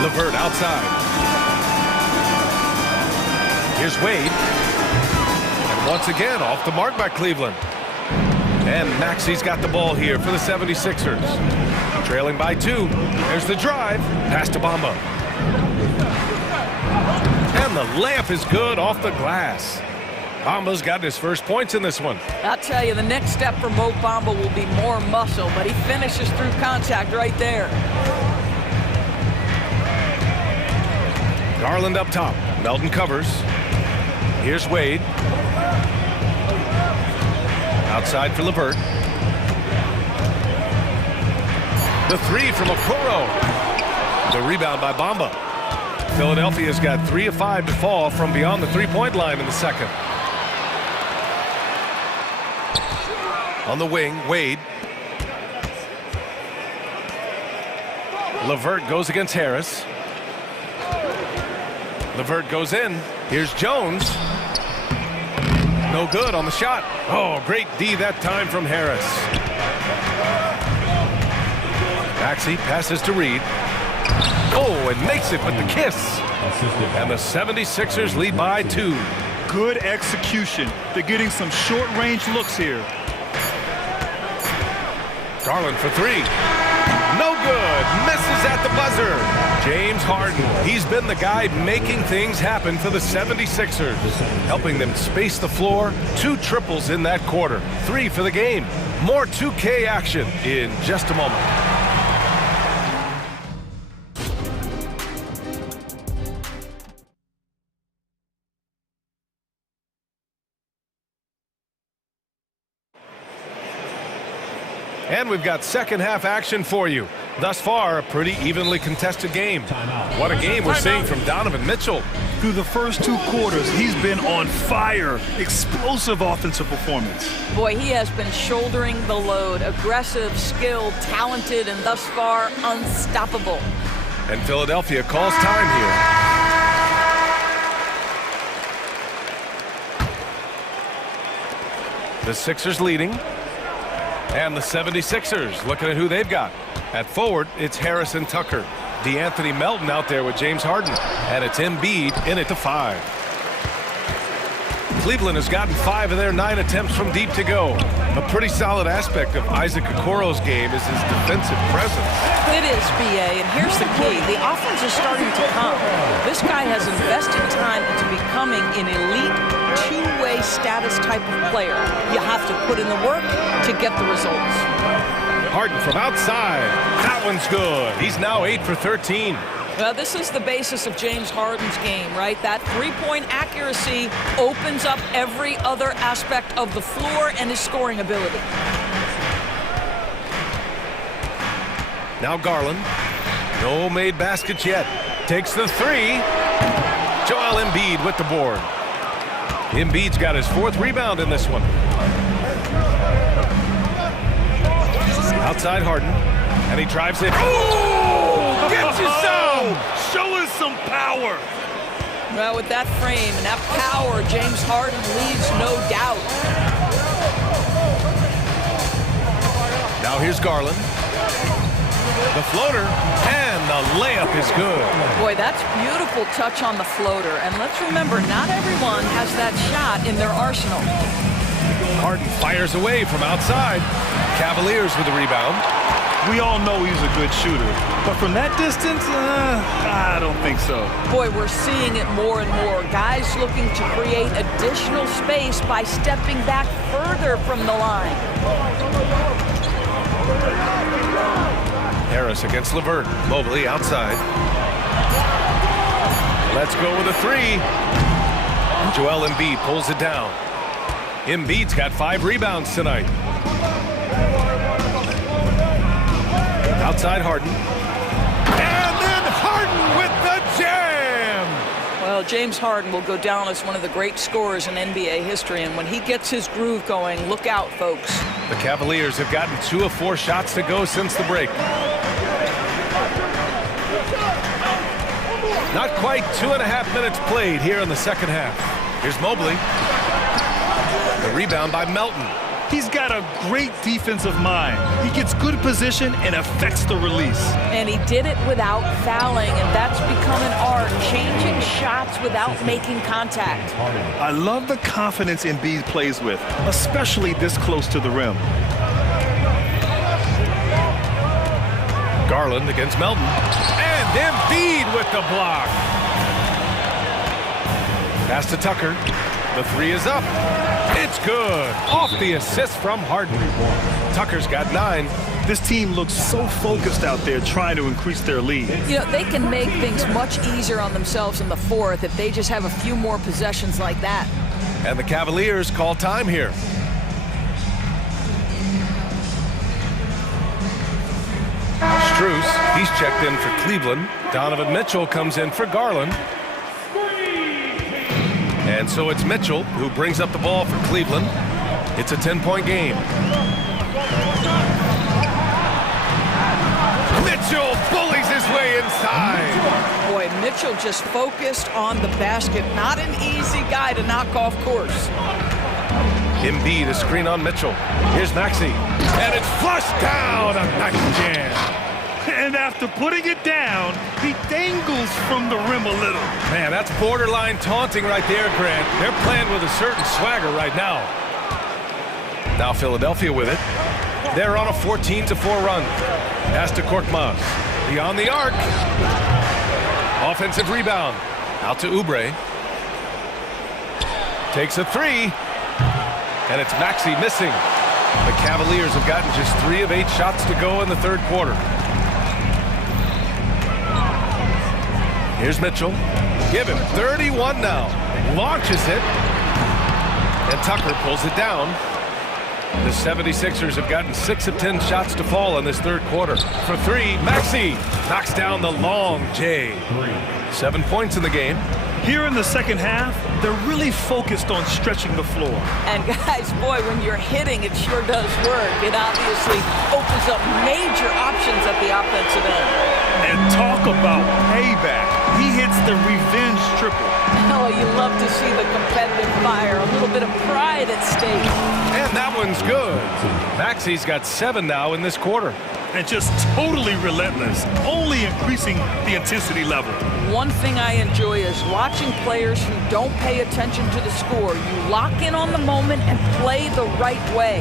LeVert outside. Here's Wade. And once again, off the mark by Cleveland. And Maxey's got the ball here for the 76ers. Trailing by 2. There's the drive. Pass to Bamba. And the layup is good off the glass. Bamba's got his first points in this one. I'll tell you, the next step for Mo Bamba will be more muscle, but he finishes through contact right there. Garland up top. Melton covers. Here's Wade. Outside for LeVert. The three from Okoro. The rebound by Bamba. Philadelphia's got 3 of 5 to fall from beyond the three-point line in the second. On the wing, Wade. LeVert goes against Harris. LeVert goes in. Here's Jones. No good on the shot. Oh, great D that time from Harris. Maxey passes to Reed. Oh, and makes it with the kiss. And the 76ers lead by 2. Good execution. They're getting some short-range looks here. Garland for 3. No good. Misses at the buzzer. James Harden. He's been the guy making things happen for the 76ers. Helping them space the floor. 2 triples in that quarter. 3 for the game. More 2K action in just a moment. And we've got second half action for you. Thus far, a pretty evenly contested game. What a game we're seeing from Donovan Mitchell. Through the first 2 quarters, he's been on fire. Explosive offensive performance. Boy, he has been shouldering the load. Aggressive, skilled, talented, and thus far, unstoppable. And Philadelphia calls time here. The Sixers leading. And the 76ers looking at who they've got. At forward, it's Harris and Tucker. DeAnthony Melton out there with James Harden. And it's Embiid in at the 5. Cleveland has gotten 5 of their 9 attempts from deep to go. A pretty solid aspect of Isaac Okoro's game is his defensive presence. It is, B.A., and here's the key. The offense is starting to come. This guy has invested time into becoming an elite two-way status type of player. You have to put in the work to get the results. Harden from outside. That one's good. He's now 8 for 13. Well, this is the basis of James Harden's game, right? That three-point accuracy opens up every other aspect of the floor and his scoring ability. Now Garland. No made baskets yet. Takes the 3. Joel Embiid with the board. Embiid's got his 4th rebound in this one. Outside Harden. And he drives it. Oh! Gets you some! Show us some power. Well, with that frame and that power, James Harden leaves no doubt. Now here's Garland. The floater, and the layup is good. Boy, that's beautiful touch on the floater. And let's remember, not everyone has that shot in their arsenal. Harden fires away from outside. Cavaliers with the rebound. We all know he's a good shooter, but from that distance, I don't think so. Boy, we're seeing it more and more. Guys looking to create additional space by stepping back further from the line. Harris against Levert. Mobley outside. Let's go with a 3. Joel Embiid pulls it down. Embiid's got 5 rebounds tonight. Outside Harden. And then Harden with the jam! Well, James Harden will go down as one of the great scorers in NBA history, and when he gets his groove going, look out, folks. The Cavaliers have gotten 2 of 4 shots to go since the break. Not quite 2.5 minutes played here in the second half. Here's Mobley. The rebound by Melton. He's got a great defensive mind. He gets good position and affects the release. And he did it without fouling, and that's become an art, changing shots without making contact. I love the confidence Embiid plays with, especially this close to the rim. Garland against Melton. And Embiid with the block. Pass to Tucker. The 3 is up. It's good. Off the assist from Harden. Tucker's got 9. This team looks so focused out there trying to increase their lead. You know, they can make things much easier on themselves in the 4th if they just have a few more possessions like that. And the Cavaliers call time here. Strus, he's checked in for Cleveland. Donovan Mitchell comes in for Garland. And so it's Mitchell who brings up the ball for Cleveland. It's a 10-point game. Mitchell bullies his way inside. Boy, Mitchell just focused on the basket. Not an easy guy to knock off course. Embiid, a screen on Mitchell. Here's Maxey. And it's flushed down. A nice jam. And after putting it down, he dangles from the rim a little. Man, that's borderline taunting right there, Grant. They're playing with a certain swagger right now. Now Philadelphia with it. They're on a 14-4 run. Pass to Korkmaz. Beyond the arc. Offensive rebound. Out to Oubre. Takes a 3. And it's Maxey missing. The Cavaliers have gotten just 3 of 8 shots to go in the 3rd quarter. Here's Mitchell. Give him 31 now. Launches it. And Tucker pulls it down. The 76ers have gotten 6 of 10 shots to fall in this 3rd quarter. For 3, Maxey knocks down the long J. 7 points in the game. Here in the second half, they're really focused on stretching the floor. And guys, boy, when you're hitting, it sure does work. It obviously opens up major options at the offensive end. And talk about payback. He hits the revenge triple. Oh, you love to see the competitive fire. A little bit of pride at stake. And that one's good. Maxi's got 7 now in this quarter. And just totally relentless, only increasing the intensity level. One thing I enjoy is watching players who don't pay attention to the score. You lock in on the moment and play the right way.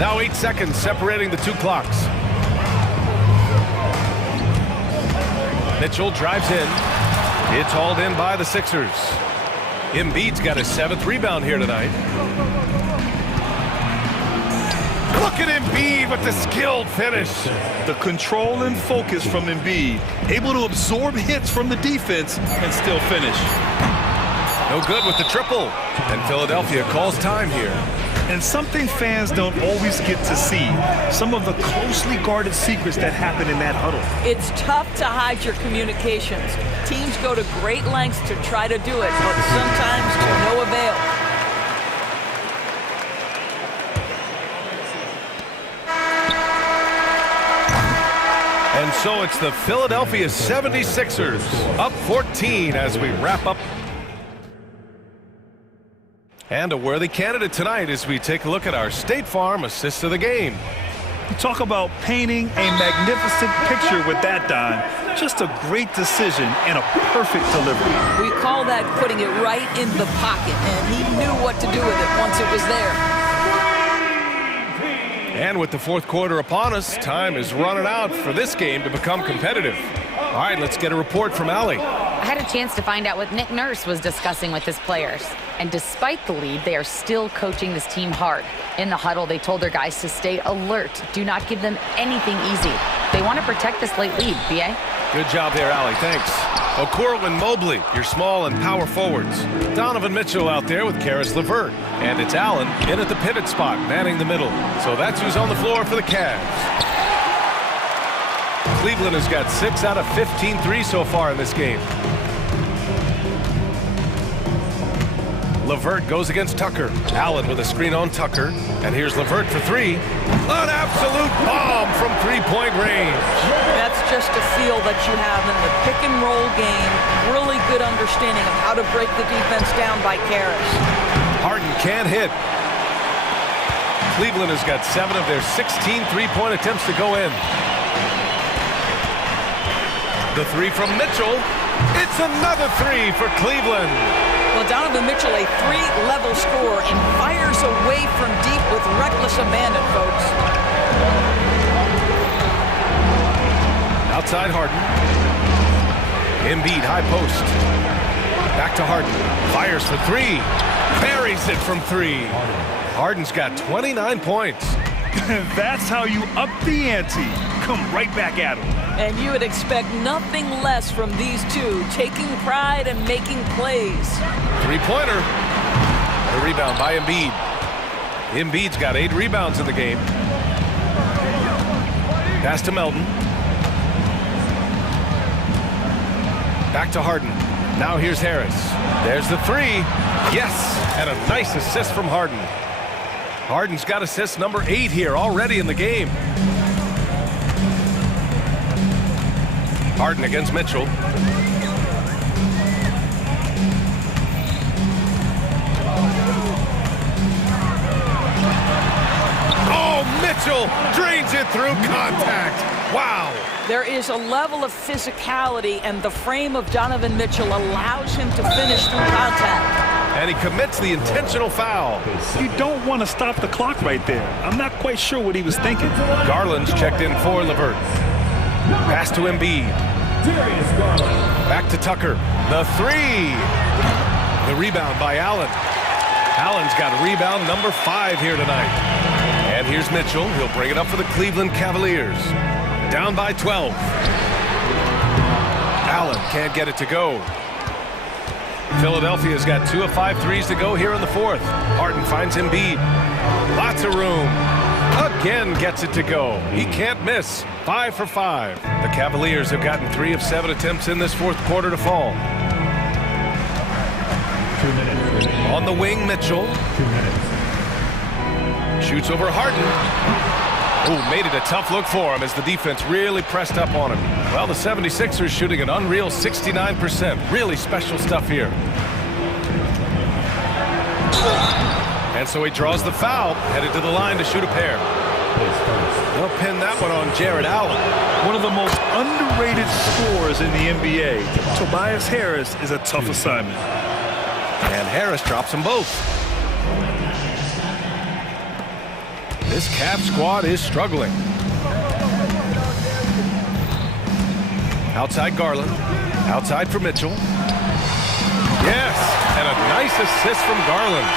Now 8 seconds separating the two clocks. Mitchell drives in. It's hauled in by the Sixers. Embiid's got his 7th rebound here tonight. Look at Embiid with the skilled finish. The control and focus from Embiid, able to absorb hits from the defense and still finish. No good with the triple. And Philadelphia calls time here. And something fans don't always get to see, some of the closely guarded secrets that happen in that huddle. It's tough to hide your communications. Teams go to great lengths to try to do it, but sometimes to no avail. And so it's the Philadelphia 76ers up 14 as we wrap up. And a worthy candidate tonight as we take a look at our State Farm assist of the game. Talk about painting a magnificent picture with that, Don. Just a great decision and a perfect delivery. We call that putting it right in the pocket, and he knew what to do with it once it was there. And with the fourth quarter upon us, time is running out for this game to become competitive. All right, let's get a report from Allie. I had a chance to find out what Nick Nurse was discussing with his players. And despite the lead, they are still coaching this team hard. In the huddle, they told their guys to stay alert. Do not give them anything easy. They want to protect this late lead, B.A. Good job there, Allie. Thanks. Okoro and Mobley, your small and power forwards. Donovan Mitchell out there with Karis LeVert. And it's Allen in at the pivot spot, manning the middle. So that's who's on the floor for the Cavs. Cleveland has got 6 out of 15 threes so far in this game. LeVert goes against Tucker. Allen with a screen on Tucker. And here's LeVert for 3. An absolute bomb from three-point range. That's just a feel that you have in the pick-and-roll game. Really good understanding of how to break the defense down by Karis. Harden can't hit. Cleveland has got 7 of their 16 three-point attempts to go in. The 3 from Mitchell. It's another 3 for Cleveland. Well, Donovan Mitchell, a 3-level scorer, and fires away from deep with reckless abandon, folks. Outside Harden. Embiid, high post. Back to Harden. Fires for 3. Buries it from 3. Harden's got 29 points. That's how you up the ante. Come right back at him. And you would expect nothing less from these two, taking pride and making plays. Three-pointer. The rebound by Embiid. Embiid's got 8 rebounds in the game. Pass to Melton. Back to Harden. Now here's Harris. There's the 3. Yes, and a nice assist from Harden. Harden's got assist number 8 here already in the game. Harden against Mitchell. Oh, Mitchell drains it through contact. Wow. There is a level of physicality, and the frame of Donovan Mitchell allows him to finish through contact. And he commits the intentional foul. You don't want to stop the clock right there. I'm not quite sure what he was thinking. Garland's checked in for LeVert. Pass to Embiid. Back to Tucker. The 3. The rebound by Allen. Allen's got rebound number 5 here tonight. And here's Mitchell. He'll bring it up for the Cleveland Cavaliers. Down by 12. Allen can't get it to go. Philadelphia's got 2 of 5 threes to go here in the 4th. Harden finds Embiid. Lots of room. Again gets it to go. He can't miss. 5 for 5. The Cavaliers have gotten 3 of 7 attempts in this 4th quarter to fall. 2 minutes. On the wing, Mitchell. 2 minutes. Shoots over Harden. Oh, made it a tough look for him as the defense really pressed up on him. Well, the 76ers shooting an unreal 69%. Really special stuff here. And so he draws the foul, headed to the line to shoot a pair. They'll pin that one on Jared Allen. One of the most underrated scorers in the NBA. Tobias Harris is a tough assignment. And Harris drops them both. This Cavs squad is struggling. Outside Garland. Outside for Mitchell. Yes, and a nice assist from Garland.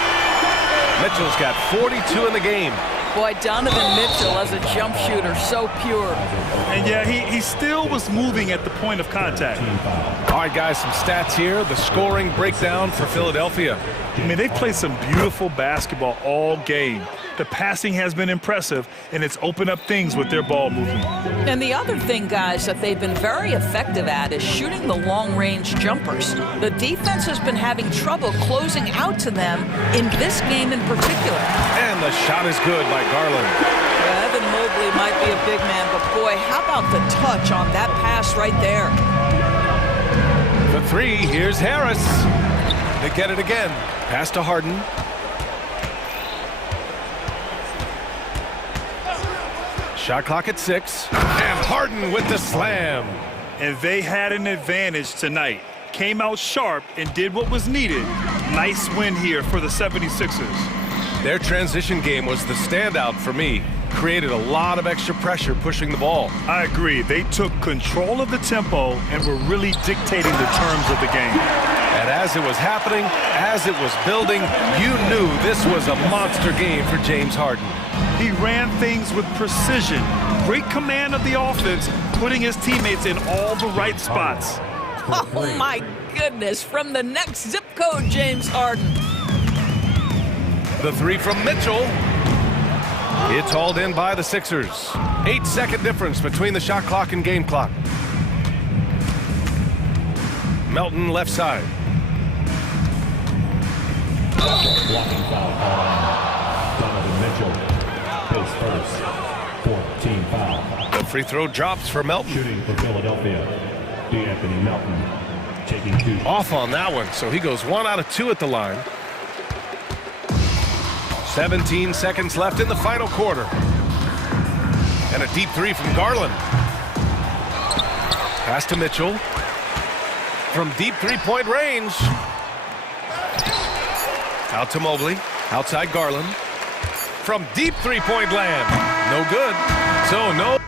Mitchell's got 42 in the game. Boy, Donovan Mitchell as a jump shooter, so pure. And yeah, he still was moving at the point of contact. All right, guys, some stats here. The scoring breakdown for Philadelphia. I mean, they've played some beautiful basketball all game. The passing has been impressive, and it's opened up things with their ball movement. And the other thing, guys, that they've been very effective at is shooting the long-range jumpers. The defense has been having trouble closing out to them in this game in particular. And the shot is good by Garland. Yeah, Evan Mobley might be a big man, but boy, how about the touch on that pass right there? The three, here's Harris. They get it again. Pass to Harden. Shot clock at 6. And Harden with the slam. And they had an advantage tonight. Came out sharp and did what was needed. Nice win here for the 76ers. Their transition game was the standout for me. Created a lot of extra pressure pushing the ball. I agree. They took control of the tempo and were really dictating the terms of the game. And as it was happening, as it was building, you knew this was a monster game for James Harden. He ran things with precision, great command of the offense, putting his teammates in all the right spots. Oh, my goodness. From the next zip code, James Harden. The three from Mitchell. It's hauled in by the Sixers. 8-second difference between the shot clock and game clock. Melton left side. Blocking foul on Donovan Mitchell. His first 14 foul. The free throw drops for Melton. Shooting for Philadelphia, D'Anthony Melton taking 2. Off on that one, so he goes 1 out of 2 at the line. 17 seconds left in the final quarter. And a deep three from Garland. Pass to Mitchell. From deep three-point range. Out to Mobley. Outside Garland. From deep three-point land. No good. So no.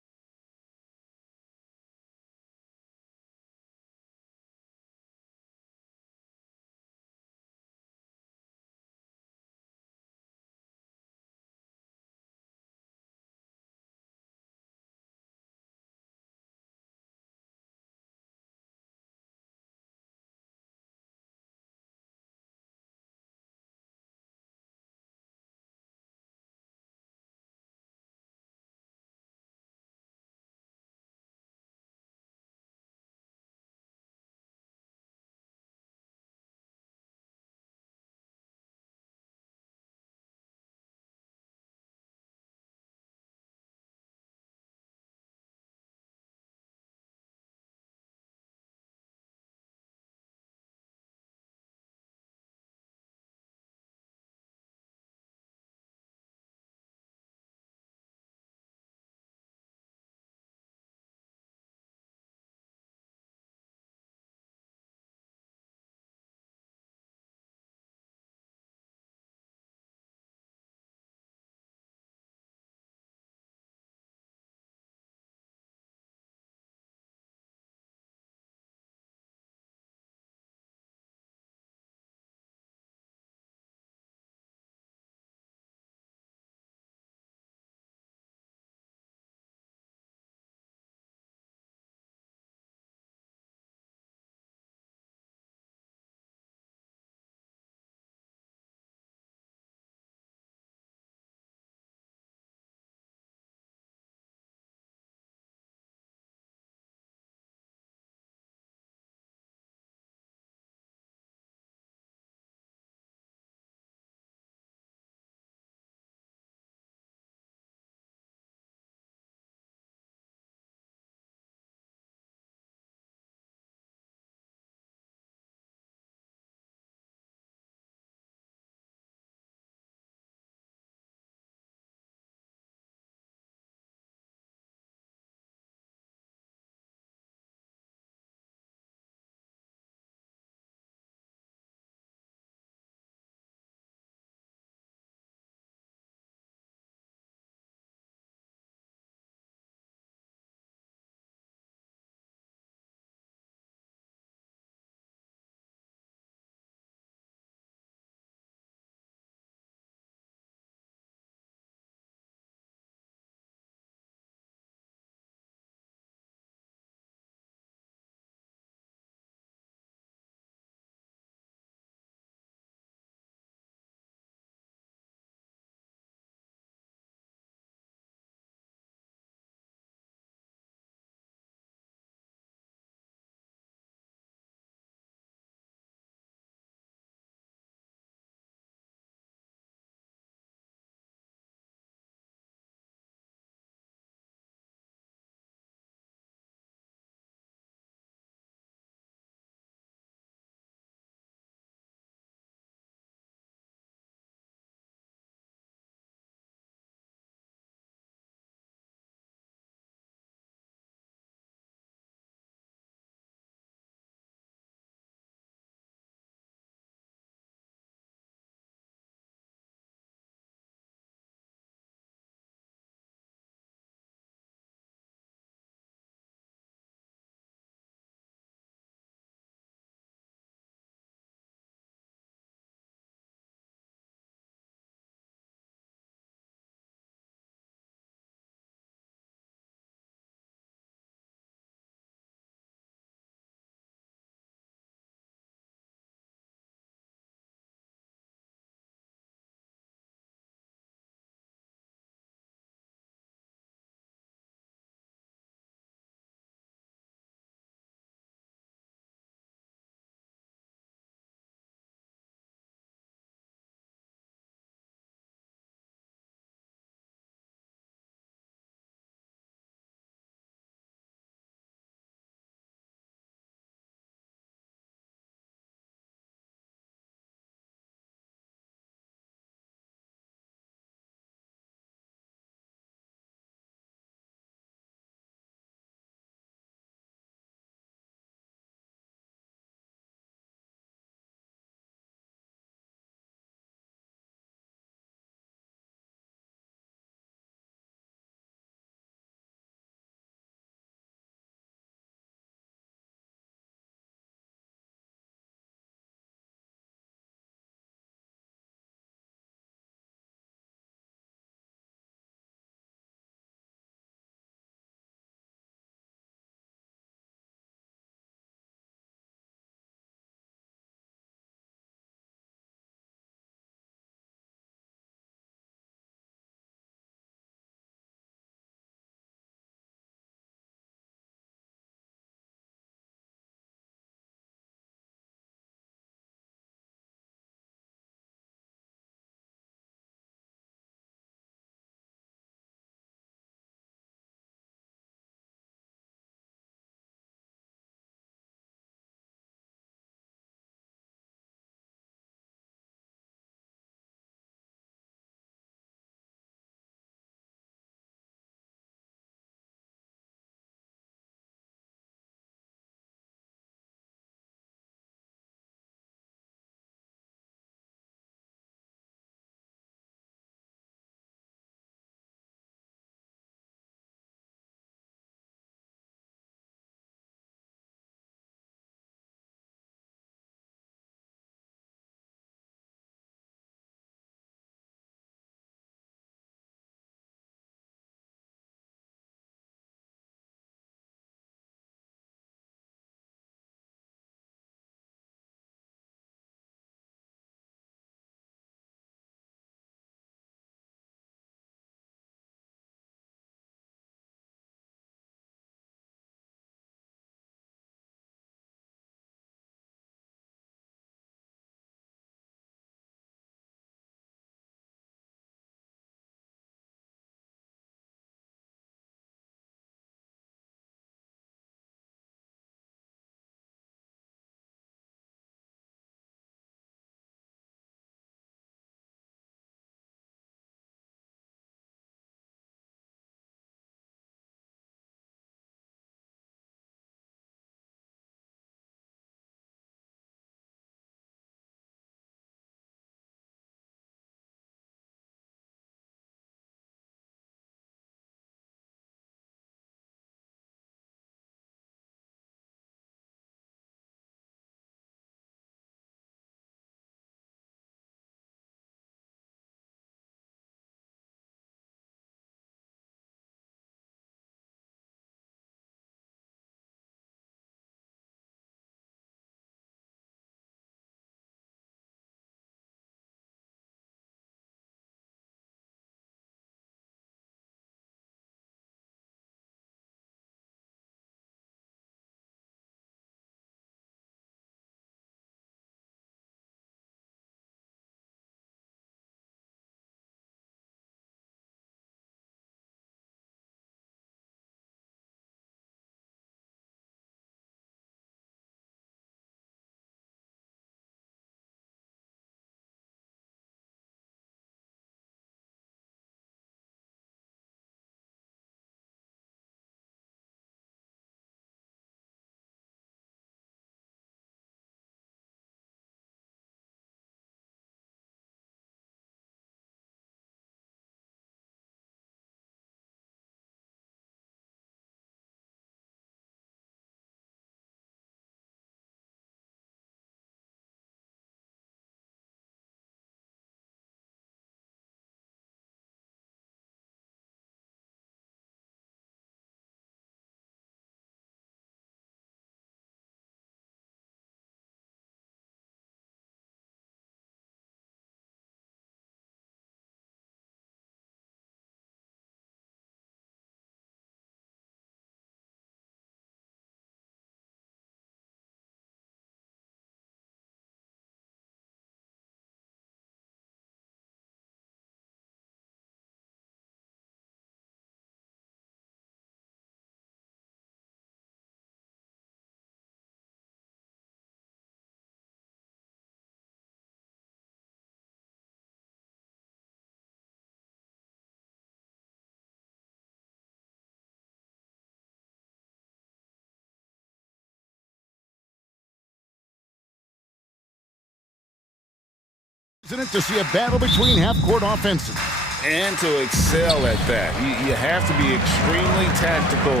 isn't it, to see a battle between half-court offenses? And to excel at that. You have to be extremely tactical,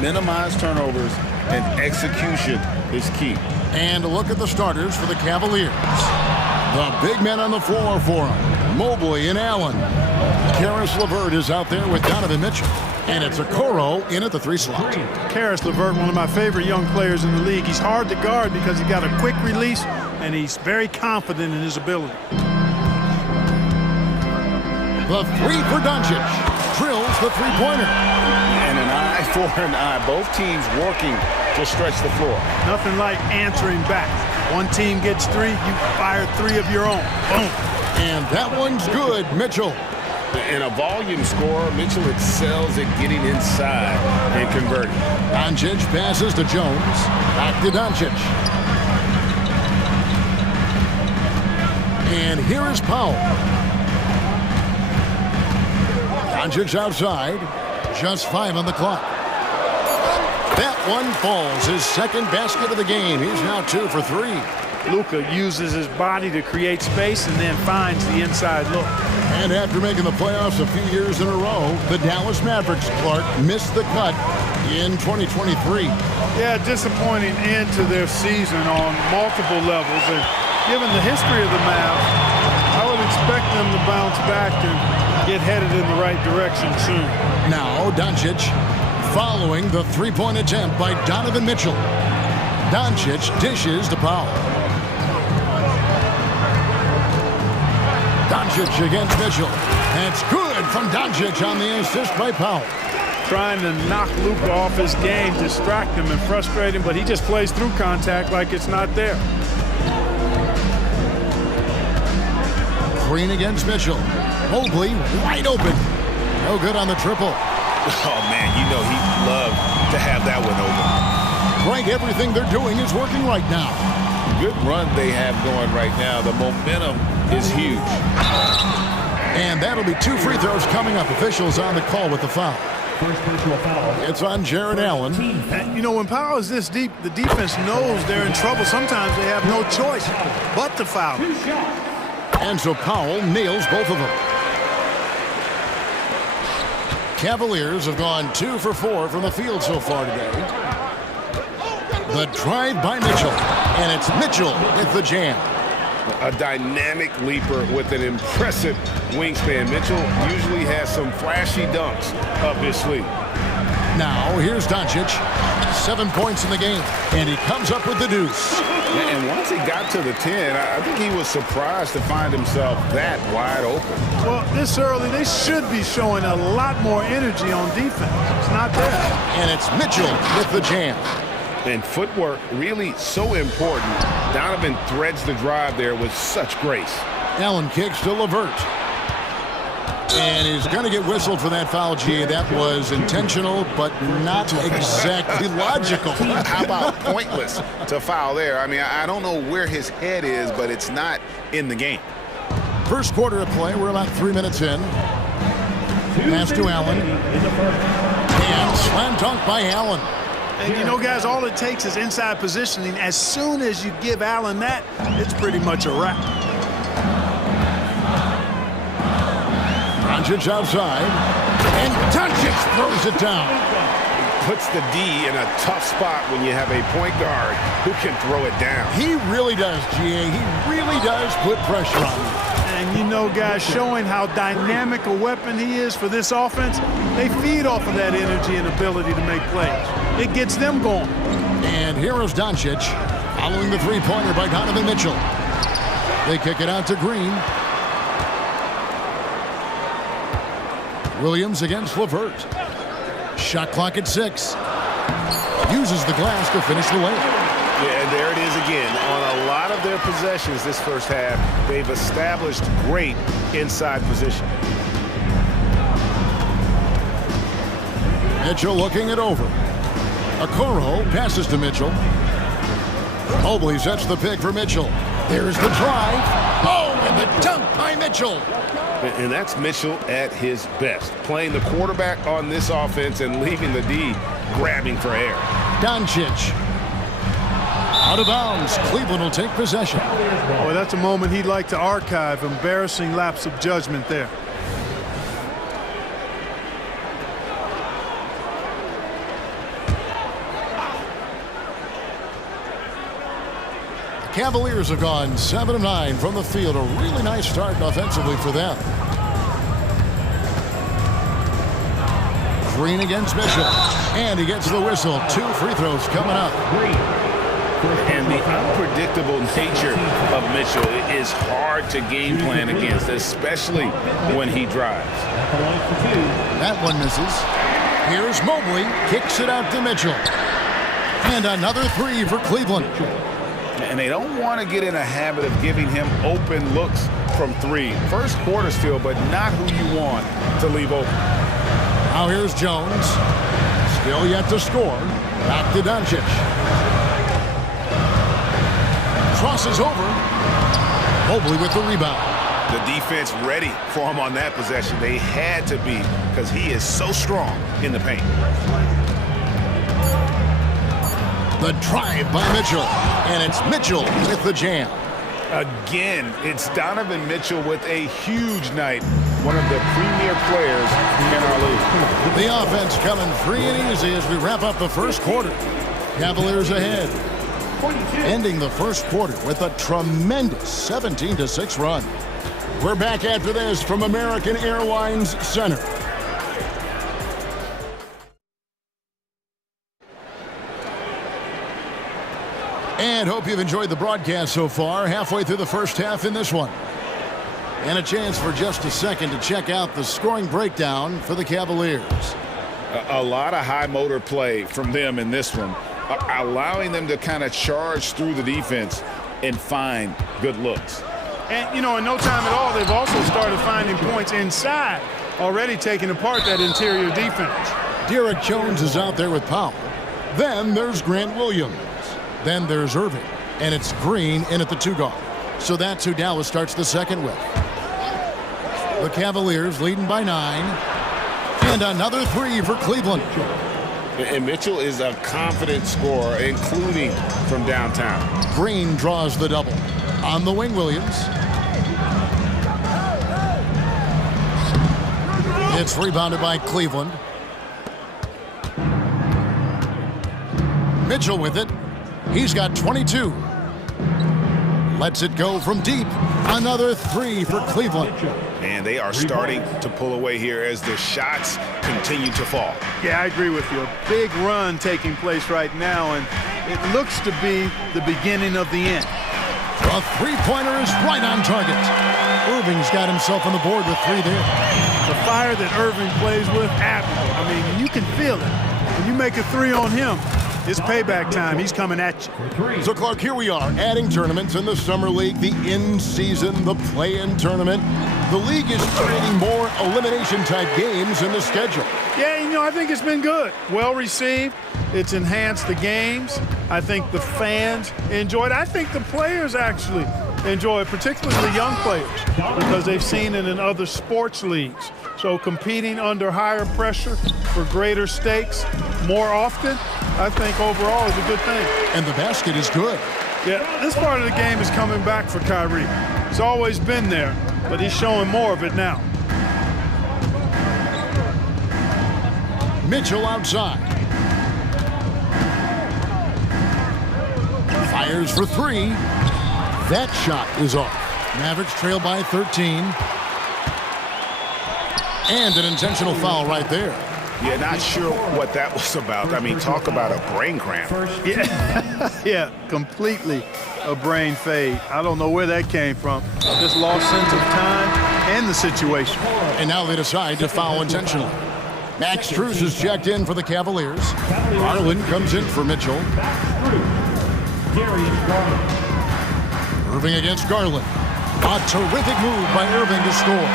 minimize turnovers, and execution is key. And a look at the starters for the Cavaliers. The big men on the floor for them, Mobley and Allen. Karis LeVert is out there with Donovan Mitchell. And it's Okoro in at the 3 slot. Karis LeVert, one of my favorite young players in the league. He's hard to guard because he's got a quick release, and he's very confident in his ability. The 3 for Doncic. Drills the 3-pointer. And an eye for an eye. Both teams working to stretch the floor. Nothing like answering back. One team gets 3, you fire 3 of your own. Boom. And that one's good, Mitchell. In a volume scorer, Mitchell excels at getting inside and converting. Doncic passes to Jones. Back to Doncic. And here is Powell. Doncic outside. Just 5 on the clock. That one falls. His second basket of the game. He's now 2 for 3. Luka uses his body to create space and then finds the inside look. And after making the playoffs a few years in a row, the Dallas Mavericks, Clark, missed the cut in 2023. Yeah, disappointing end to their season on multiple levels. And given the history of the Mavs, I would expect them to bounce back and get headed in the right direction soon. Now Doncic following the 3-point attempt by Donovan Mitchell. Doncic dishes to Powell. Doncic against Mitchell. That's good from Doncic on the assist by Powell. Trying to knock Luka off his game, distract him and frustrate him, but he just plays through contact like it's not there. Green against Mitchell. Mobley wide open. No good on the triple. Oh, man, you know he'd love to have that one open. Right, everything they're doing is working right now. Good run they have going right now. The momentum is huge. And that'll be 2 free throws coming up. Officials on the call with the foul. First personal foul. It's on Jared Allen. And, you know, when Powell is this deep, the defense knows they're in trouble. Sometimes they have no choice but to foul. And so Powell nails both of them. Cavaliers have gone 2 for 4 from the field so far today. The drive by Mitchell. And it's Mitchell with the jam. A dynamic leaper with an impressive wingspan. Mitchell usually has some flashy dunks up his sleeve. Now, here's Doncic. 7 points in the game. And he comes up with the deuce. And once he got to the 10, I think he was surprised to find himself that wide open. Well, this early, they should be showing a lot more energy on defense. It's not there. And it's Mitchell with the jam. And footwork really so important. Donovan threads the drive there with such grace. Allen kicks to LeVert. And he's going to get whistled for that foul, G. That was intentional, but not exactly logical. How about pointless to foul there? I mean, I don't know where his head is, but it's not in the game. First quarter of play. We're about 3 minutes in. Pass to Allen. And slam dunk by Allen. And, you know, guys, all it takes is inside positioning. As soon as you give Allen that, it's pretty much a wrap. Doncic outside. And Doncic throws it down. Puts the D in a tough spot when you have a point guard who can throw it down. He really does, GA. He really does put pressure on him. And, you know, guys, showing how dynamic a weapon he is for this offense, they feed off of that energy and ability to make plays. It gets them going. And here is Doncic following the 3-pointer by Donovan Mitchell. They kick it out to Green. Williams against LeVert. Shot clock at 6. Uses the glass to finish the layup. Yeah, and there it is again. On a lot of their possessions this first half, they've established great inside position. Mitchell looking it over. Okoro passes to Mitchell. Mobley sets the pick for Mitchell. There's the drive. Oh, and the dunk by Mitchell. And that's Mitchell at his best. Playing the quarterback on this offense and leaving the D grabbing for air. Doncic. Out of bounds. Cleveland will take possession. Boy, that's a moment he'd like to archive. Embarrassing lapse of judgment there. Cavaliers have gone 7 of 9 from the field. A really nice start offensively for them. Green against Mitchell. And he gets the whistle. 2 free throws coming up. And the unpredictable nature of Mitchell is hard to game plan against, especially when he drives. That one misses. Here's Mobley. Kicks it out to Mitchell. And another 3 for Cleveland. And they don't want to get in a habit of giving him open looks from 3. First quarter still, but not who you want to leave open. Now here's Jones. Still yet to score. Back to Doncic. Crosses over. Mobley with the rebound. The defense ready for him on that possession. They had to be, because he is so strong in the paint. The drive by Mitchell. And it's Mitchell with the jam. Again, it's Donovan Mitchell with a huge night. One of the premier players in our league. The offense coming free and easy as we wrap up the first quarter. Cavaliers ahead. Ending the first quarter with a tremendous 17-6 run. We're back after this from American Airlines Center. And hope you've enjoyed the broadcast so far. Halfway through the first half in this one. And a chance for just a second to check out the scoring breakdown for the Cavaliers. A lot of high motor play from them in this one, allowing them to kind of charge through the defense and find good looks. And, you know, in no time at all, they've also started finding points inside, already taking apart that interior defense. Derek Jones is out there with Powell. Then there's Grant Williams. Then there's Irving. And it's Green in at the 2 guard. So that's who Dallas starts the second with. The Cavaliers leading by 9. And another 3 for Cleveland. And Mitchell is a confident scorer, including from downtown. Green draws the double. On the wing, Williams. It's rebounded by Cleveland. Mitchell with it. He's got 22. Lets it go from deep. Another 3 for Cleveland. And they are starting to pull away here as the shots continue to fall. Yeah, I agree with you. A big run taking place right now, and it looks to be the beginning of the end. A 3-pointer is right on target. Irving's got himself on the board with 3 there. The fire that Irving plays with, admirable. I mean, you can feel it. When you make a 3 on him, it's payback time. He's coming at you. So, Clark, here we are adding tournaments in the Summer League, the in-season, the play-in tournament. The league is creating more elimination-type games in the schedule. Yeah, you know, I think it's been good. Well received. It's enhanced the games. I think the fans enjoy it. I think the players actually enjoy it, particularly the young players, because they've seen it in other sports leagues. So competing under higher pressure for greater stakes more often, I think overall is a good thing. And the basket is good. Yeah, this part of the game is coming back for Kyrie. It's always been there, but he's showing more of it now. Mitchell outside. Fires for 3. That shot is off. Mavericks trail by 13. And an intentional foul right there. Yeah, not sure what that was about. I mean, talk about a brain cramp. Yeah, yeah, completely a brain fade. I don't know where that came from. Just lost sense of time and the situation. And now they decide to foul intentionally. Max Strus is checked in for the Cavaliers. Garland comes in for Mitchell. Irving against Garland. A terrific move by Irving to score.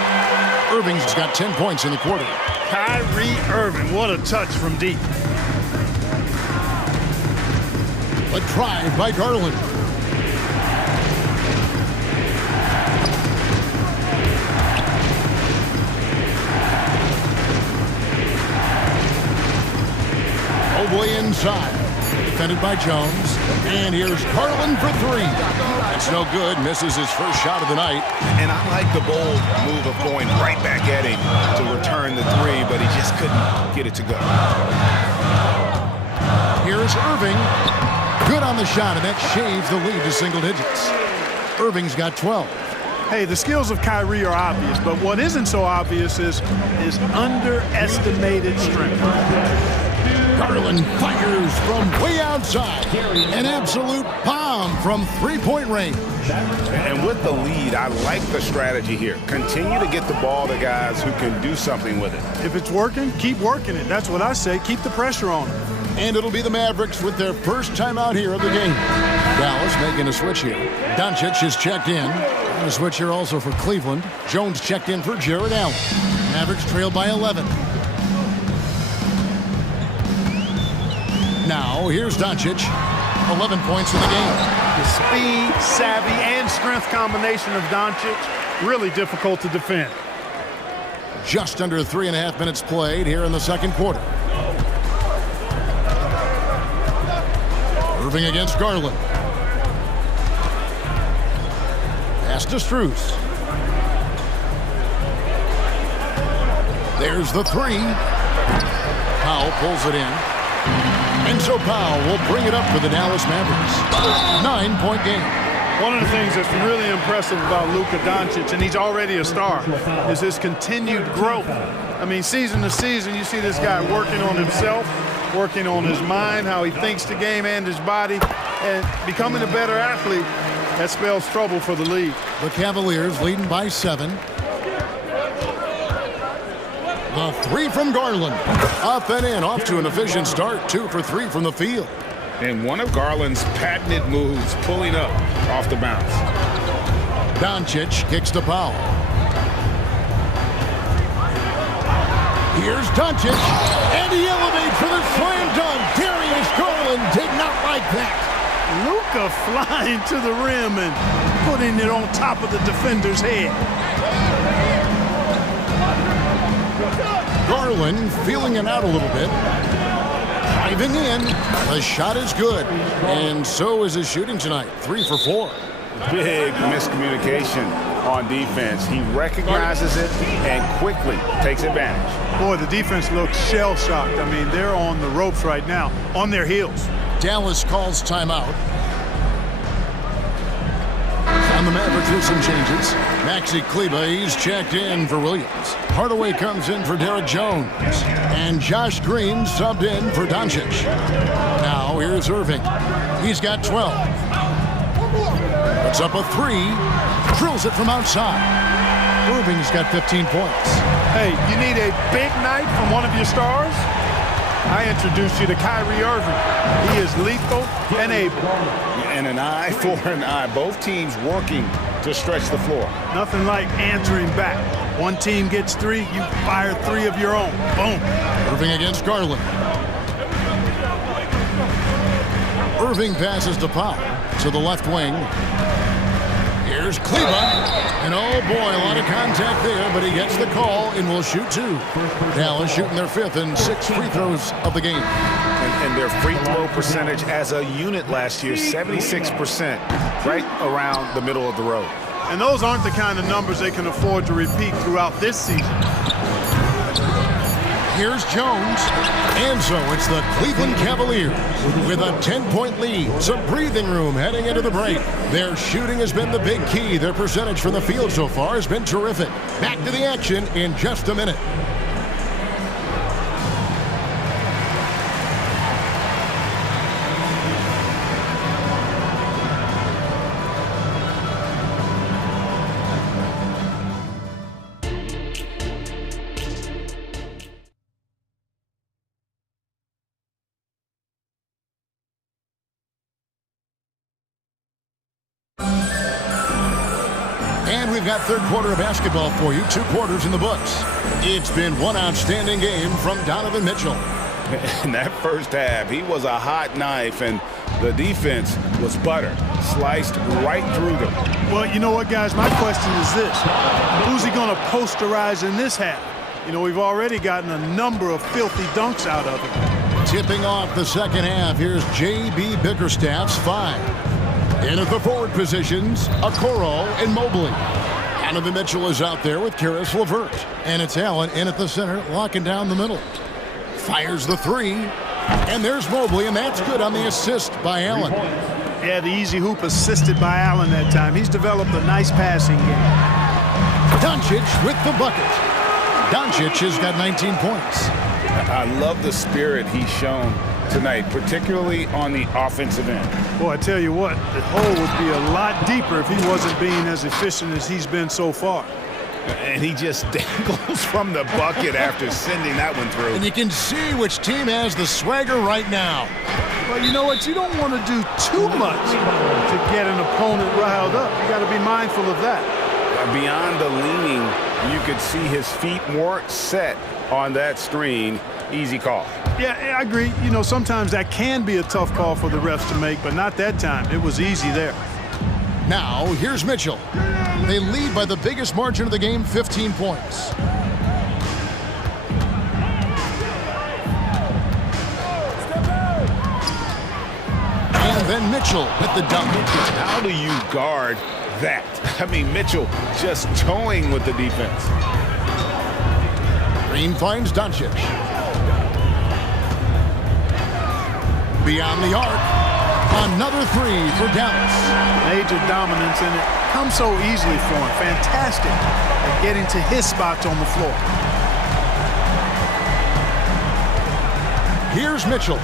Irving's got 10 points in the quarter. Kyrie Irving, what a touch from deep. A drive by Garland. Mobley inside. defended by Jones. And here's Garland for three. That's no good. Misses his first shot of the night. And I like the bold move of going right back at him to return the three, but he just couldn't get it to go. Here's Irving. Good on the shot, and that shaves the lead to single digits. Irving's got 12. Hey, the skills of Kyrie are obvious, but what isn't so obvious is his underestimated strength. Garland fires from way outside. An absolute bomb from three-point range. And with the lead, I like the strategy here. Continue to get the ball to guys who can do something with it. If it's working, keep working it. That's what I say. Keep the pressure on it. And it'll be the Mavericks with their first timeout here of the game. Dallas making a switch here. Doncic is checked in. And a switch here also for Cleveland. Jones checked in for Jared Allen. Mavericks trail by 11. Now, here's Doncic. 11 points in the game. The speed, savvy, and strength combination of Doncic, really difficult to defend. Just under 3.5 minutes played here in the second quarter. Irving against Garland. Pass to Strus. There's the three. Powell pulls it in. And so Powell will bring it up for the Dallas Mavericks. 9-point game. One of the things that's really impressive about Luka Doncic, and he's already a star, is his continued growth. I mean, season to season, you see this guy working on himself, working on his mind, how he thinks the game and his body, and becoming a better athlete. That spells trouble for the league. The Cavaliers leading by 7. The three from Garland. Up and in, off to an efficient start. 2 for 3 from the field. And one of Garland's patented moves, pulling up off the bounce. Doncic kicks to Powell. Here's Doncic, and he elevates for the slam dunk. Darius Garland did not like that. Luka flying to the rim and putting it on top of the defender's head. Garland feeling it out a little bit. Driving in. The shot is good. And so is his shooting tonight. 3 for 4. Big miscommunication on defense. He recognizes it and quickly takes advantage. Boy, the defense looks shell-shocked. I mean, they're on the ropes right now, on their heels. Dallas calls timeout. On the Mavericks with some changes. Maxi Kleber, he's checked in for Williams. Hardaway comes in for Derek Jones. And Josh Green subbed in for Doncic. Now here's Irving. He's got 12. Puts up a 3. Drills it from outside. Irving's got 15 points. Hey, you need a big night from one of your stars? I introduced you to Kyrie Irving. He is lethal and able. And an eye for an eye. Both teams working to stretch the floor. Nothing like answering back. One team gets 3, you fire 3 of your own. Boom. Irving against Garland. Irving passes to Powell to the left wing. Here's Kleber. And oh boy, a lot of contact there, but he gets the call and will shoot 2. Dallas shooting their 5th and 6th free throws of the game. And their free throw percentage as a unit last year, 76%, right around the middle of the road. And those aren't the kind of numbers they can afford to repeat throughout this season. Here's Jones. And so it's the Cleveland Cavaliers with a 10-point lead. Some breathing room heading into the break. Their shooting has been the big key. Their percentage from the field so far has been terrific. Back to the action in just a minute. And we've got third quarter of basketball for you. 2 quarters in the books. It's been one outstanding game from Donovan Mitchell. In that first half, he was a hot knife, and the defense was butter. Sliced right through them. Well, you know what, guys? My question is this. Who's he going to posterize in this half? You know, we've already gotten a number of filthy dunks out of him. Tipping off the second half, here's J.B. Bickerstaff's 5. In at the forward positions, Okoro and Mobley. Donovan Mitchell is out there with Karis LeVert. And it's Allen in at the center, locking down the middle. Fires the 3. And there's Mobley, and that's good on the assist by Allen. Yeah, the easy hoop assisted by Allen that time. He's developed a nice passing game. Doncic with the bucket. Doncic has got 19 points. I love the spirit he's shown tonight, particularly on the offensive end. Boy, I tell you what, the hole would be a lot deeper if he wasn't being as efficient as he's been so far. And he just dangles from the bucket after sending that one through. And you can see which team has the swagger right now. Well, you know what? You don't want to do too much to get an opponent riled up. You got to be mindful of that. Beyond the leaning, you could see his feet weren't set on that screen. Easy call. Yeah, I agree. You know, sometimes that can be a tough call for the refs to make, but not that time. It was easy there. Now, here's Mitchell. They lead by the biggest margin of the game, 15 points. And then Mitchell with the dunk. How do you guard that? I mean, Mitchell just toying with the defense. Green finds Doncic. Beyond the arc. Another 3 for Dallas. Major dominance, and it comes so easily for him. Fantastic at getting to his spots on the floor. Here's Mitchell.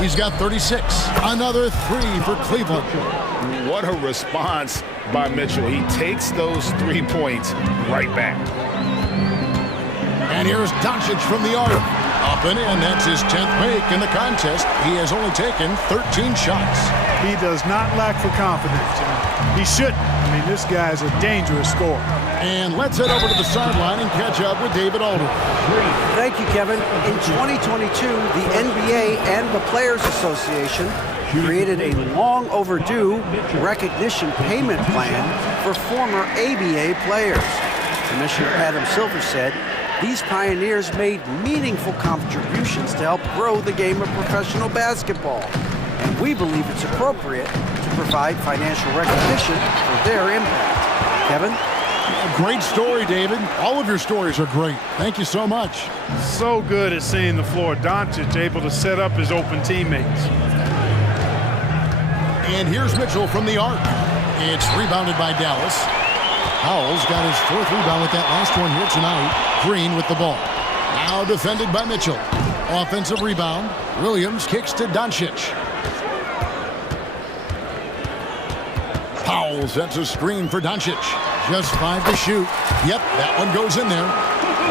He's got 36. Another 3 for Cleveland. What a response by Mitchell. He takes those 3 points right back. And here's Doncic from the arc. Up and in. That's his 10th make in the contest. He has only taken 13 shots. He does not lack for confidence. He shouldn't. I mean, this guy's a dangerous scorer. And let's head over to the sideline and catch up with David Aldridge. Thank you, Kevin. In 2022, the NBA and the Players Association created a long overdue recognition payment plan for former ABA players. Commissioner Adam Silver said, these pioneers made meaningful contributions to help grow the game of professional basketball. And we believe it's appropriate to provide financial recognition for their impact. Kevin? Great story, David. All of your stories are great. Thank you so much. So good at seeing the floor. Doncic able to set up his open teammates. And here's Mitchell from the arc. It's rebounded by Dallas. Howell's got his 4th rebound with that last one here tonight. Green with the ball. Now defended by Mitchell. Offensive rebound. Williams kicks to Doncic. Powell sets a screen for Doncic. Just 5 to shoot. Yep, that one goes in there.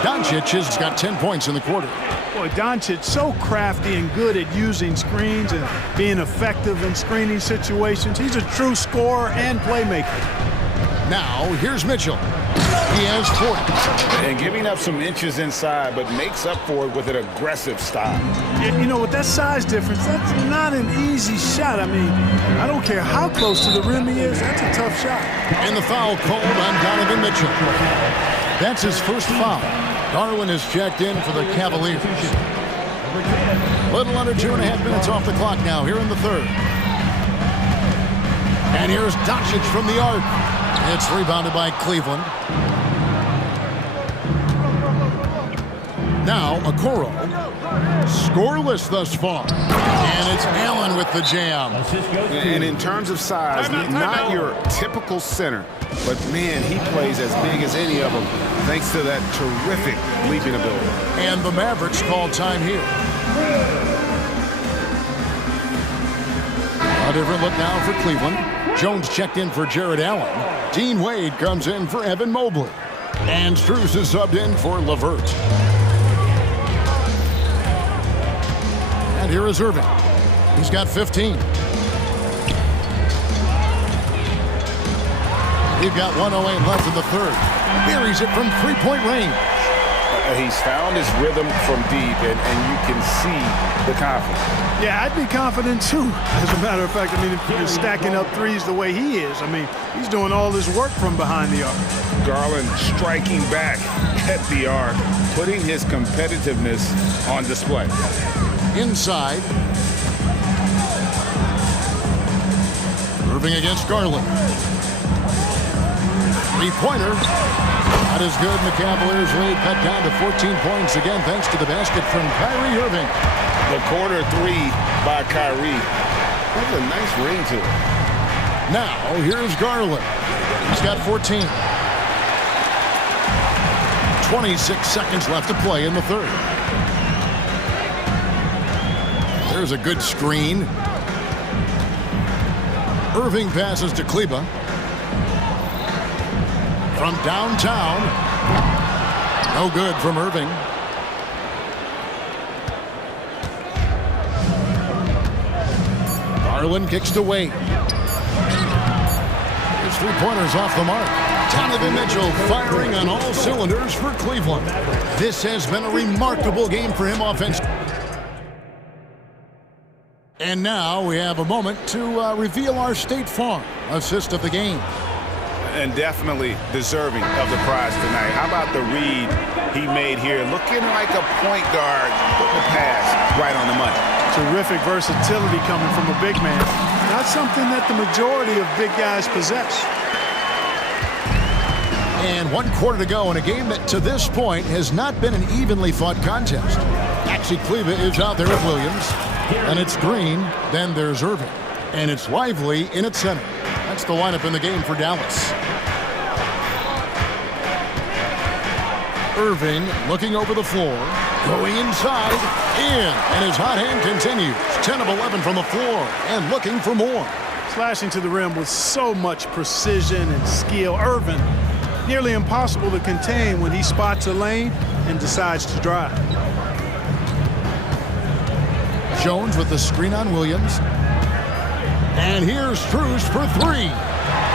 Doncic has got 10 points in the quarter. Boy, Doncic so crafty and good at using screens and being effective in screening situations. He's a true scorer and playmaker. Now, here's Mitchell. He has 40. And giving up some inches inside, but makes up for it with an aggressive style. Yeah, you know, with that size difference, that's not an easy shot. I mean, I don't care how close to the rim he is, that's a tough shot. And the foul called on Donovan Mitchell. That's his first foul. Darwin is checked in for the Cavaliers. Little under 2.5 minutes off the clock now, here in the 3rd. And here's Doncic from the arc. It's rebounded by Cleveland. Now, Okoro. Scoreless thus far. And it's Allen with the jam. And in terms of size, not your typical center. But, man, he plays as big as any of them, thanks to that terrific leaping ability. And the Mavericks call time here. A different look now for Cleveland. Jones checked in for Jared Allen. Dean Wade comes in for Evan Mobley. And Strus is subbed in for LeVert. And here is Irving. He's got 15. We've got 1:08 left in the 3rd. Buries it from 3-point range. He's found his rhythm from deep, and you can see the confidence. Yeah, I'd be confident too. As a matter of fact, I mean, if you're stacking up threes the way he is, I mean, he's doing all this work from behind the arc. Garland striking back at the arc, putting his competitiveness on display. Inside. Irving against Garland. Three-pointer. That is good. The Cavaliers lead cut down to 14 points again thanks to the basket from Kyrie Irving. The corner three by Kyrie. That's a nice ring to it. Now, here's Garland. He's got 14. 26 seconds left to play in the third. There's a good screen. Irving passes to Kleba. From downtown. No good from Irving. Garland kicks to Wade. His three-pointers off the mark. Donovan Mitchell firing on all cylinders for Cleveland. This has been a remarkable game for him offensively. And now we have a moment to reveal our State Farm assist of the game. And definitely deserving of the prize tonight. How about the read he made here? Looking like a point guard, putting the pass right on the money. Terrific versatility coming from a big man. Not something that the majority of big guys possess. And 1 quarter to go in a game that to this point has not been an evenly fought contest. Maxi Kleba is out there at Williams. And it's Green. Then there's Irving. And it's Lively in its center. That's the lineup in the game for Dallas. Irving looking over the floor. Going inside. In. And his hot hand continues. 10 of 11 from the floor. And looking for more. Slashing to the rim with so much precision and skill. Irving, nearly impossible to contain when he spots a lane and decides to drive. Jones with the screen on Williams. And here's Strus for three.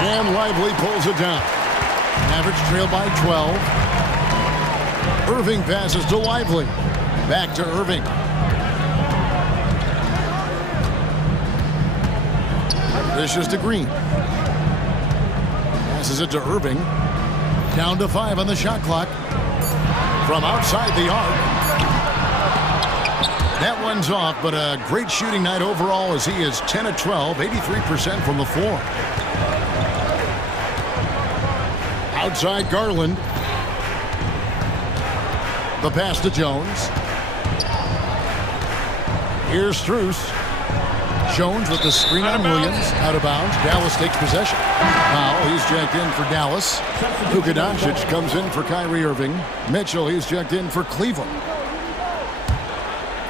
And Lively pulls it down. Mavericks trail by 12. Irving passes to Lively. Back to Irving. Dishes to Green. Passes it to Irving. Down to 5 on the shot clock. From outside the arc. That one's off, but a great shooting night overall as he is 10 of 12, 83% from the floor. Outside Garland. The pass to Jones. Here's Strus. Jones with the screen on Williams. Out of bounds. Dallas takes possession. Now he's checked in for Dallas. Luka Doncic comes in for Kyrie Irving. Mitchell, he's checked in for Cleveland.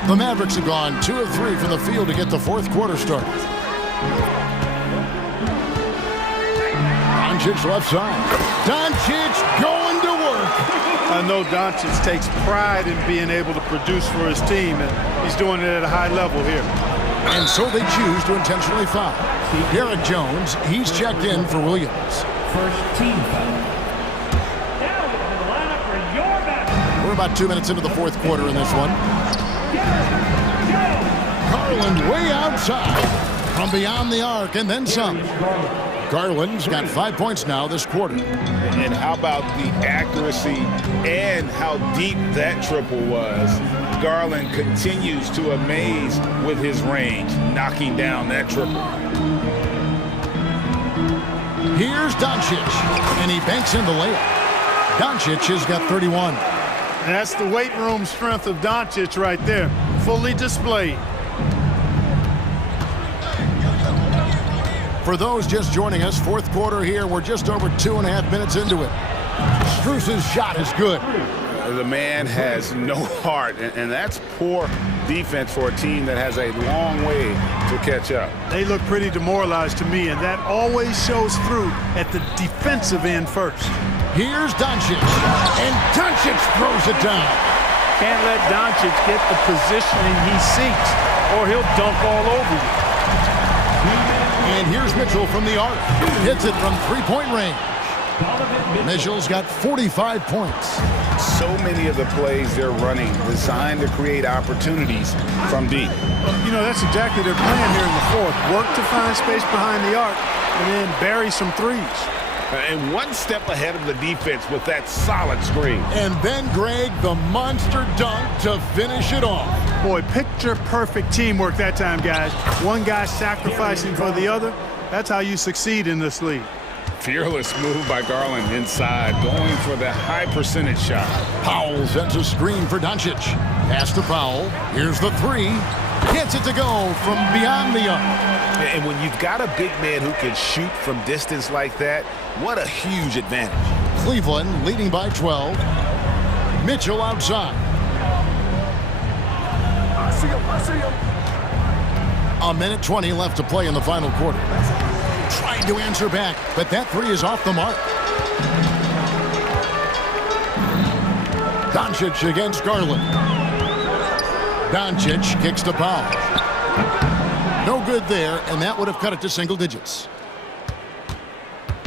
The Mavericks have gone 2 of 3 from the field to get the fourth quarter started. Doncic left side. Doncic going to work. I know Doncic takes pride in being able to produce for his team, and he's doing it at a high level here. And so they choose to intentionally foul. Derek Jones, he's checked in for Williams. First team foul. Now into the lineup for your back. We're about 2 minutes into the fourth quarter in this one. Garland way outside from beyond the arc and then some. Garland's got 5 points now this quarter. And how about the accuracy and how deep that triple was. Garland continues to amaze with his range, knocking down that triple. Here's Doncic, and he banks in the layup. Doncic has got 31. And that's the weight room strength of Doncic right there, fully displayed. For those just joining us, fourth quarter here, we're just over 2.5 minutes into it. Strus's shot is good. The man has no heart, and that's poor defense for a team that has a long way to catch up. They look pretty demoralized to me, and that always shows through at the defensive end first. Here's Doncic, and Doncic throws it down. Can't let Doncic get the positioning he seeks, or he'll dunk all over you. And here's Mitchell from the arc. Hits it from three-point range. Mitchell's got 45 points. So many of the plays they're running designed to create opportunities from deep. You know, that's exactly their plan here in the fourth. Work to find space behind the arc and then bury some threes. And one step ahead of the defense with that solid screen. And then, Greg, the monster dunk to finish it off. Boy, picture-perfect teamwork that time, guys. One guy sacrificing for the other. That's how you succeed in this league. Fearless move by Garland inside, going for the high percentage shot. Powell sends a screen for Doncic. Pass to Powell. Here's the three. Gets it to go from beyond the arc. And when you've got a big man who can shoot from distance like that, what a huge advantage. Cleveland leading by 12. Mitchell outside. I see him. A minute 20 left to play in the final quarter. Trying to answer back, but that three is off the mark. Doncic against Garland. Doncic kicks to Powell. No good there, and that would have cut it to single digits.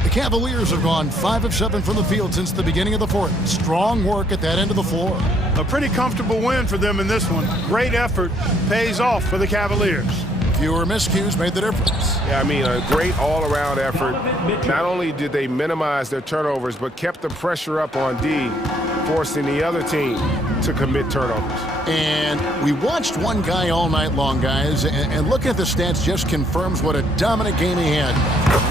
The Cavaliers have gone 5 of 7 from the field since the beginning of the fourth. Strong work at that end of the floor. A pretty comfortable win for them in this one. Great effort pays off for the Cavaliers. Fewer miscues made the difference. Yeah, I mean, a great all-around effort. Not only did they minimize their turnovers, but kept the pressure up on D, forcing the other team to commit turnovers. And we watched one guy all night long, guys, and looking at the stats just confirms what a dominant game he had.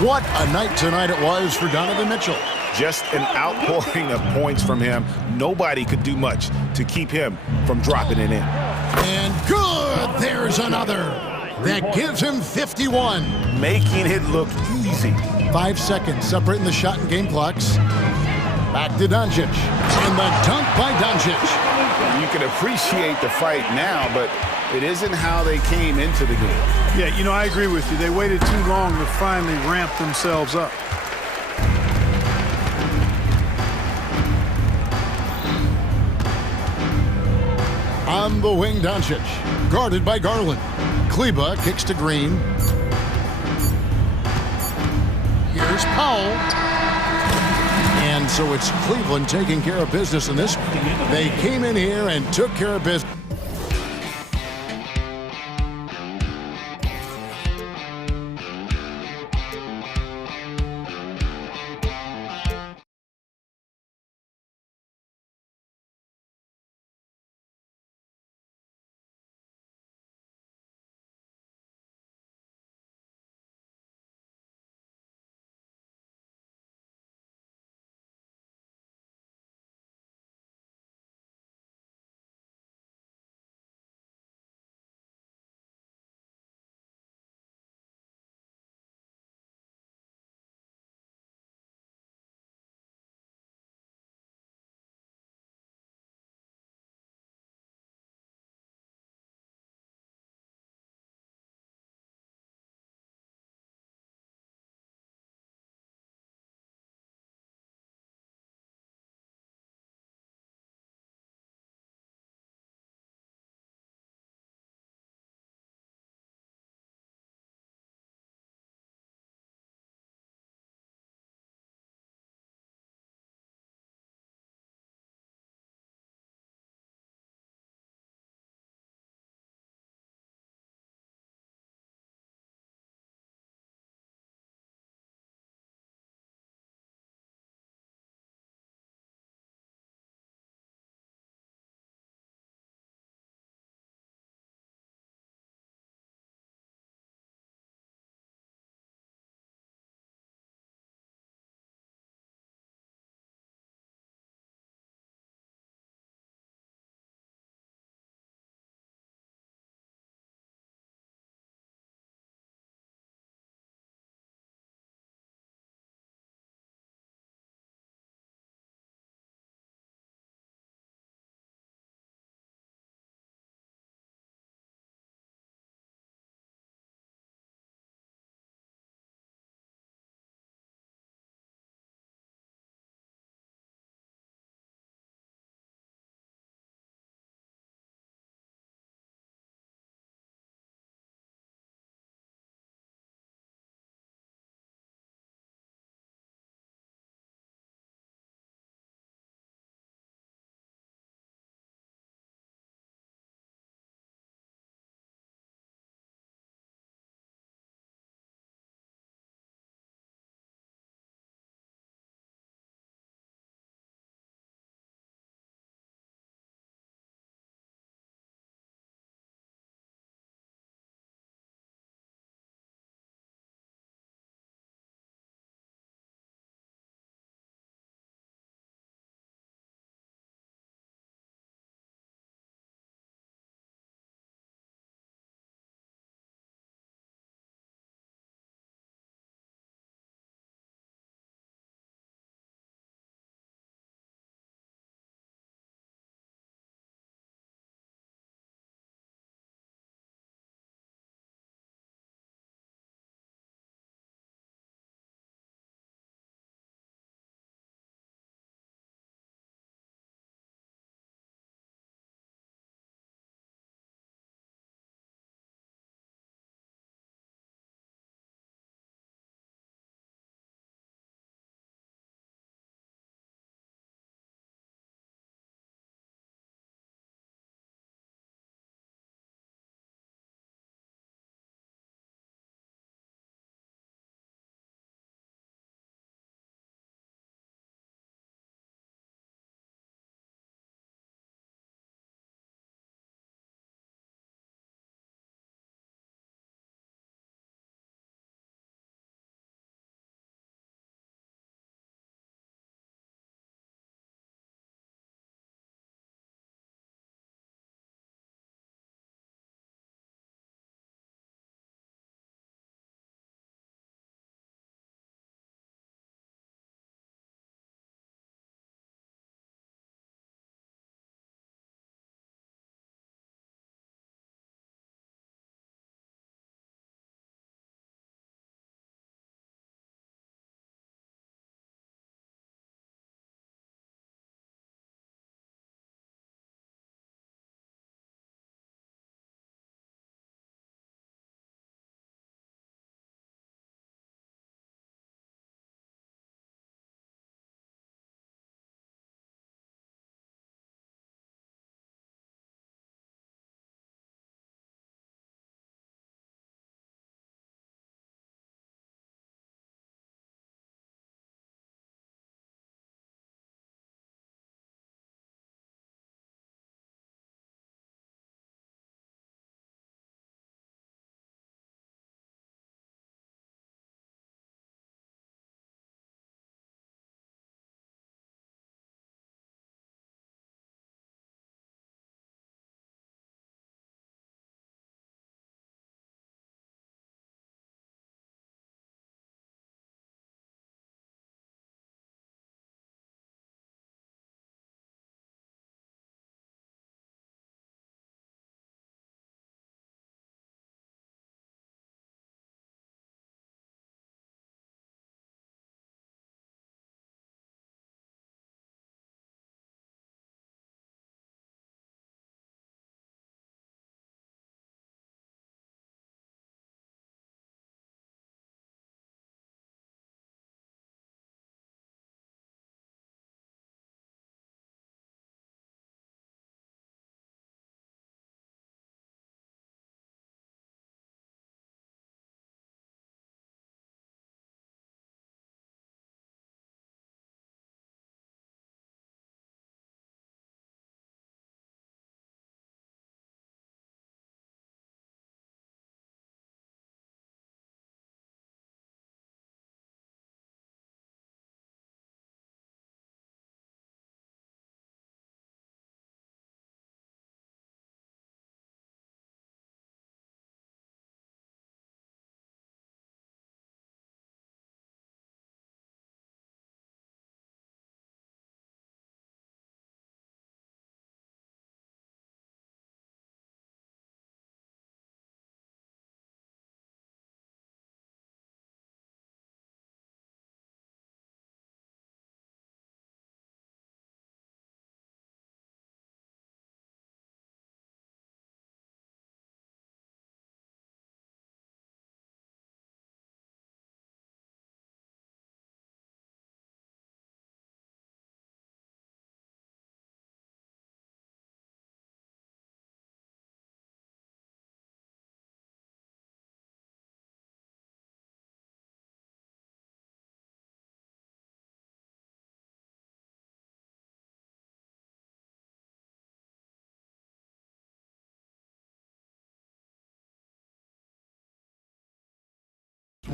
What a night tonight it was for Donovan Mitchell. Just an outpouring of points from him. Nobody could do much to keep him from dropping it in. And good, there's another. That gives him 51. Making it look easy. 5 seconds separating the shot and game clocks. Back to Doncic. And the dunk by Doncic. You can appreciate the fight now, but it isn't how they came into the game. Yeah, you know, I agree with you. They waited too long to finally ramp themselves up. On the wing, Doncic. Guarded by Garland. Kleba kicks to Green. Here's Powell. And so it's Cleveland taking care of business in this one. They came in here and took care of business.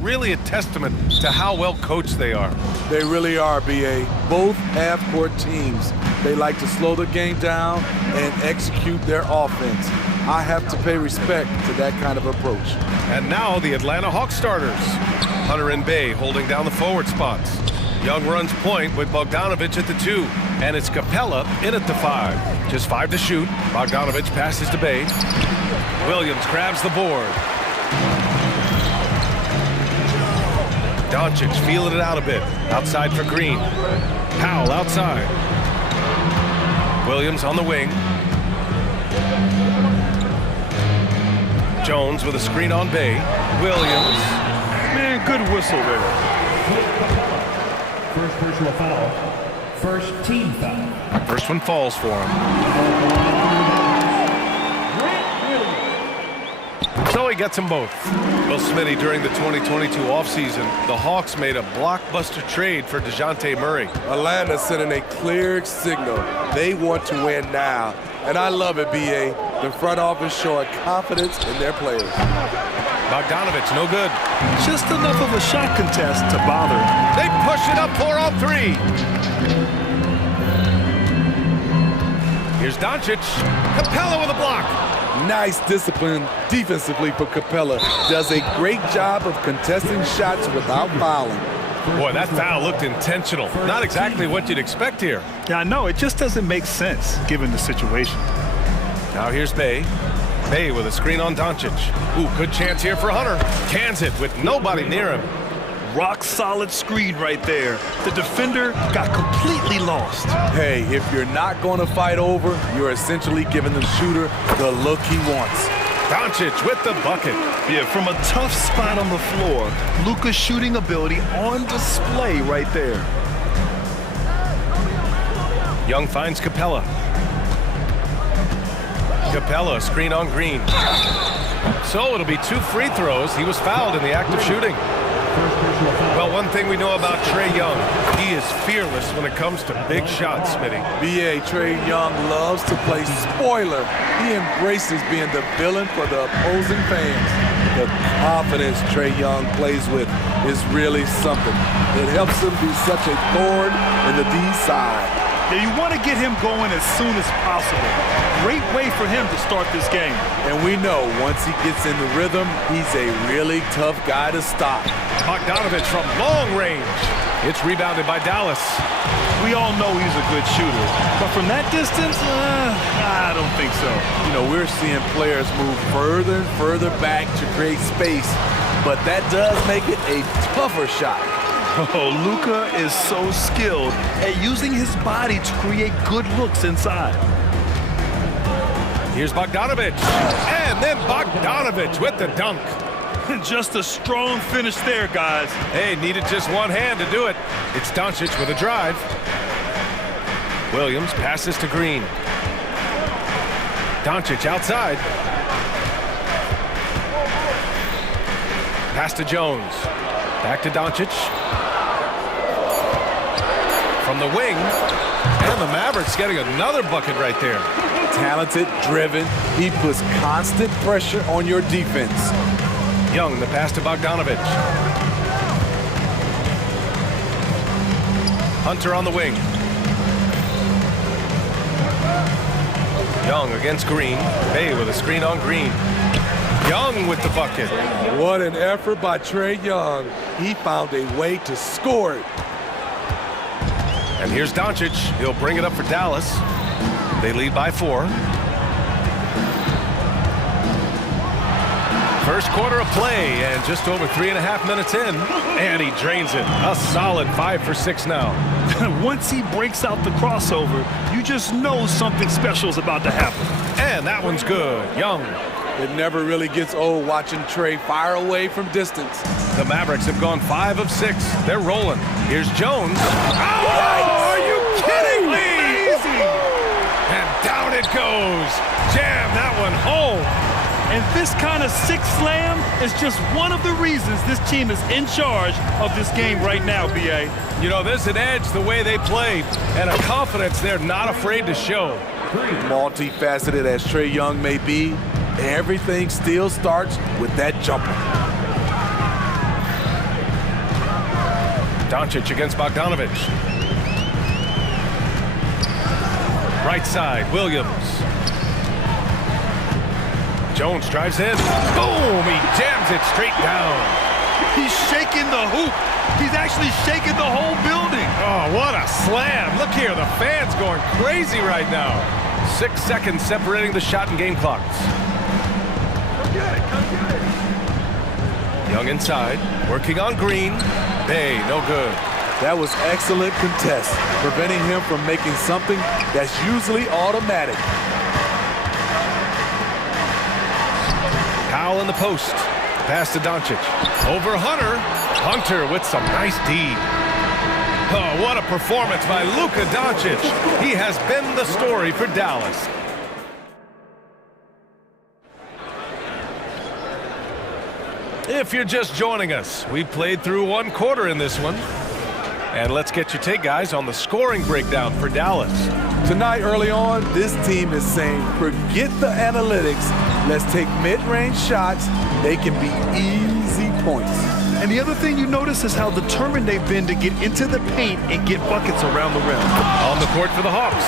really a testament to how well coached they are. They really are, B.A. Both half-court teams. They like to slow the game down and execute their offense. I have to pay respect to that kind of approach. And now the Atlanta Hawks starters. Hunter and Bay holding down the forward spots. Young runs point with Bogdanovic at the 2. And it's Capella in at the 5. Just 5 to shoot. Bogdanovic passes to Bay. Williams grabs the board. Doncic feeling it out a bit. Outside for Green. Powell outside. Williams on the wing. Jones with a screen on Bay. Williams. Man, good whistle there. First personal foul. First team foul. First one falls for him. So he gets them both. Well, Smitty, during the 2022 offseason, the Hawks made a blockbuster trade for DeJounte Murray. Atlanta sending a clear signal. They want to win now. And I love it, B.A. The front office showing confidence in their players. Bogdanovic, no good. Just enough of a shot contest to bother. They push it up 4-on-3. Here's Doncic. Capella with a block. Nice discipline defensively for Capella. Does a great job of contesting shots without fouling. Boy, that foul looked intentional. Not exactly what you'd expect here. Yeah, I know. It just doesn't make sense given the situation. Now here's Bay. Bay with a screen on Doncic. Ooh, good chance here for Hunter. Cans it with nobody near him. Rock solid screen right there. The defender got completely lost. Hey, if you're not going to fight over, you're essentially giving the shooter the look he wants. Doncic with the bucket. Yeah, from a tough spot on the floor, Luka's shooting ability on display right there. Young finds Capella. Capella, screen on Green. So it'll be 2 free throws. He was fouled in the act of shooting. Well, one thing we know about Trae Young, he is fearless when it comes to big shots, Smitty. B.A. Trae Young loves to play spoiler. He embraces being the villain for the opposing fans. The confidence Trae Young plays with is really something. It helps him be such a thorn in the D's side. Yeah, you want to get him going as soon as possible. Great way for him to start this game. And we know once he gets in the rhythm, he's a really tough guy to stop. Bogdanovic from long range. It's rebounded by Dallas. We all know he's a good shooter, but from that distance, I don't think so. You know, we're seeing players move further and further back to create space, but that does make it a tougher shot. Oh, Luka is so skilled at using his body to create good looks inside. Here's Bogdanovic. And then Bogdanovic with the dunk. Just a strong finish there, guys. Hey, needed just one hand to do it. It's Doncic with a drive. Williams passes to Green. Doncic outside. Pass to Jones. Back to Doncic. From the wing. And the Mavericks getting another bucket right there. Talented, driven. He puts constant pressure on your defense. Young, the pass to Bogdanovic. Hunter on the wing. Young against Green. Bay with a screen on Green. Young with the bucket. What an effort by Trae Young. He found a way to score it. And here's Doncic. He'll bring it up for Dallas. They lead by 4. First quarter of play, and just over 3.5 minutes in, and he drains it. A solid 5 for 6 now. Once he breaks out the crossover, you just know something special is about to happen. And that one's good. Young. It never really gets old watching Trae fire away from distance. The Mavericks have gone 5 of 6. They're rolling. Here's Jones. Oh, are you kidding me? Amazing. And down it goes. Jam that one home. And this kind of six slam is just one of the reasons this team is in charge of this game right now, B.A. You know, there's an edge the way they play and a confidence they're not afraid to show. Multifaceted as Trae Young may be, everything still starts with that jumper. Doncic against Bogdanovic. Right side, Williams. Jones drives in. Boom! He jams it straight down. He's shaking the hoop. He's actually shaking the whole building. Oh, what a slam. Look here, the fans going crazy right now. 6 seconds separating the shot and game clocks. Come get it. Young inside, working on Green. Bay, no good. That was excellent contest, preventing him from making something that's usually automatic. Powell in the post. Pass to Doncic. Over Hunter. Hunter with some nice D. Oh, what a performance by Luka Doncic. He has been the story for Dallas. If you're just joining us, we played through 1 quarter in this one. And let's get your take, guys, on the scoring breakdown for Dallas. Tonight, early on, this team is saying, forget the analytics. Let's take mid-range shots. They can be easy points. And the other thing you notice is how determined they've been to get into the paint and get buckets around the rim. On the court for the Hawks.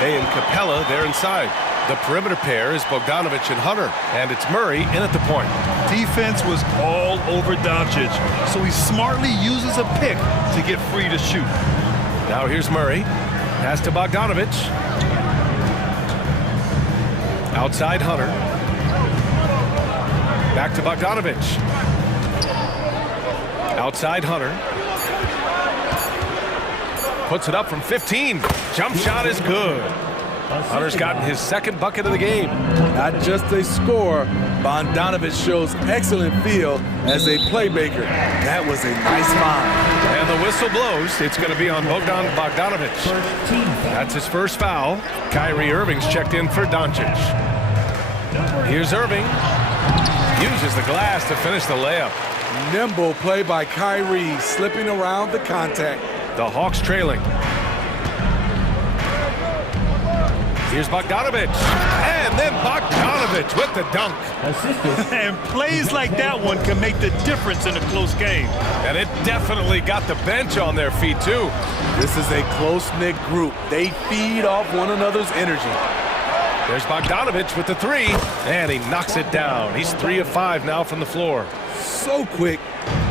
Bay and Capella, they're inside. The perimeter pair is Bogdanovic and Hunter, and it's Murray in at the point. Defense was all over Doncic, so he smartly uses a pick to get free to shoot. Now here's Murray. Pass to Bogdanovic. Outside Hunter. Back to Bogdanovic. Outside Hunter. Puts it up from 15. Jump shot is good. Hunter's gotten his 2nd bucket of the game. Not just a scorer, Bogdanovic shows excellent feel as a playmaker. That was a nice line. And the whistle blows. It's going to be on Bogdanovic. That's his first foul. Kyrie Irving's checked in for Doncic. Here's Irving. Uses the glass to finish the layup. Nimble play by Kyrie, slipping around the contact. The Hawks trailing. Here's Bogdanovic. And then Bogdanovic with the dunk. And plays like that one can make the difference in a close game. And it definitely got the bench on their feet, too. This is a close-knit group. They feed off one another's energy. There's Bogdanovic with the 3, and he knocks it down. He's 3 of 5 now from the floor. So quick.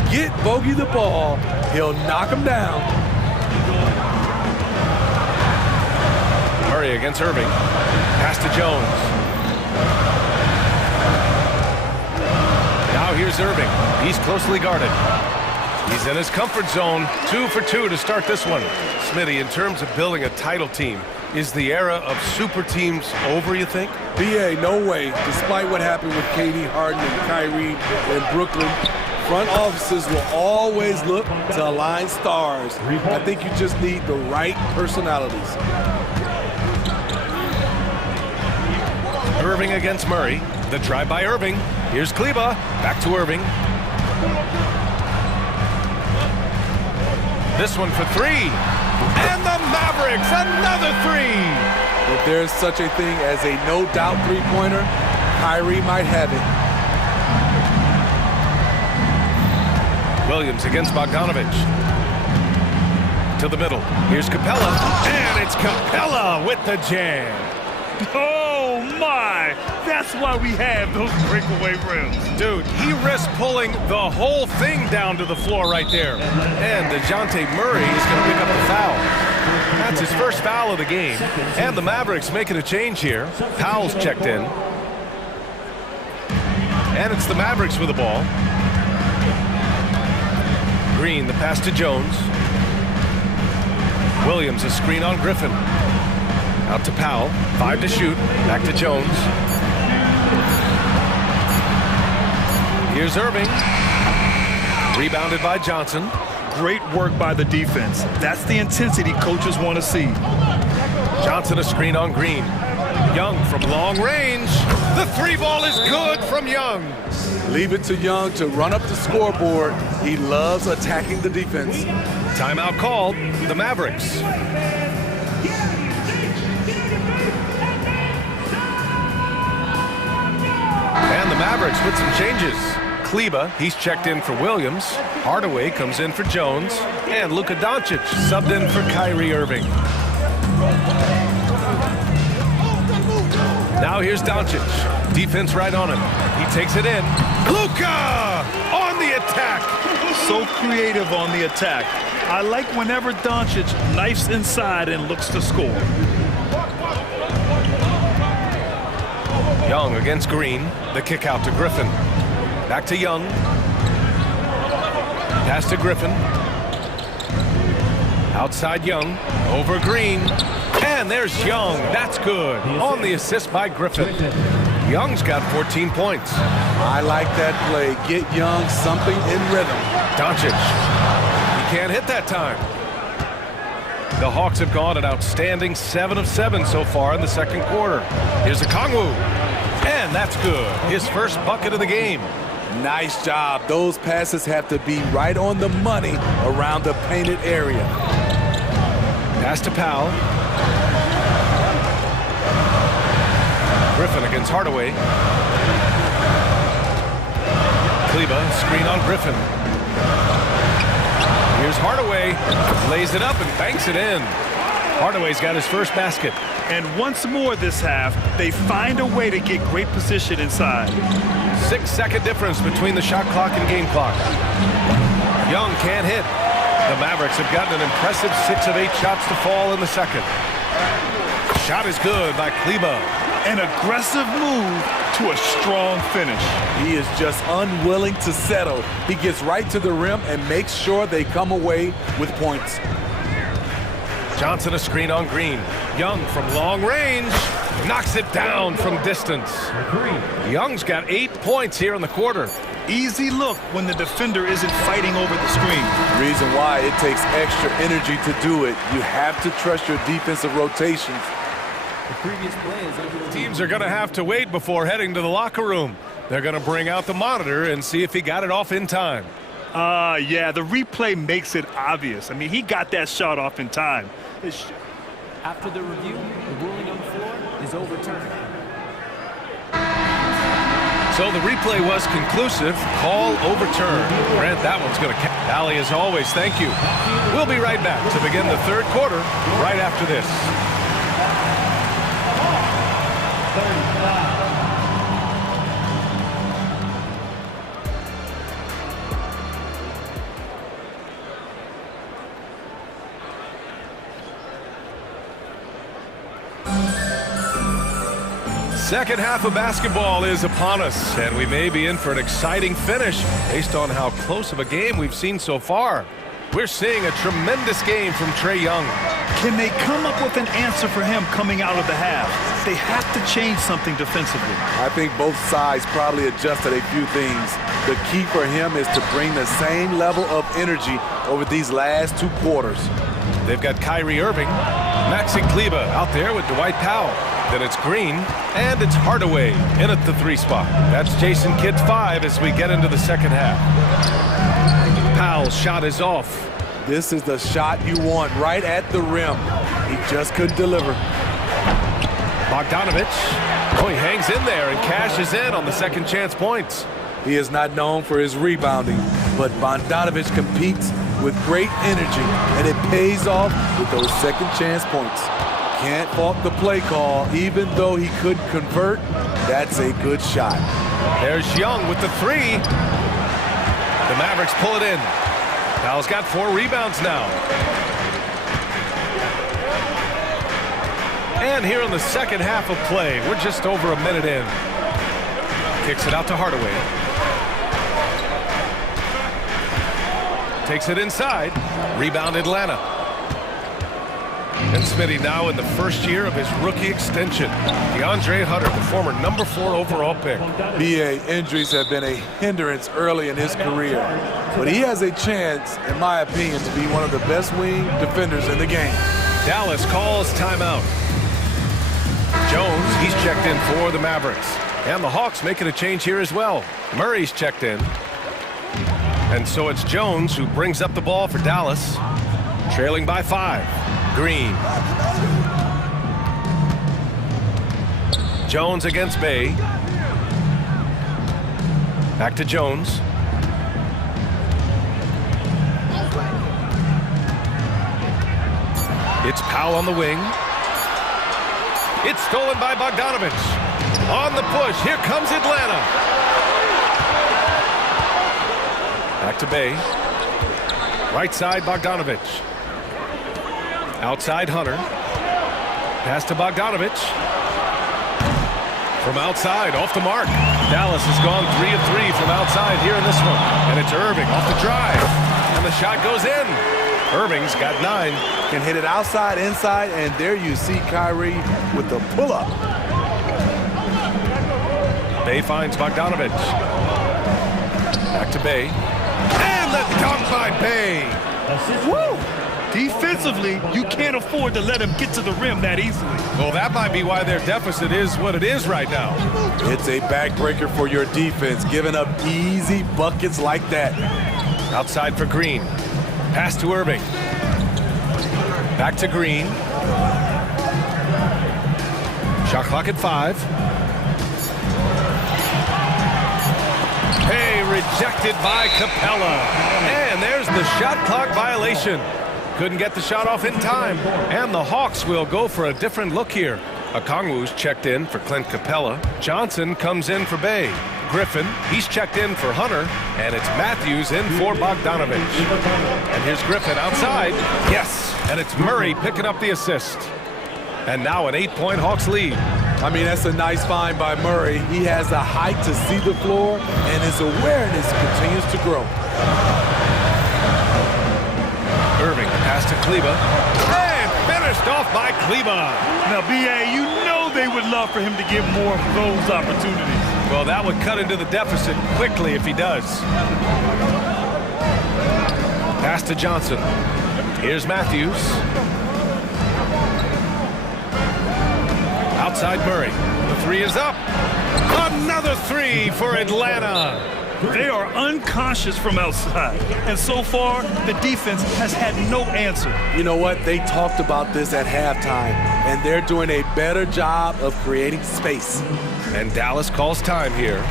Get Bogey the ball. He'll knock him down. Murray against Irving. Pass to Jones. Now here's Irving. He's closely guarded. He's in his comfort zone. 2 for 2 to start this one. Smitty, in terms of building a title team, is the era of super teams over, you think? BA, no way. Despite what happened with KD, Harden, and Kyrie in Brooklyn, front offices will always look to align stars. I think you just need the right personalities. Irving against Murray. The drive by Irving. Here's Kleba. Back to Irving. This one for 3. And the Mavericks, another 3. If there's such a thing as a no-doubt three-pointer, Kyrie might have it. Williams against Bogdanovic. To the middle. Here's Capella. And it's Capella with the jam. Oh, my. That's why we have those breakaway rims. Dude, he risked pulling the whole thing down to the floor right there. And DeJounte Murray is going to pick up the foul. That's his first foul of the game. And the Mavericks making a change here. Powell's checked in. And it's the Mavericks with the ball. Green, the pass to Jones. Williams, a screen on Griffin. Out to Powell. 5 to shoot. Back to Jones. Here's Irving. Rebounded by Johnson. Great work by the defense. That's the intensity coaches want to see. Johnson, a screen on Green. Young from long range. The 3 ball is good from Young. Leave it to Young to run up the scoreboard. He loves attacking the defense. Timeout called. The Mavericks. And the Mavericks with some changes. Kleba, he's checked in for Williams. Hardaway comes in for Jones. And Luka Doncic subbed in for Kyrie Irving. Now here's Doncic. Defense right on him. He takes it in. Luka on the attack. So creative on the attack. I like whenever Doncic knifes inside and looks to score. Young against Green. The kick out to Griffin. Back to Young. Pass to Griffin. Outside Young. Over Green. And there's Young. That's good. On the assist by Griffin. Young's got 14 points. I like that play. Get Young something in rhythm. Doncic. He can't hit that time. The Hawks have gone an outstanding 7 of 7 so far in the second quarter. Here's Okongwu. And that's good. His first bucket of the game. Nice job. Those passes have to be right on the money around the painted area. Pass to Powell. Griffin against Hardaway. Kleba, screen on Griffin. Here's Hardaway. Lays it up and banks it in. Hardaway's got his first basket. And once more this half, they find a way to get great position inside. 6-second difference between the shot clock and game clock. Young can't hit. The Mavericks have gotten an impressive 6 of 8 shots to fall in the second. Shot is good by Kleba. An aggressive move to a strong finish. He is just unwilling to settle. He gets right to the rim and makes sure they come away with points. Johnson a screen on Green. Young from long range knocks it down from distance. Young's got 8 points here in the quarter. Easy look when the defender isn't fighting over the screen. Reason why it takes extra energy to do it. You have to trust your defensive rotations. The previous play is under the Teams are going to have to wait before heading to the locker room. They're going to bring out the monitor and see if he got it off in time. Yeah, the replay makes it obvious. I mean, he got that shot off in time. After the review, the ruling on the floor is overturned. So the replay was conclusive. Call overturned. Grant, that one's going to count. Allie, as always, thank you. We'll be right back to begin the third quarter right after this. Second half of basketball is upon us, and we may be in for an exciting finish based on how close of a game we've seen so far. We're seeing a tremendous game from Trae Young. Can they come up with an answer for him coming out of the half? They have to change something defensively. I think both sides probably adjusted a few things. The key for him is to bring the same level of energy over these last 2 quarters. They've got Kyrie Irving, Maxi Kleba out there with Dwight Powell. Then it's Green, and it's Hardaway in at the 3 spot. That's Jason Kidd's 5 as we get into the second half. Powell's shot is off. This is the shot you want right at the rim. He just couldn't deliver. Bogdanovic. Oh, he hangs in there and cashes in on the second chance points. He is not known for his rebounding, but Bogdanovic competes with great energy, and it pays off with those second chance points. Can't fault the play call, even though he couldn't convert. That's a good shot. There's Young with the 3. The Mavericks pull it in. Powell's got 4 rebounds now. And here in the second half of play, we're just over a minute in. Kicks it out to Hardaway. Takes it inside. Rebound Atlanta. And Smitty now in the first year of his rookie extension. DeAndre Hunter, the former number 4 overall pick. BA, injuries have been a hindrance early in his career. But he has a chance, in my opinion, to be one of the best wing defenders in the game. Dallas calls timeout. Jones, he's checked in for the Mavericks. And the Hawks making a change here as well. Murray's checked in. And so it's Jones who brings up the ball for Dallas. Trailing by 5. Green. Jones against Bay. Back to Jones. It's Powell on the wing. It's stolen by Bogdanovich. On the push, here comes Atlanta. Back to Bay. Right side, Bogdanovich. Outside, Hunter. Pass to Bogdanovich. From outside, off the mark. Dallas has gone 3 of 3 from outside here in this one. And it's Irving off the drive. And the shot goes in. Irving's got 9. Can hit it outside, inside, and there you see Kyrie with the pull-up. Bay finds Bogdanovich. Back to Bay. And the dunk by Bay. Woo! Defensively, you can't afford to let him get to the rim that easily. Well, that might be why their deficit is what it is right now. It's a backbreaker for your defense, giving up easy buckets like that. Outside for Green. Pass to Irving. Back to Green. Shot clock at 5. Hey, rejected by Capella. And there's the shot clock violation. Couldn't get the shot off in time. And the Hawks will go for a different look here. Okongwu's checked in for Clint Capella. Johnson comes in for Bay. Griffin, he's checked in for Hunter, and it's Matthews in for Bogdanovich. And here's Griffin outside. Yes, and it's Murray picking up the assist. And now an 8-point Hawks lead. I mean, that's a nice find by Murray. He has the height to see the floor, and his awareness continues to grow. Irving, pass to Kleba. And finished off by Kleba. Now, B.A., you know they would love for him to get more of those opportunities. Well, that would cut into the deficit quickly if he does. Pass to Johnson. Here's Matthews. Outside Murray. The 3 is up. Another 3 for Atlanta. They are unconscious from outside. And so far, the defense has had no answer. You know what? They talked about this at halftime, and they're doing a better job of creating space. And Dallas calls time here.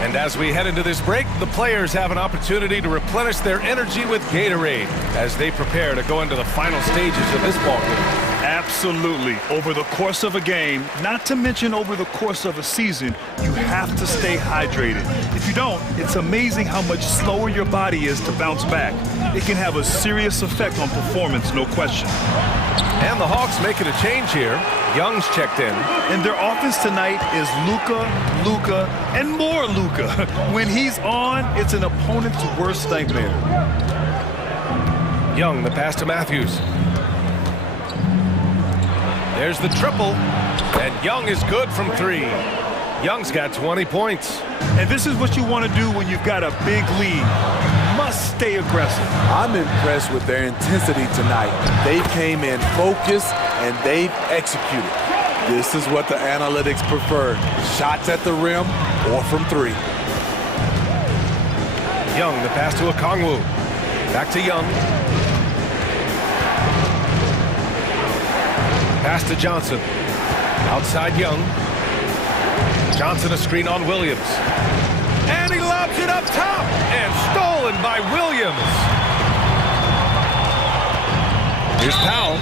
And as we head into this break, the players have an opportunity to replenish their energy with Gatorade as they prepare to go into the final stages of this ballgame. Absolutely. Over the course of a game, not to mention over the course of a season, you have to stay hydrated. If you don't, it's amazing how much slower your body is to bounce back. It can have a serious effect on performance, no question. And the Hawks making a change here. Young's checked in. And their offense tonight is Luka, and more Luka. When he's on, it's an opponent's worst nightmare. Young, the pass to Matthews. There's the triple, and Young is good from 3. Young's got 20 points. And this is what you want to do when you've got a big lead. Must stay aggressive. I'm impressed with their intensity tonight. They came in focused, and they've executed. This is what the analytics prefer. Shots at the rim or from 3. Young, the pass to Okongwu. Back to Young. Pass to Johnson. Outside Young. Johnson a screen on Williams. And he lobs it up top. And stolen by Williams. Here's Powell.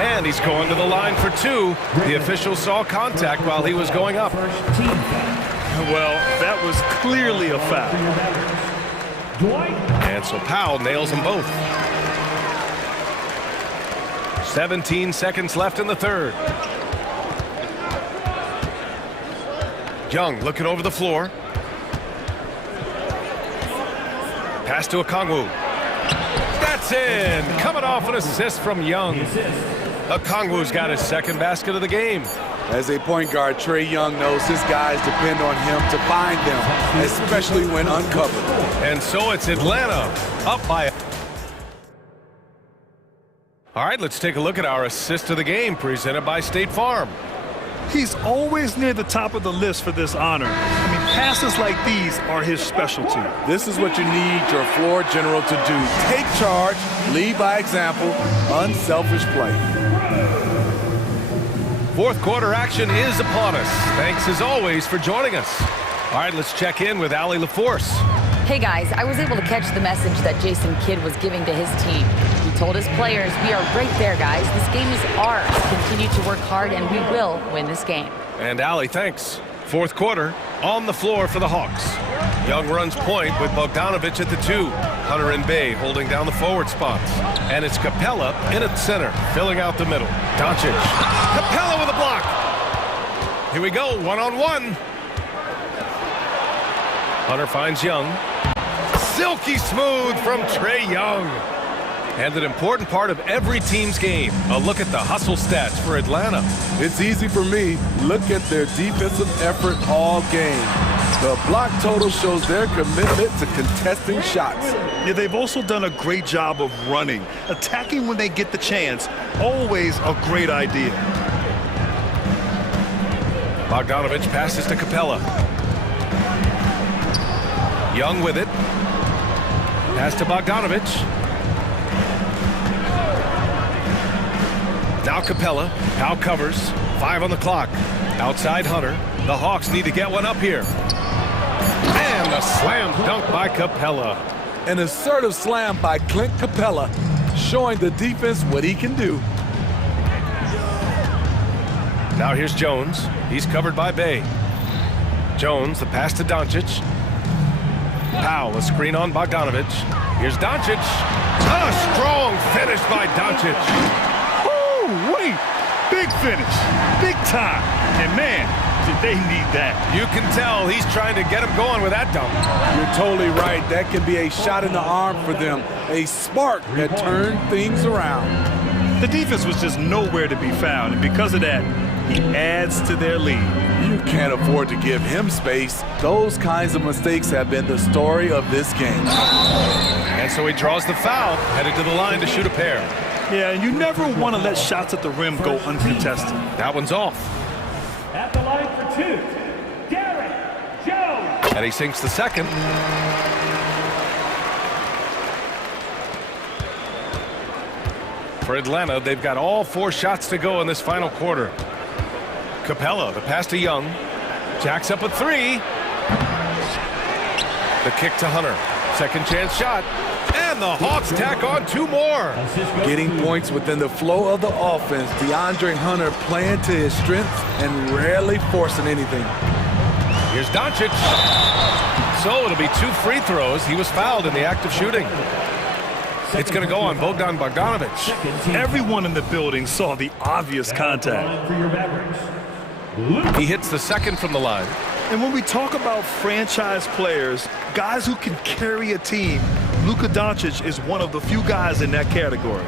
And he's going to the line for 2. The official saw contact while he was going up. Well, that was clearly a foul. And so Powell nails them both. 17 seconds left in the 3rd. Young looking over the floor. Pass to Okongwu. That's in. Coming off an assist from Young. Okongwu's got his 2nd basket of the game. As a point guard, Trae Young knows his guys depend on him to find them, especially when uncovered. And so it's Atlanta up by. All right, let's take a look at our assist of the game presented by State Farm. He's always near the top of the list for this honor. I mean, passes like these are his specialty. This is what you need your floor general to do. Take charge, lead by example, unselfish play. 4th quarter action is upon us. Thanks as always for joining us. All right, let's check in with Allie LaForce. Hey guys, I was able to catch the message that Jason Kidd was giving to his team. He told his players, we are right there, guys. This game is ours. Continue to work hard and we will win this game. And Allie, thanks. Fourth quarter, on the floor for the Hawks. Young runs point with Bogdanovic at the 2. Hunter and Bay holding down the forward spots. And it's Capella in at center, filling out the middle. Doncic. Capella with a block. Here we go, one-on-one. Hunter finds Young. Silky smooth from Trae Young. And an important part of every team's game. A look at the hustle stats for Atlanta. It's easy for me. Look at their defensive effort all game. The block total shows their commitment to contesting shots. Yeah, they've also done a great job of running. Attacking when they get the chance. Always a great idea. Bogdanovic passes to Capella. Young with it. Pass to Bogdanovic. Now Capella. Now covers. 5 on the clock. Outside Hunter. The Hawks need to get one up here. And a slam dunk by Capella. An assertive slam by Clint Capella, showing the defense what he can do. Now here's Jones. He's covered by Bay. Jones, the pass to Doncic. Powell, a screen on Bogdanovic. Here's Doncic. A strong finish by Doncic. Oh, wait. Big finish. Big time. And man, did they need that. You can tell he's trying to get him going with that dunk. You're totally right. That can be a shot in the arm for them. A spark that turned things around. The defense was just nowhere to be found. And because of that, he adds to their lead. You can't afford to give him space. Those kinds of mistakes have been the story of this game. And so he draws the foul, headed to the line to shoot a pair. Yeah, and you never want to let shots at the rim go uncontested. That one's off. At the line for 2, Derek Jones. And he sinks the second. For Atlanta, they've got all 4 shots to go in this final quarter. Capella, the pass to Young. Jacks up a 3. The kick to Hunter. Second chance shot. And the Hawks tack on 2 more. Getting points within the flow of the offense. DeAndre Hunter playing to his strengths and rarely forcing anything. Here's Doncic. So it'll be 2 free throws. He was fouled in the act of shooting. It's going to go on Bogdanovic. Everyone in the building saw the obvious contact. He hits the second from the line. And when we talk about franchise players, guys who can carry a team, Luka Doncic is one of the few guys in that category.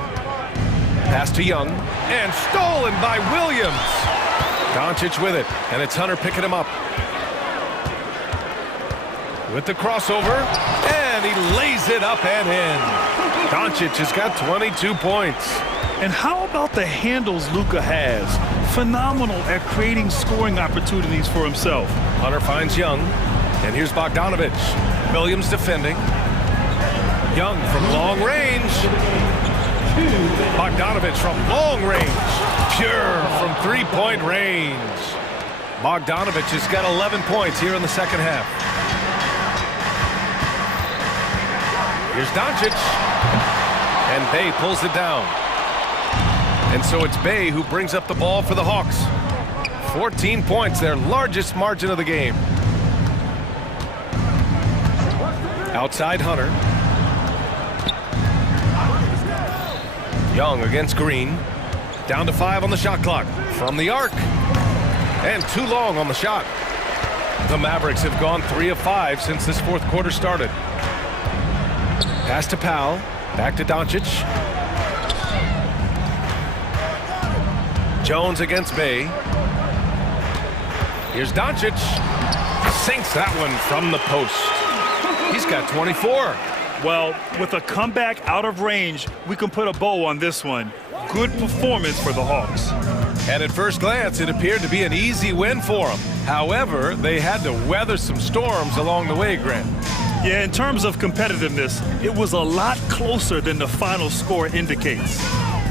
Pass to Young, and stolen by Williams. Doncic with it, and it's Hunter picking him up. With the crossover, and he lays it up and in. Doncic has got 22 points. And how about the handles Luka has? Phenomenal at creating scoring opportunities for himself. Hunter finds Young, and here's Bogdanovic. Williams defending. Young from long range. Bogdanovic from long range. Pure from 3-point range. Bogdanovic has got 11 points here in the second half. Here's Doncic. And Bay pulls it down. And so it's Bay who brings up the ball for the Hawks. 14 points, their largest margin of the game. Outside Hunter. Young against Green. Down to 5 on the shot clock. From the arc. And too long on the shot. The Mavericks have gone 3 of 5 since this fourth quarter started. Pass to Powell. Back to Doncic. Jones against Bay. Here's Doncic. Sinks that one from the post. He's got 24. Well, with a comeback out of range, we can put a bow on this one. Good performance for the Hawks. And at first glance, it appeared to be an easy win for them. However, they had to weather some storms along the way, Grant. Yeah, in terms of competitiveness, it was a lot closer than the final score indicates.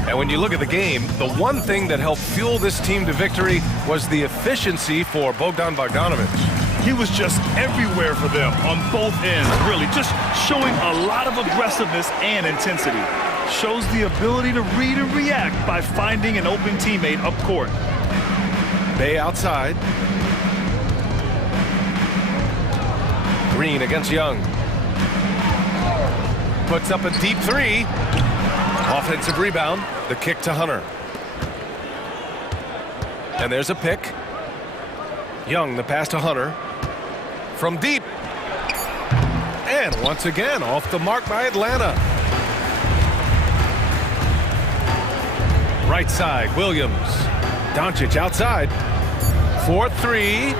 And when you look at the game, the one thing that helped fuel this team to victory was the efficiency for Bogdan Bogdanovic. He was just everywhere for them on both ends, really, just showing a lot of aggressiveness and intensity. Shows the ability to read and react by finding an open teammate up court. Bay outside. Green against Young. Puts up a deep three. Offensive rebound. The kick to Hunter. And there's a pick. Young, the pass to Hunter. From deep. And once again, off the mark by Atlanta. Right side, Williams. Doncic outside. 4-3.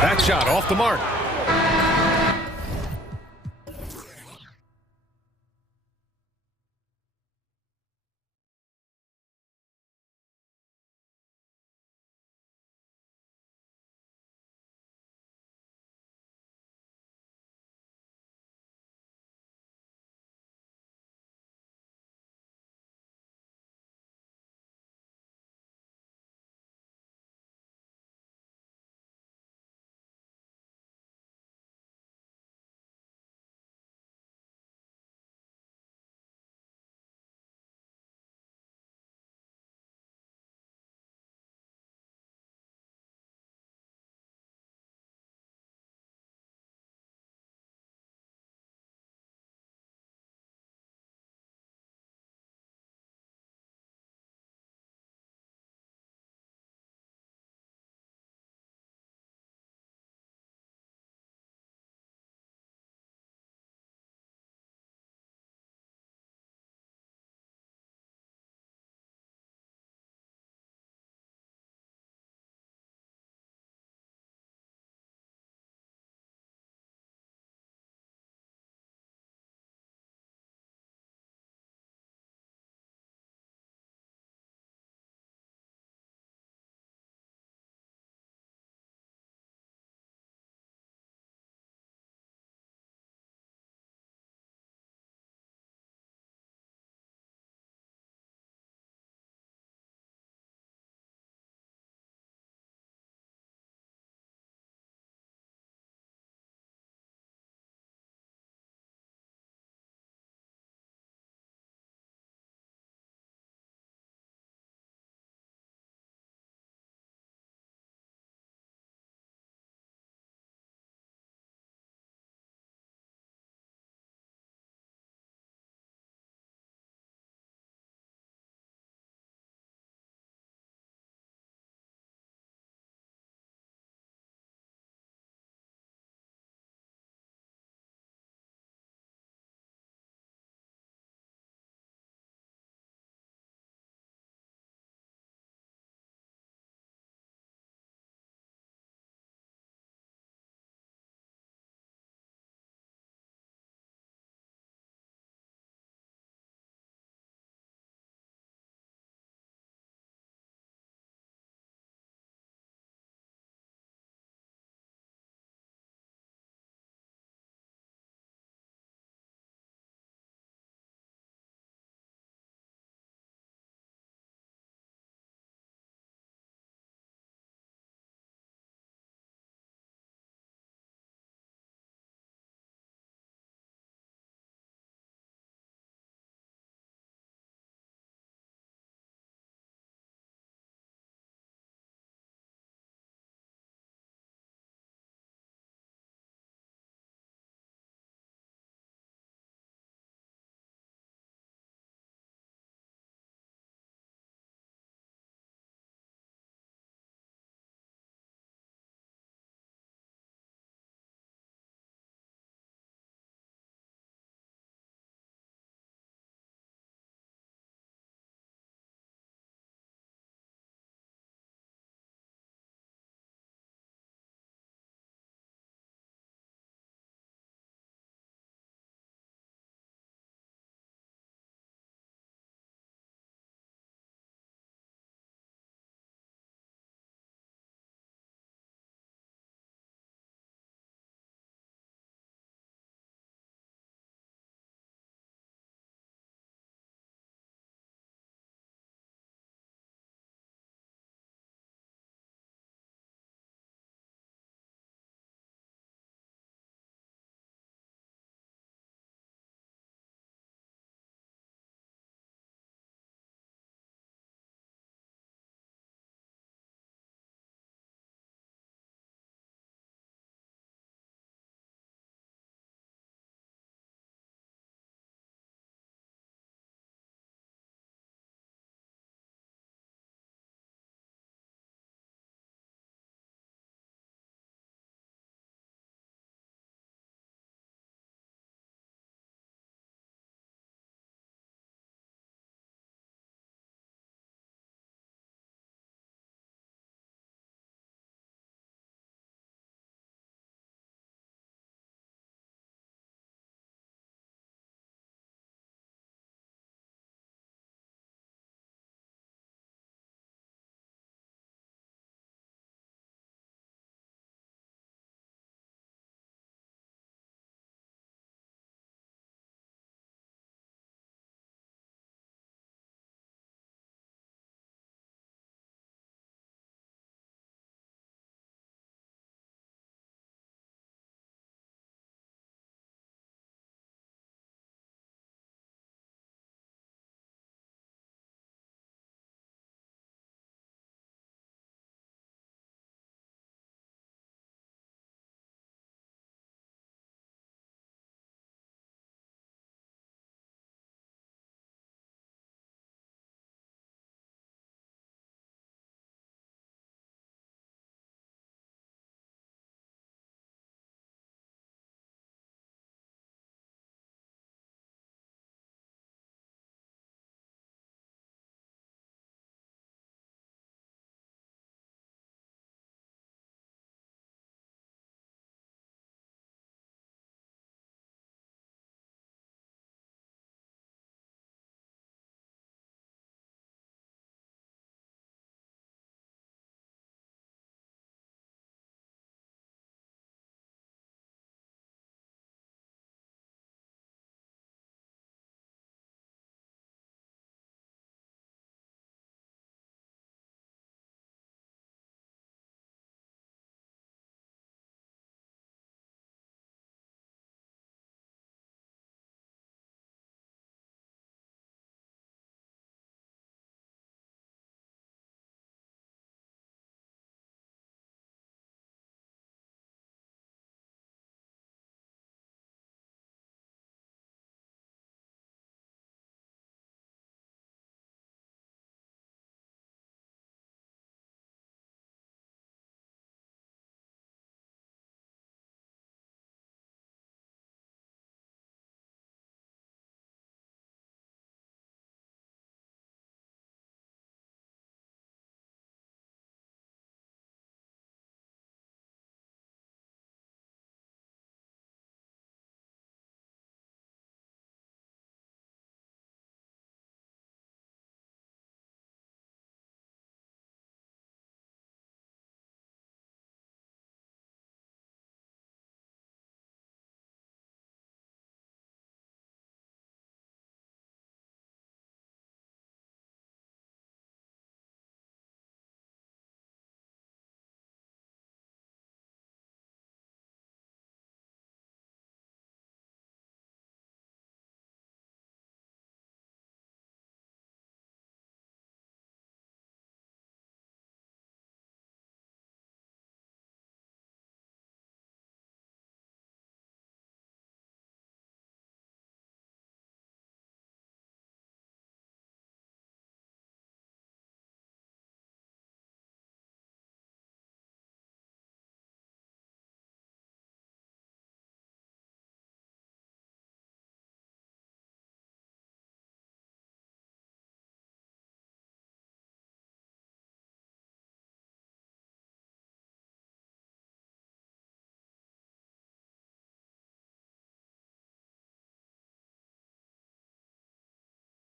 That shot off the mark.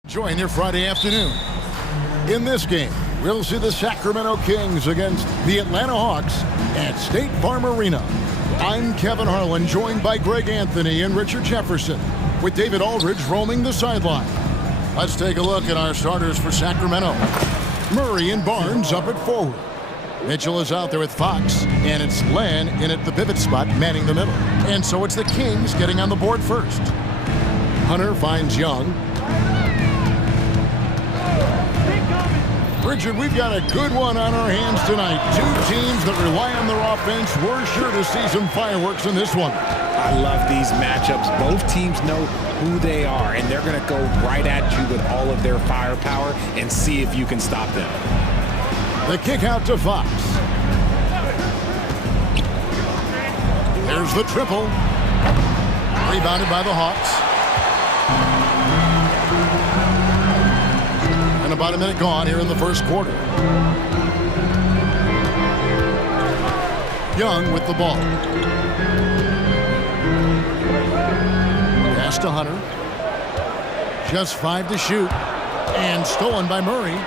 Join your Friday afternoon. In this game, we'll see the Sacramento Kings against the Atlanta Hawks at State Farm Arena. I'm Kevin Harlan, joined by Greg Anthony and Richard Jefferson, with David Aldridge roaming the sideline. Let's take a look at our starters for Sacramento. Murray and Barnes up at forward. Mitchell is out there with Fox, and it's Len in at the pivot spot, manning the middle. And so it's the Kings getting on the board first. Hunter finds Young. Richard, we've got a good one on our hands tonight. Two teams that rely on their offense. We're sure to see some fireworks in this one. I love these matchups. Both teams know who they are, and they're going to go right at you with all of their firepower and see if you can stop them. The kick out to Fox. There's the triple. Rebounded by the Hawks. And about a minute gone here in the first quarter. Young with the ball. Pass to Hunter. Just 5 to shoot. And stolen by Murray.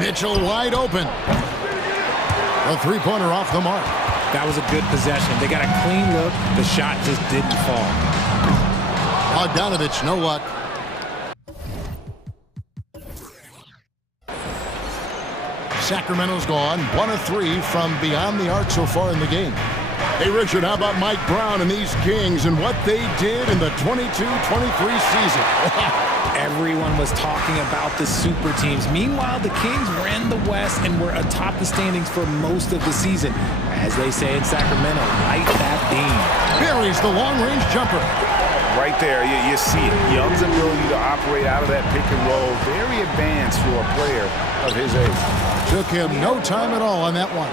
Mitchell wide open. A three-pointer off the mark. That was a good possession. They got a clean look. The shot just didn't fall. Bogdanovich, no luck. Sacramento's gone 1 of 3 from beyond the arc so far in the game. Hey, Richard, how about Mike Brown and these Kings and what they did in the 22-23 season? Everyone was talking about the super teams. Meanwhile, the Kings ran the West and were atop the standings for most of the season. As they say in Sacramento, light that beam. Buries the long-range jumper. Right there, you see it. Young's ability to operate out of that pick and roll, very advanced for a player of his age. Took him no time at all on that one.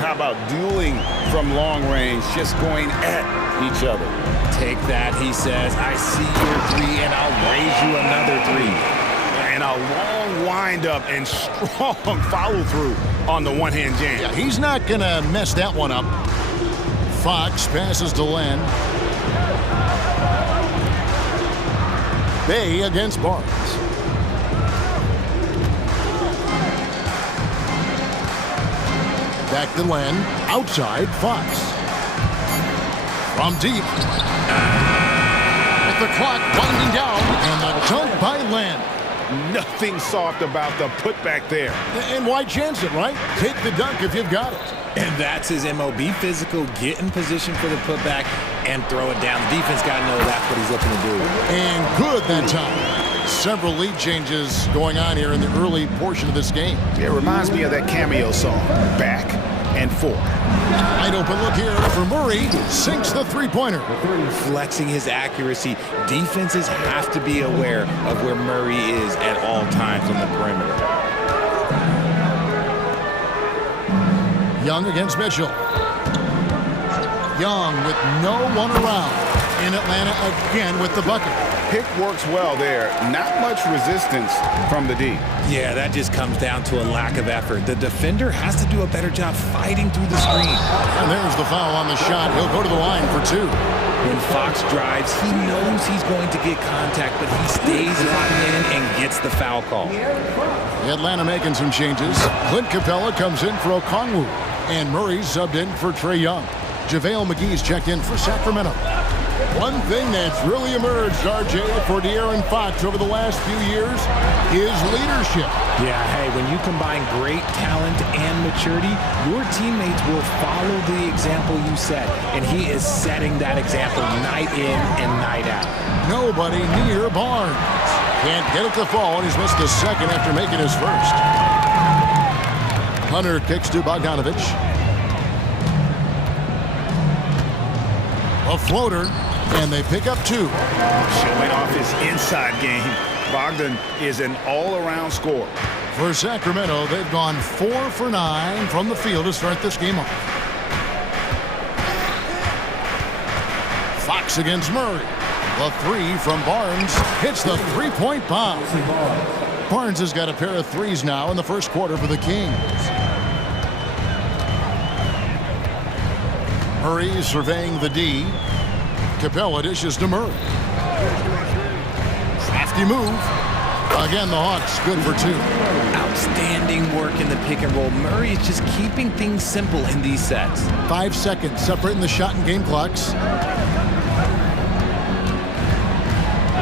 How about dueling from long range, just going at each other? Take that, he says. I see your three, and I'll raise you another three. And a long windup and strong follow-through on the one-hand jam. Yeah, he's not going to mess that one up. Fox passes to Len. Bay against Barnes. Back to Len. Outside, Fox. From deep. With the clock winding down. And the dunk by Len. Nothing soft about the putback there. And why chance it, right? Take the dunk if you've got it. And that's his MO. Be physical, get in position for the putback, and throw it down. The defense got to know that's what he's looking to do. And good that time. Several lead changes going on here in the early portion of this game. It reminds me of that cameo song, Back and Forth. Wide open look here for Murray. Sinks the three-pointer. Flexing his accuracy. Defenses have to be aware of where Murray is at all times on the perimeter. Young against Mitchell. Young with no one around. In Atlanta again with the bucket. Pick works well there. Not much resistance from the D. Yeah, that just comes down to a lack of effort. The defender has to do a better job fighting through the screen. And there's the foul on the shot. He'll go to the line for 2. When Fox drives, he knows he's going to get contact, but he stays locked in and gets the foul call. Atlanta making some changes. Clint Capella comes in for Okongwu. And Murray subbed in for Trae Young. JaVale McGee's checked in for Sacramento. One thing that's really emerged, RJ, for De'Aaron Fox over the last few years is leadership. Yeah, hey, when you combine great talent and maturity, your teammates will follow the example you set. And he is setting that example night in and night out. Nobody near Barnes. Can't get it to fall, and he's missed the second after making his first. Hunter kicks to Bogdanovich. A floater, and they pick up 2. Showing off his inside game. Bogdan is an all-around scorer. For Sacramento, they've gone 4 for 9 from the field to start this game off. Fox against Murray. The 3 from Barnes hits the three-point bomb. Barnes has got a pair of threes now in the first quarter for the Kings. Murray surveying the D. Capella dishes to Murray. Crafty move. Again, the Hawks good for 2. Outstanding work in the pick and roll. Murray is just keeping things simple in these sets. 5 seconds separating the shot and game clocks.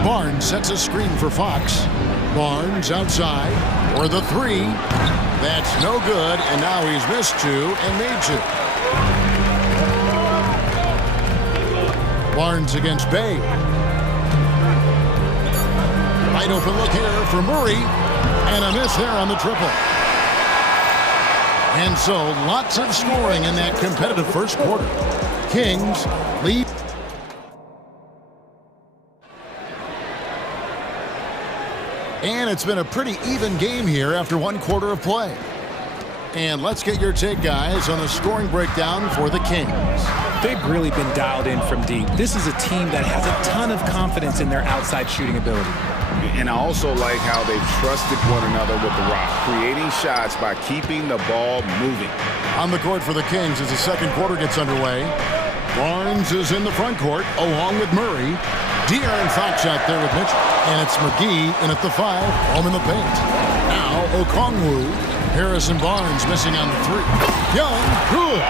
Barnes sets a screen for Fox. Barnes outside for the 3. That's no good, and now he's missed 2 and made 2. Barnes against Bay. Wide open look here for Murray, and a miss there on the triple. And so, lots of scoring in that competitive first quarter. Kings lead. And it's been a pretty even game here after 1 quarter of play. And let's get your take, guys, on the scoring breakdown for the Kings. They've really been dialed in from deep. This is a team that has a ton of confidence in their outside shooting ability. And I also like how they've trusted one another with the rock, creating shots by keeping the ball moving. On the court for the Kings as the second quarter gets underway. Barnes is in the front court along with Murray. De'Aaron Fox out there with Mitchell. And it's McGee in at the 5, home in the paint. Now Okongwu. Harrison Barnes missing on the 3. Young, good.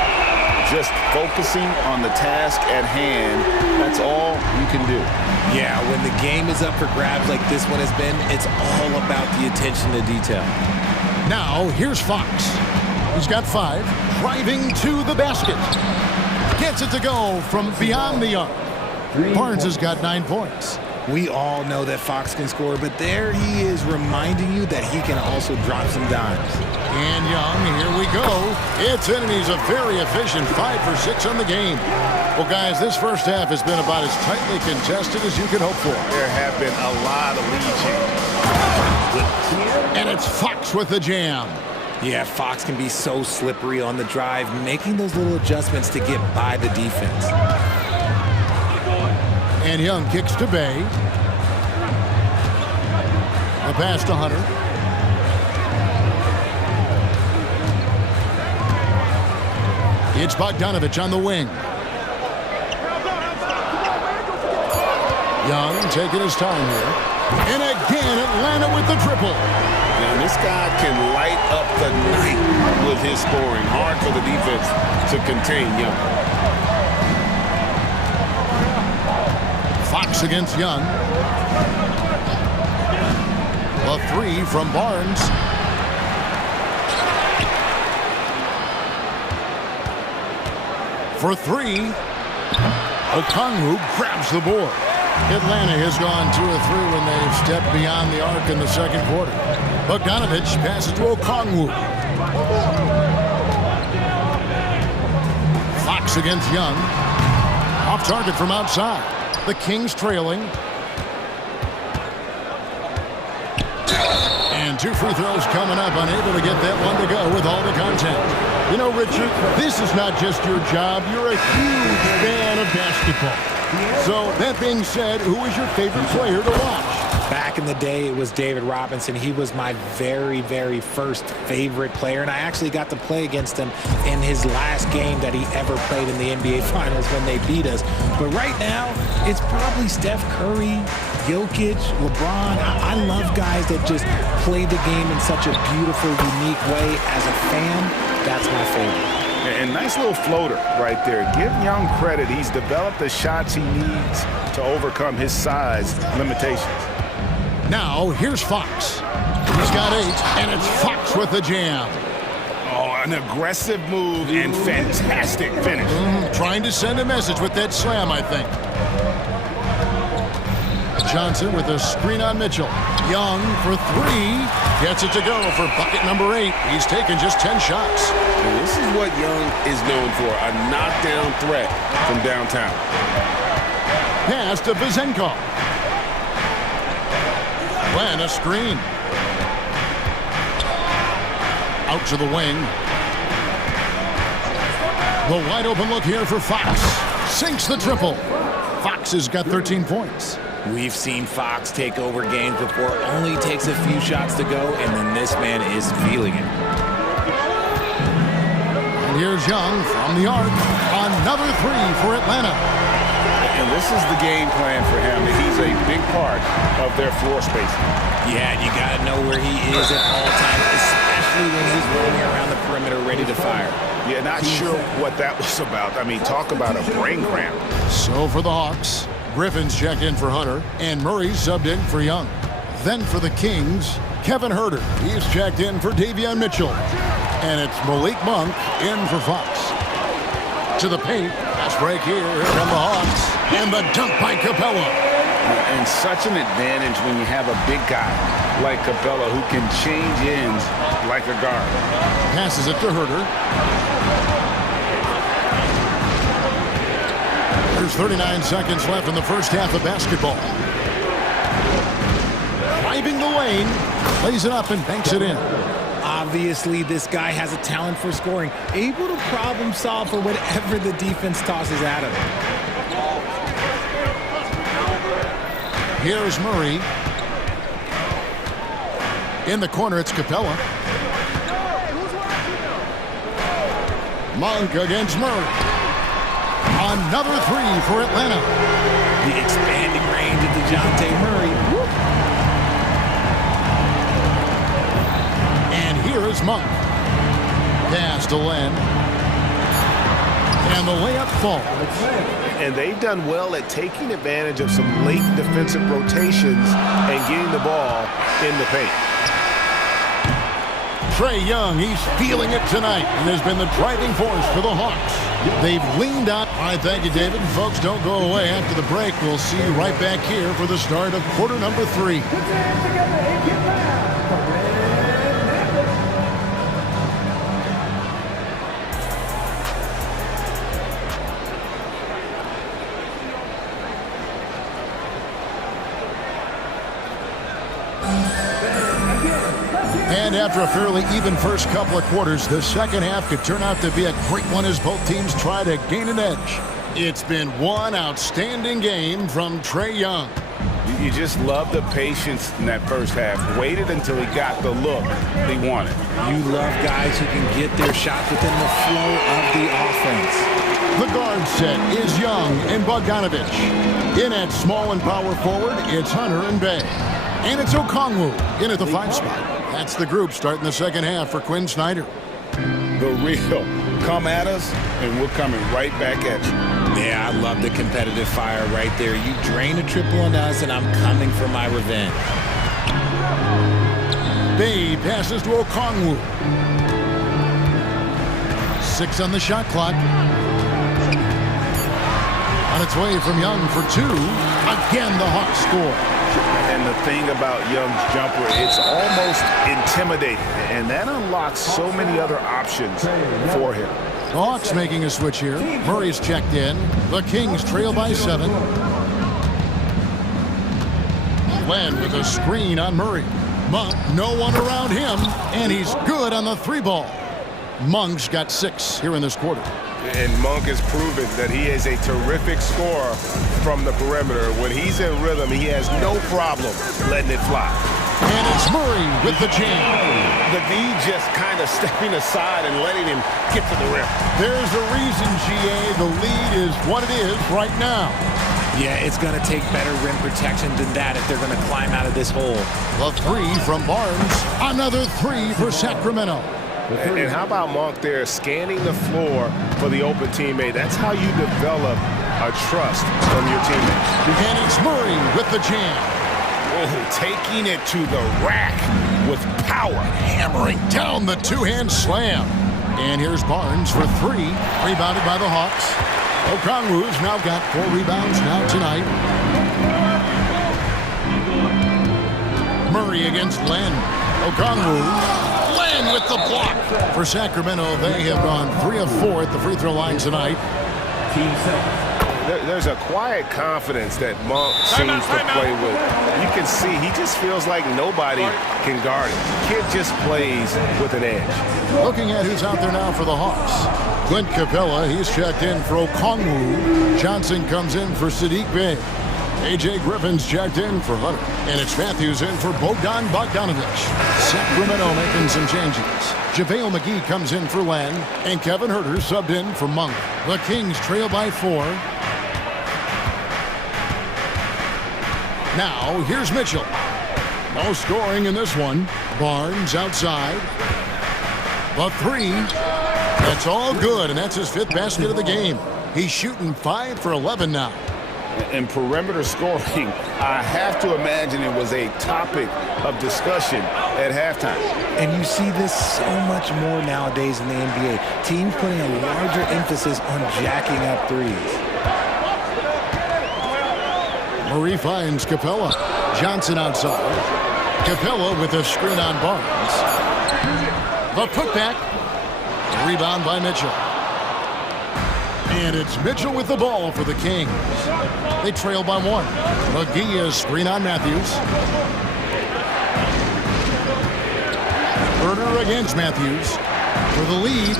Just focusing on the task at hand, that's all you can do. Yeah, when the game is up for grabs like this one has been, it's all about the attention to detail. Now, here's Fox. He's got 5, driving to the basket. Gets it to go from beyond the arc. Barnes has got 9 points. We all know that Fox can score, but there he is reminding you that he can also drop some dimes. And Young, here we go. It's in, and he's a very efficient 5 for 6 on the game. Well, guys, this first half has been about as tightly contested as you could hope for. There have been a lot of lead changes. And it's Fox with the jam. Yeah, Fox can be so slippery on the drive, making those little adjustments to get by the defense. And Young kicks to Bay. The pass to Hunter. It's Bogdanovich on the wing. Young taking his time here. And again, Atlanta with the triple. And this guy can light up the night with his scoring. Hard for the defense to contain Young. Fox against Young. A 3 from Barnes. For 3. Okongwu grabs the board. Atlanta has gone 2 of 3 when they've stepped beyond the arc in the second quarter. Bogdanovich passes to Okongwu. Fox against Young. Off target from outside. The Kings trailing. And 2 free throws coming up, unable to get that one to go with all the contact. You know, Richard, this is not just your job. You're a huge fan of basketball. So, that being said, who is your favorite player to watch? Back in the day, it was David Robinson. He was my very, very first favorite player, and I actually got to play against him in his last game that he ever played in the NBA Finals when they beat us. But right now, it's probably Steph Curry, Jokic, LeBron. I love guys that just play the game in such a beautiful, unique way. As a fan, that's my favorite. And nice little floater right there. Give Young credit. He's developed the shots he needs to overcome his size limitations. Now, here's Fox. He's got 8, and it's Fox with the jam. Oh, an aggressive move and fantastic finish. Trying to send a message with that slam, I think. Johnson with a screen on Mitchell. Young for 3. Gets it to go for bucket number 8. He's taken just 10 shots. And this is what Young is known for, a knockdown threat from downtown. Pass to Vizenko. When a screen. Out to the wing. The wide open look here for Fox. Sinks the triple. Fox has got 13 points. We've seen Fox take over games before. Only takes a few shots to go, and then this man is feeling it. And here's Young from the arc. Another 3 for Atlanta. And this is the game plan for him. He's a big part of their floor spacing. Yeah, and you got to know where he is at all times, especially when he's rolling around the perimeter ready to fire. Yeah, not sure what that was about. I mean, talk about a brain cramp. So for the Hawks, Griffin's checked in for Hunter, and Murray subbed in for Young. Then for the Kings, Kevin Herter. He's checked in for Davion Mitchell. And it's Malik Monk in for Fox. To the paint. Fast break here. Here come the Hawks. And the dunk by Capella. And such an advantage when you have a big guy like Capella who can change ends like a guard. Passes it to Herter. There's 39 seconds left in the first half of basketball. Driving the lane, plays it up and banks it in. Obviously, this guy has a talent for scoring, able to problem solve for whatever the defense tosses at him. Here's Murray. In the corner, it's Capella. Monk against Murray. Another three for Atlanta. The expanding range of DeJounte Murray. Whoop. And here is Monk. Pass to Len. And the layup falls. And they've done well at taking advantage of some late defensive rotations and getting the ball in the paint. Trae Young, he's feeling it tonight and has been the driving force for the Hawks. They've leaned out. All right, thank you, David. Folks, don't go away. After the break, we'll see you right back here for the start of quarter number 3. And after a fairly even first couple of quarters, the second half could turn out to be a great one as both teams try to gain an edge. It's been one outstanding game from Trae Young. You just love the patience in that first half. Waited until he got the look he wanted. You love guys who can get their shots within the flow of the offense. The guard set is Young and Bogdanovich. In at small and power forward, it's Hunter and Bay. And it's Okongwu in at the 5 spot. That's the group starting the second half for Quinn Snyder. The real. Come at us, and we're coming right back at you. Yeah, I love the competitive fire right there. You drain a triple on us, and I'm coming for my revenge. Bay passes to Okongwu. 6 on the shot clock. On its way from Young for 2. Again, the Hawks score. And the thing about Young's jumper, it's almost intimidating. And that unlocks so many other options for him. The Hawks making a switch here. Murray's checked in. The Kings trail by 7. Len with a screen on Murray. Monk, no one around him. And he's good on the 3 ball. Monk's got 6 here in this quarter. And Monk has proven that he is a terrific scorer from the perimeter. When he's in rhythm, he has no problem letting it fly. And it's Murray with the jam. The D just kind of stepping aside and letting him get to the rim. There's a reason, GA, the lead is what it is right now. Yeah, it's going to take better rim protection than that if they're going to climb out of this hole. The 3 from Barnes. Another 3 for Sacramento. And how about Monk there scanning the floor for the open teammate? That's how you develop a trust from your teammates. And it's Murray with the jam. Oh, taking it to the rack with power. Hammering down the 2-hand slam. And here's Barnes for 3. Rebounded by the Hawks. Okongwu's now got 4 rebounds now tonight. Murray against Len. Okongwu. Len with the block. For Sacramento, they have gone 3 of 4 at the free throw line tonight. There's a quiet confidence that Monk seems to play with. You can see he just feels like nobody can guard him. The kid just plays with an edge. Looking at who's out there now for the Hawks. Clint Capella, he's checked in for Okongwu. Johnson comes in for Sadiq Bey. A.J. Griffin's checked in for Hunter. And it's Matthews in for Bogdan Bogdanovich. Sacramento making some changes. JaVale McGee comes in for Len. And Kevin Herter subbed in for Monk. The Kings trail by 4. Now, here's Mitchell. No scoring in this one. Barnes outside. The three. That's all good, and that's his 5th basket of the game. He's shooting 5 for 11 now. And perimeter scoring, I have to imagine it was a topic of discussion at halftime. And you see this so much more nowadays in the NBA. Teams putting a larger emphasis on jacking up threes. Murray finds Capella. Johnson outside. Capella with a screen on Barnes. The putback. Rebound by Mitchell. And it's Mitchell with the ball for the Kings. They trail by 1. McGee is screen on Matthews. Herder against Matthews. For the lead.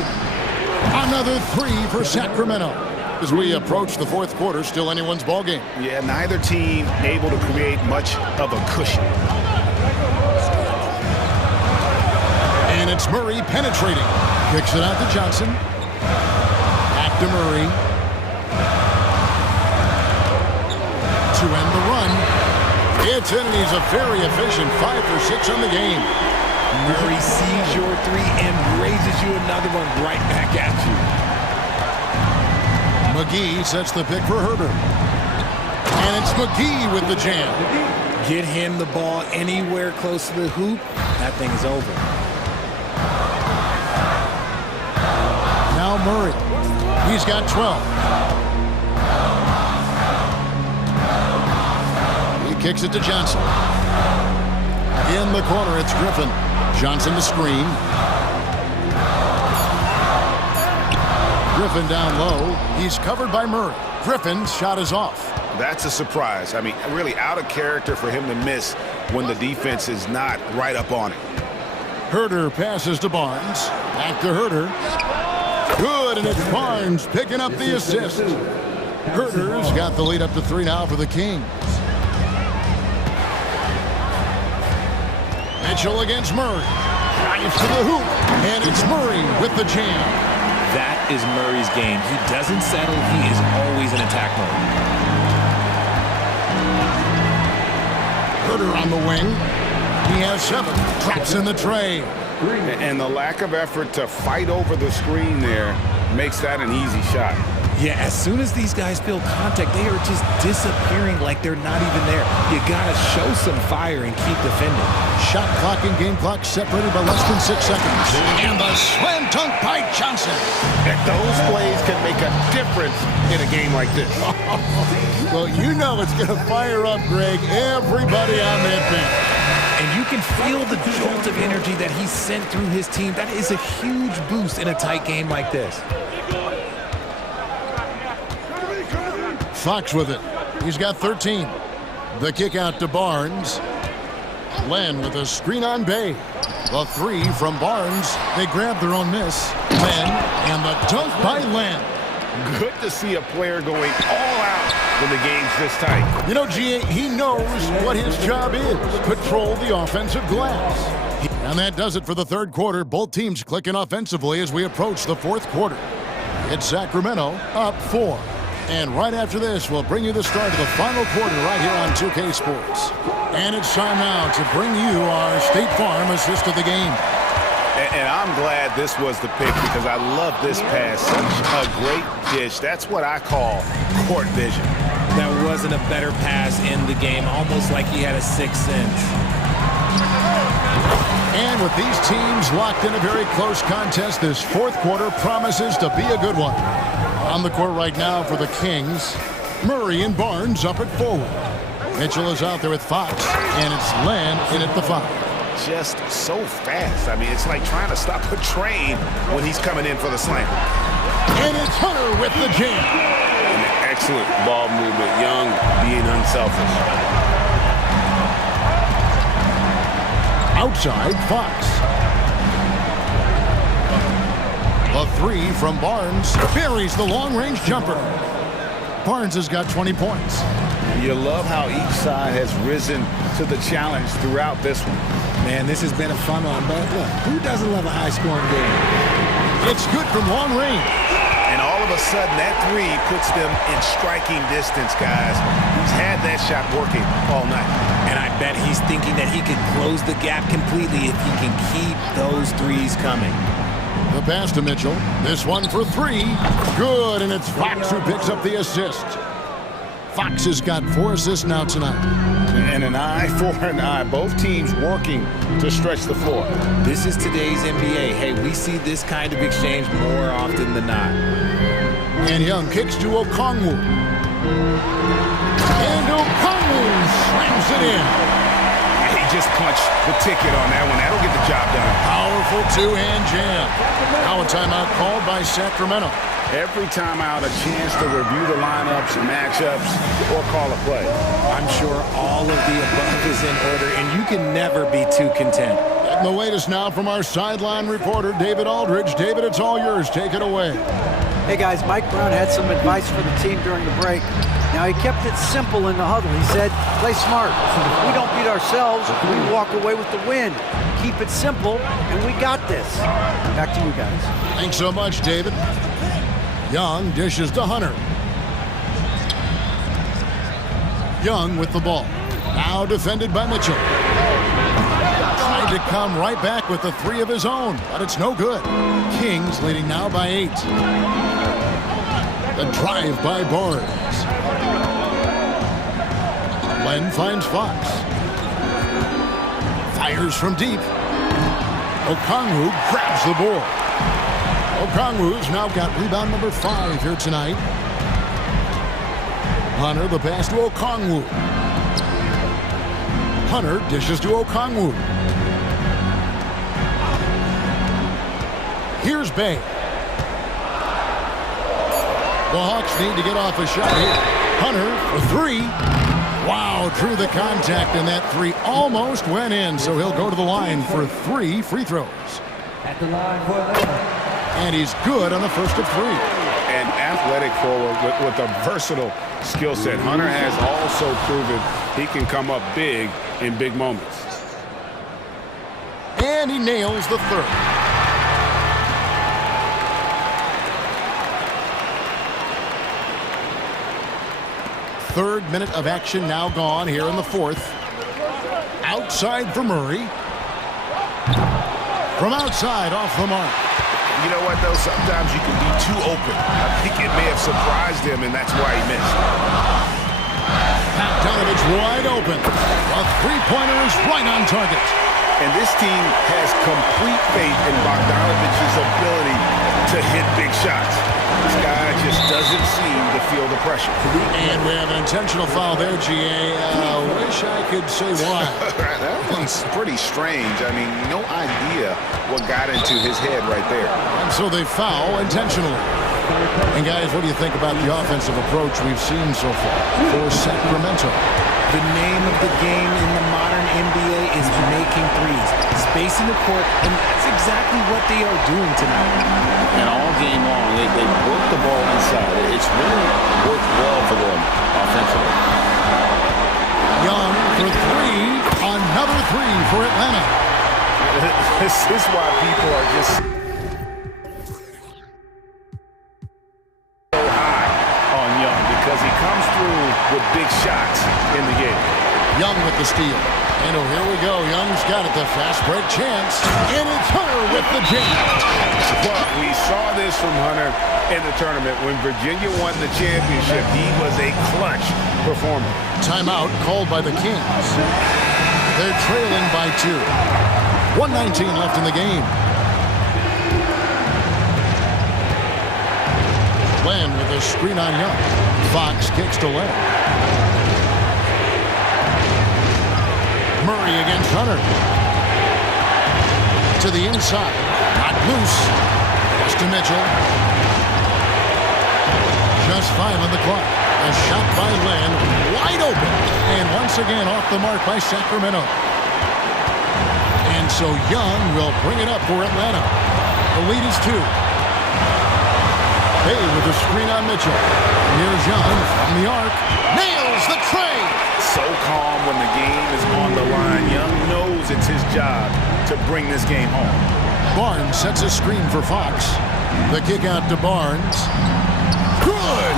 Another 3 for Sacramento. As we approach the 4th quarter, still anyone's ball game. Yeah, neither team able to create much of a cushion. And it's Murray penetrating. Kicks it out to Johnson. Back to Murray. To end the run. It's in, and he's a very efficient 5 for 6 on the game. Murray sees your 3 and raises you another one right back at you. McGee sets the pick for Herder. And it's McGee with the jam. Get him the ball anywhere close to the hoop, that thing is over. Now Murray. He's got 12. He kicks it to Johnson. In the corner, it's Griffin. Johnson to screen. Griffin down low. He's covered by Murray. Griffin's shot is off. That's a surprise. I mean, really out of character for him to miss when the defense is not right up on it. Herder passes to Barnes. Back to Herder. Good, and it's Barnes picking up the assist. Herder's got the lead up to 3 now for the Kings. Mitchell against Murray. Drives to the hoop, and it's Murray with the jam. That is Murray's game. He doesn't settle. He is always in attack mode. Herder on the wing. He has 7. Drops in the tray. And the lack of effort to fight over the screen there makes that an easy shot. Yeah, as soon as these guys feel contact, they are just disappearing like they're not even there. You gotta show some fire and keep defending. Shot clock and game clock separated by less than 6 seconds. And the slam dunk by Johnson. And those plays can make a difference in a game like this. Well, you know it's gonna fire up, Greg, everybody on that bench. And you can feel the jolt of energy that he sent through his team. That is a huge boost in a tight game like this. Fox with it. He's got 13. The kick out to Barnes. Len with a screen on Bay. The 3 from Barnes. They grab their own miss. Len, and the dunk by Len. Good to see a player going all out when the game's this tight. You know, G.A., he knows what his job is. Control the offensive glass. And that does it for the 3rd quarter. Both teams clicking offensively as we approach the 4th quarter. It's Sacramento up 4. And right after this, we'll bring you the start of the final quarter right here on 2K Sports. And it's time now to bring you our State Farm assist of the game. And I'm glad this was the pick because I love this pass. Such a great dish. That's what I call court vision. That wasn't a better pass in the game, almost like he had a 6th sense. And with these teams locked in a very close contest, this 4th quarter promises to be a good one. On the court right now for the Kings, Murray and Barnes up at forward. Mitchell is out there with Fox, and it's Len in at the 5. Just so fast. I mean, it's like trying to stop a train when he's coming in for the slam. And it's Hunter with the jam. An excellent ball movement. Young being unselfish. Outside, Fox. The 3 from Barnes buries the long-range jumper. Barnes has got 20 points. You love how each side has risen to the challenge throughout this one. Man, this has been a fun one, but look, who doesn't love a high-scoring game? It's good from long range. And all of a sudden, that 3 puts them in striking distance, guys. He's had that shot working all night. And I bet he's thinking that he could close the gap completely if he can keep those threes coming. The pass to Mitchell. This one for three. Good, and it's Fox who picks up the assist. Fox has got 4 assists now tonight. And an eye for an eye. Both teams working to stretch the floor. This is today's NBA. Hey, we see this kind of exchange more often than not. And Young kicks to Okongwu. And Okongwu slams it in. He just punched the ticket on that one. That'll get the job done. Powerful two-hand jam. Now a timeout called by Sacramento. Every time out, a chance to review the lineups, matchups, or call a play. I'm sure all of the above is in order, and you can never be too content. Getting the latest now from our sideline reporter, David Aldridge. David, it's all yours. Take it away. Hey, guys, Mike Brown had some advice for the team during the break. Now, he kept it simple in the huddle. He said, play smart. If we don't beat ourselves, we walk away with the win. Keep it simple, and we got this. Back to you guys. Thanks so much, David. Young dishes to Hunter. Young with the ball. Now defended by Mitchell. Trying to come right back with the 3 of his own, but it's no good. Kings leading now by 8. The drive by Barnes. Len finds Fox. Fires from deep. Okongwu grabs the board. Okongwu's now got rebound number 5 here tonight. Hunter, the pass to Okongwu. Hunter dishes to Okongwu. Here's Bay. The Hawks need to get off a shot here. Hunter for 3. Wow, drew the contact, and that 3 almost went in, so he'll go to the line for 3 free throws. At the line for Atlanta. And he's good on the first of 3. An athletic forward with a versatile skill set. Hunter has also proven he can come up big in big moments. And he nails the 3rd. Third minute of action now gone here in the 4th. Outside for Murray. From outside, off the mark. You know what, though? Sometimes you can be too open. I think it may have surprised him, and that's why he missed. Bogdanovich wide open. A 3-pointer is right on target. And this team has complete faith in Bogdanovich's ability to hit big shots. This guy just doesn't seem to feel the pressure. And we have an intentional foul there, GA. Wish I could say why. That one's pretty strange. I mean, no idea what got into his head right there. And so they foul intentionally. And guys, what do you think about the offensive approach we've seen so far for Sacramento? The name of the game in the modern NBA is making threes, spacing the court, and that's exactly what they are doing tonight. And all game long, they work the ball inside. It's really worked well for them offensively. Young for 3. Another 3 for Atlanta. This is why people are just so high on Young, because he comes through with big shots in the game. Young with the steal. And oh, here we go. Young's got it. The fast break chance. And it's Hunter with the jam. Well, we saw this from Hunter in the tournament. When Virginia won the championship, he was a clutch performer. Timeout called by the Kings. They're trailing by 2. 1:19 left in the game. Len with a screen on Young. Fox kicks to Len. Murray against Hunter. To the inside. Not loose. Pass to Mitchell. Just 5 on the clock. A shot by Len. Wide open. And once again off the mark by Sacramento. And so Young will bring it up for Atlanta. The lead is 2. Bay with a screen on Mitchell. Here's Young from the arc. Nails the tray. So calm when the game is on the line. Young knows it's his job to bring this game home. Barnes sets a screen for Fox. The kick out to Barnes. Good!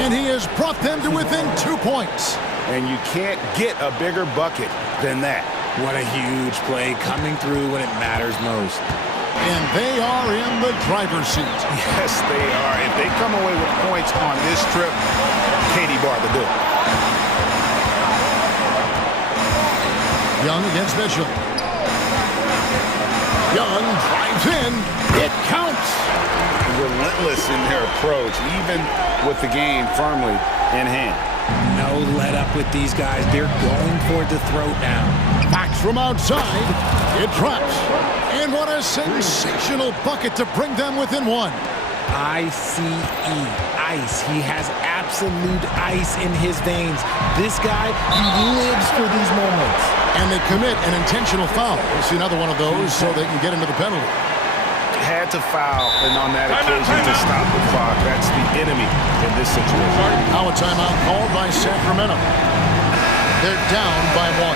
And he has brought them to within 2 points. And you can't get a bigger bucket than that. What a huge play coming through when it matters most. And they are in the driver's seat. Yes, they are. If they come away with points on this trip, Katie Barber do it. Young against Mitchell. Young drives in. It counts. Relentless in their approach, even with the game firmly in hand. No let up with these guys. They're going for the throat now. Fox from outside. It drops. And what a sensational bucket to bring them within one. ICE. Ice. He has absolute ice in his veins. This guy, he lives for these moments. And they commit an intentional foul. We'll see another one of those so they can get into the penalty. Had to foul, and on that occasion to stop the clock. That's the enemy in this situation. Now a timeout called by Sacramento. They're down by 1.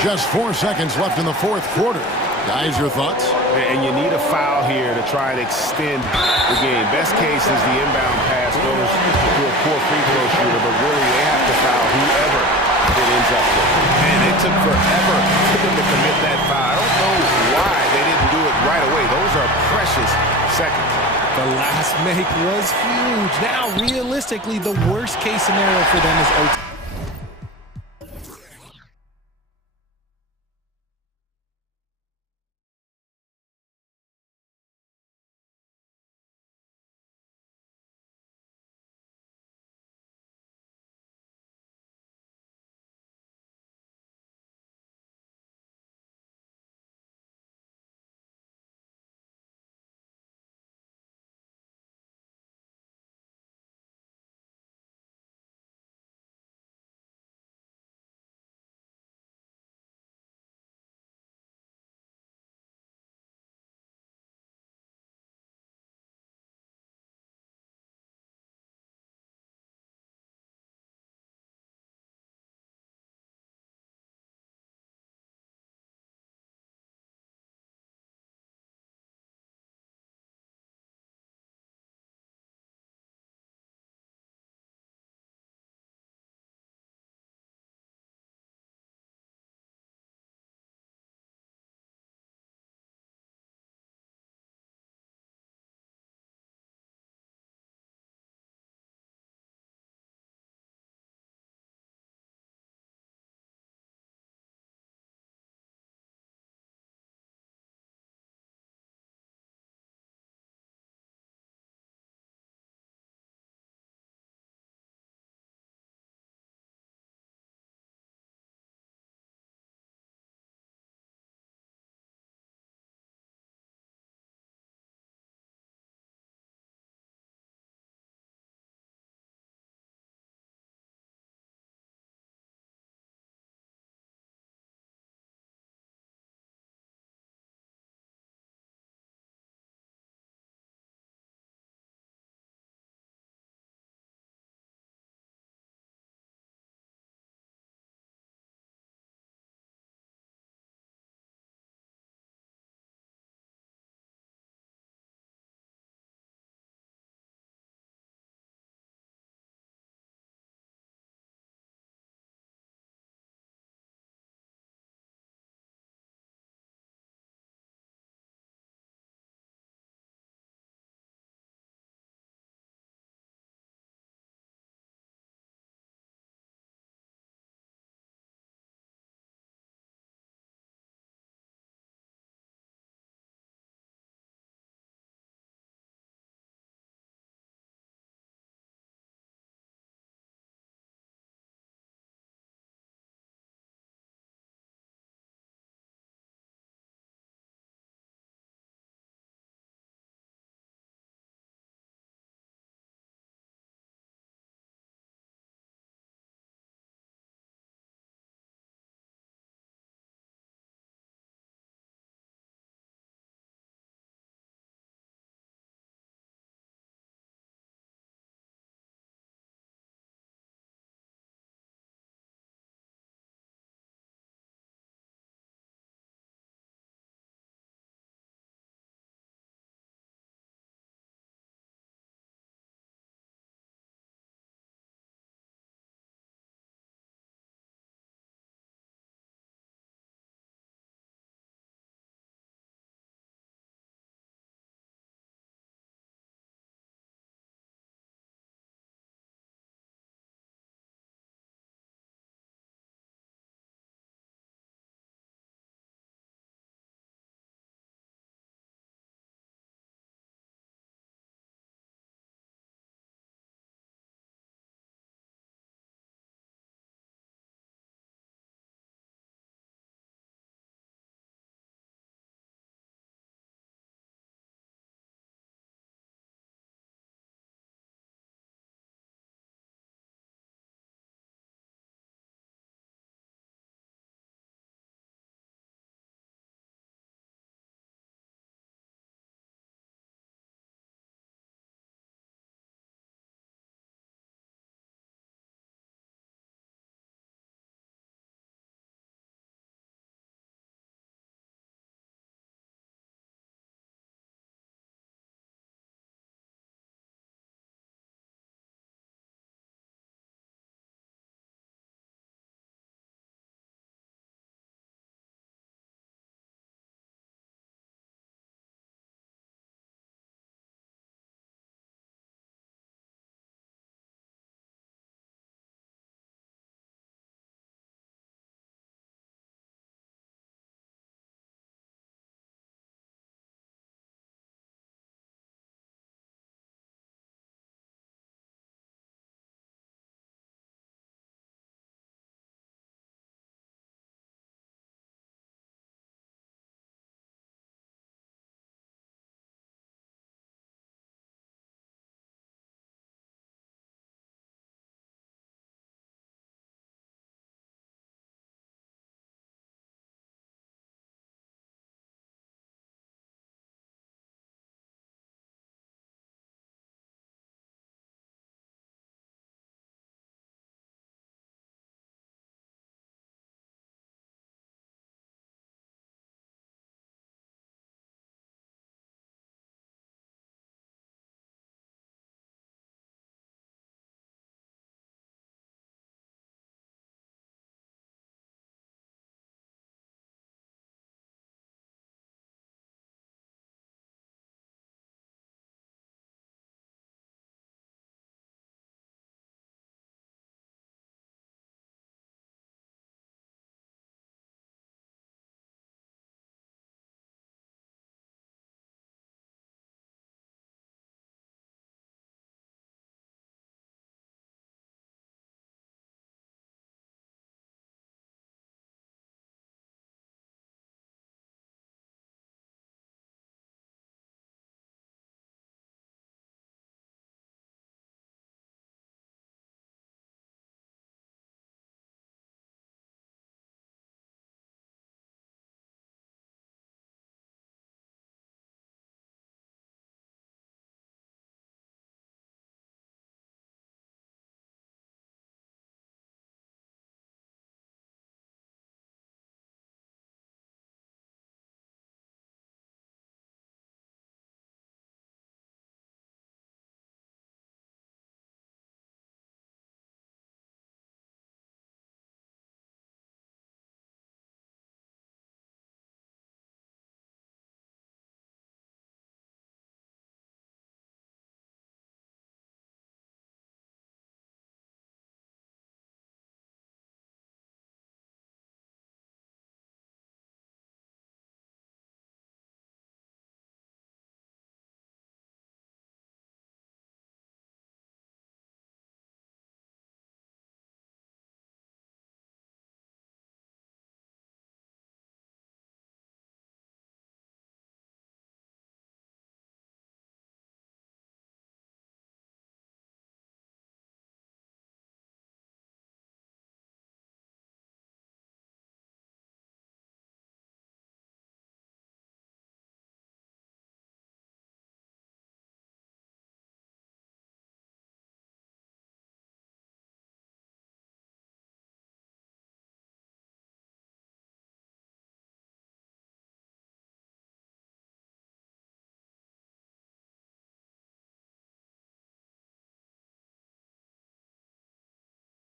Just 4 seconds left in the fourth quarter. Guys, your thoughts? And you need a foul here to try and extend the game. Best case is the inbound pass goes to a poor free throw shooter, but really they have to foul whoever it ends up with. And it took forever for them to commit that foul. I don't know why they didn't do it right away. Those are precious seconds. The last make was huge. Now, realistically, the worst case scenario for them is OT.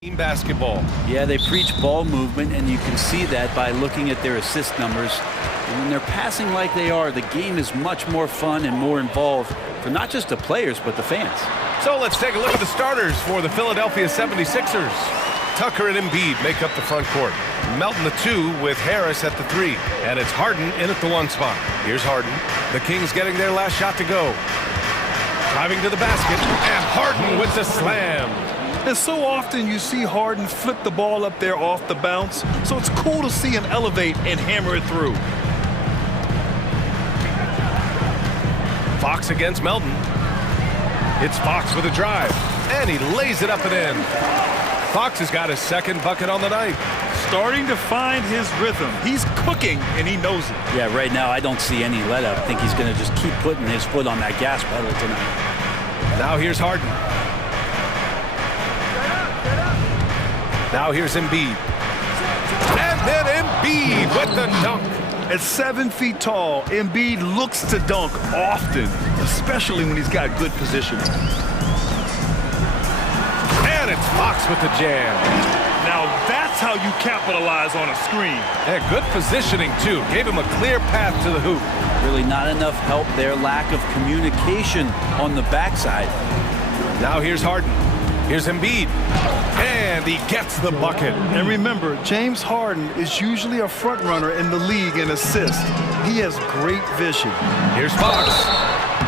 Team basketball. Yeah, they preach ball movement, and you can see that by looking at their assist numbers. And when they're passing like they are, the game is much more fun and more involved for not just the players, but the fans. So let's take a look at the starters for the Philadelphia 76ers. Tucker and Embiid make up the front court. Melton the 2 with Harris at the 3. And it's Harden in at the 1 spot. Here's Harden. The Kings getting their last shot to go. Driving to the basket, and Harden with the slam. And so often you see Harden flip the ball up there off the bounce, so it's cool to see him elevate and hammer it through. Fox against Melton. It's Fox with a drive, and he lays it up and in. Fox has got his second bucket on the night. Starting to find his rhythm. He's cooking, and he knows it. Yeah, right now I don't see any let up. I think he's going to just keep putting his foot on that gas pedal tonight. Now here's Harden. Now here's Embiid. And then Embiid with the dunk. At 7 feet tall, Embiid looks to dunk often, especially when he's got good position. And it's Fox with the jam. Now that's how you capitalize on a screen. And good positioning, too. Gave him a clear path to the hoop. Really not enough help there. Lack of communication on the backside. Now here's Harden. Here's Embiid. And he gets the bucket. And remember, James Harden is usually a front runner in the league in assists. He has great vision. Here's Fox.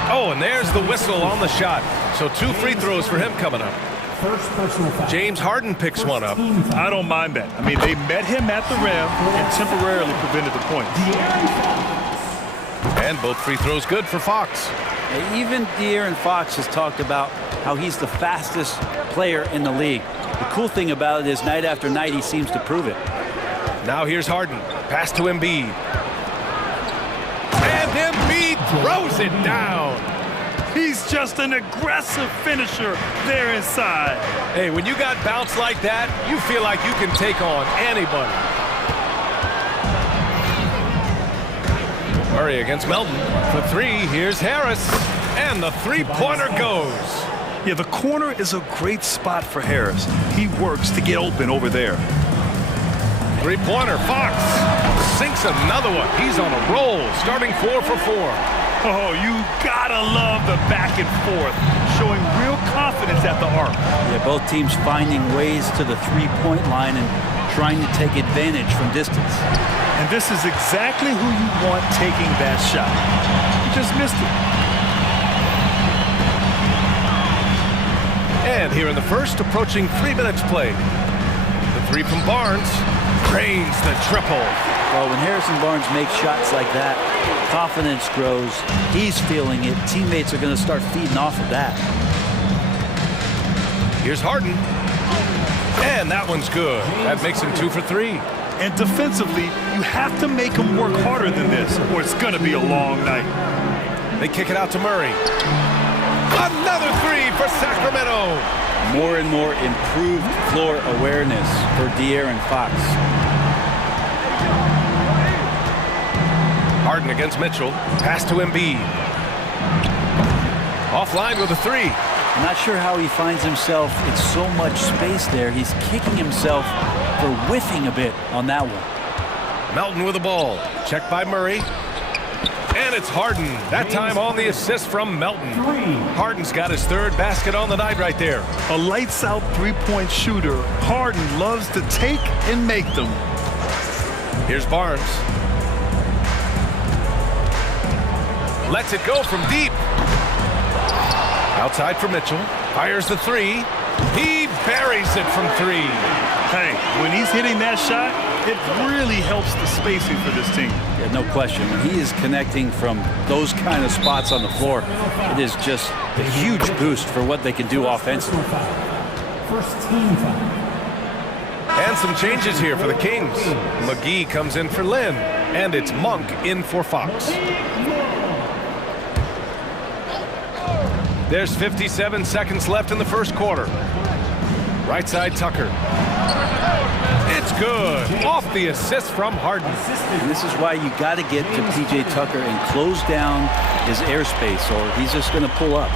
Oh, and there's the whistle on the shot. So 2 free throws for him coming up. James Harden picks one up. I don't mind that. I mean, they met him at the rim and temporarily prevented the point. And both free throws good for Fox. Even De'Aaron Fox has talked about how he's the fastest player in the league. The cool thing about it is night after night he seems to prove it. Now here's Harden. Pass to Embiid. And Embiid throws it down. He's just an aggressive finisher there inside. Hey, when you got bounce like that, you feel like you can take on anybody. Murray against Melton. For 3, here's Harris. And the three-pointer goes. Yeah, the corner is a great spot for Harris. He works to get open over there. Three-pointer, Fox sinks another one. He's on a roll, starting 4 for 4. Oh, you gotta love the back and forth, showing real confidence at the arc. Yeah, both teams finding ways to the three-point line and trying to take advantage from distance. And this is exactly who you want taking that shot. He just missed it. And here in the first, approaching 3 minutes played. The 3 from Barnes drains the triple. Well, when Harrison Barnes makes shots like that, confidence grows. He's feeling it. Teammates are going to start feeding off of that. Here's Harden. And that one's good. That makes him 2 for 3. And defensively, you have to make him work harder than this, or it's going to be a long night. They kick it out to Murray. Another 3 for Sacramento. More and more improved floor awareness for De'Aaron Fox. Harden against Mitchell. Pass to Embiid. Offline with a 3. I'm not sure how he finds himself in so much space there. He's kicking himself for whiffing a bit on that one. Melton with the ball. Checked by Murray. And it's Harden. That time on the assist from Melton. Harden's got his 3rd basket on the night right there. A lights-out three-point shooter. Harden loves to take and make them. Here's Barnes. Lets it go from deep. Outside for Mitchell. Fires the 3. He buries it from 3. Hey, when he's hitting that shot, it really helps the spacing for this team. Yeah, no question. When he is connecting from those kind of spots on the floor, it is just a huge boost for what they can do offensively. First team foul. And some changes here for the Kings. McGee comes in for Lynn, and it's Monk in for Fox. There's 57 seconds left in the first quarter. Right side, Tucker. It's good. Off the assist from Harden. And this is why you got to get to P.J. Tucker and close down his airspace, or he's just going to pull up.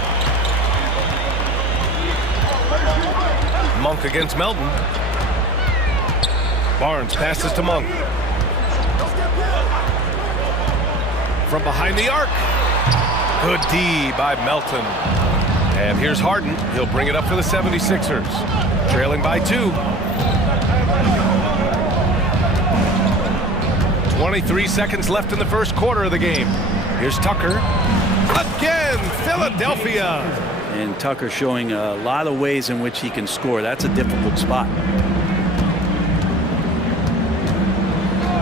Monk against Melton. Barnes passes to Monk. From behind the arc. Good D by Melton. And here's Harden. He'll bring it up for the 76ers. Trailing by 2. 23 seconds left in the first quarter of the game. Here's Tucker. Again, Philadelphia. And Tucker showing a lot of ways in which he can score. That's a difficult spot.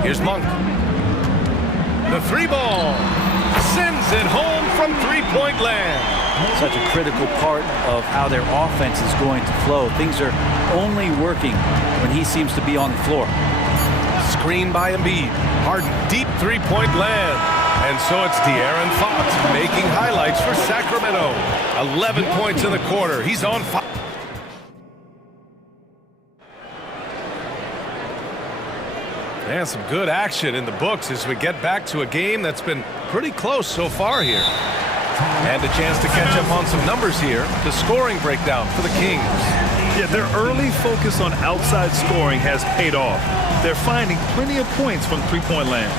Here's Monk. The 3-ball. Sends it home from three-point land. Such a critical part of how their offense is going to flow. Things are only working when he seems to be on the floor. Screen by Embiid. Harden, deep three-point land. And so it's De'Aaron Fox making highlights for Sacramento. 11 points in the quarter. He's on fire. And some good action in the books as we get back to a game that's been pretty close so far here. And a chance to catch up on some numbers here. The scoring breakdown for the Kings. Yeah, their early focus on outside scoring has paid off. They're finding plenty of points from three-point land.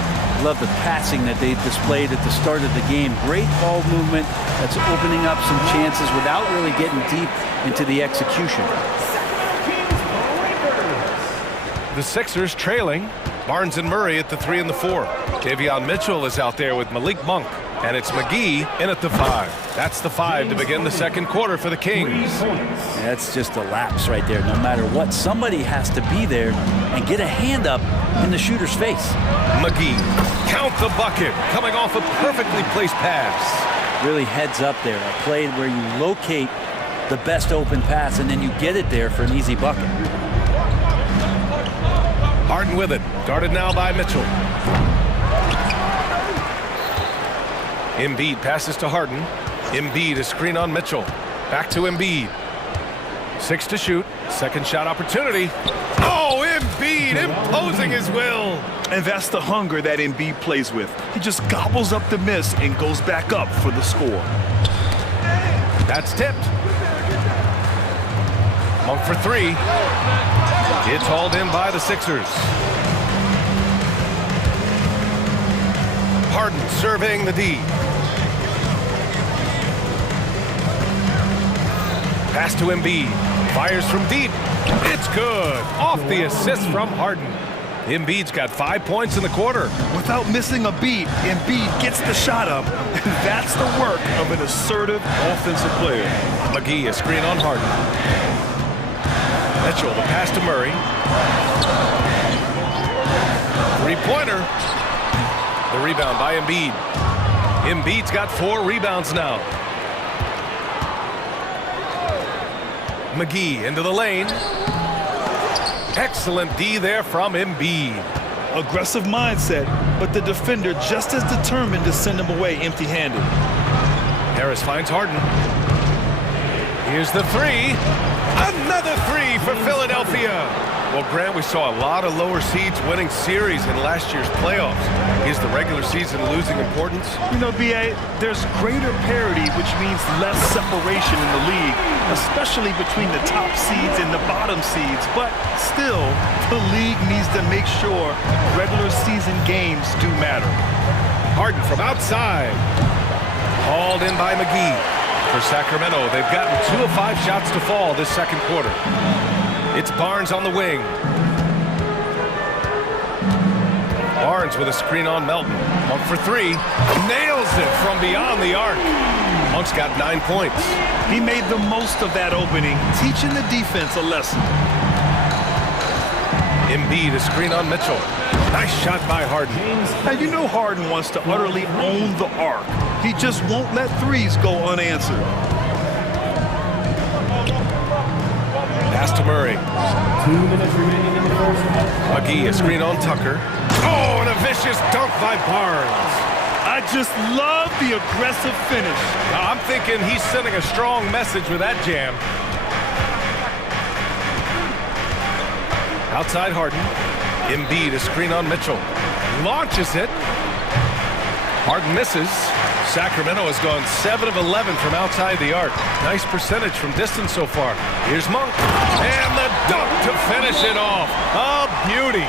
Love the passing that they displayed at the start of the game. Great ball movement that's opening up some chances without really getting deep into the execution. The Sixers trailing. Barnes and Murray at the 3 and the 4. Davion Mitchell is out there with Malik Monk. And it's McGee in at the 5. That's the 5 to begin the second quarter for the Kings. That's just a lapse right there. No matter what, somebody has to be there and get a hand up in the shooter's face. McGee, count the bucket, coming off a perfectly placed pass. Really heads up there. A play where you locate the best open pass and then you get it there for an easy bucket. Harden with it, guarded now by Mitchell. Embiid passes to Harden. Embiid, a screen on Mitchell. Back to Embiid. 6 to shoot. Second shot opportunity. Oh, Embiid imposing his will. And that's the hunger that Embiid plays with. He just gobbles up the miss and goes back up for the score. That's tipped. Monk for 3. It's hauled in by the Sixers. Harden surveying the D. Pass to Embiid. Fires from deep. It's good. Off the assist from Harden. Embiid's got 5 points in the quarter. Without missing a beat, Embiid gets the shot up. And that's the work of an assertive offensive player. McGee, a screen on Harden. Mitchell, the pass to Murray. Three-pointer. The rebound by Embiid. Embiid's got 4 rebounds now. McGee into the lane. Excellent D there from Embiid. Aggressive mindset, but the defender just as determined to send him away empty-handed. Harris finds Harden. Here's the 3. Another 3 for Philadelphia. Well, Grant, we saw a lot of lower seeds winning series in last year's playoffs. Is the regular season losing importance? You know, B.A., there's greater parity, which means less separation in the league, especially between the top seeds and the bottom seeds. But still, the league needs to make sure regular season games do matter. Harden from outside. Hauled in by McGee. For Sacramento, they've gotten 2 of 5 shots to fall this second quarter. It's Barnes on the wing. Barnes with a screen on Melton. Monk for 3. Nails it from beyond the arc. Monk's got 9 points. He made the most of that opening, teaching the defense a lesson. Embiid, a screen on Mitchell. Nice shot by Harden. Now, you know Harden wants to utterly own the arc. He just won't let threes go unanswered. Pass to Murray. 2 minutes remaining in the first half. McGee, a screen on Tucker. Oh, and a vicious dunk by Barnes. I just love the aggressive finish. Now, I'm thinking he's sending a strong message with that jam. Outside Harden. Embiid, a screen on Mitchell. Launches it. Harden misses. Sacramento has gone 7 of 11 from outside the arc. Nice percentage from distance so far. Here's Monk. And the dunk to finish it off. A beauty.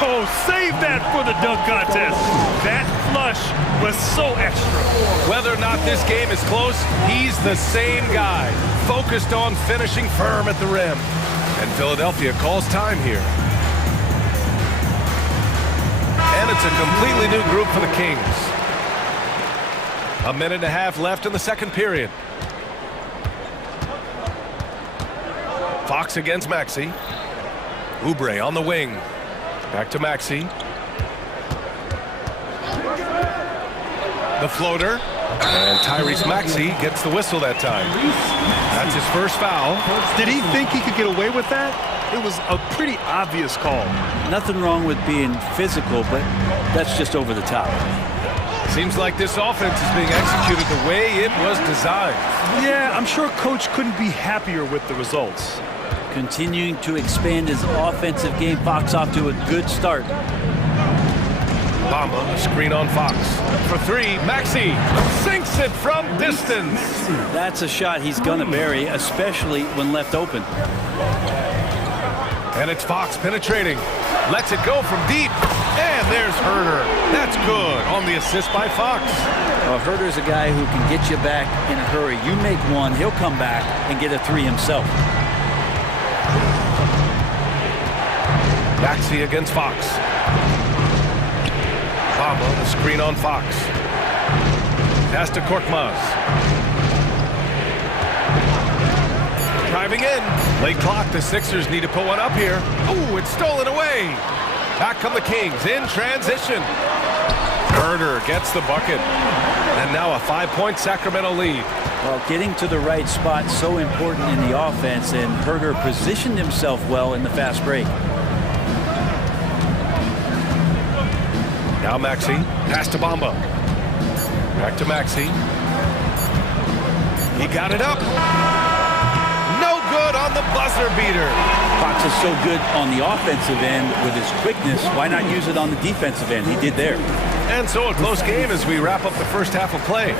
Oh, save that for the dunk contest. That flush was so extra. Whether or not this game is close, he's the same guy. Focused on finishing firm at the rim. And Philadelphia calls time here. And it's a completely new group for the Kings. A minute and a half left in the second period. Fox against Maxey. Oubre on the wing. Back to Maxey. The floater. And Tyrese Maxey gets the whistle that time. That's his first foul. Did he think he could get away with that? It was a pretty obvious call. Nothing wrong with being physical, but that's just over the top. Seems like this offense is being executed the way it was designed. Yeah, I'm sure Coach couldn't be happier with the results. Continuing to expand his offensive game. Fox off to a good start. Bamba, a screen on Fox. For three, Maxey sinks it from distance. That's a shot he's gonna bury, especially when left open. And it's Fox penetrating. Lets it go from deep. And there's Herder. That's good on the assist by Fox. Well, Herder's a guy who can get you back in a hurry. You make one, he'll come back and get a three himself. Maxey against Fox. Bamba, the screen on Fox. Pass to Korkmaz. Driving in. Late clock, the Sixers need to put one up here. Ooh, it's stolen away. Back come the Kings in transition. Herder gets the bucket. And now a 5-point Sacramento lead. Well, getting to the right spot so important in the offense, and Herder positioned himself well in the fast break. Now Maxey, pass to Bamba. Back to Maxey. He got it up. No good on the buzzer beater. Fox is so good on the offensive end with his quickness. Why not use it on the defensive end? He did there. And so a close game as we wrap up the first half of play.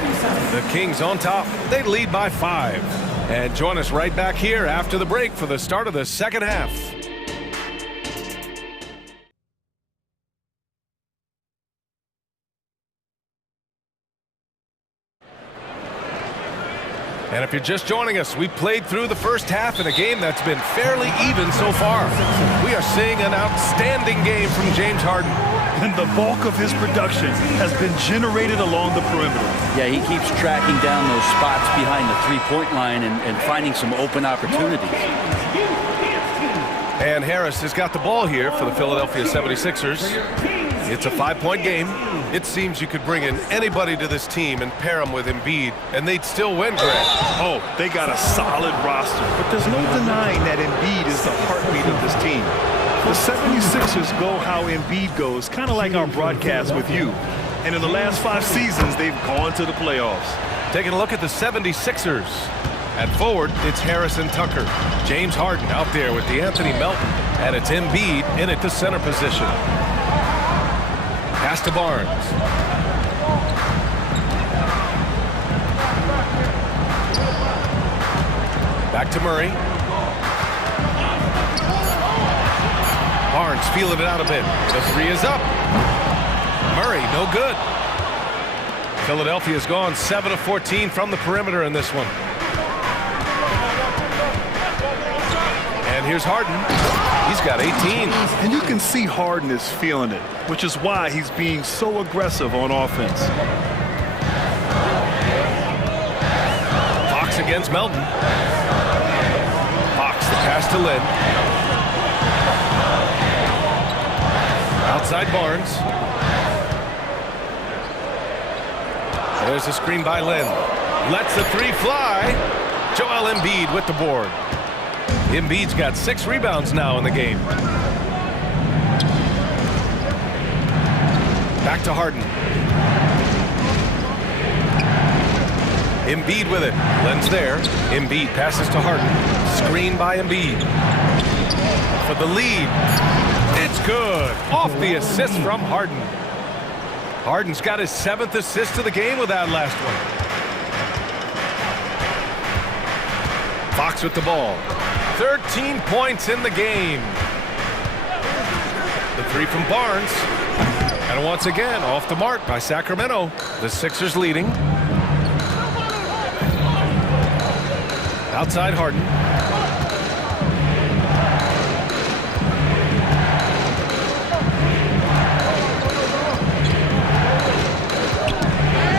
The Kings on top. They lead by 5. And join us right back here after the break for the start of the second half. And if you're just joining us, we played through the first half in a game that's been fairly even so far. We are seeing an outstanding game from James Harden. And the bulk of his production has been generated along the perimeter. Yeah, he keeps tracking down those spots behind the three-point line and finding some open opportunities. And Harris has got the ball here for the Philadelphia 76ers. It's a 5-point game. It seems you could bring in anybody to this team and pair them with Embiid, and they'd still win, Greg. Oh, they got a solid roster, but there's no denying that Embiid is the heartbeat of this team. The 76ers go how Embiid goes, kind of like our broadcast with you. And in the last 5 seasons, they've gone to the playoffs. Taking a look at the 76ers. At forward, it's Harrison Tucker. James Harden out there with DeAnthony Melton. And it's Embiid in at the center position. Pass to Barnes. Back to Murray. Barnes feeling it out a bit. The three is up. Murray, no good. Philadelphia's gone 7 of 14 from the perimeter in this one. And here's Harden. He's got 18. And you can see Harden is feeling it, which is why he's being so aggressive on offense. Fox against Melton. Fox, the pass to Lynn. Outside Barnes. There's a screen by Lynn. Lets the three fly. Joel Embiid with the board. Embiid's got 6 rebounds now in the game. Back to Harden. Embiid with it. Lynn's there. Embiid passes to Harden. Screen by Embiid. For the lead. It's good. Off the assist from Harden. Harden's got his 7th assist of the game with that last one. Fox with the ball. 13 points in the game. The three from Barnes. And once again, off the mark by Sacramento. The Sixers leading. Outside Harden.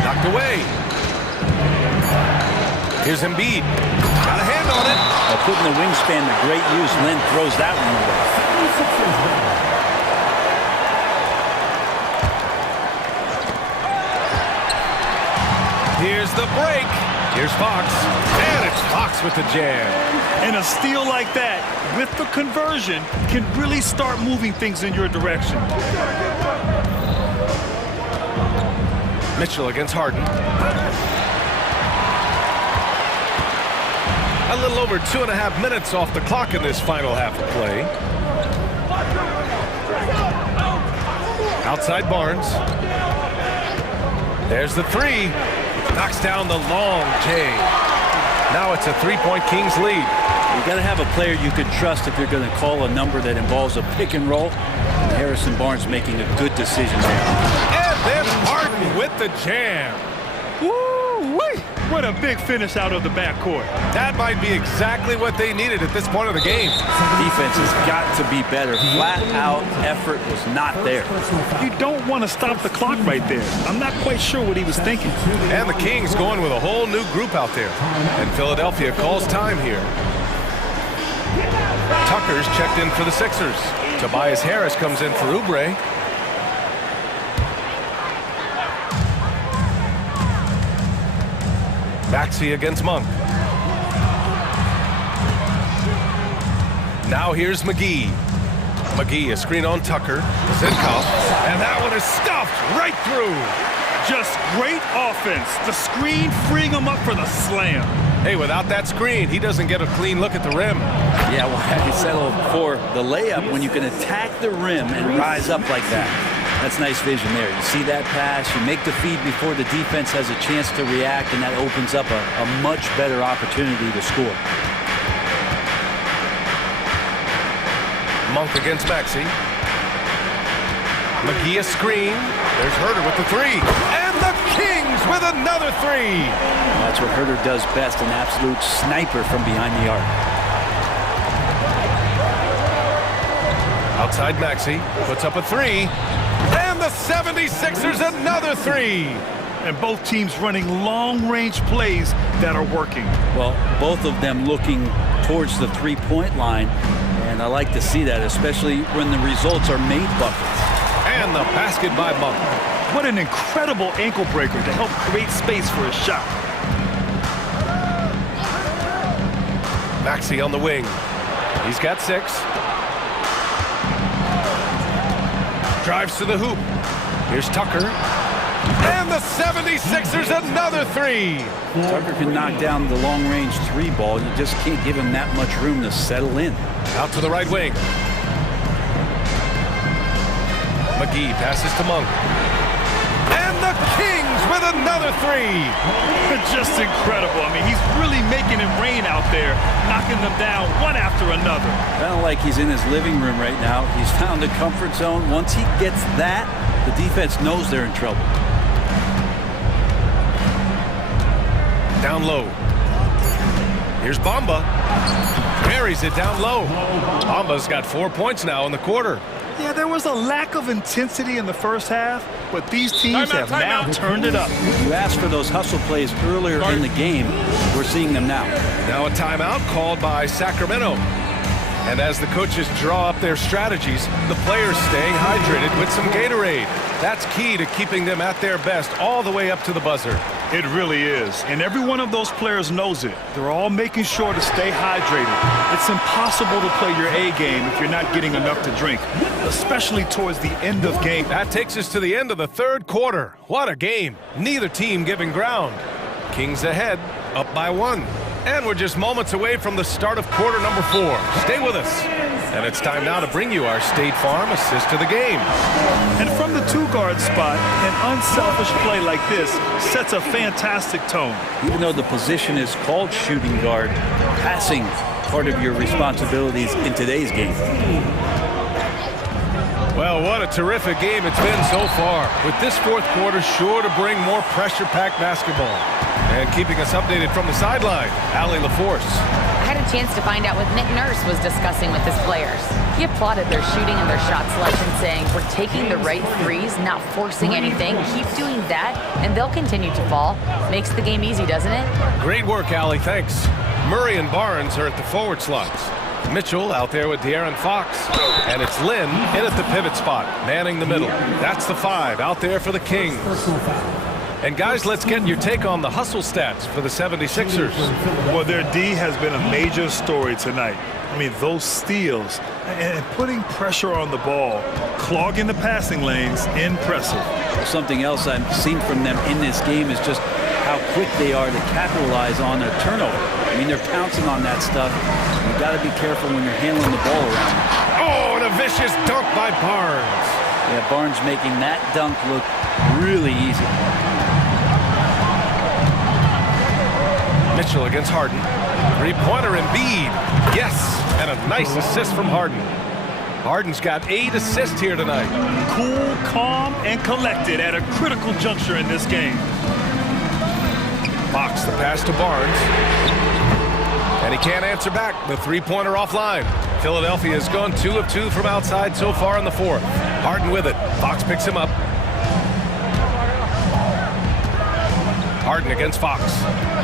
Knocked away. Here's Embiid. Got a hand on it. Putting the wingspan to great use. Lynn throws that one away. Here's the break. Here's Fox. And it's Fox with the jam. And a steal like that, with the conversion, can really start moving things in your direction. Mitchell against Harden. A little over 2.5 minutes off the clock in this final half of play. Outside Barnes. There's the three. Knocks down the long J. Now it's a 3-point Kings lead. You got to have a player you can trust if you're going to call a number that involves a pick and roll. And Harrison Barnes making a good decision there. And then Harden with the jam. Woo-wee! What a big finish out of the backcourt. That might be exactly what they needed at this point of the game. Defense has got to be better. Flat out effort was not there. You don't want to stop the clock right there. I'm not quite sure what he was thinking. And the Kings going with a whole new group out there. And Philadelphia calls time here. Tucker's checked in for the Sixers. Tobias Harris comes in for Oubre. Maxey against Monk. Now here's McGee. McGee, a screen on Tucker. Zinkoff. And that one is stuffed right through. Just great offense. The screen freeing him up for the slam. Hey, without that screen, he doesn't get a clean look at the rim. Yeah, well, he settled for the layup when you can attack the rim and rise up like that. That's nice vision there. You see that pass, you make the feed before the defense has a chance to react, and that opens up a much better opportunity to score. Monk against Maxey. McGee a screen. There's Herter with the three. And the Kings with another three. That's what Herter does best, an absolute sniper from behind the arc. Outside Maxey puts up a three. And the 76ers another three. And both teams running long-range plays that are working. Well, both of them looking towards the three-point line. And I like to see that, especially when the results are made buckets. And the basket by Monk. What an incredible ankle breaker to help create space for a shot. Maxey on the wing. He's got 6. Drives to the hoop. Here's Tucker. And the 76ers another three. Tucker can knock down the long-range three ball. You just can't give him that much room to settle in. Out to the right wing. McGee passes to Monk. And the Kings with another three. Just incredible. I mean, he's really making it rain out there, knocking them down one after another. Kind of like he's in his living room right now. He's found a comfort zone. Once he gets that, the defense knows they're in trouble. Down low. Here's Bamba. Buries it down low. Bamba's got 4 points now in the quarter. Yeah, there was a lack of intensity in the first half, but these teams have now turned it up. You asked for those hustle plays earlier in the game. We're seeing them now. Now a timeout called by Sacramento. And as the coaches draw up their strategies, the players staying hydrated with some Gatorade. That's key to keeping them at their best all the way up to the buzzer. It really is. And every one of those players knows it. They're all making sure to stay hydrated. It's impossible to play your A game if you're not getting enough to drink, especially towards the end of game. That takes us to the end of the third quarter. What a game. Neither team giving ground. Kings ahead, up by 1. And we're just moments away from the start of quarter number 4. Stay with us. And it's time now to bring you our State Farm assist to the game. And from the 2-guard spot, an unselfish play like this sets a fantastic tone. Even though the position is called shooting guard, passing part of your responsibilities in today's game. Well, what a terrific game it's been so far, with this fourth quarter sure to bring more pressure-packed basketball. And keeping us updated from the sideline, Allie LaForce. I had a chance to find out what Nick Nurse was discussing with his players. He applauded their shooting and their shot selection, saying, we're taking the right threes, not forcing anything. Keep doing that, and they'll continue to fall. Makes the game easy, doesn't it? Great work, Allie. Thanks. Murray and Barnes are at the forward slots. Mitchell out there with De'Aaron Fox. And it's Lynn in at the pivot spot, manning the middle. That's the 5 out there for the Kings. And guys, let's get your take on the hustle stats for the 76ers. Well, their D has been a major story tonight. I mean, those steals and putting pressure on the ball, clogging the passing lanes, impressive. Something else I've seen from them in this game is just how quick they are to capitalize on a turnover. I mean, they're pouncing on that stuff. You've got to be careful when you're handling the ball around. Oh, and a vicious dunk by Barnes. Yeah, Barnes making that dunk look really easy. Mitchell against Harden. Three-pointer Embiid. Yes, and a nice assist from Harden. Harden's got 8 assists here tonight. Cool, calm, and collected at a critical juncture in this game. Fox the pass to Barnes. And he can't answer back. The three-pointer offline. Philadelphia has gone 2 of 2 from outside so far in the fourth. Harden with it. Fox picks him up. Harden against Fox.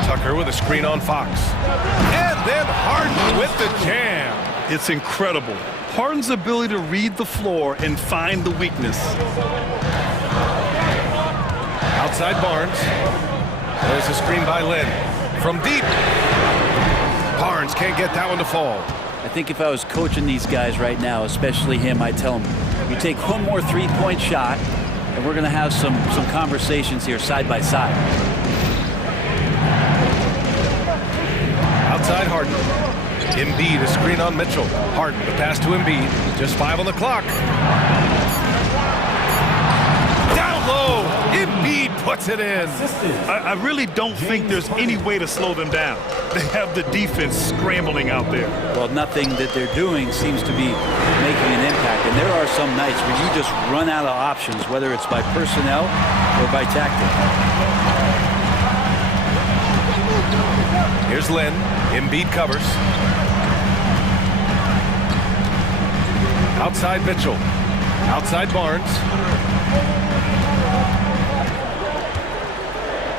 Tucker with a screen on Fox. And then Harden with the jam. It's incredible. Harden's ability to read the floor and find the weakness. Outside Barnes. There's a screen by Lynn. From deep. Barnes can't get that one to fall. I think if I was coaching these guys right now, especially him, I'd tell him, you take one more three-point shot, and we're going to have some conversations here side by side. Outside Harden. Embiid, a screen on Mitchell. Harden, the pass to Embiid. Just 5 on the clock. Down low. Embiid puts it in. I really don't think there's any way to slow them down. They have the defense scrambling out there. Well, nothing that they're doing seems to be making an impact. And there are some nights where you just run out of options, whether it's by personnel or by tactic. Here's Lynn. Embiid covers. Outside Mitchell. Outside Barnes.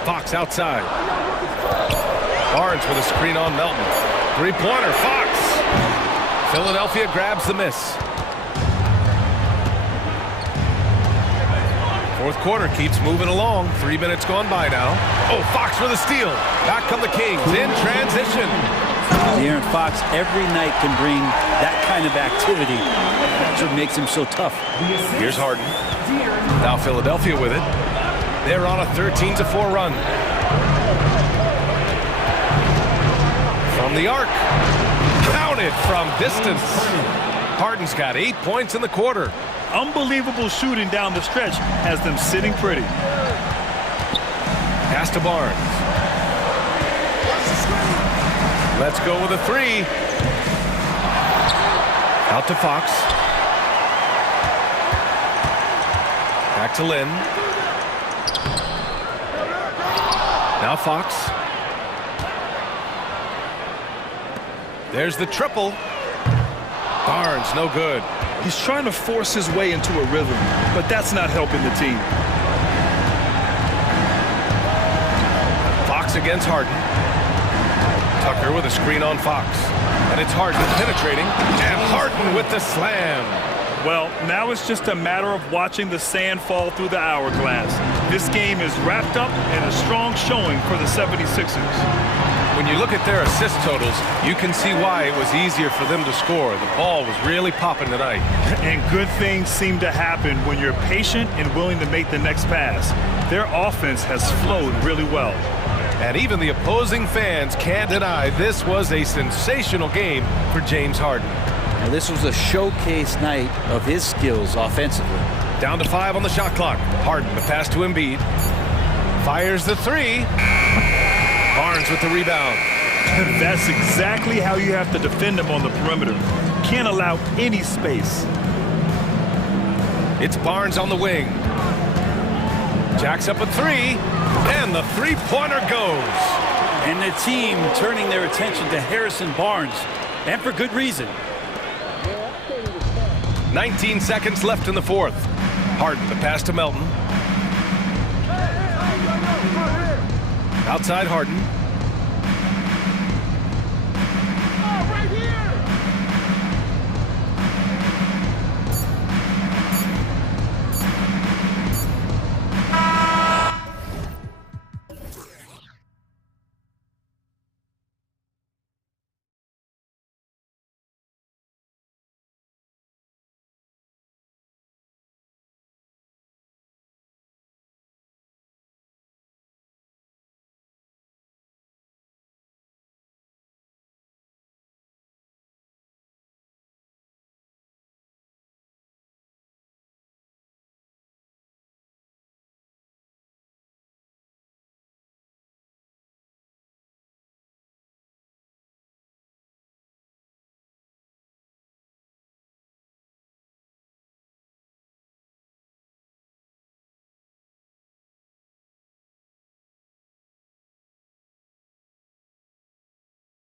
Fox outside. Barnes with a screen on Melton. Three-pointer, Fox. Philadelphia grabs the miss. Fourth quarter keeps moving along. 3 minutes gone by now. Oh, Fox with a steal. Back come the Kings in transition. De'Aaron Fox every night can bring that kind of activity. That's what makes him so tough. Here's Harden. Now Philadelphia with it. They're on a 13-4 run. From the arc. Counted from distance. Harden's got 8 points in the quarter. Unbelievable shooting down the stretch has them sitting pretty. Pass to Barnes. Let's go with a 3. Out to Fox. Back to Lynn. Now Fox. There's the triple. Barnes, no good. He's trying to force his way into a rhythm, but that's not helping the team. Fox against Harden. Tucker with a screen on Fox. And it's Harden penetrating. And Harden with the slam. Well, now it's just a matter of watching the sand fall through the hourglass. This game is wrapped up in a strong showing for the 76ers. When you look at their assist totals, you can see why it was easier for them to score. The ball was really popping tonight. And good things seem to happen when you're patient and willing to make the next pass. Their offense has flowed really well. And even the opposing fans can't deny this was a sensational game for James Harden. Now, this was a showcase night of his skills offensively. Down to 5 on the shot clock. Harden, the pass to Embiid. Fires the 3. Barnes with the rebound. That's exactly how you have to defend him on the perimeter. Can't allow any space. It's Barnes on the wing. Jacks up a 3, and the three-pointer goes. And the team turning their attention to Harrison Barnes, and for good reason. 19 seconds left in the fourth. Harden, the pass to Melton. Outside Harden.